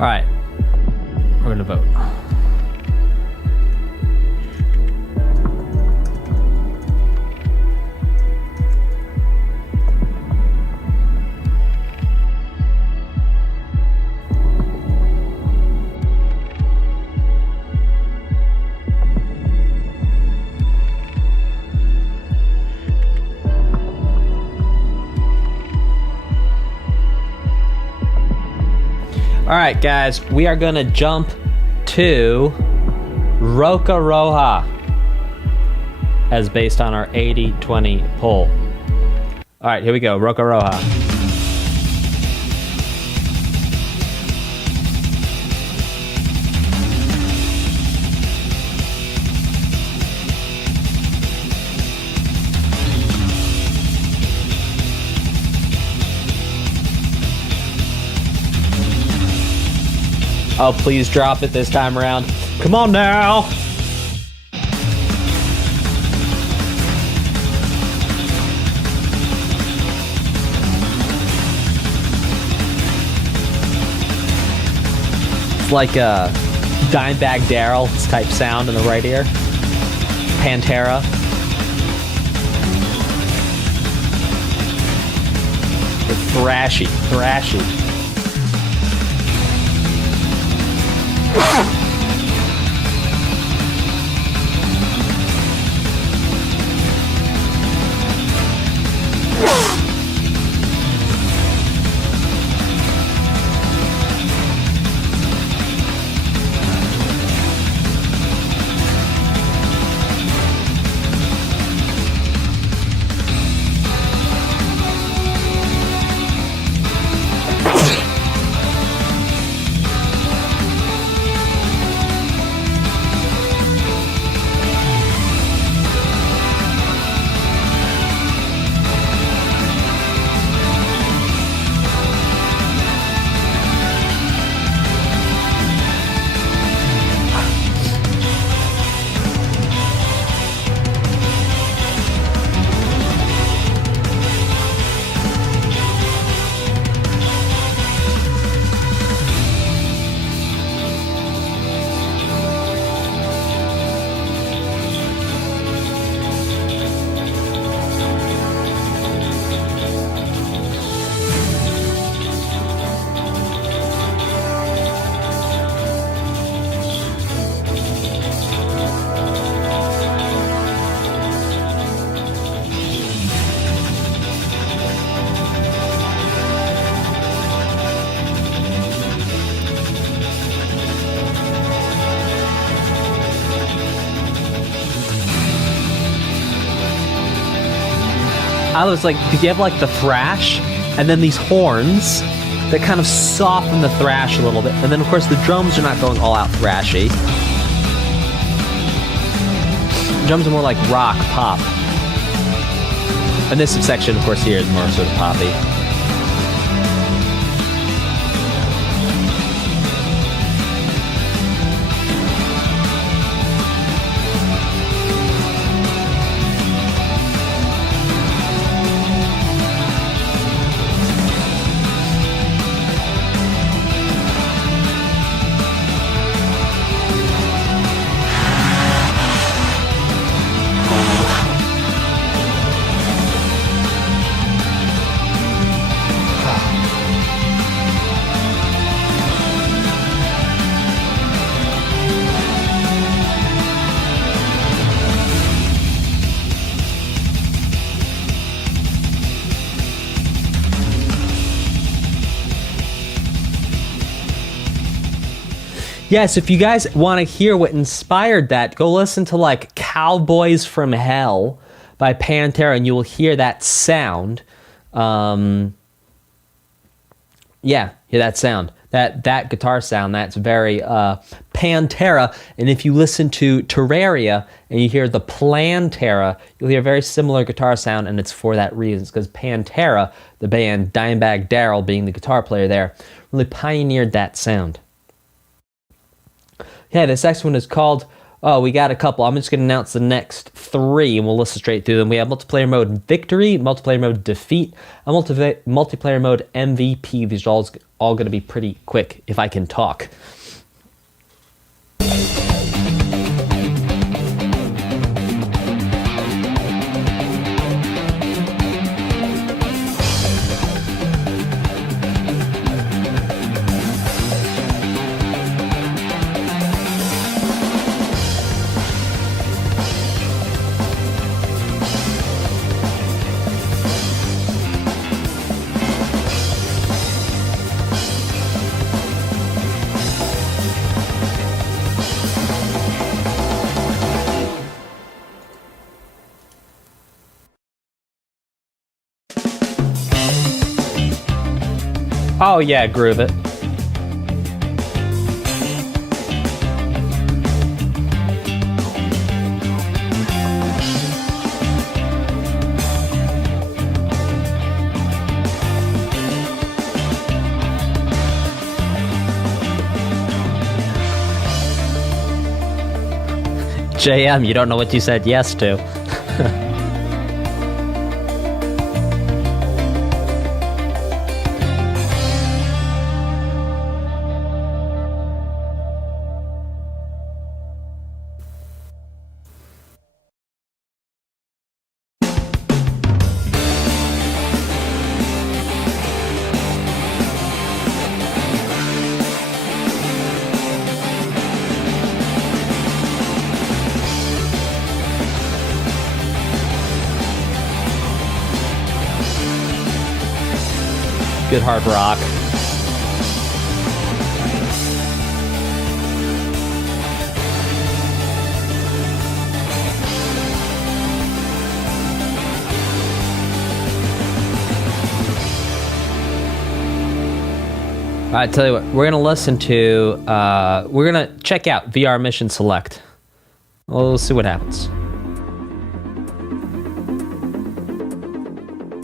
All right, we're gonna vote. All right, guys, we are gonna jump to Rokaroha as based on our 80-20 poll. All right, here we go, Rokaroha. Oh, please drop it this time around. Come on now. It's like a Dimebag Darrell type sound in the right ear. Pantera. Thrashy. I was like, you have like the thrash and then these horns that kind of soften the thrash a little bit. And then of course the drums are not going all out thrashy. The drums are more like rock, pop. And this section of course here is more sort of poppy. Yes, if you guys want to hear what inspired that, go listen to like Cowboys from Hell by Pantera, and you will hear that sound. Yeah, hear that sound. That guitar sound, that's very Pantera. And if you listen to Terraria and you hear the Plantera, you'll hear a very similar guitar sound, and it's for that reason. It's because Pantera, the band, Dimebag Darrell being the guitar player there, really pioneered that sound. Yeah, this next one is called, we got a couple. I'm just going to announce the next 3, and we'll listen straight through them. We have multiplayer mode Victory, multiplayer mode Defeat, and multiplayer mode MVP. These are all going to be pretty quick, if I can talk. Oh yeah, groove it. JM, you don't know what you said yes to. Good hard rock. All right, tell you what, we're gonna listen to, we're gonna check out VR Mission Select. We'll see what happens.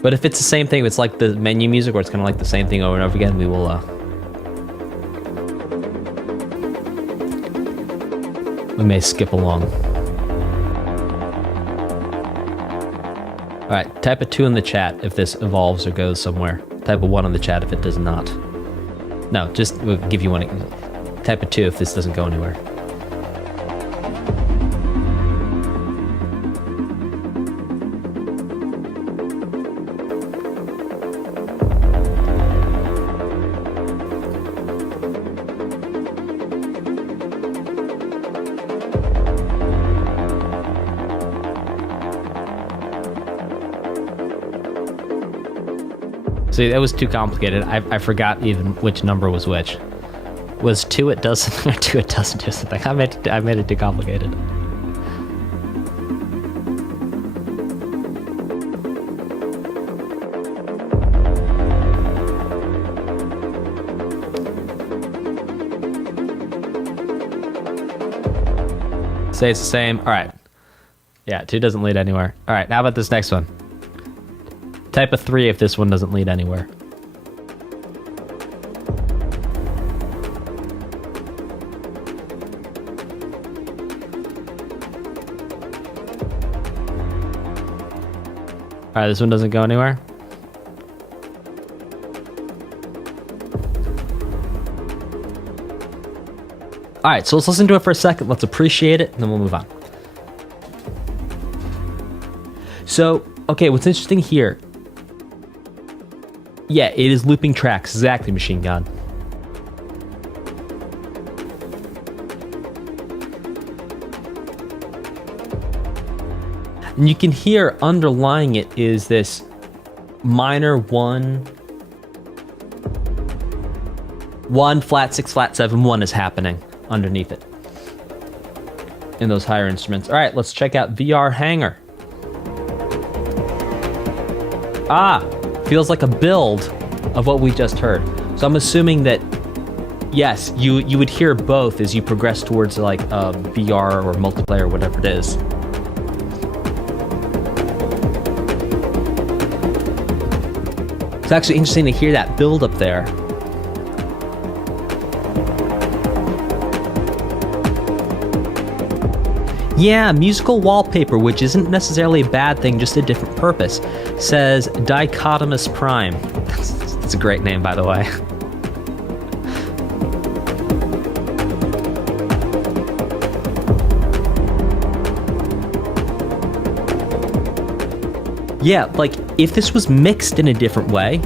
But if it's the same thing, if it's like the menu music, or it's kind of like the same thing over and over again, we will, we may skip along. All right, type a 2 in the chat if this evolves or goes somewhere. Type a 1 in the chat if it does not. No, just we'll give you one. Type a 2 if this doesn't go anywhere. See, that was too complicated. I forgot even which number was which. Was 2 it does something or 2 it doesn't do something? I made it too complicated. Say it's the same. All right. Yeah, 2 doesn't lead anywhere. All right, how about this next one? Type a 3 if this one doesn't lead anywhere. All right, this one doesn't go anywhere. All right, so let's listen to it for a second. Let's appreciate it, and then we'll move on. So, okay, what's interesting here? Yeah, it is looping tracks. Exactly, Machine Gun. And you can hear underlying it is this minor 1 flat 6 flat 7 1 is happening. underneath it in those higher instruments. All right, let's check out VR Hangar. Feels like a build of what we just heard. So I'm assuming that, yes, you would hear both as you progress towards like VR or multiplayer, whatever it is. It's actually interesting to hear that build up there. Yeah, musical wallpaper, which isn't necessarily a bad thing, just a different purpose. Says Dichotomous Prime. That's a great name, by the way. Yeah, like, if this was mixed in a different way,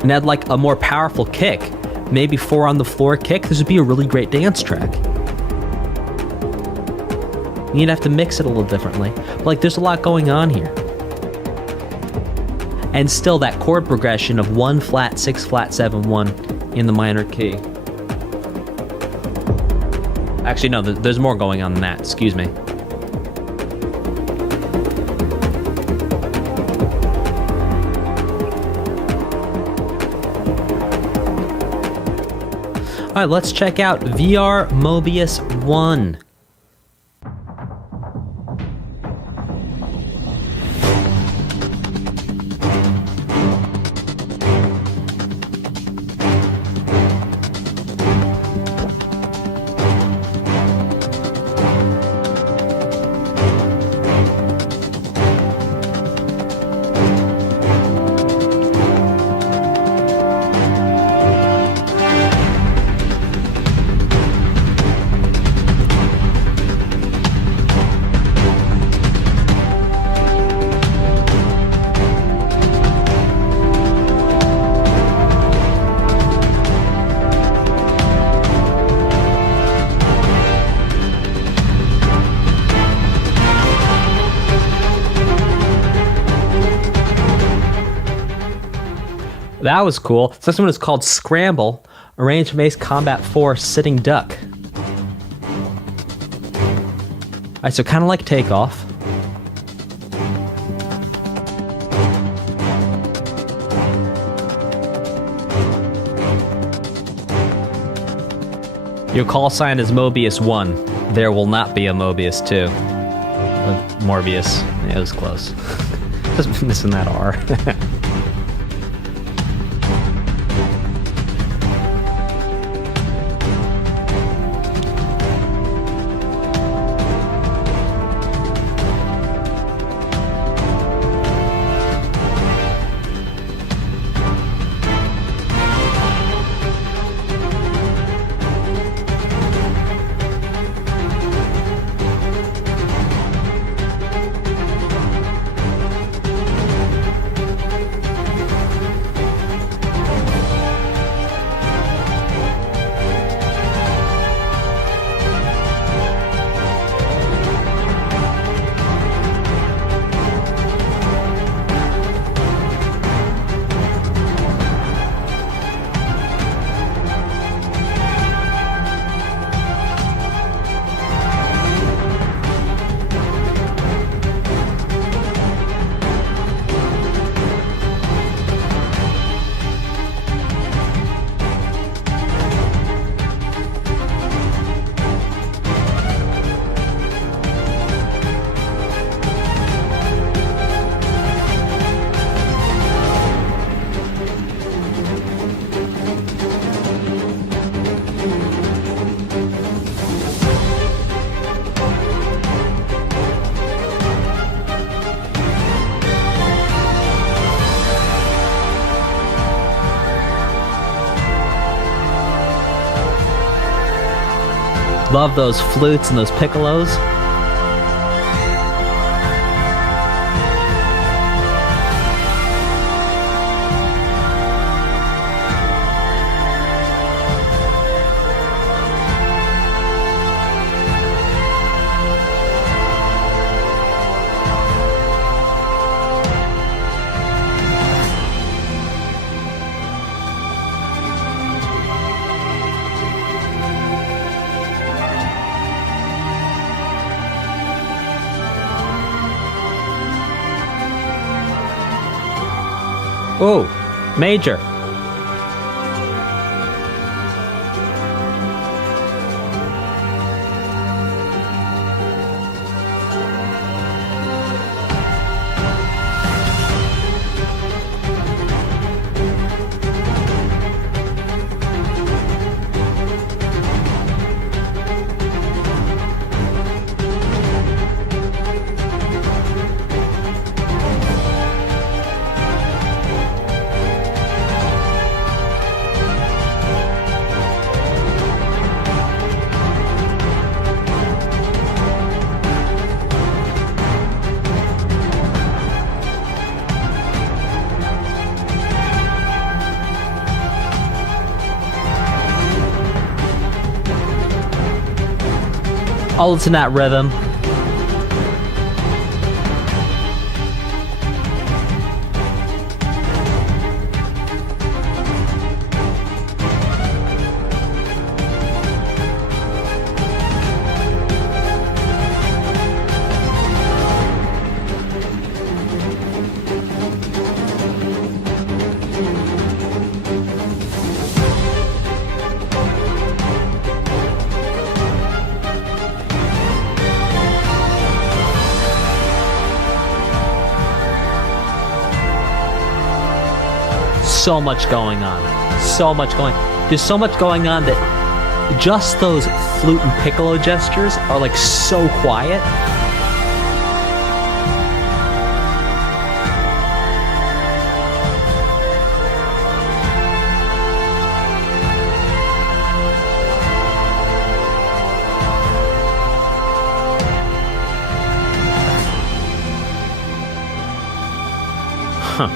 and had, like, a more powerful kick, maybe 4 on the floor kick, this would be a really great dance track. You'd have to mix it a little differently. But, like, there's a lot going on here. And still that chord progression of 1 flat, 6 flat, 7, 1 in the minor key. Actually, no, there's more going on than that. Excuse me. All right, let's check out VR Mobius 1. That was cool. So this one is called Scramble, Arranged Mace Combat 4 Sitting Duck. Alright, so kind of like Takeoff. Your call sign is Mobius 1. There will not be a Mobius 2. Morbius. Yeah, it was close. Just missing that R. Love those flutes and those piccolos. Oh, Major. I'll listen to that rhythm. So much going on. There's so much going on that just those flute and piccolo gestures are like so quiet. Huh.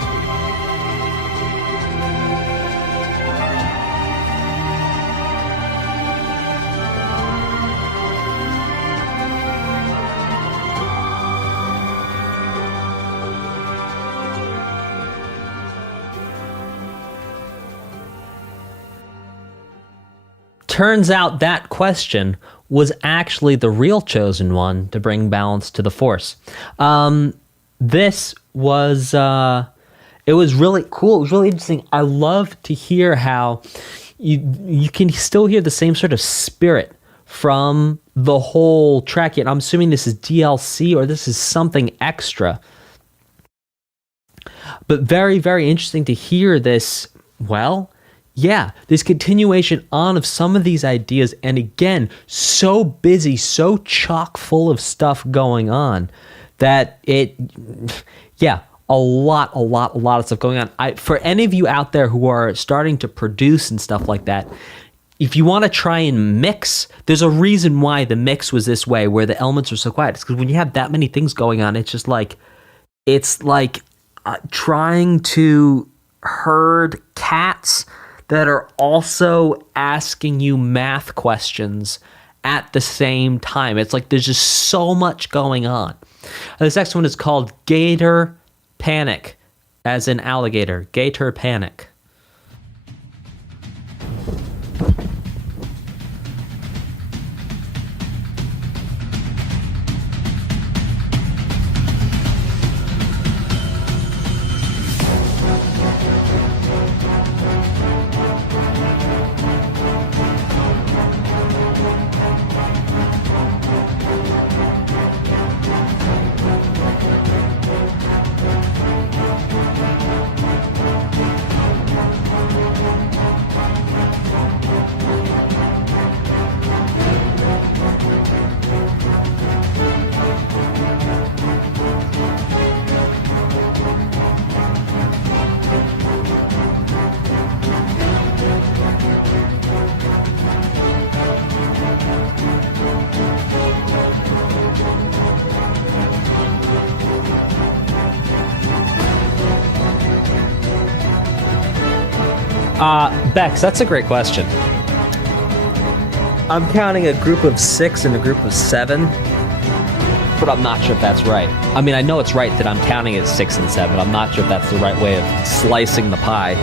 Turns out that question was actually the real chosen one to bring balance to the Force. This was, it was really cool. It was really interesting. I love to hear how you can still hear the same sort of spirit from the whole track. Yet I'm assuming this is DLC or this is something extra. But very, very interesting to hear this, well, yeah, this continuation on of some of these ideas, and again, so busy, so chock full of stuff going on that a lot of stuff going on. For any of you out there who are starting to produce and stuff like that, if you want to try and mix, there's a reason why the mix was this way, where the elements are so quiet. It's because when you have that many things going on, it's like trying to herd cats that are also asking you math questions at the same time. It's like there's just so much going on. This next one is called Gator Panic, as in alligator. Gator Panic. Bex, that's a great question. I'm counting a group of 6 and a group of 7, but I'm not sure if that's right. I mean, I know it's right that I'm counting it 6 and 7. I'm not sure if that's the right way of slicing the pie.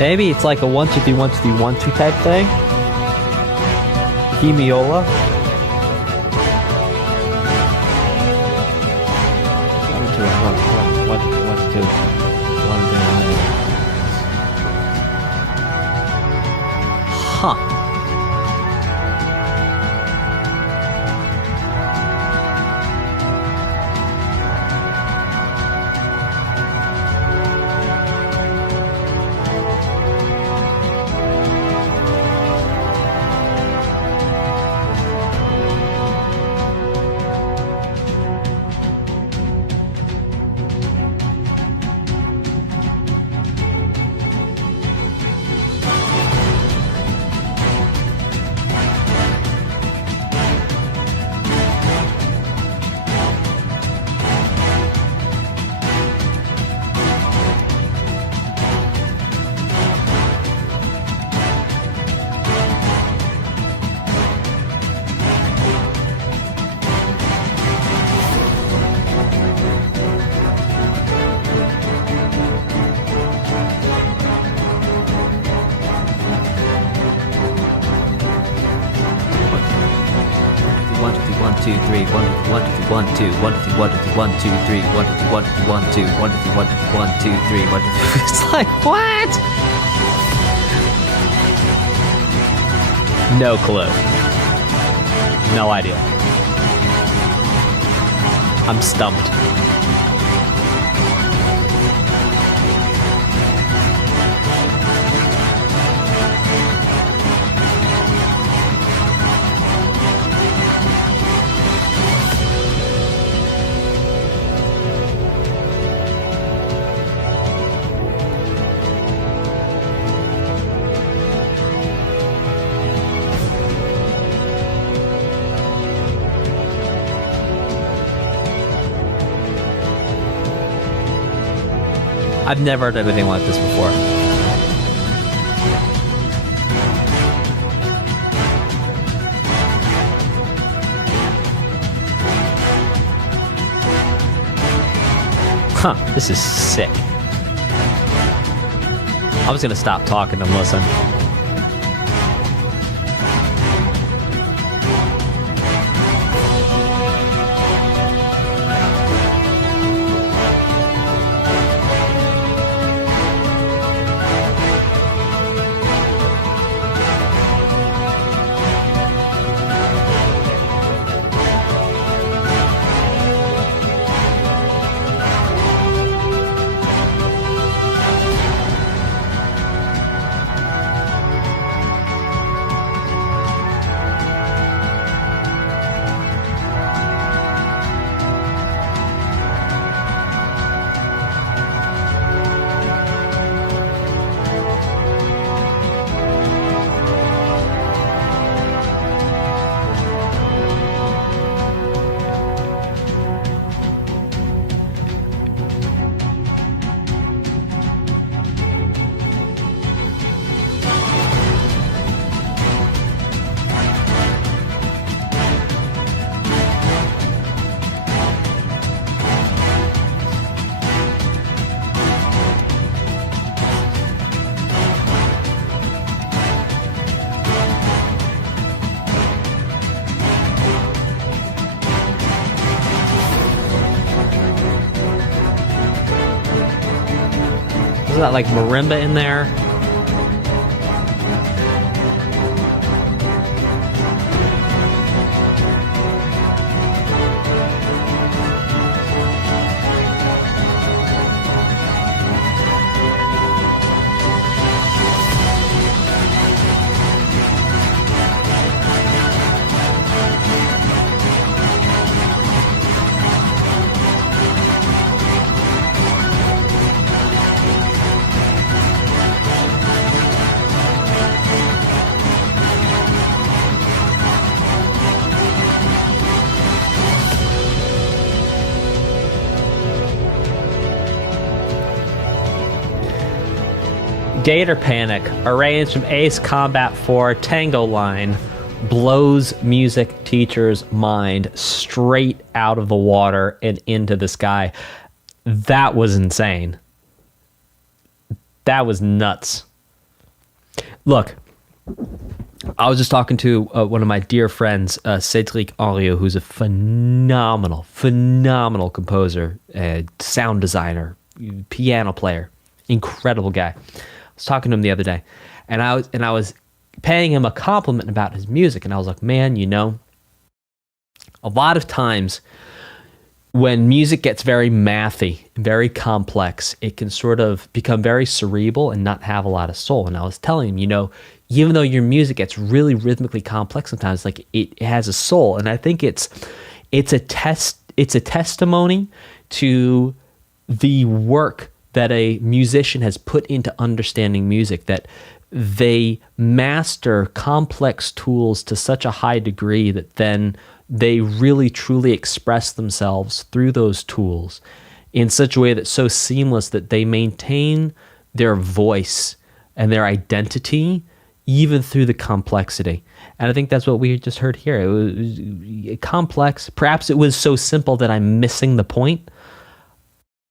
Maybe it's like a 1 2 3 1 2 3 1 2 type thing. Hemiola. 1 2 1 2 1 2 Huh. Two, three, one, one, two, one, two, one, two, one, two, one, two, three, one, two, one, two, one, two, one, two, one, two, one, two, three, one, two. It's like what? No clue. No idea. I'm stumped. I've never heard anything like this before. Huh, this is sick. I was gonna stop talking and listen. Isn't that like marimba in there? Gator Panic, arranged from Ace Combat 4 Tango Line, blows music teacher's mind straight out of the water and into the sky. That was insane. That was nuts. Look, I was just talking to one of my dear friends, Cédric Henriot, who's a phenomenal composer, sound designer, piano player, incredible guy. I was talking to him the other day, and I was paying him a compliment about his music, and I was like, man, you know, a lot of times when music gets very mathy, very complex, it can sort of become very cerebral and not have a lot of soul. And I was telling him, you know, even though your music gets really rhythmically complex sometimes, like it has a soul. And I think it's a testimony to the work that a musician has put into understanding music, that they master complex tools to such a high degree that then they really truly express themselves through those tools in such a way that's so seamless that they maintain their voice and their identity even through the complexity. And I think that's what we just heard here. It was complex. Perhaps it was so simple that I'm missing the point.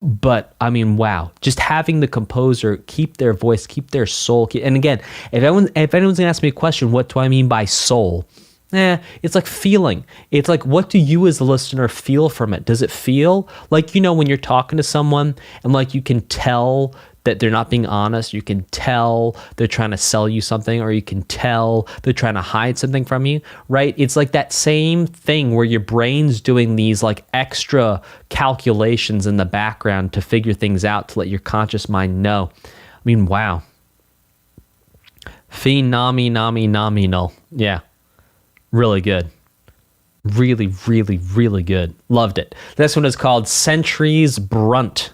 But I mean, wow, just having the composer keep their voice, keep their soul. And again, if anyone's gonna ask me a question, what do I mean by soul? It's like feeling. It's like, what do you as the listener feel from it? Does it feel like, you know, when you're talking to someone and like you can tell that they're not being honest, you can tell they're trying to sell you something, or you can tell they're trying to hide something from you, right? It's like that same thing where your brain's doing these like extra calculations in the background to figure things out, to let your conscious mind know. I mean, wow. Phenomenal. Yeah. Really good. Really good. Loved it. This one is called Sentry's Brunt.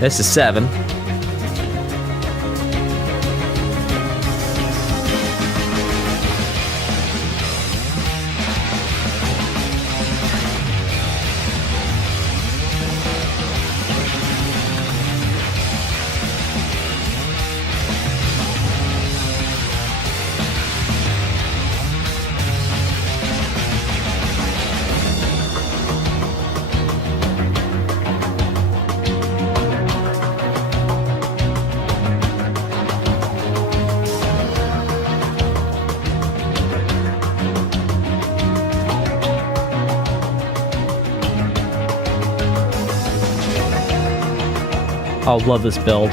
This is 7. Oh, love this build.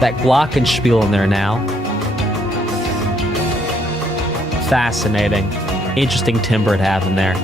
That glockenspiel in there now. Fascinating. Interesting timbre to have in there.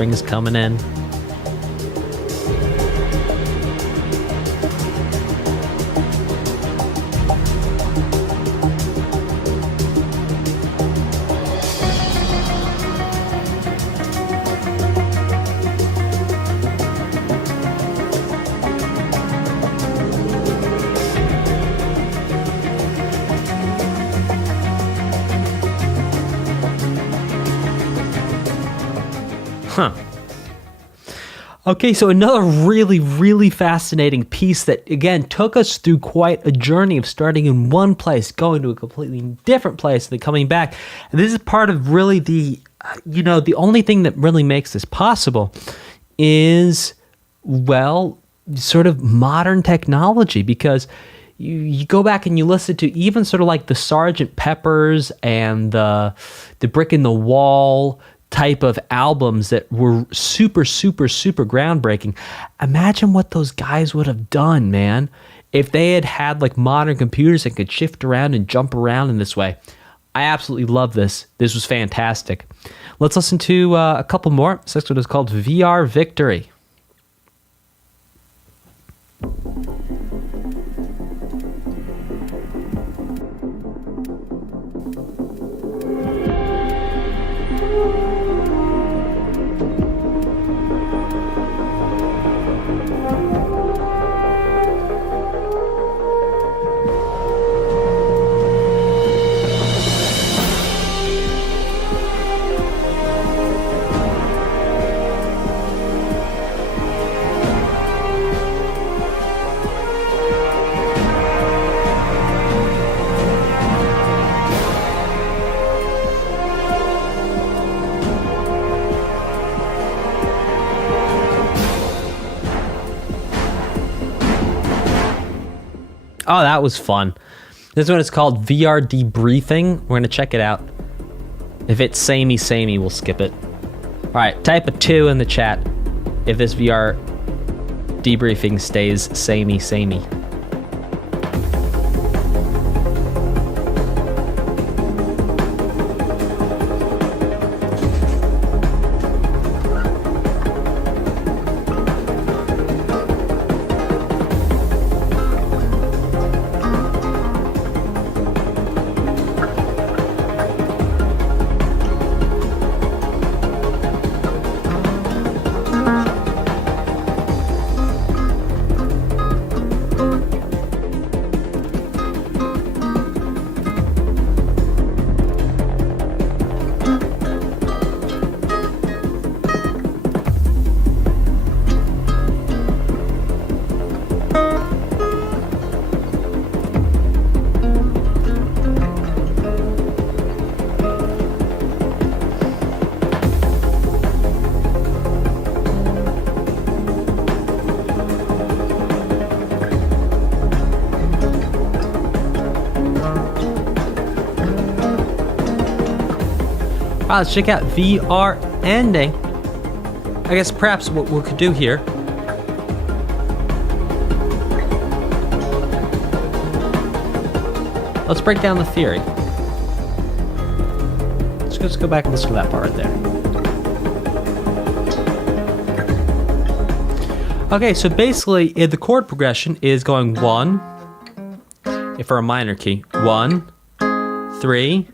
strings coming in. Huh. Okay, so another really, really fascinating piece that, again, took us through quite a journey of starting in one place, going to a completely different place, and then coming back. And this is part of really the only thing that really makes this possible is, well, sort of modern technology, because you go back and you listen to even sort of like the Sgt. Pepper's and the Brick in the Wall type of albums that were super, super, super groundbreaking. Imagine what those guys would have done, man, if they had had like modern computers that could shift around and jump around in this way. I absolutely love this. This was fantastic. Let's listen to a couple more. This next one is called VR Victory. Oh, that was fun. This one is called VR Debriefing. We're going to check it out. If it's samey, we'll skip it. All right, type a 2 in the chat if this VR debriefing stays samey. Let's check out VR ending. I guess perhaps what we could do here. Let's break down the theory. Let's just go back and listen to that part right there. Okay, so basically the chord progression is going 1, for a minor key, 1, 3,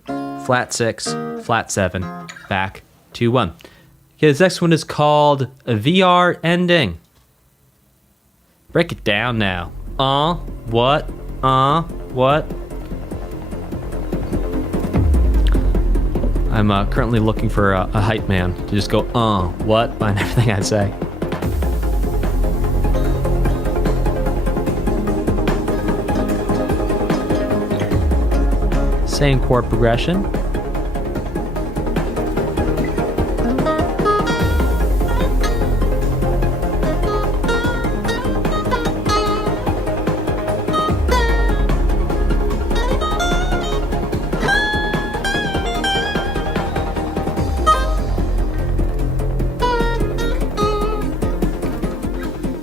flat 6, flat 7, back, 2, 1. Okay, this next one is called a VR ending. Break it down now. What? What? I'm currently looking for a hype man to just go, what, behind everything I say. Same chord progression.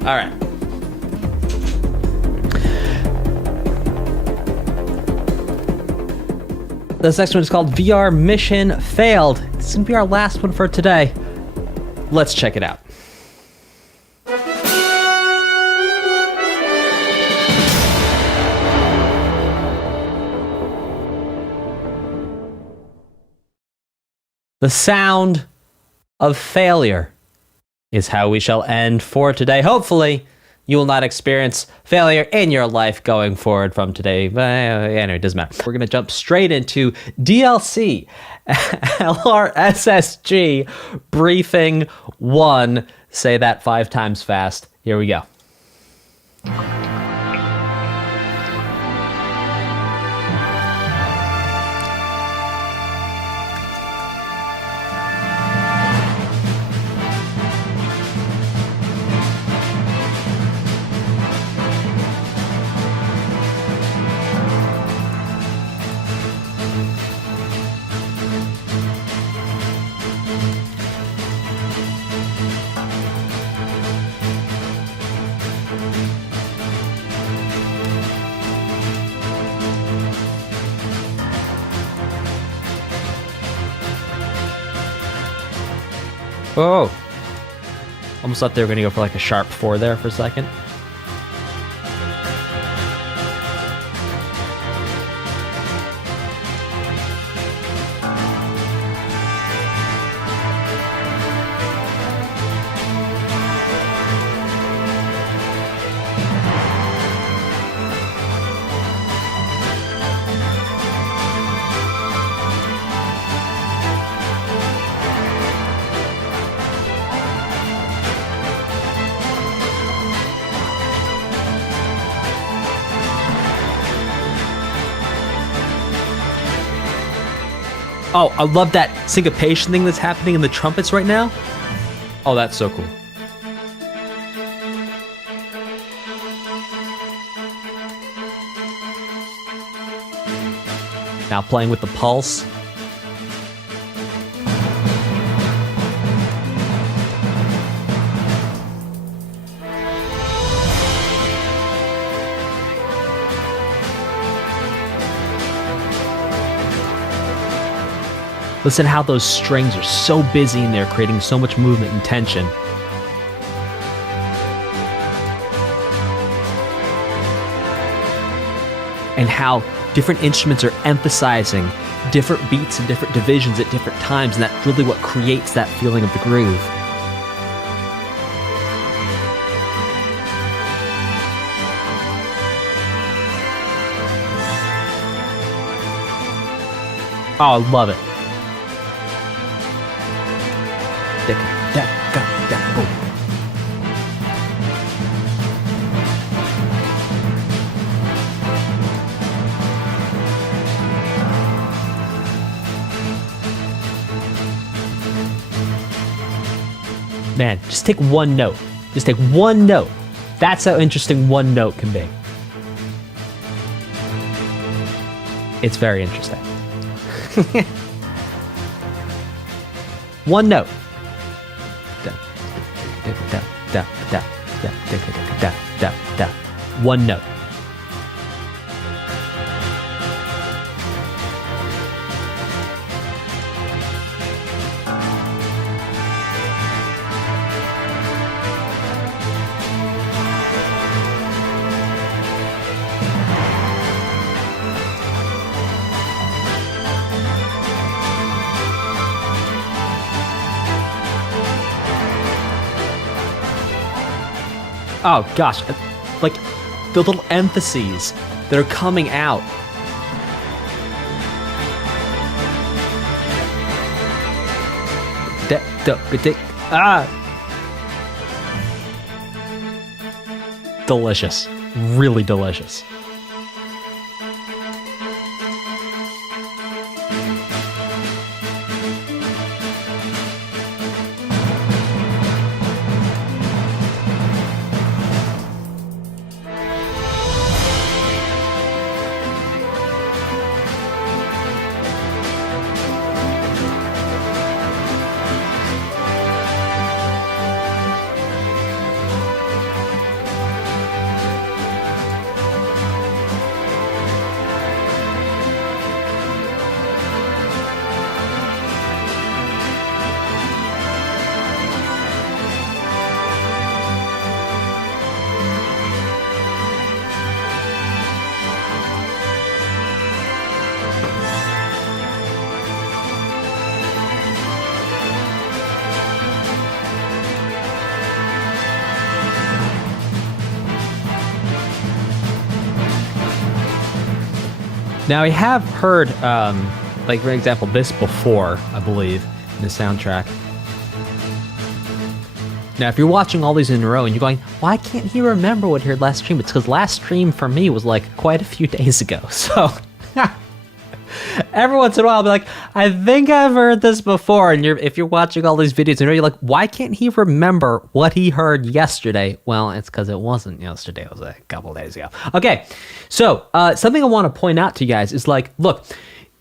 All right. This next one is called VR Mission Failed. This is going to be our last one for today. Let's check it out. The sound of failure is how we shall end for today. Hopefully, you will not experience failure in your life going forward from today. But anyway, it doesn't matter. We're going to jump straight into DLC LRSSG Briefing I. Say that 5 times fast. Here we go. Oh, almost thought they were going to go for like a sharp 4 there for a second. Oh, I love that syncopation thing that's happening in the trumpets right now. Oh, that's so cool. Now playing with the pulse. Listen how those strings are so busy in there, creating so much movement and tension. And how different instruments are emphasizing different beats and different divisions at different times, and that's really what creates that feeling of the groove. Oh, I love it. Man, just take one note. Just take one note. That's how interesting one note can be. It's very interesting. One note. One note. Oh gosh, like the little emphases that are coming out. Delicious, really delicious. Now, I have heard, like, for example, this before, I believe, in the soundtrack. Now, if you're watching all these in a row and you're going, why can't he remember what he heard last stream? It's because last stream for me was like quite a few days ago. So every once in a while I'll be like, I think I've heard this before. And if you're watching all these videos and you're like, why can't he remember what he heard yesterday? Well, it's because it wasn't yesterday. It was a couple days ago. Okay, so something I want to point out to you guys is like, look,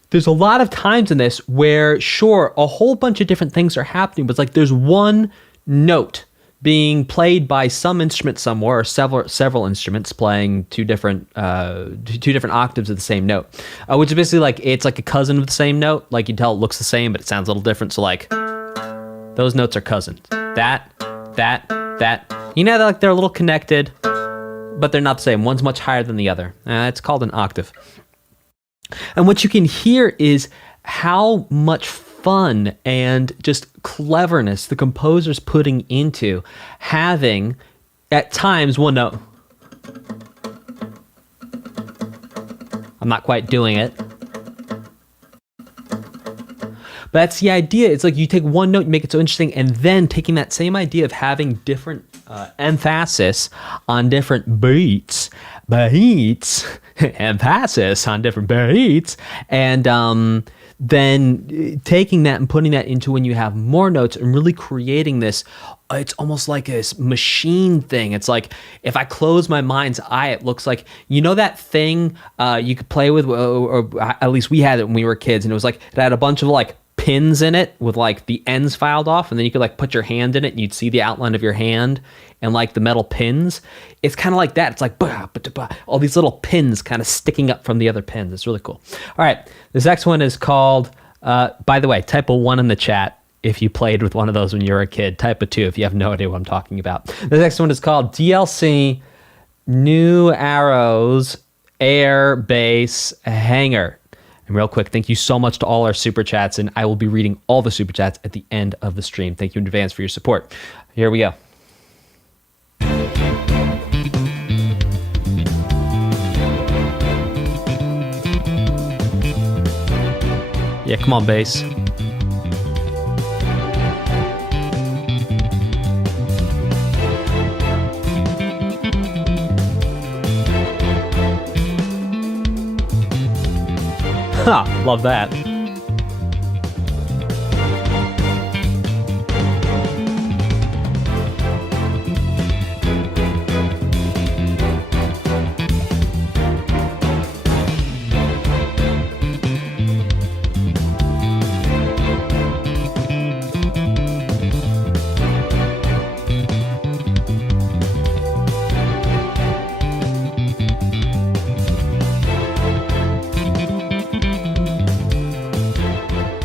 there's a lot of times in this where, sure, a whole bunch of different things are happening, but it's like there's one note being played by some instrument somewhere, or several instruments playing two different octaves of the same note, which is basically like it's like a cousin of the same note. Like you can tell it looks the same, but it sounds a little different. So like those notes are cousins. That. You know, they're a little connected, but they're not the same. One's much higher than the other. It's called an octave. And what you can hear is how much fun and just cleverness the composer's putting into having, at times, one note. I'm not quite doing it. But that's the idea. It's like you take one note, you make it so interesting, and then taking that same idea of having different emphasis on different beats, emphasis on different beats, and then taking that and putting that into when you have more notes and really creating this, it's almost like a machine thing. It's like if I close my mind's eye, it looks like, you know, that thing you could play with, or at least we had it when we were kids, and it was like it had a bunch of like pins in it with like the ends filed off, and then you could like put your hand in it and you'd see the outline of your hand and like the metal pins. It's kind of like that. It's like all these little pins kind of sticking up from the other pins. It's really cool. All right, this next one is called, by the way, type a 1 in the chat if you played with one of those when you were a kid. Type a 2 if you have no idea what I'm talking about. The next one is called DLC New Arrows Air Base Hangar. And real quick, thank you so much to all our super chats, and I will be reading all the super chats at the end of the stream. Thank you in advance for your support. Here we go. Yeah, come on, bass. Ha, love that.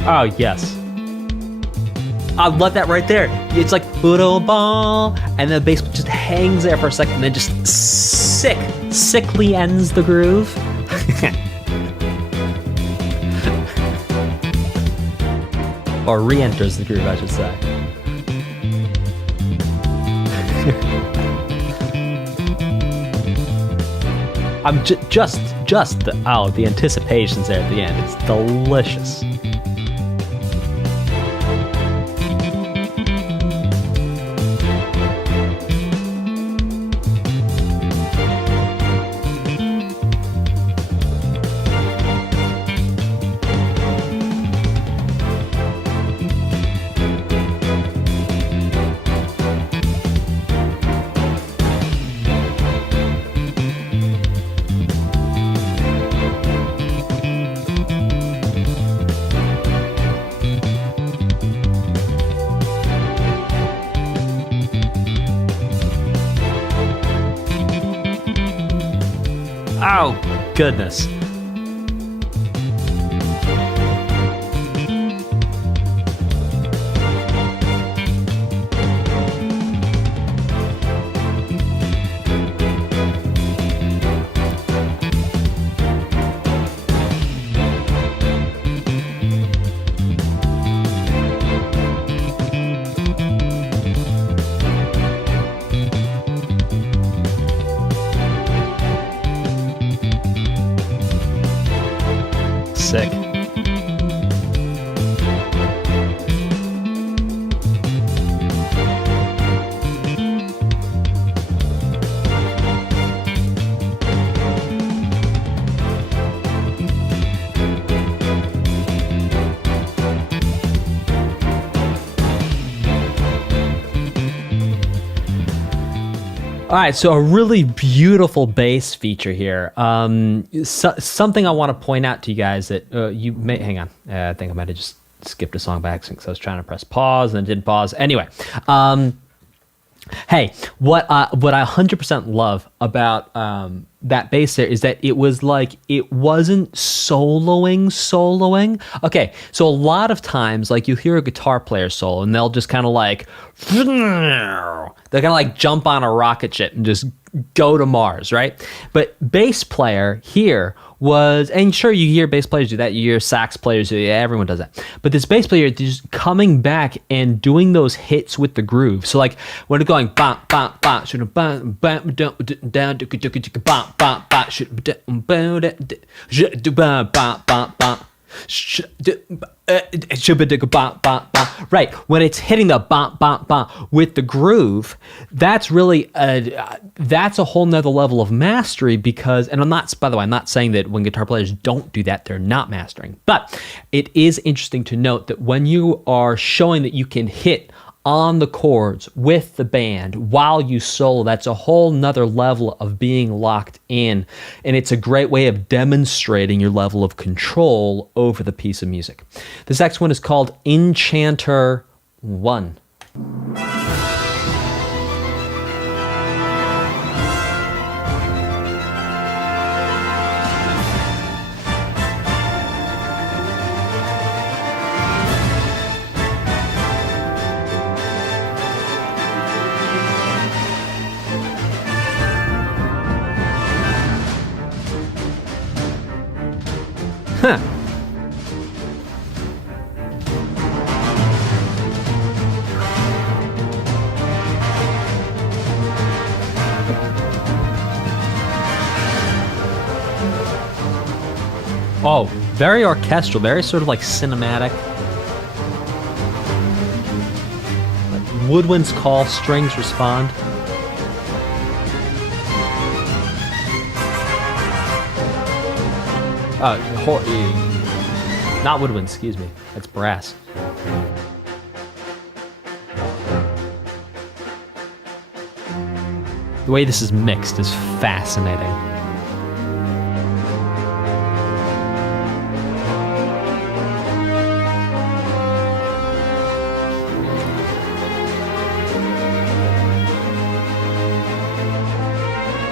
Oh, yes. I love that right there. It's like little ball, and the bass just hangs there for a second, and then just sickly ends the groove. Or re-enters the groove, I should say. I'm just the anticipation's there at the end. It's delicious. Oh, goodness. sick. All right, so a really beautiful bass feature here. Something I want to point out to you guys that you may... Hang on. I think I might have just skipped a song by accident because I was trying to press pause and didn't pause. Anyway, hey, what I 100% love about that bass there is that it was like, it wasn't soloing. Okay, so a lot of times, like, you hear a guitar player solo and they'll just kind of like, they're kind of like jump on a rocket ship and just go to Mars, right? But bass player here was, and sure, you hear bass players do that, you hear sax players do that, everyone does that. But this bass player just coming back and doing those hits with the groove. So like when it's going bam bam bam shoot bam bam down down bam bam bam shoot bam bam bam bam. Right, when it's hitting the bam bam bam with the groove, that's really that's a whole nother level of mastery. Because, and I'm not, by the way, I'm not saying that when guitar players don't do that, they're not mastering, but it is interesting to note that when you are showing that you can hit on the chords with the band while you solo, that's a whole nother level of being locked in, and it's a great way of demonstrating your level of control over the piece of music. This next one is called Enchanter I. Huh. Oh, very orchestral, very sort of like cinematic. Like woodwinds call, strings respond. Not woodwind, excuse me. That's brass. The way this is mixed is fascinating.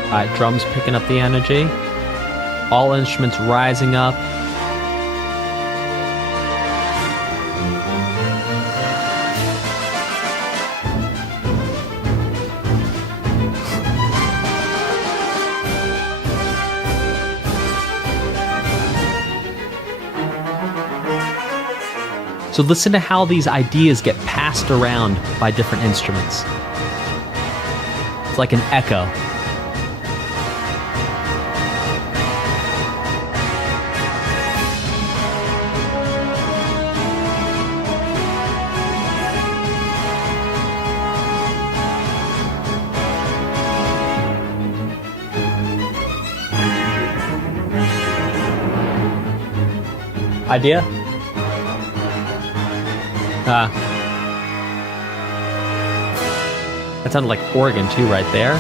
All right, drums picking up the energy. All instruments rising up. So listen to how these ideas get passed around by different instruments. It's like an echo. Idea? That sounded like organ too right there.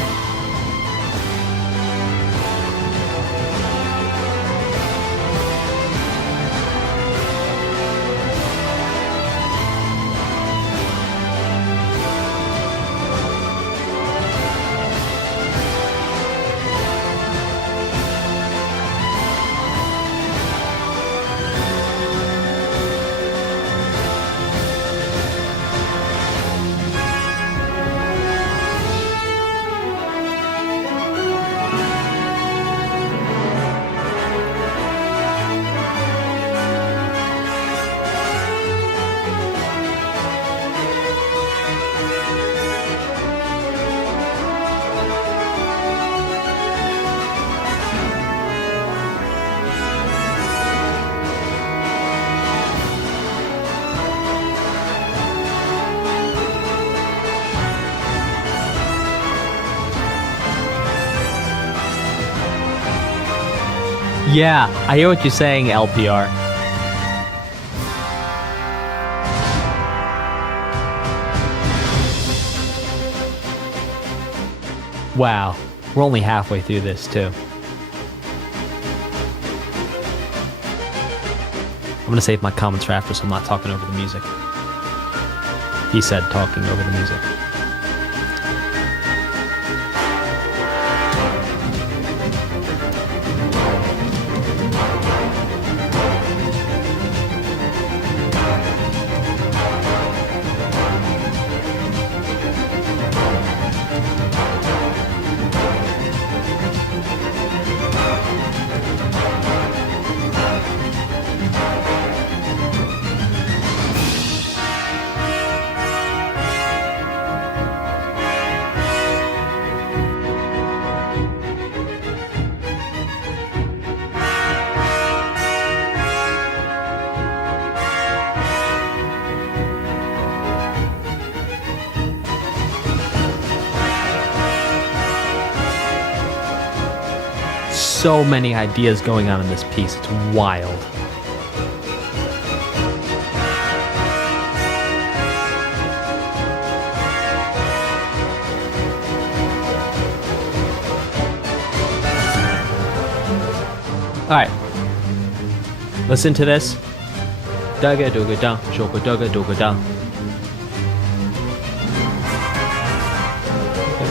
Yeah, I hear what you're saying, LPR. Wow, we're only halfway through this, too. I'm going to save my comments for after, so I'm not talking over the music. He said talking over the music. So many ideas going on in this piece. It's wild. All right. Listen to this. Daga doga da, shoga doga doga da.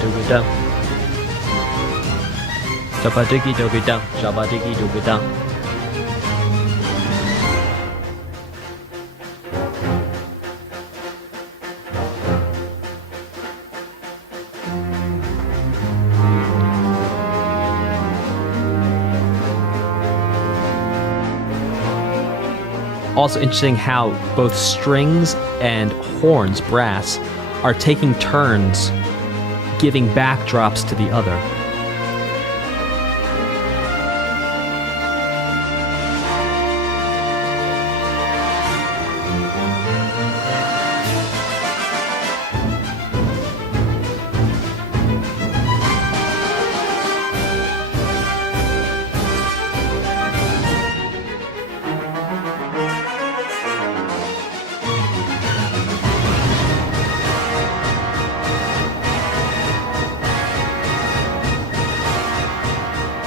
Doga da. Shabba diggy doggy down, shabba diggy doggy down. Also interesting how both strings and horns, brass, are taking turns giving backdrops to the other.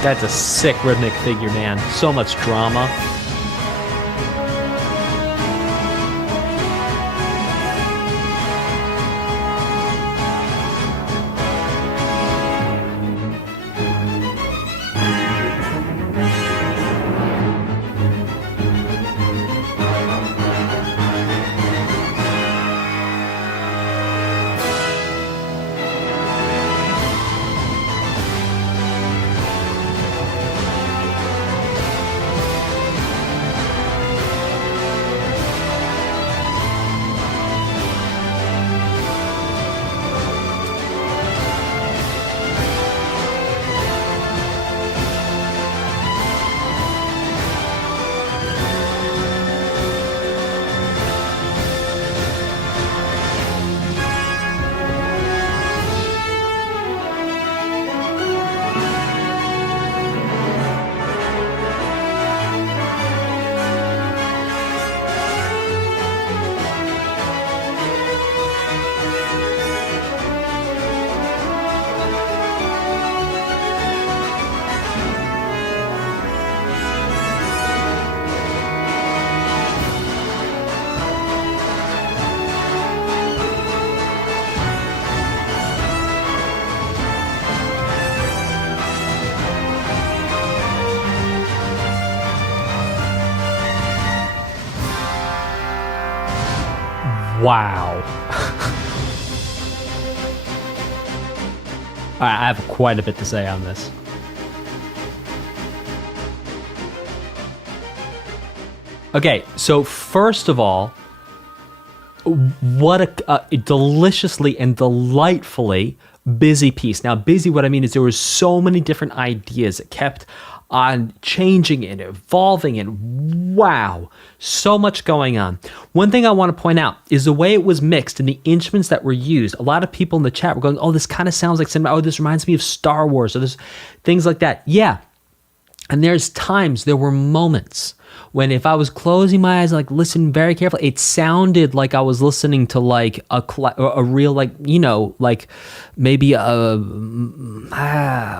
That's a sick rhythmic figure, man. So much drama. Wow. All right, I have quite a bit to say on this. Okay, so first of all, what a deliciously and delightfully busy piece. Now, busy, what I mean is there were so many different ideas that kept on changing and evolving, and wow, so much going on. One thing I want to point out is the way it was mixed and the instruments that were used. A lot of people in the chat were going, oh, this kind of sounds like cinema. Oh, this reminds me of Star Wars, or this things like that. Yeah, And there were moments when if I was closing my eyes, like listen very carefully, it sounded like I was listening to like a real, like, you know, like maybe a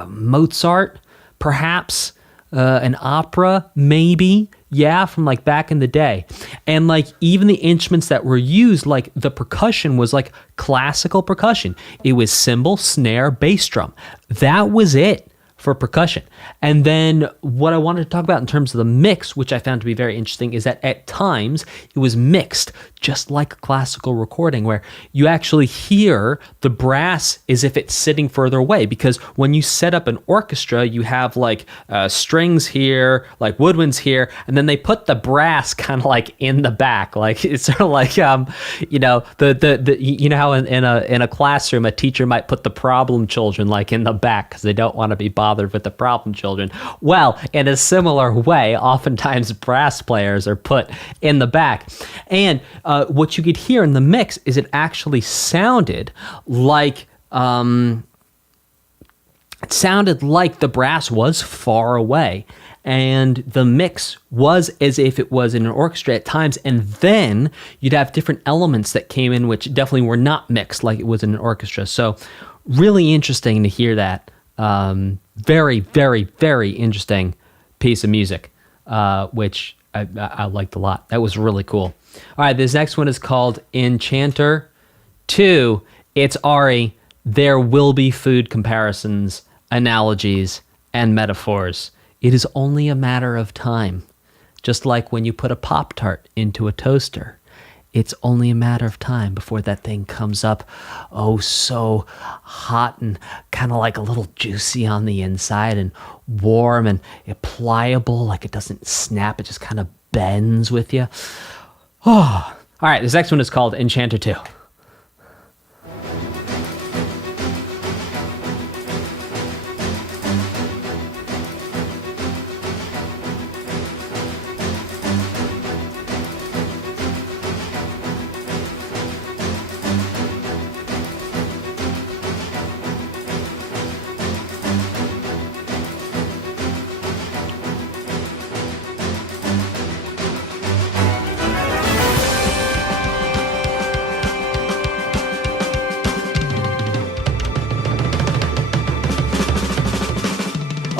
Mozart, perhaps, an opera, maybe. Yeah, from like back in the day. And like even the instruments that were used, like the percussion was like classical percussion. It was cymbal, snare, bass drum. That was it for percussion. And then what I wanted to talk about in terms of the mix, which I found to be very interesting, is that at times it was mixed just like a classical recording, where you actually hear the brass as if it's sitting further away. Because when you set up an orchestra, you have like strings here, like woodwinds here, and then they put the brass kind of like in the back. Like it's sort of like you know, the you know how in a classroom a teacher might put the problem children like in the back because they don't want to be bothered with the problem children. Well, in a similar way, oftentimes brass players are put in the back. And what you could hear in the mix is it actually sounded like the brass was far away, and the mix was as if it was in an orchestra at times. And then you'd have different elements that came in which definitely were not mixed like it was in an orchestra. So really interesting to hear that. Very, very, very interesting piece of music, which I liked a lot. That was really cool. All right, this next one is called Enchanter II. It's Ari. There will be food comparisons, analogies, and metaphors. It is only a matter of time. Just like when you put a Pop-Tart into a toaster. It's only a matter of time before that thing comes up, oh, so hot and kind of like a little juicy on the inside and warm and pliable, like it doesn't snap, it just kind of bends with you. Oh. All right, this next one is called Enchanter II.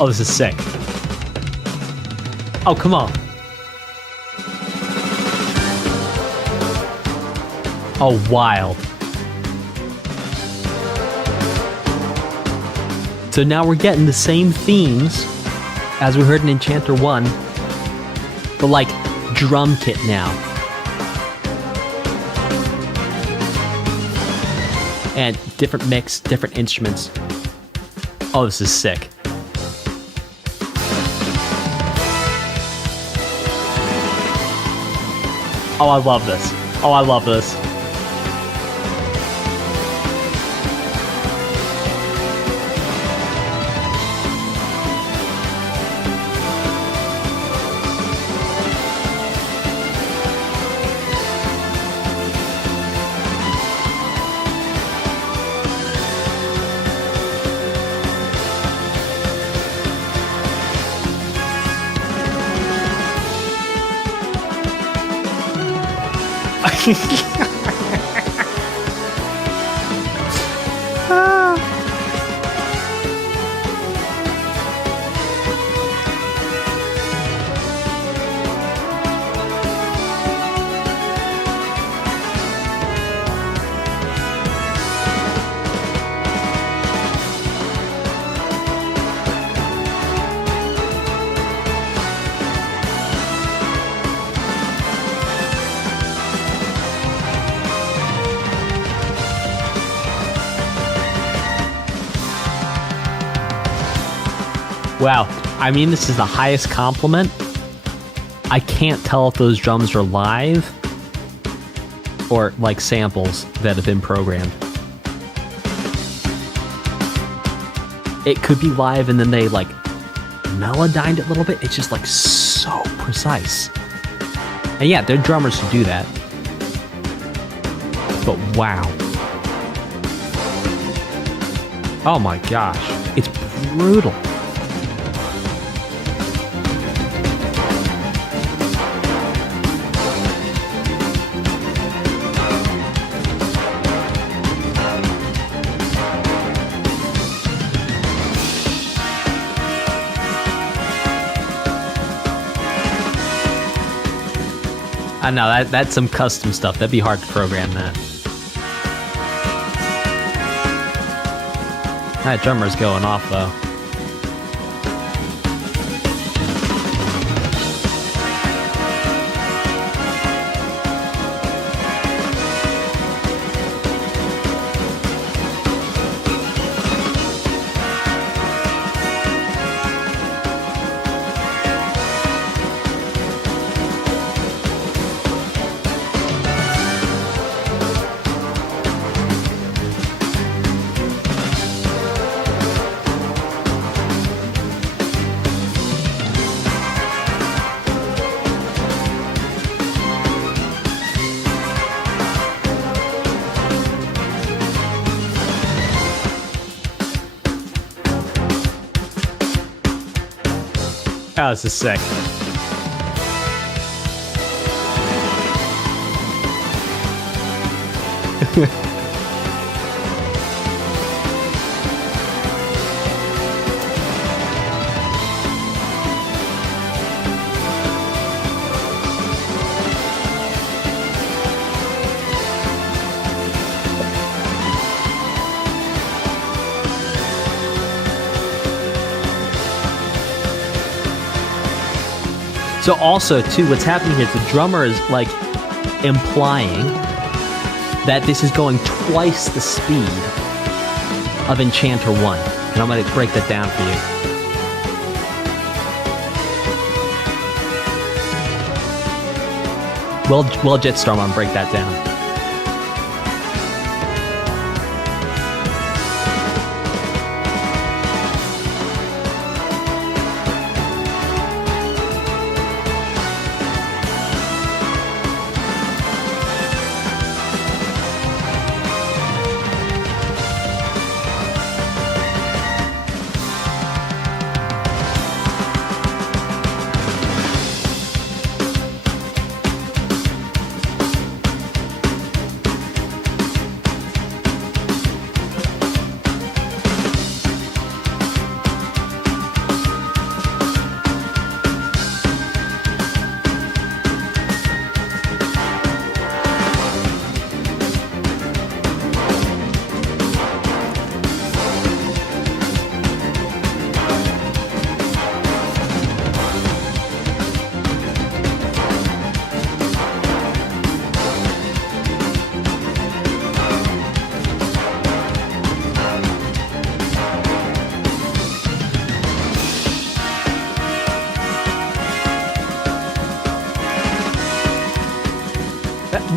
Oh, this is sick. Oh, come on. Oh, wild. So now we're getting the same themes as we heard in Enchanter 1, but like drum kit now. And different mix, different instruments. Oh, this is sick. Oh, I love this. Oh, I love this. Wow, I mean, this is the highest compliment. I can't tell if those drums are live or like samples that have been programmed. It could be live and then they like melodined it a little bit. It's just like so precise. And yeah, they're drummers who do that. But wow. Oh my gosh, it's brutal. I know, that's some custom stuff. That'd be hard to program that. That drummer's going off, though. Oh, this is sick. So also, too, what's happening here is the drummer is, like, implying that this is going twice the speed of Enchanter I. And I'm going to break that down for you. Well, Jetstorm, I'm going to break that down.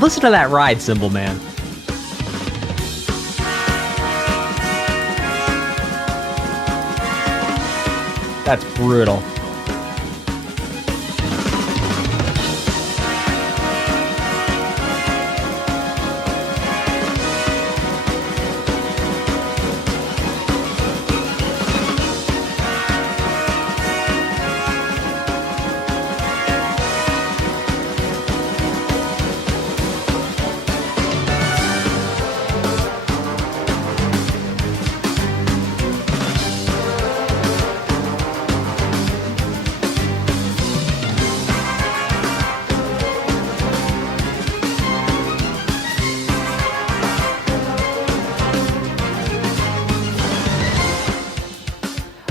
Listen to that ride cymbal, man. That's brutal.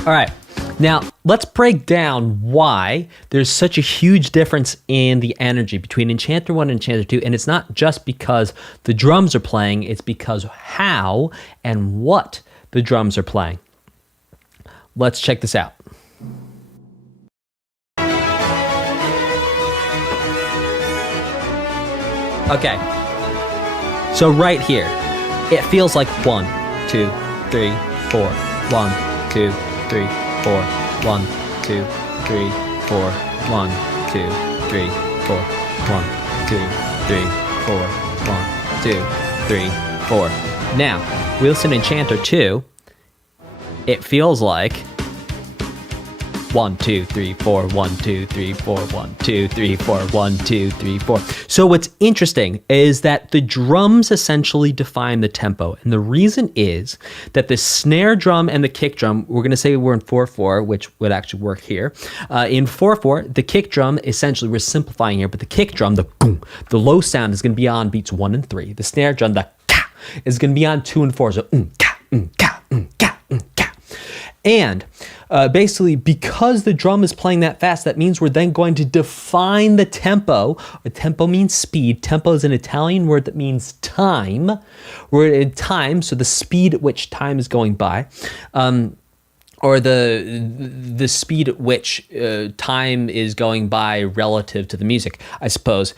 All right, now let's break down why there's such a huge difference in the energy between Enchanter I and Enchanter II, and it's not just because the drums are playing, it's because how and what the drums are playing. Let's check this out. Okay, so right here, it feels like 1, 2, 3, 4, 1, 2, 3, 4, 1, 2, 3, 4, 1, 2, 3, 4, 1, 2, 3, 4, 1, 2, 3, 4. Now, we listen to Enchanter II. It feels like 1, 2, 3, 4, 1, 2, 3, 4, 1, 2, 3, 4, 1, 2, 3, 4. So what's interesting is that the drums essentially define the tempo. And the reason is that the snare drum and the kick drum, we're going to say we're in 4/4, which would actually work here. In 4/4, the kick drum, essentially we're simplifying here, but the kick drum, the boom, the low sound is going to be on beats 1 and 3. The snare drum, the ka, is going to be on 2 and 4. So ka, ka, ka, ka. And basically, because the drum is playing that fast, that means we're then going to define the tempo. Tempo means speed. Tempo is an Italian word that means time. We're in time, so the speed at which time is going by, or the speed at which time is going by relative to the music, I suppose,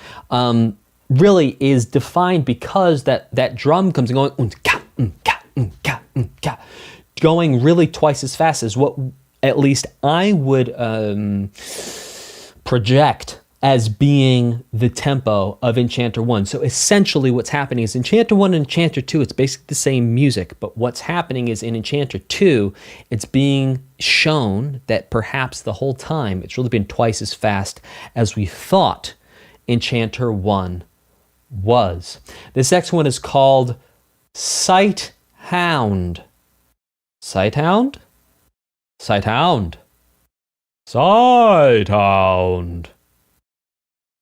really is defined because that drum comes and going going really twice as fast as what at least I would project as being the tempo of Enchanter I. So essentially what's happening is Enchanter I and Enchanter II, it's basically the same music, but what's happening is in Enchanter II, it's being shown that perhaps the whole time it's really been twice as fast as we thought Enchanter I was. This next one is called Sighthound. Sighthound? Sighthound. Sighthound.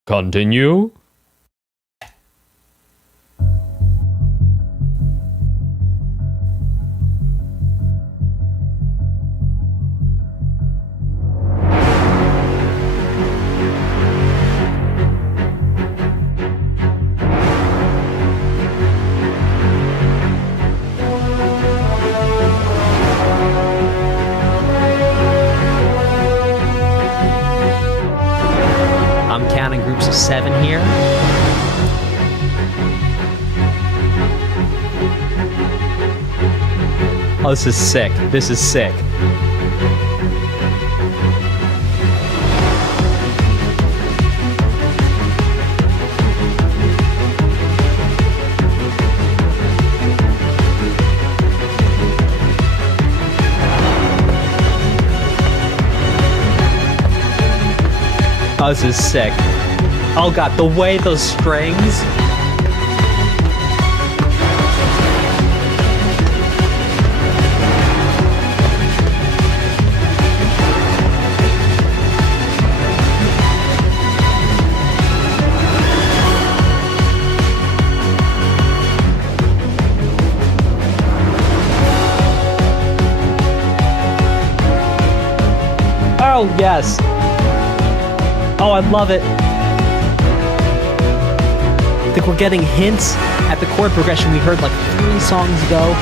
Continue. Groups of 7 here. Oh, this is sick. This is sick. Oh, this is sick. Oh god, the way those strings. Oh yes. Oh, I love it. I think we're getting hints at the chord progression we heard like 3 songs ago.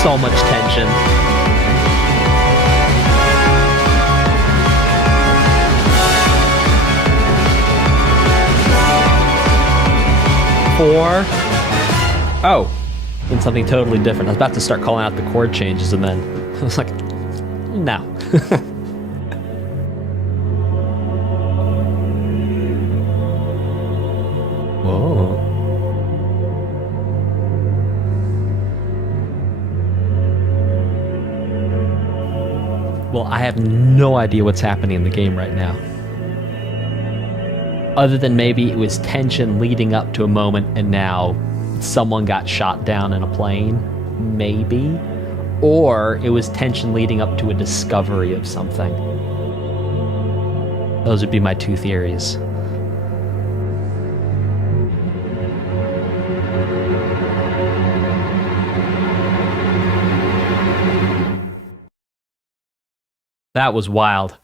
So much tension. Four. Oh, in something totally different. I was about to start calling out the chord changes and then I was like, no. Whoa. Well, I have no idea what's happening in the game right now. Other than maybe it was tension leading up to a moment and now someone got shot down in a plane, maybe. Or it was tension leading up to a discovery of something. Those would be my 2 theories. That was wild.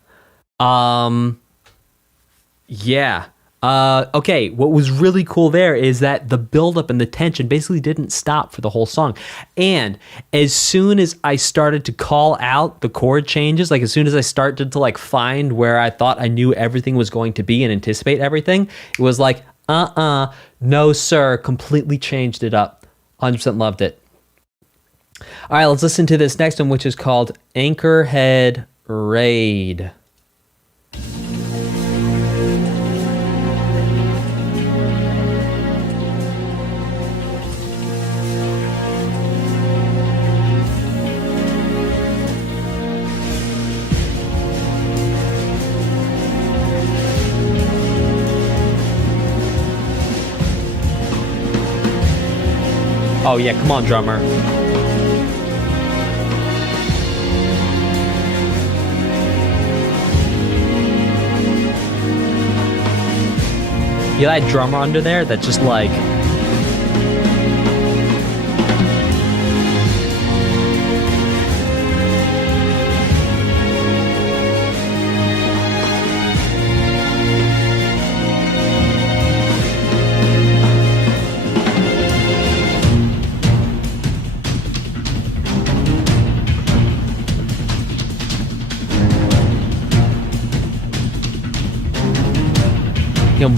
Yeah. Okay, what was really cool there is that the buildup and the tension basically didn't stop for the whole song. And as soon as I started to call out the chord changes, like as soon as I started to like find where I thought I knew everything was going to be and anticipate everything, it was like, no sir, completely changed it up. 100% loved it. All right, let's listen to this next one, which is called Anchorhead Raid. Oh yeah, come on, drummer. You that drummer under there that just like...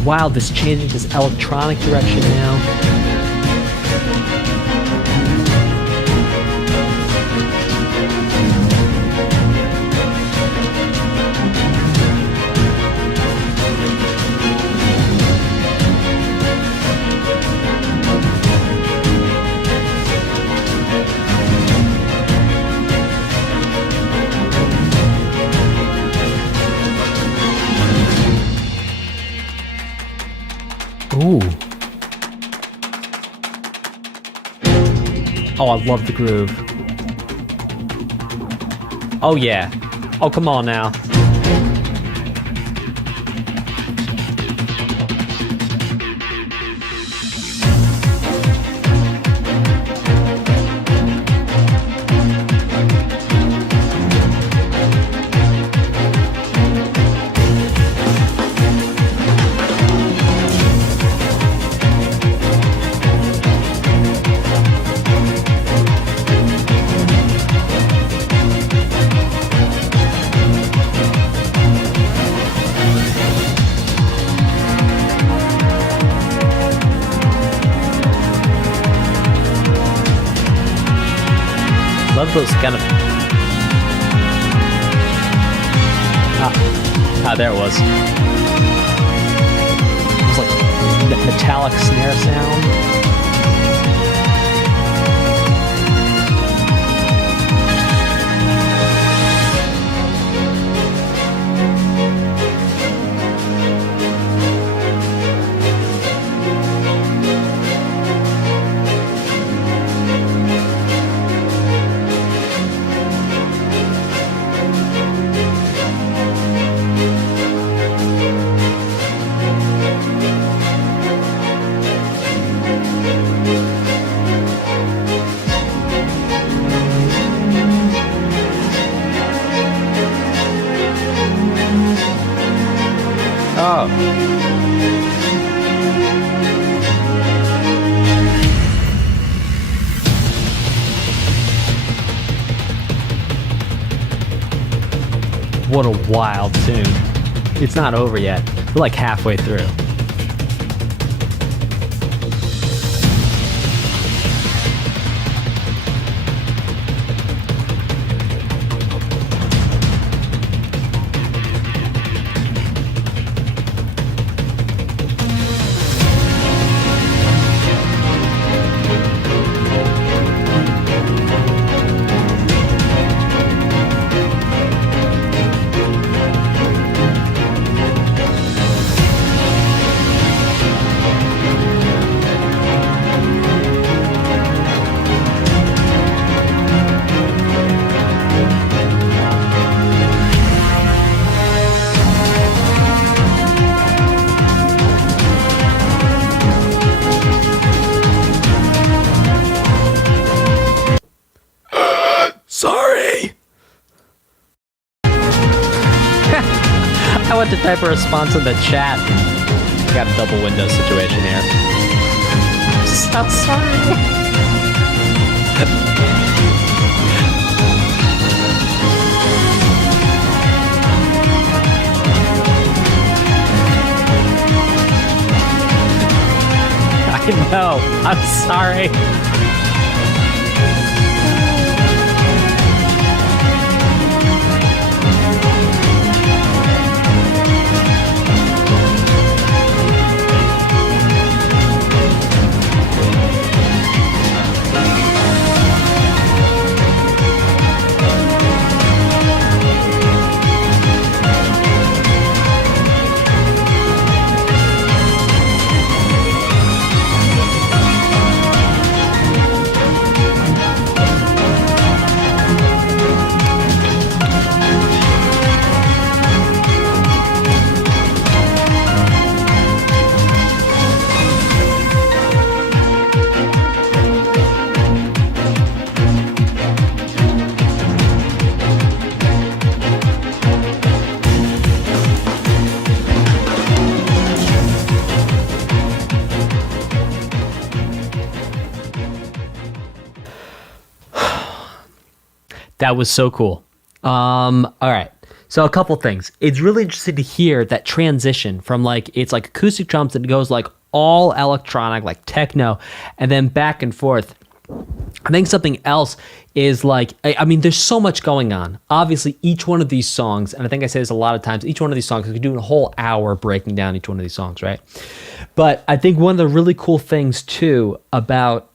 Wow, this changing his electronic direction now. Ooh. Oh, I love the groove. Oh, yeah. Oh, come on now. Love those kind of... there it was. It was like metallic snare sound. Oh. What a wild tune. It's not over yet. We're like halfway through. I went to type a response in the chat. got a double window situation here. So sorry. I know. I'm sorry. That was so cool. All right. So a couple things. It's really interesting to hear that transition from like, it's like acoustic drums and it goes like all electronic, like techno, and then back and forth. I think something else is like, I mean, there's so much going on. Obviously, each one of these songs, and I think I say this a lot of times, each one of these songs, we could do a whole hour breaking down each one of these songs, right? But I think one of the really cool things too about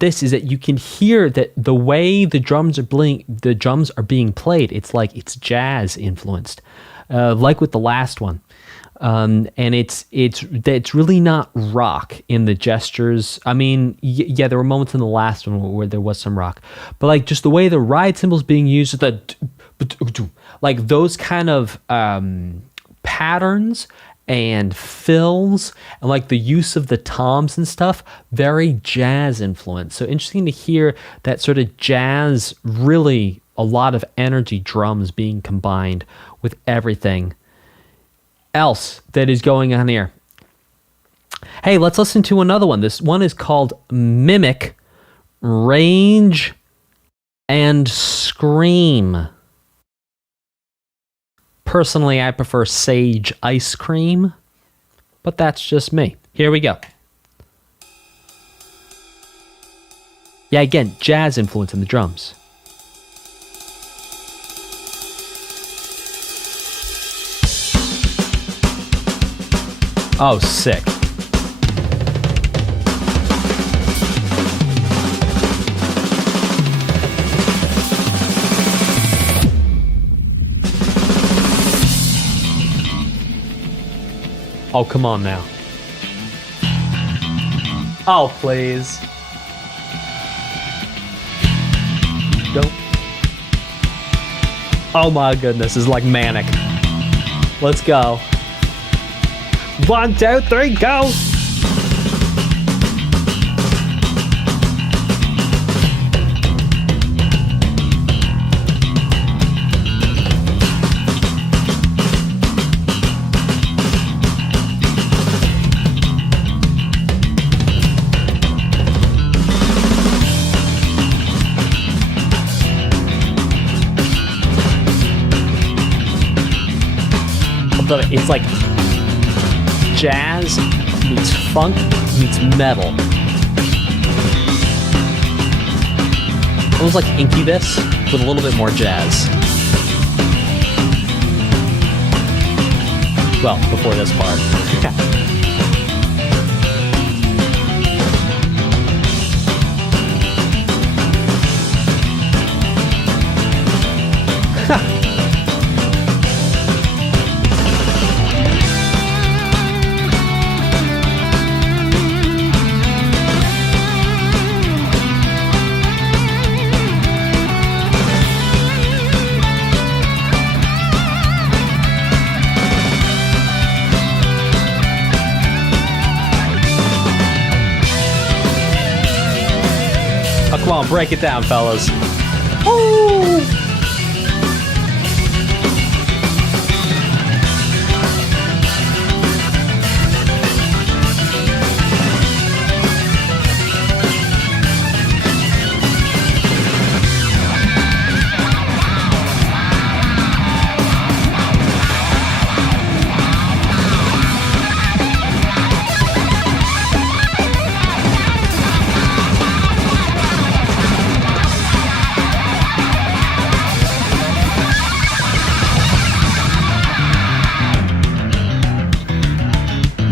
this is that you can hear that the way the drums are being played, it's like it's jazz influenced, like with the last one. And it's really not rock in the gestures. I mean, yeah, there were moments in the last one where there was some rock, but like just the way the ride cymbals being used, like those kind of patterns and fills and like the use of the toms and stuff, very jazz influence. So interesting to hear that sort of jazz, really a lot of energy drums being combined with everything else that is going on here. Hey, let's listen to another one. This one is called Mimic, Range, and Scream. Personally, I prefer Sage Ice Cream, but that's just me. Here we go. Yeah, again, jazz influence in the drums. Oh, sick. Oh, come on now. Oh, please. Don't. Oh my goodness, this is like manic. Let's go. 1, 2, 3, go! It's like jazz meets funk meets metal. Almost like Incubus with a little bit more jazz. Well, before this part. Come on, break it down, fellas. Ooh.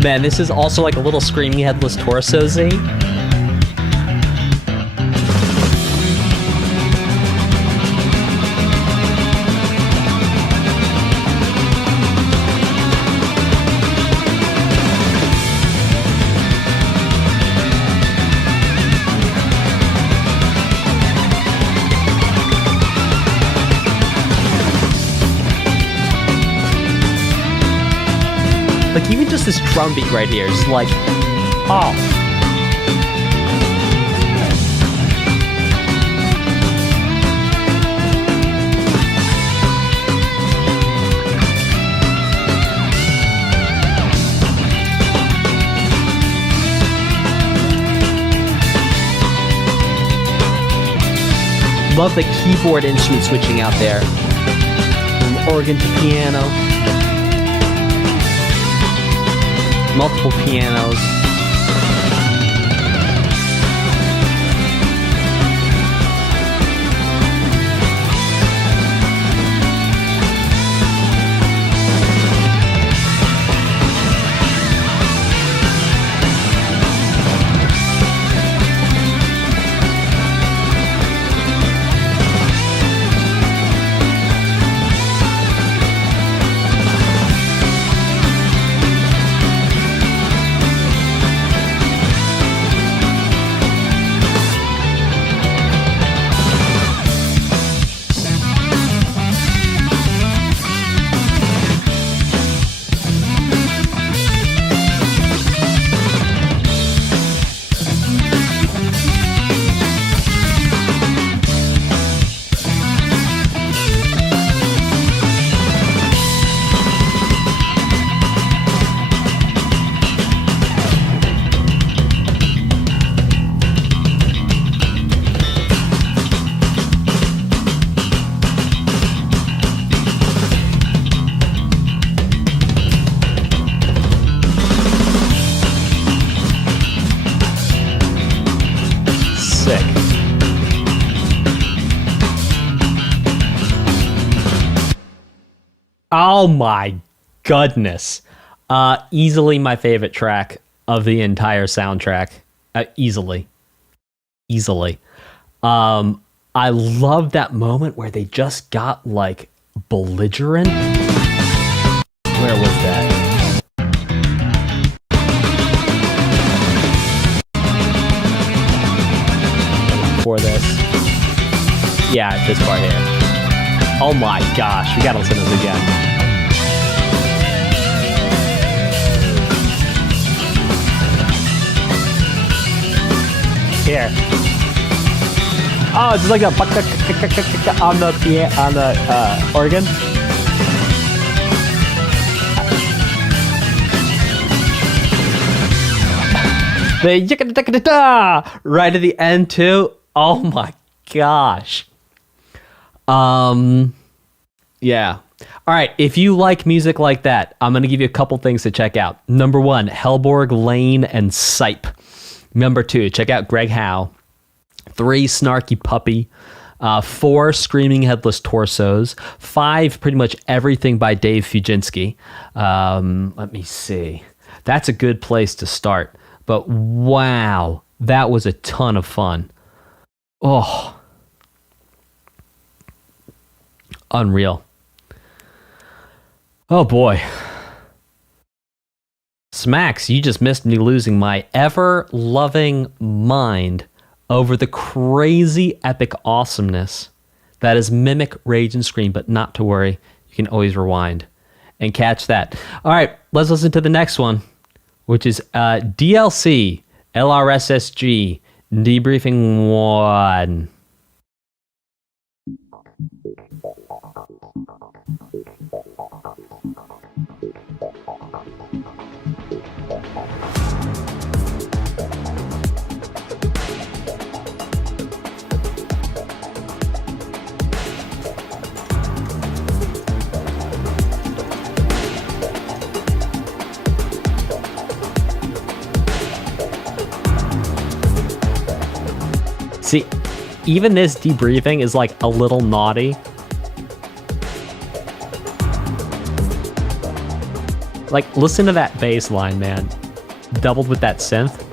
Man, this is also like a little screaming headless torso-y. Like, even just this drum beat right here is like, oh. Love the keyboard instrument switching out there. From organ to piano. Multiple pianos. Oh my goodness. Easily my favorite track of the entire soundtrack. Easily. I love that moment where they just got like belligerent. Where was that? For this. Yeah, this part here. Oh my gosh, we gotta listen to this again. Here. Oh, it's like a on the organ. The right at the end too. Oh my gosh. Yeah. All right, if you like music like that, I'm going to give you a couple things to check out. Number 1, Hellborg, Lane, and Sipe. Number 2, check out Greg Howe. 3, Snarky Puppy. 4, Screaming Headless Torsos. 5, pretty much everything by Dave Fujinski. Let me see. That's a good place to start. But wow, that was a ton of fun. Oh, unreal. Oh boy. Smacks, you just missed me losing my ever-loving mind over the crazy epic awesomeness that is Mimic, Rage, and Scream, but not to worry, you can always rewind and catch that. All right, let's listen to the next one, which is DLC LRSSG Debriefing I. See, even this debriefing is like a little naughty. Like, listen to that bass line, man. Doubled with that synth.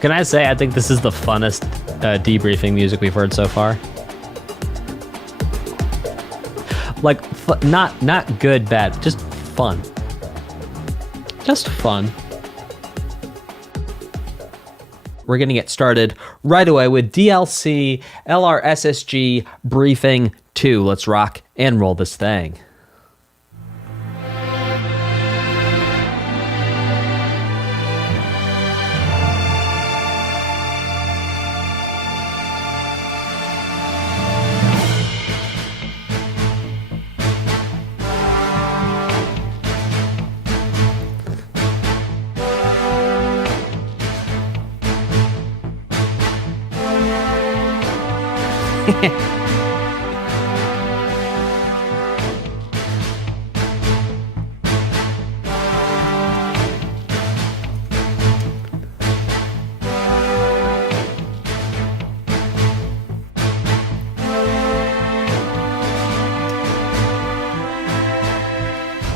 Can I say I think this is the funnest debriefing music we've heard so far? Like, not good, bad, just fun. Just fun. We're gonna get started right away with DLC LRSSG Briefing II. Let's rock and roll this thing.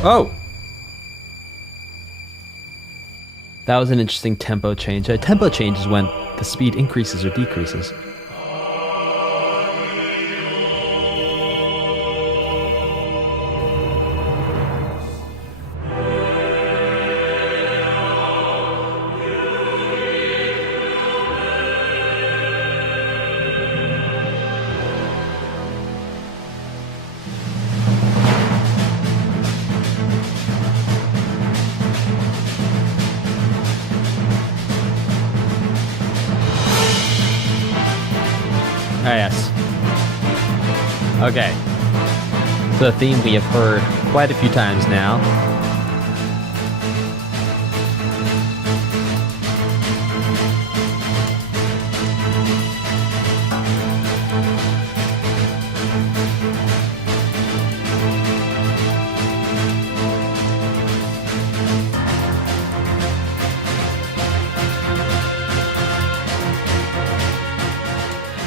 Oh! That was an interesting tempo change. A tempo change is when the speed increases or decreases. Ah, yes. Okay. It's a theme we have heard quite a few times now.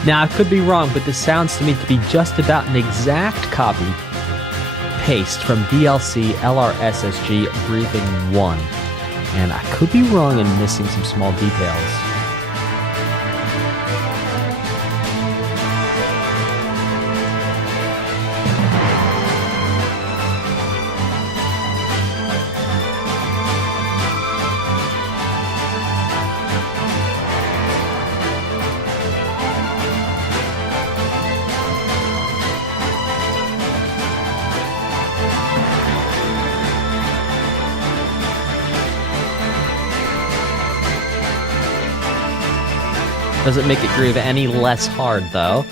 Now, I could be wrong, but this sounds to me to be just about an exact copy paste from DLC LRSSG Briefing I. And I could be wrong and missing some small details. Doesn't make it groove any less hard, though.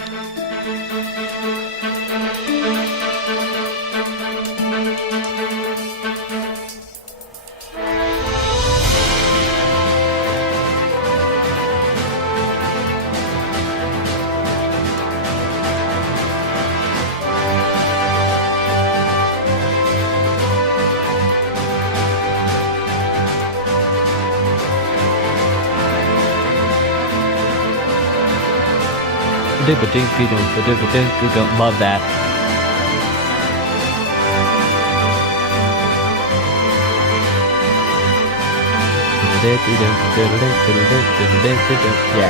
Love that. Yeah.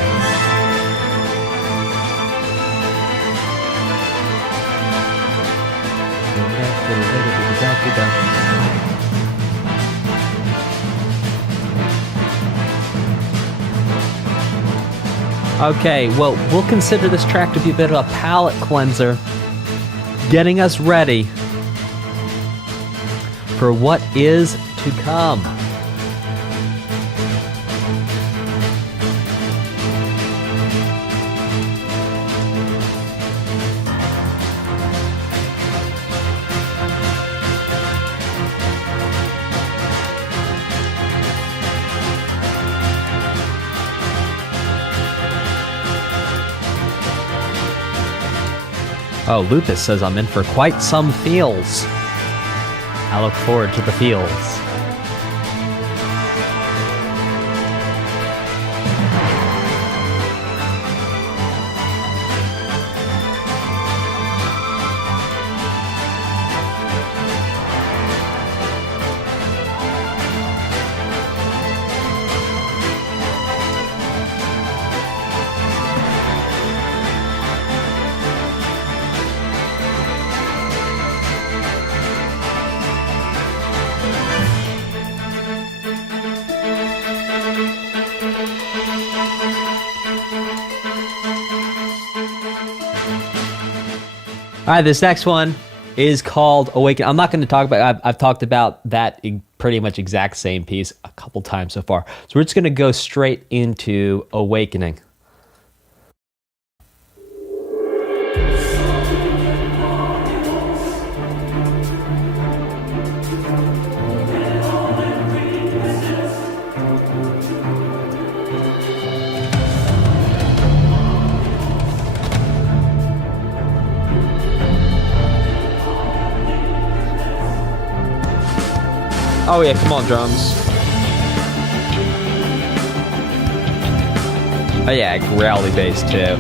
Okay, well, we'll consider this track to be a bit of a palate cleanser, getting us ready for what is to come. Oh, Lupus says I'm in for quite some feels. I look forward to the feels. All right, this next one is called Awaken. I'm not going to talk about, I've talked about that pretty much exact same piece a couple times so far. So we're just going to go straight into Awakening. Oh yeah, come on, drums. Oh yeah, growly bass too.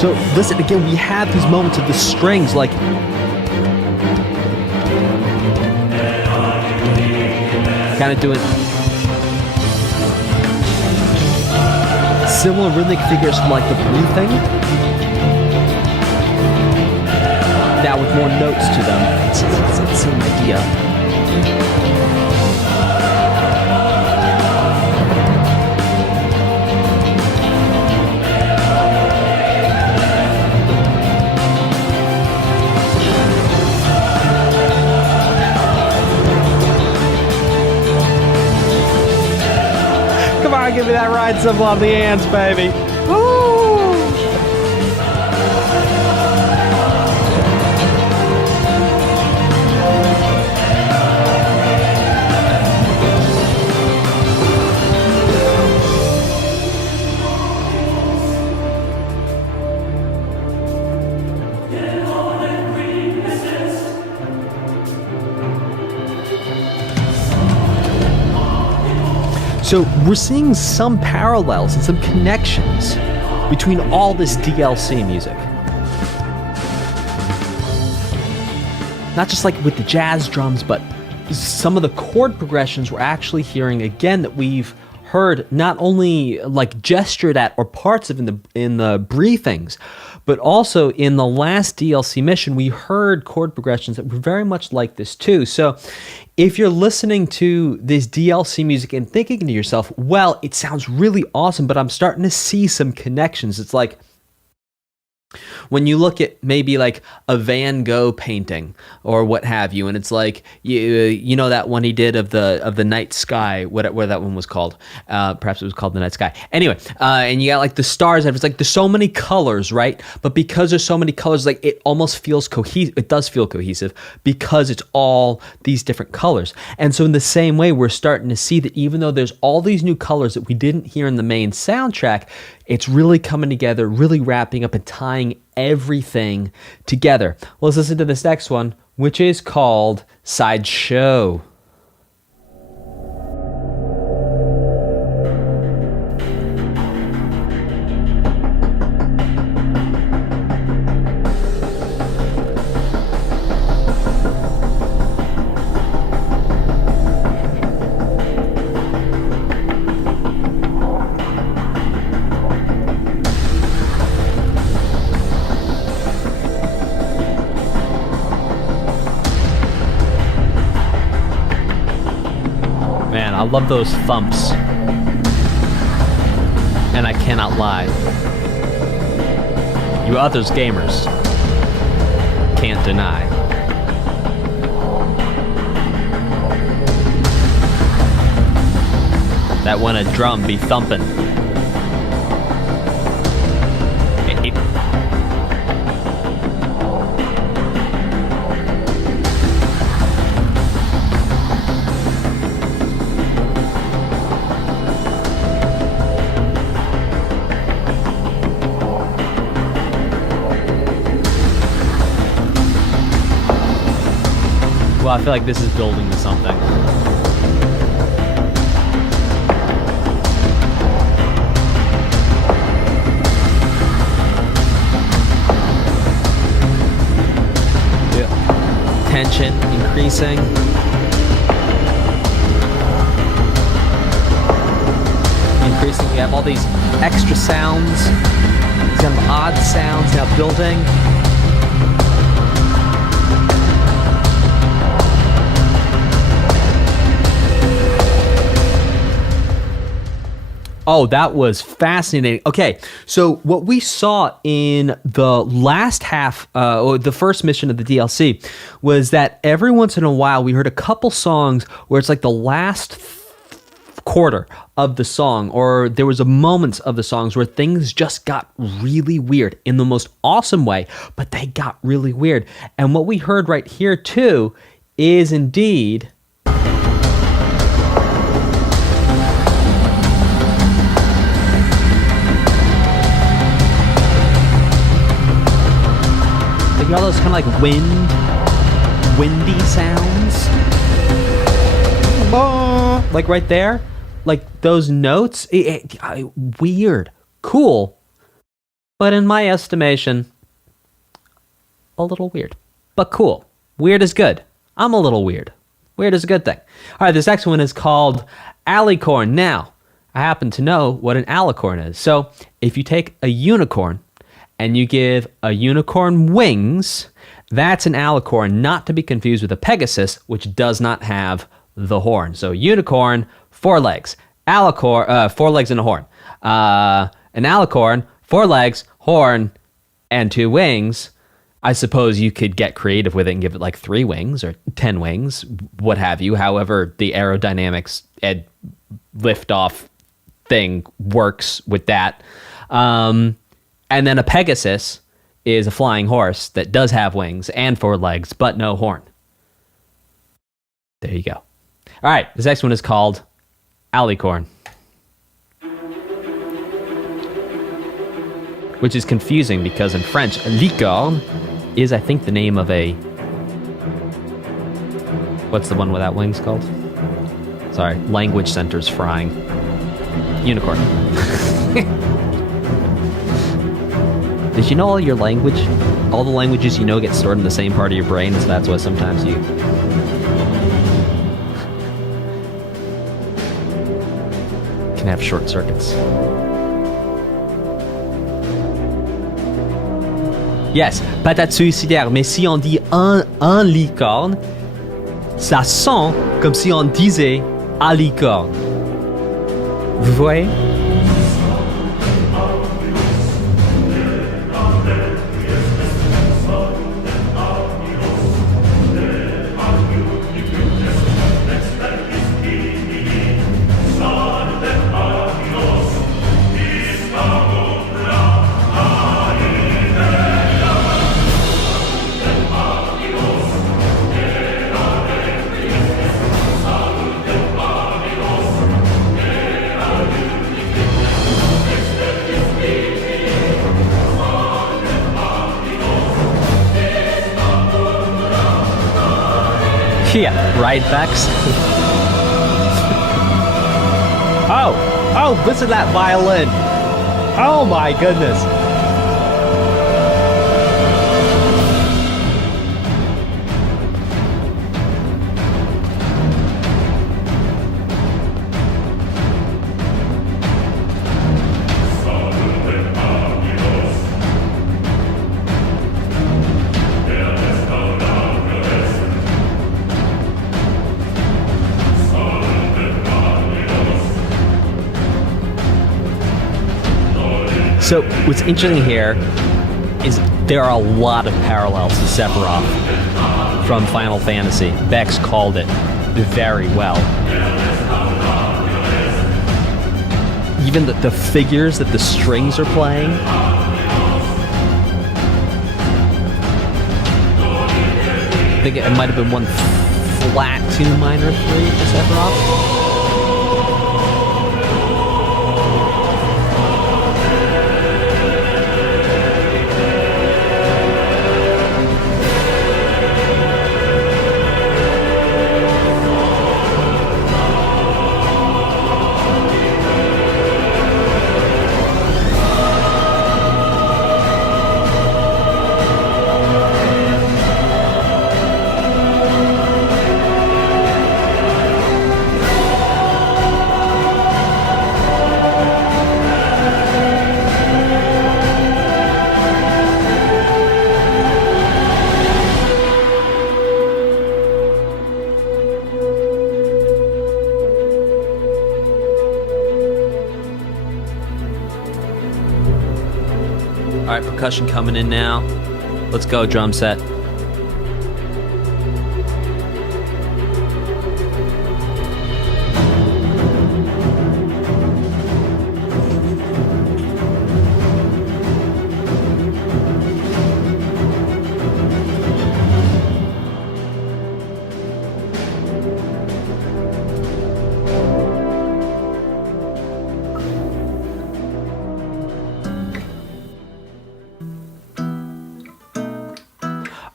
So listen, again, we have these moments of the strings, like kind of doing similar rhythmic figures from like the Briefing, now with more notes to them. It's the same idea. Come on, give me that ride symbol on the ants, baby. Woo! So we're seeing some parallels and some connections between all this DLC music. Not just like with the jazz drums, but some of the chord progressions we're actually hearing again that we've heard not only like gestured at or parts of in the briefings, but also in the last DLC mission we heard chord progressions that were very much like this too. So if you're listening to this DLC music and thinking to yourself, well, it sounds really awesome, but I'm starting to see some connections. It's like when you look at maybe like a Van Gogh painting or what have you, and it's like you know that one he did of the night sky, what that one was called. Perhaps it was called The Night Sky. Anyway, and you got like the stars, and it's like there's so many colors, right? But because there's so many colors, like it almost feels cohesive. It does feel cohesive because it's all these different colors. And so in the same way, we're starting to see that even though there's all these new colors that we didn't hear in the main soundtrack, it's really coming together, really wrapping up and tying everything together. Let's listen to this next one, which is called Sideshow. I love those thumps, and I cannot lie. You others gamers can't deny. That when a drum be thumping. I feel like this is building to something. Yeah. Tension increasing. We have all these extra sounds, these kind of odd sounds now building. Oh, that was fascinating. Okay, so what we saw in the last half, or the first mission of the DLC, was that every once in a while we heard a couple songs where it's like the last quarter of the song, or there was a moments of the songs where things just got really weird in the most awesome way, but they got really weird. And what we heard right here too is indeed all those kind of like windy sounds, like right there, like those notes. Weird, cool, but in my estimation, a little weird, but cool. Weird is good. I'm a little weird. Weird is a good thing. All right, this next one is called Alicorn. Now, I happen to know what an alicorn is. So if you take a unicorn and you give a unicorn wings, that's an alicorn, not to be confused with a pegasus, which does not have the horn. So unicorn, 4 legs. Alicorn, 4 legs and a horn. An alicorn, 4 legs, horn, and 2 wings. I suppose you could get creative with it and give it like 3 wings or 10 wings, what have you. However, the aerodynamics and liftoff thing works with that. And then a pegasus is a flying horse that does have wings and 4 legs, but no horn. There you go. All right, this next one is called Alicorn, which is confusing because in French, licorne is, I think, the name of a... What's the one without wings called? Sorry, language center's frying. Unicorn. Did you know all your language, all the languages you know get stored in the same part of your brain, so that's why sometimes you... can have short circuits. Yes, patate suicidaire, mais si on dit un licorne, ça sent comme si on disait à licorne. Vous voyez? Yeah, right, Bex? Oh, listen to that violin. Oh my goodness. So what's interesting here is there are a lot of parallels to Sephiroth from Final Fantasy. Bex called it very well. Even the figures that the strings are playing. I think it might have been one flat 2 minor 3 for Sephiroth. Percussion coming in now. Let's go, drum set.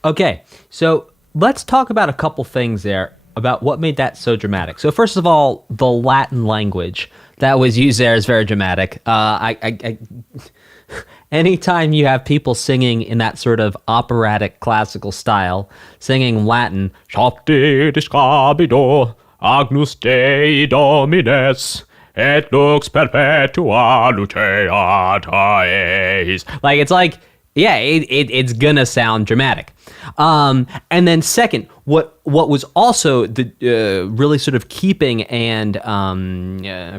Okay, so let's talk about a couple things there about what made that so dramatic. So first of all, the Latin language that was used there is very dramatic. Anytime you have people singing in that sort of operatic classical style, singing Latin, Shopti discabido, Agnus Dei Domines, et lux perpetua luceat eis. Like, it's like, yeah, it's gonna sound dramatic. And then second, what was also the really sort of keeping and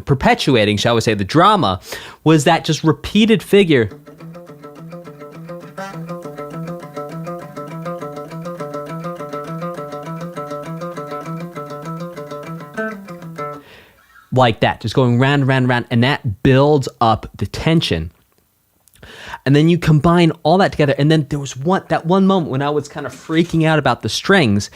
perpetuating, shall we say, the drama, was that just repeated figure. Like that, just going round and round and round, and that builds up the tension. And then you combine all that together, and then there was that one moment when I was kind of freaking out about the strings.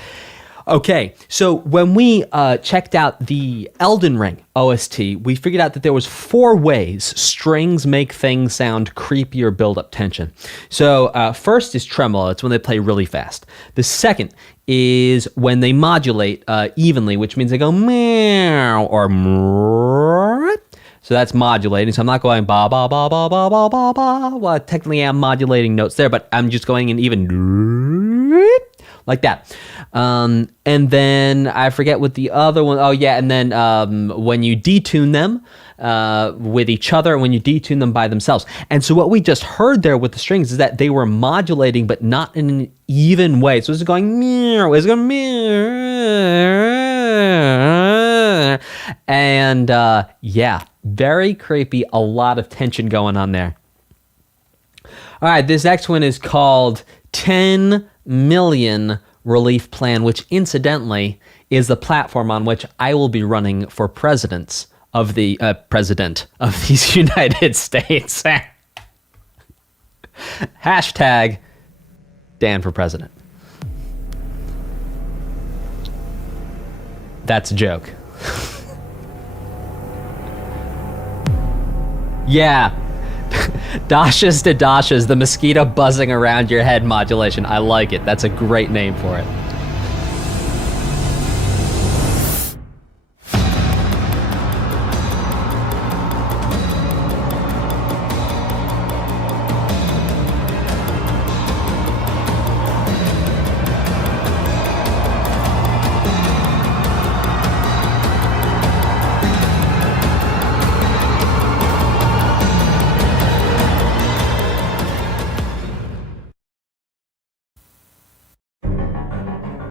Okay, so when we checked out the Elden Ring OST, we figured out that there was 4 ways strings make things sound creepy or build up tension. So first is tremolo. It's when they play really fast. The second is when they modulate evenly, which means they go meow or mrrr. So that's modulating. So I'm not going ba ba ba ba ba ba ba ba. Well, technically I'm modulating notes there, but I'm just going in even like that. And then I forget what the other one. Oh yeah, and then when you detune them with each other, when you detune them by themselves. And so what we just heard there with the strings is that they were modulating, but not in an even way. So it's going mirror, it's going mirror, and yeah, very creepy. A lot of tension going on there. All right, this next one is called 10 Million Relief Plan, which incidentally is the platform on which I will be running for president of these United States. Hashtag Dan for president. That's a joke. Yeah. Dashes to dashes, the mosquito buzzing around your head modulation. I like it. That's a great name for it.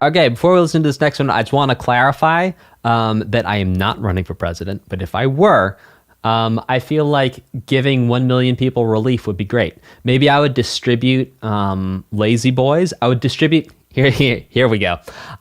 Okay, before we listen to this next one, I just want to clarify that I am not running for president, but if I were, I feel like giving 1 million people relief would be great. Maybe I would distribute lazy boys. I would distribute, here we go.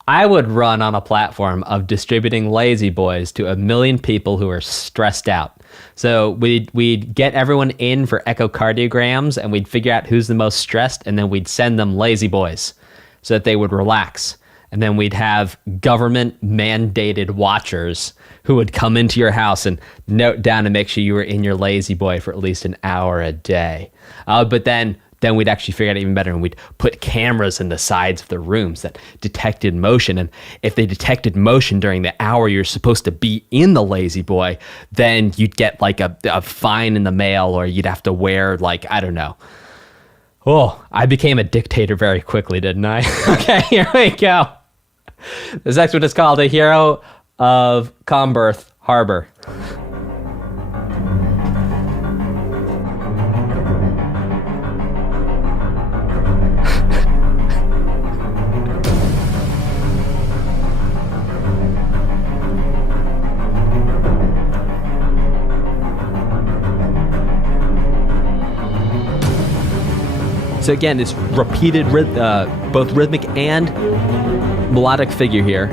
I would run on a platform of distributing lazy boys to 1 million people who are stressed out. So we'd get everyone in for echocardiograms, and we'd figure out who's the most stressed, and then we'd send them lazy boys so that they would relax. And then we'd have government-mandated watchers who would come into your house and note down and make sure you were in your lazy boy for at least an hour a day. But then we'd actually figure out even better, and we'd put cameras in the sides of the rooms that detected motion. And if they detected motion during the hour you're supposed to be in the lazy boy, then you'd get like a fine in the mail, or you'd have to wear, like, I don't know. Oh, I became a dictator very quickly, didn't I? Okay, here we go. This next one is called A Hero of Comberth Harbor. So again, this repeated, both rhythmic and melodic figure here.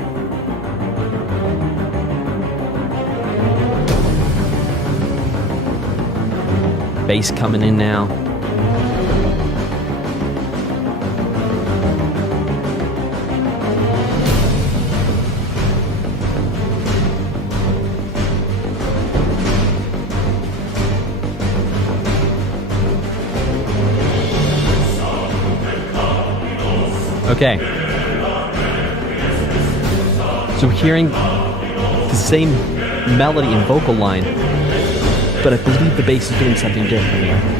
Bass coming in now. Okay. So we're hearing the same melody and vocal line, but I believe the bass is doing something different here.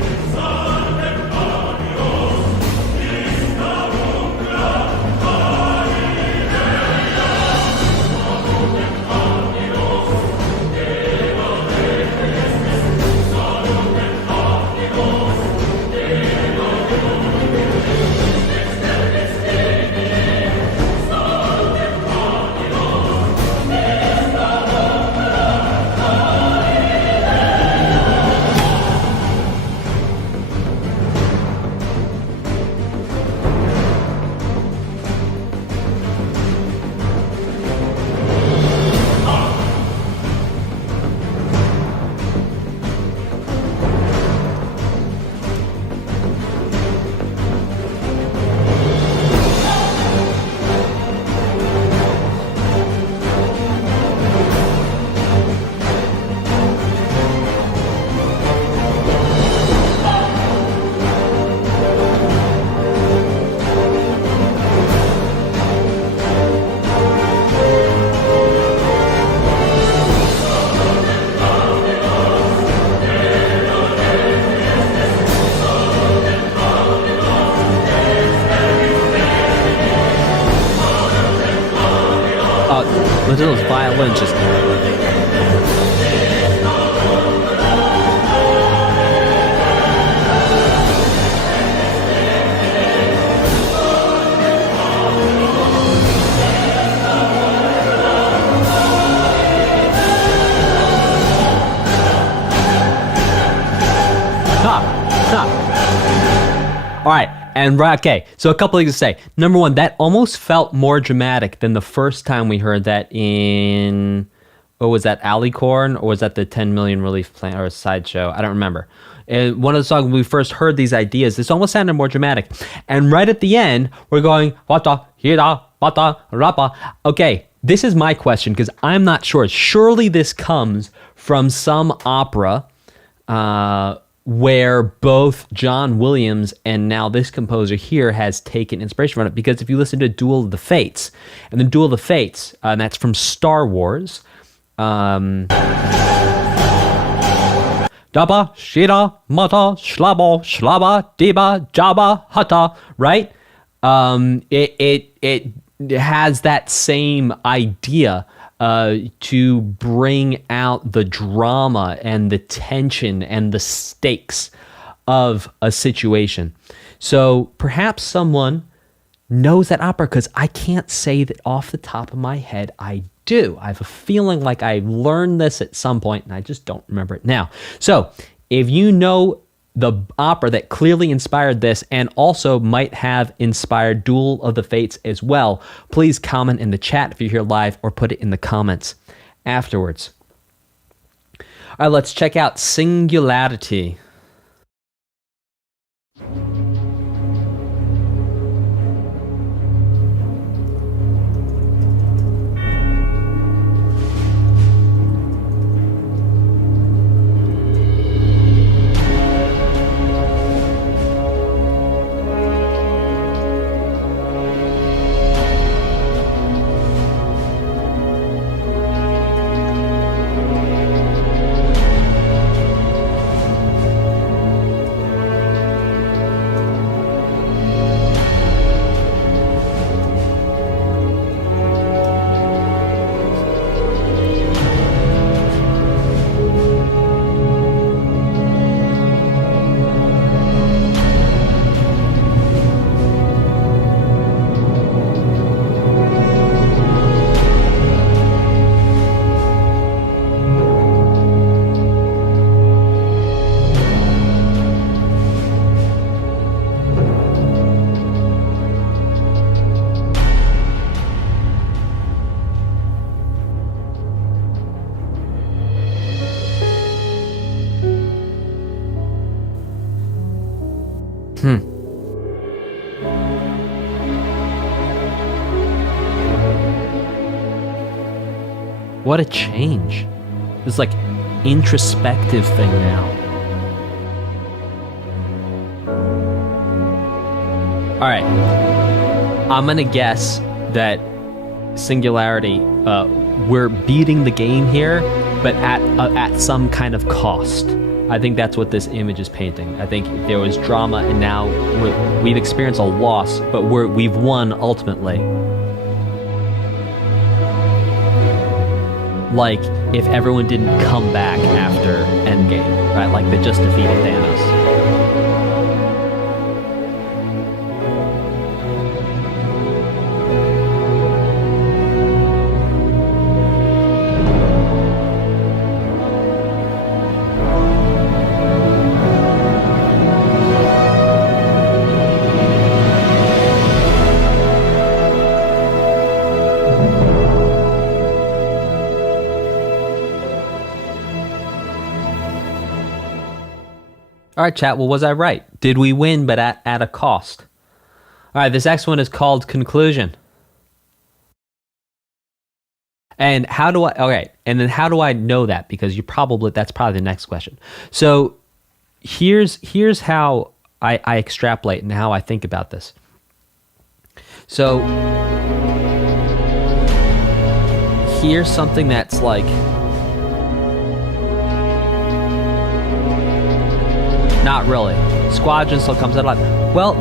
Look at those violins just... All right, and okay, so a couple things to say. Number one, that almost felt more dramatic than the first time we heard that in, what was that, Alicorn, or was that the 10 Million Relief Plan, or a sideshow? I don't remember. And one of the songs when we first heard these ideas, this almost sounded more dramatic. And right at the end, we're going, wata, hira, bata, rapa. Okay, this is my question, because I'm not sure. Surely this comes from some opera, where both John Williams and now this composer here has taken inspiration from it. Because if you listen to Duel of the Fates, and the Duel of the Fates, and that's from Star Wars, Daba, Shira, Mata, Shlaba, Shlaba, Diba, Jaba, Hata, right? It has that same idea to bring out the drama and the tension and the stakes of a situation. So perhaps someone knows that opera, because I can't say that off the top of my head I do. I have a feeling like I learned this at some point and I just don't remember it now. So if you know the opera that clearly inspired this and also might have inspired Duel of the Fates as well, please comment in the chat if you're here live, or put it in the comments afterwards. All right, let's check out Singularity. What a change. This like introspective thing now. All right. I'm going to guess that Singularity, we're beating the game here, but at some kind of cost. I think that's what this image is painting. I think there was drama, and now we've experienced a loss, but we've won ultimately. Like, if everyone didn't come back after Endgame, right? Like, they just defeated Thanos. All right, chat. Well, was I right? Did we win, but at a cost? All right, this next one is called Conclusion. And how do I? Okay, and then how do I know that? Because that's probably the next question. So here's how I extrapolate and how I think about this. So here's something that's like, not really. Squadron still comes out alive. Well,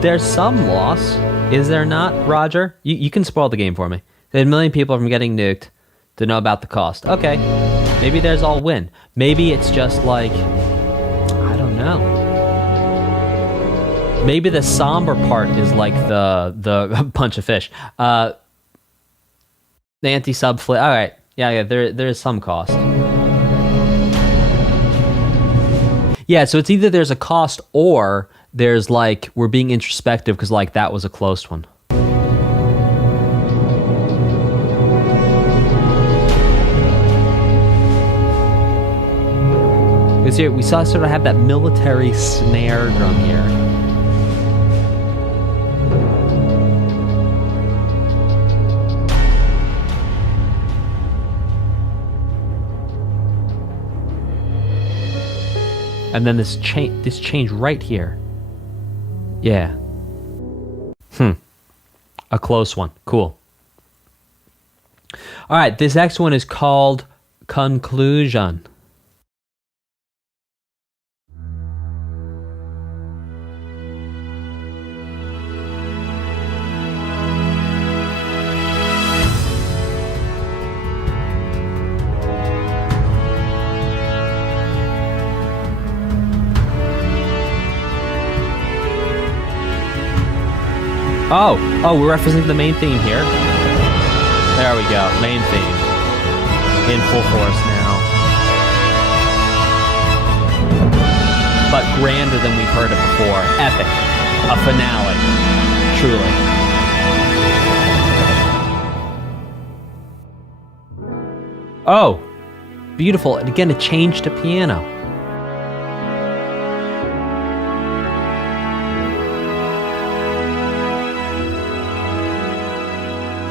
there's some loss. Is there not, Roger? You can spoil the game for me. A million people from getting nuked to know about the cost. Okay, maybe there's all win. Maybe it's just like, I don't know. Maybe the somber part is like the bunch of fish. The anti-sub flip. All right, yeah, there is some cost. Yeah, so it's either there's a cost or there's like we're being introspective because like that was a close one. Because here we sort of have that military snare drum here. And then this change right here. Yeah. A close one. Cool. All right, this next one is called Conclusion. Oh, we're referencing the main theme here. There we go, main theme. In full force now. But grander than we've heard it before. Epic. A finale. Truly. Oh, beautiful. And again, a change to piano.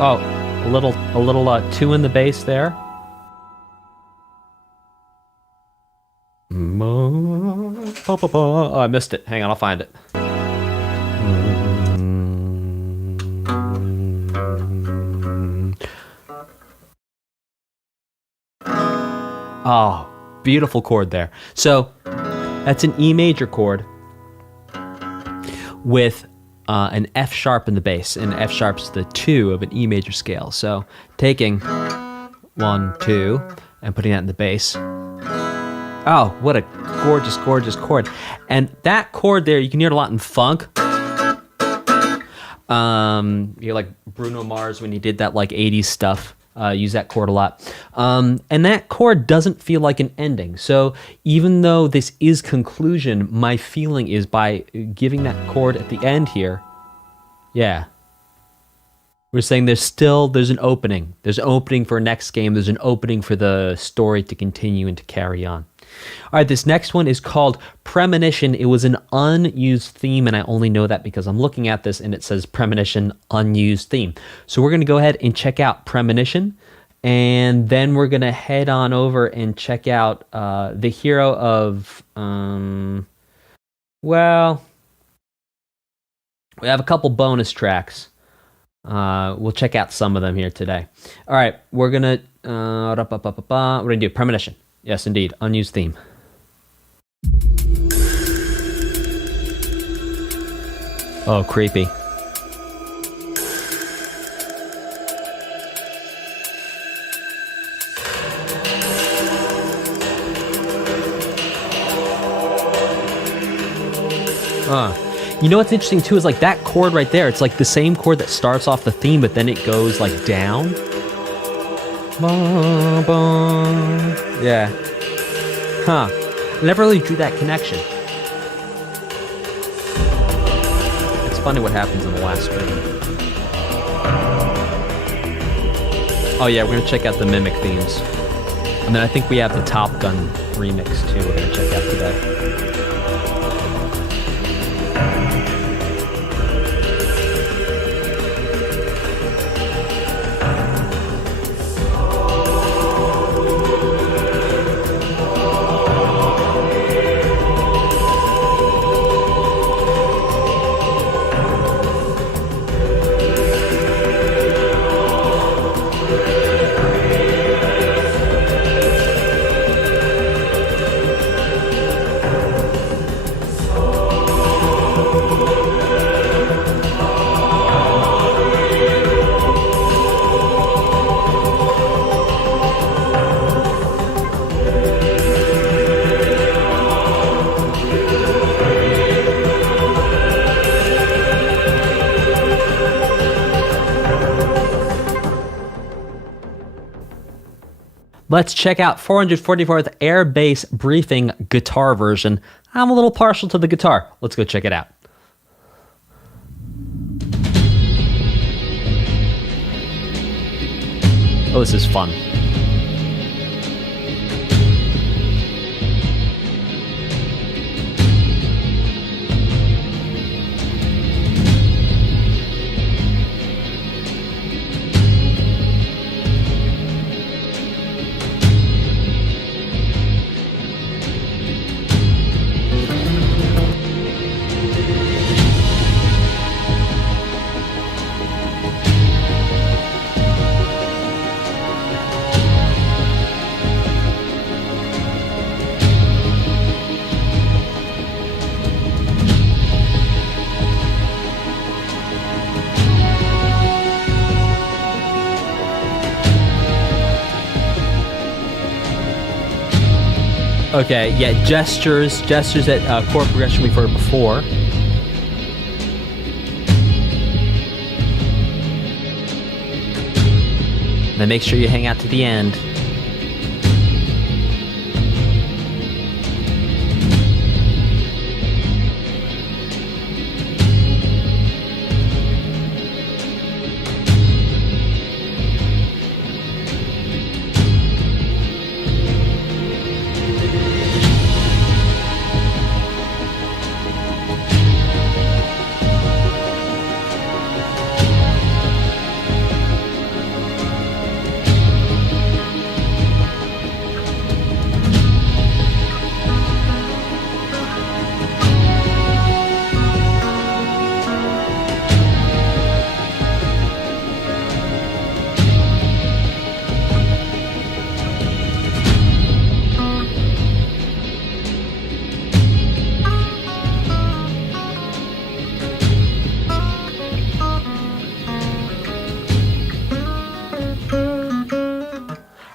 Oh, a little two in the bass there. Oh, I missed it. Hang on, I'll find it. Oh, beautiful chord there. So that's an E major chord with an F sharp in the bass, and F sharp's the 2 of an E major scale. So taking 1, 2, and putting that in the bass. Oh, what a gorgeous, gorgeous chord. And that chord there, you can hear it a lot in funk. You're like Bruno Mars when he did that like 80s stuff. Use that chord a lot. And that chord doesn't feel like an ending. So even though this is conclusion, my feeling is by giving that chord at the end here, yeah, we're saying there's an opening. There's an opening for next game. There's an opening for the story to continue and to carry on. All right, this next one is called Premonition. It was an unused theme, and I only know that because I'm looking at this and it says Premonition unused theme. So we're going to go ahead and check out Premonition, and then we're going to head on over and check out the hero of, well, we have a couple bonus tracks. We'll check out some of them here today. All right, we're going to do Premonition. Yes, indeed. Unused theme. Oh, creepy. You know what's interesting too is like that chord right there. It's like the same chord that starts off the theme, but then it goes like down. Yeah. Huh. I never really drew that connection. It's funny what happens in the last stream. Oh yeah, we're gonna check out the Mimic themes. And then I think we have the Top Gun remix too we're gonna check out today. let's check out 444th Air Base Briefing guitar version. I'm a little partial to the guitar. Let's go check it out. Oh, this is fun. Okay, yeah, gestures that chord progression we've heard before. Then make sure you hang out to the end.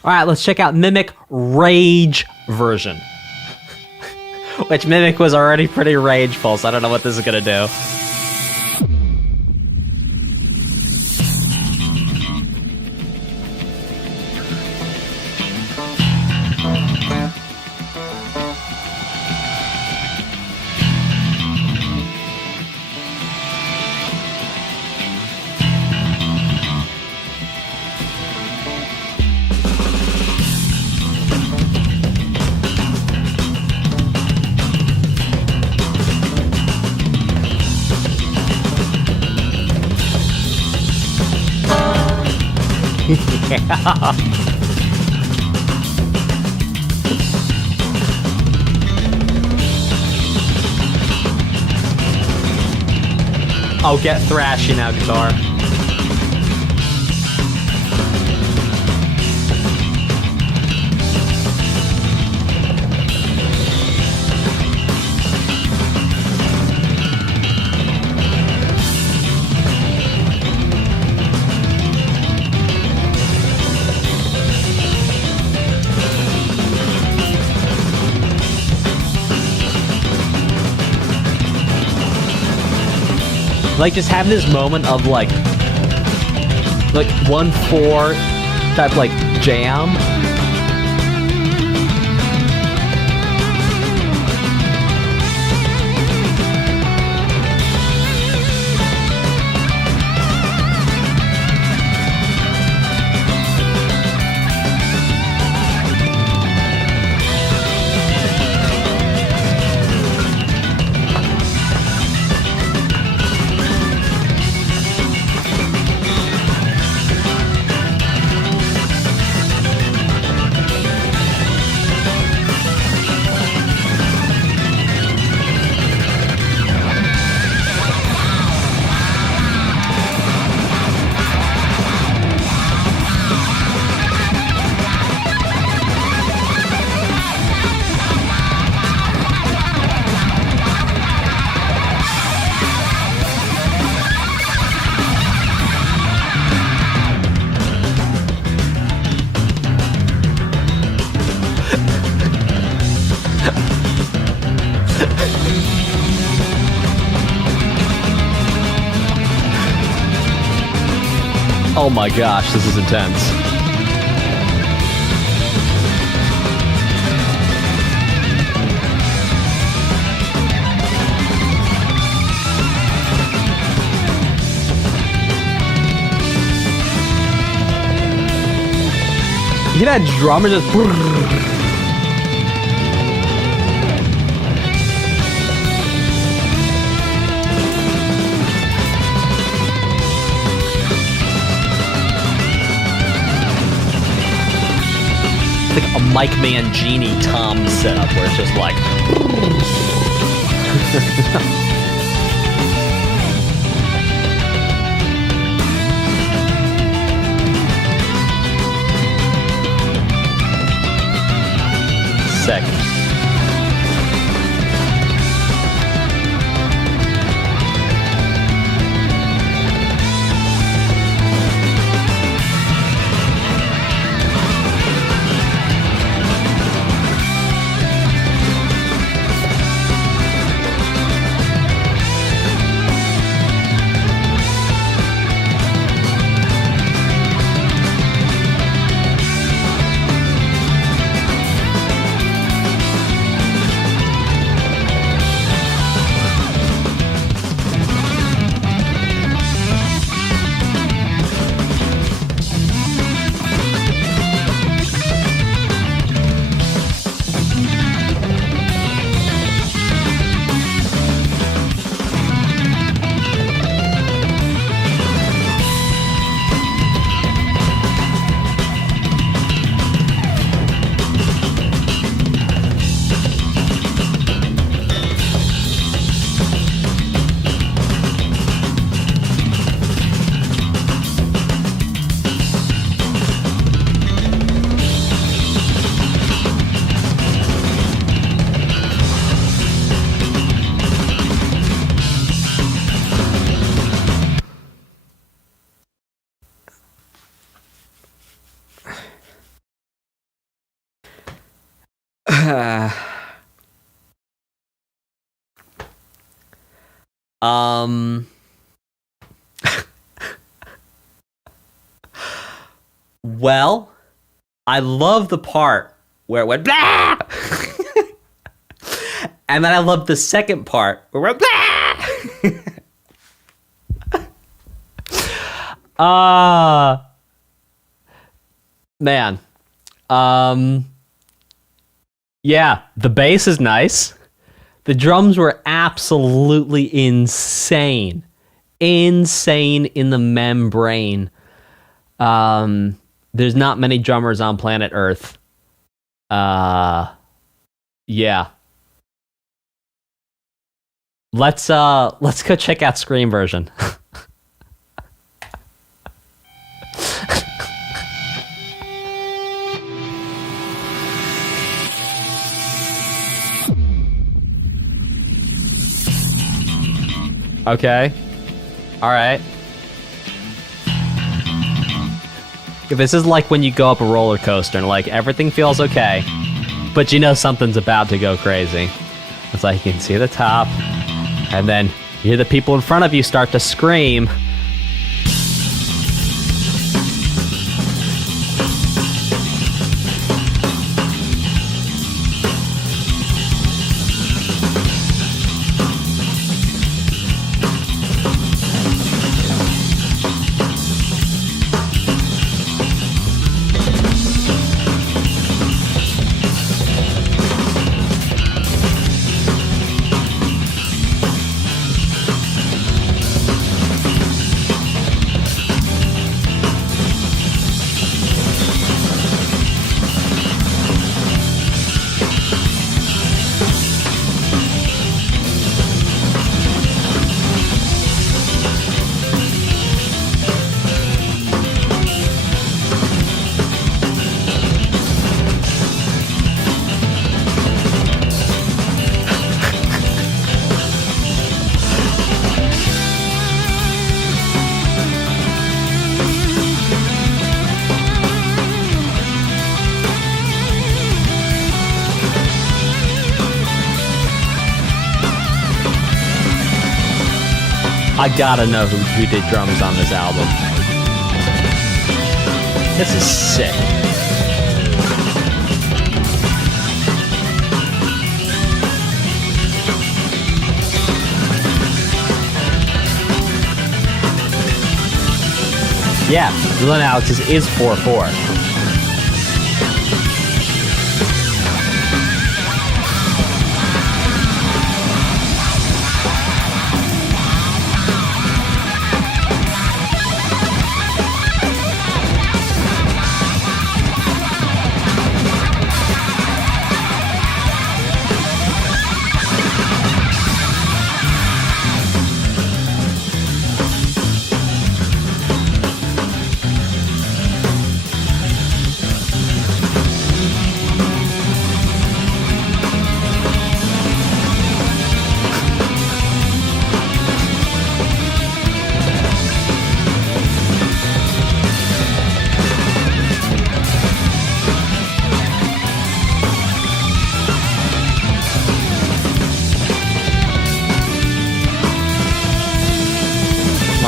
All right, let's check out Mimic Rage version. Which Mimic was already pretty rageful, so I don't know what this is gonna do. Yeah. Oh, get thrashy now, guitar. Like, just having this moment of, like 1/4 type, like, jam. Oh my gosh, this is intense. Look at that drummer just... It's like a Mike Mangini tom setup where it's just like... Sick. Well, I love the part where it went blah! And then I love the second part where it went blah! Man. Yeah, the bass is nice. The drums were absolutely insane. Insane in the membrane. There's not many drummers on planet Earth. Yeah. Let's go check out Scream version. Okay. All right. This is like when you go up a roller coaster and like everything feels okay, but you know something's about to go crazy. It's like you can see the top, and then you hear the people in front of you start to scream. I gotta know who did drums on this album. This is sick. Yeah, Glenn Alex is 4/4.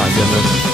my goodness.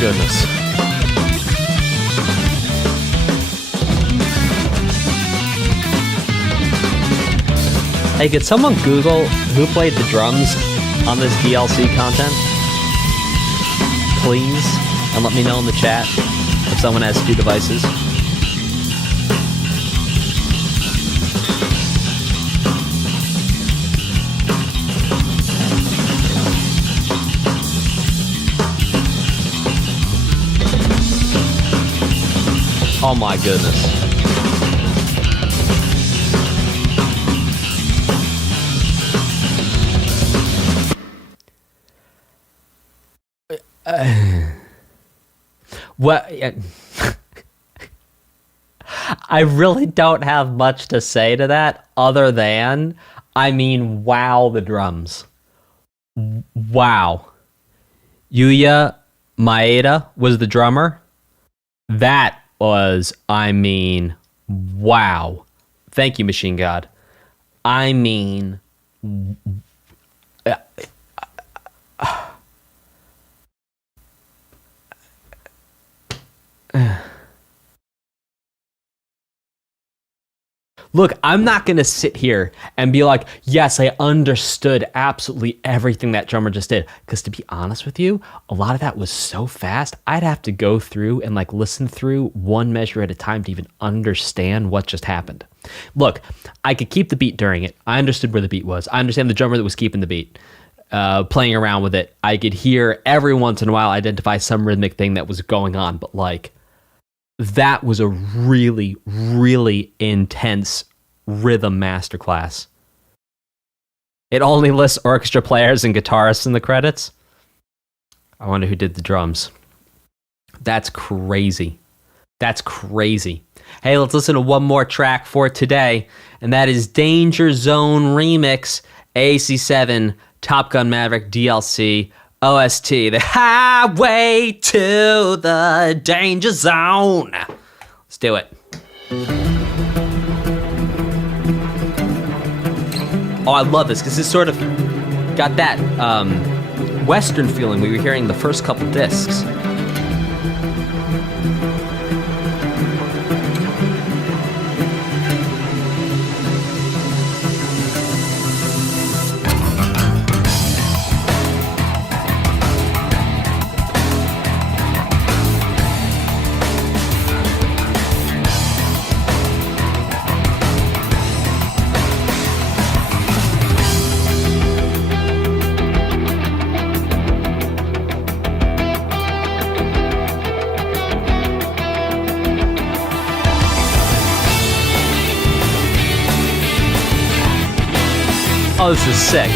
Goodness. Hey, could someone Google who played the drums on this DLC content? Please? And let me know in the chat if someone has 2 devices. Oh my goodness. Well, I really don't have much to say to that other than, I mean, wow, the drums. Wow. Yuya Maeda was the drummer. That was, I mean, wow. Thank you, Machine God. I mean, look, I'm not going to sit here and be like, yes, I understood absolutely everything that drummer just did. Because to be honest with you, a lot of that was so fast, I'd have to go through and like listen through one measure at a time to even understand what just happened. Look, I could keep the beat during it. I understood where the beat was. I understand the drummer that was keeping the beat, playing around with it. I could hear every once in a while identify some rhythmic thing that was going on. But like, that was a really, really intense rhythm masterclass. It only lists orchestra players and guitarists in the credits. I wonder who did the drums. That's crazy. That's crazy. Hey, let's listen to one more track for today, and that is Danger Zone Remix, AC7, Top Gun Maverick DLC, OST, The Highway to the Danger Zone. Let's do it. Oh, I love this, because this sort of got that Western feeling we were hearing the first couple discs. Oh, this is sick.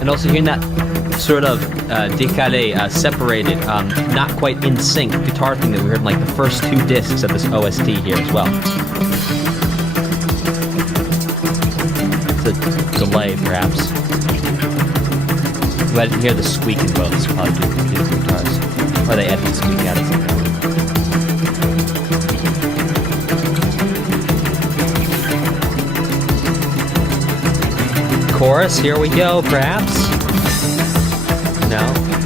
And also hearing that sort of décalé, separated, not quite in sync guitar thing that we heard in like the first 2 discs of this OST here as well. It's a delay, perhaps. Glad I didn't hear the squeak in both. It's probably due to the guitars. Or they edit the squeak out of somehow. Chorus, here we go, perhaps? No?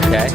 Okay.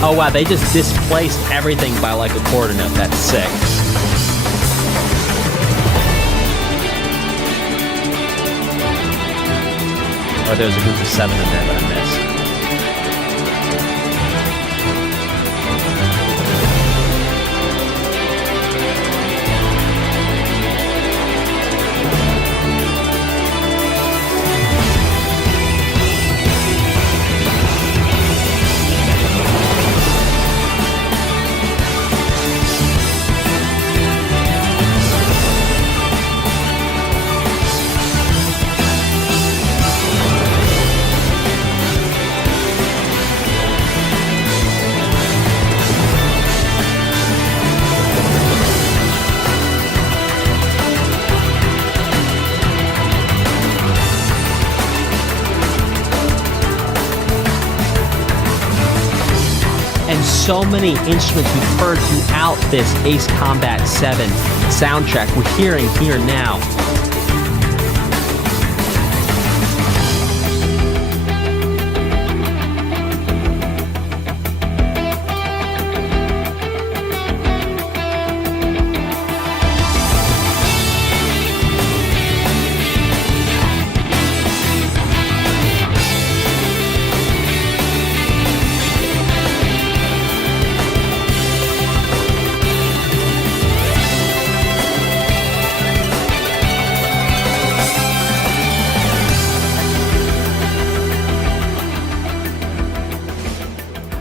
Oh wow, they just displaced everything by like a quarter note. That's sick. Or there's a group of 7 in there that I missed. So many instruments we've heard throughout this Ace Combat 7 soundtrack we're hearing here now.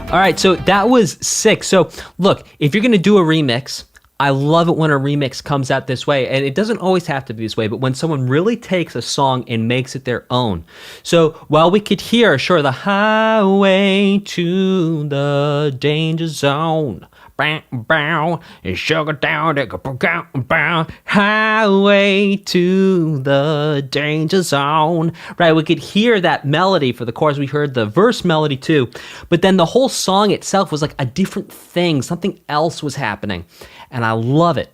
All right, so that was sick. So look, if you're gonna do a remix, I love it when a remix comes out this way, and it doesn't always have to be this way, but when someone really takes a song and makes it their own. So while we could hear, sure, the highway to the danger zone, sugar down, highway to the danger zone, right? We could hear that melody for the chorus. We heard the verse melody too, but then the whole song itself was like a different thing. Something else was happening. And I love it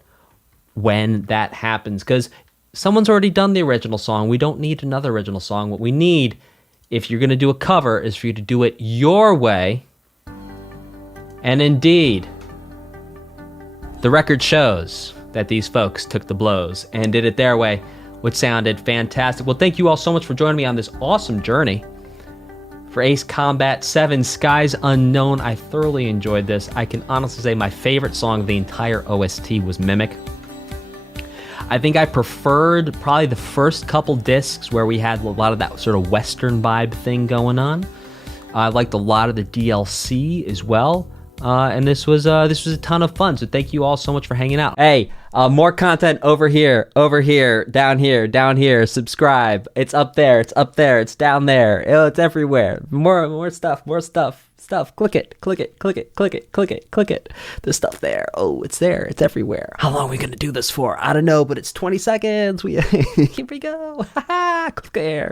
when that happens because someone's already done the original song. We don't need another original song. What we need, if you're going to do a cover, is for you to do it your way. And indeed, the record shows that these folks took the blows and did it their way, which sounded fantastic. Well, thank you all so much for joining me on this awesome journey for Ace Combat 7 Skies Unknown. I thoroughly enjoyed this. I can honestly say my favorite song of the entire OST was Mimic. I think I preferred probably the first couple discs where we had a lot of that sort of Western vibe thing going on. I liked a lot of the DLC as well. And this was a ton of fun. So thank you all so much for hanging out. Hey, more content over here, down here. Subscribe. It's up there. It's down there. It's everywhere. More stuff. Click it. There's stuff there. Oh, it's there. It's everywhere. How long are we gonna do this for? I don't know, but it's 20 seconds. Here we go. Click there.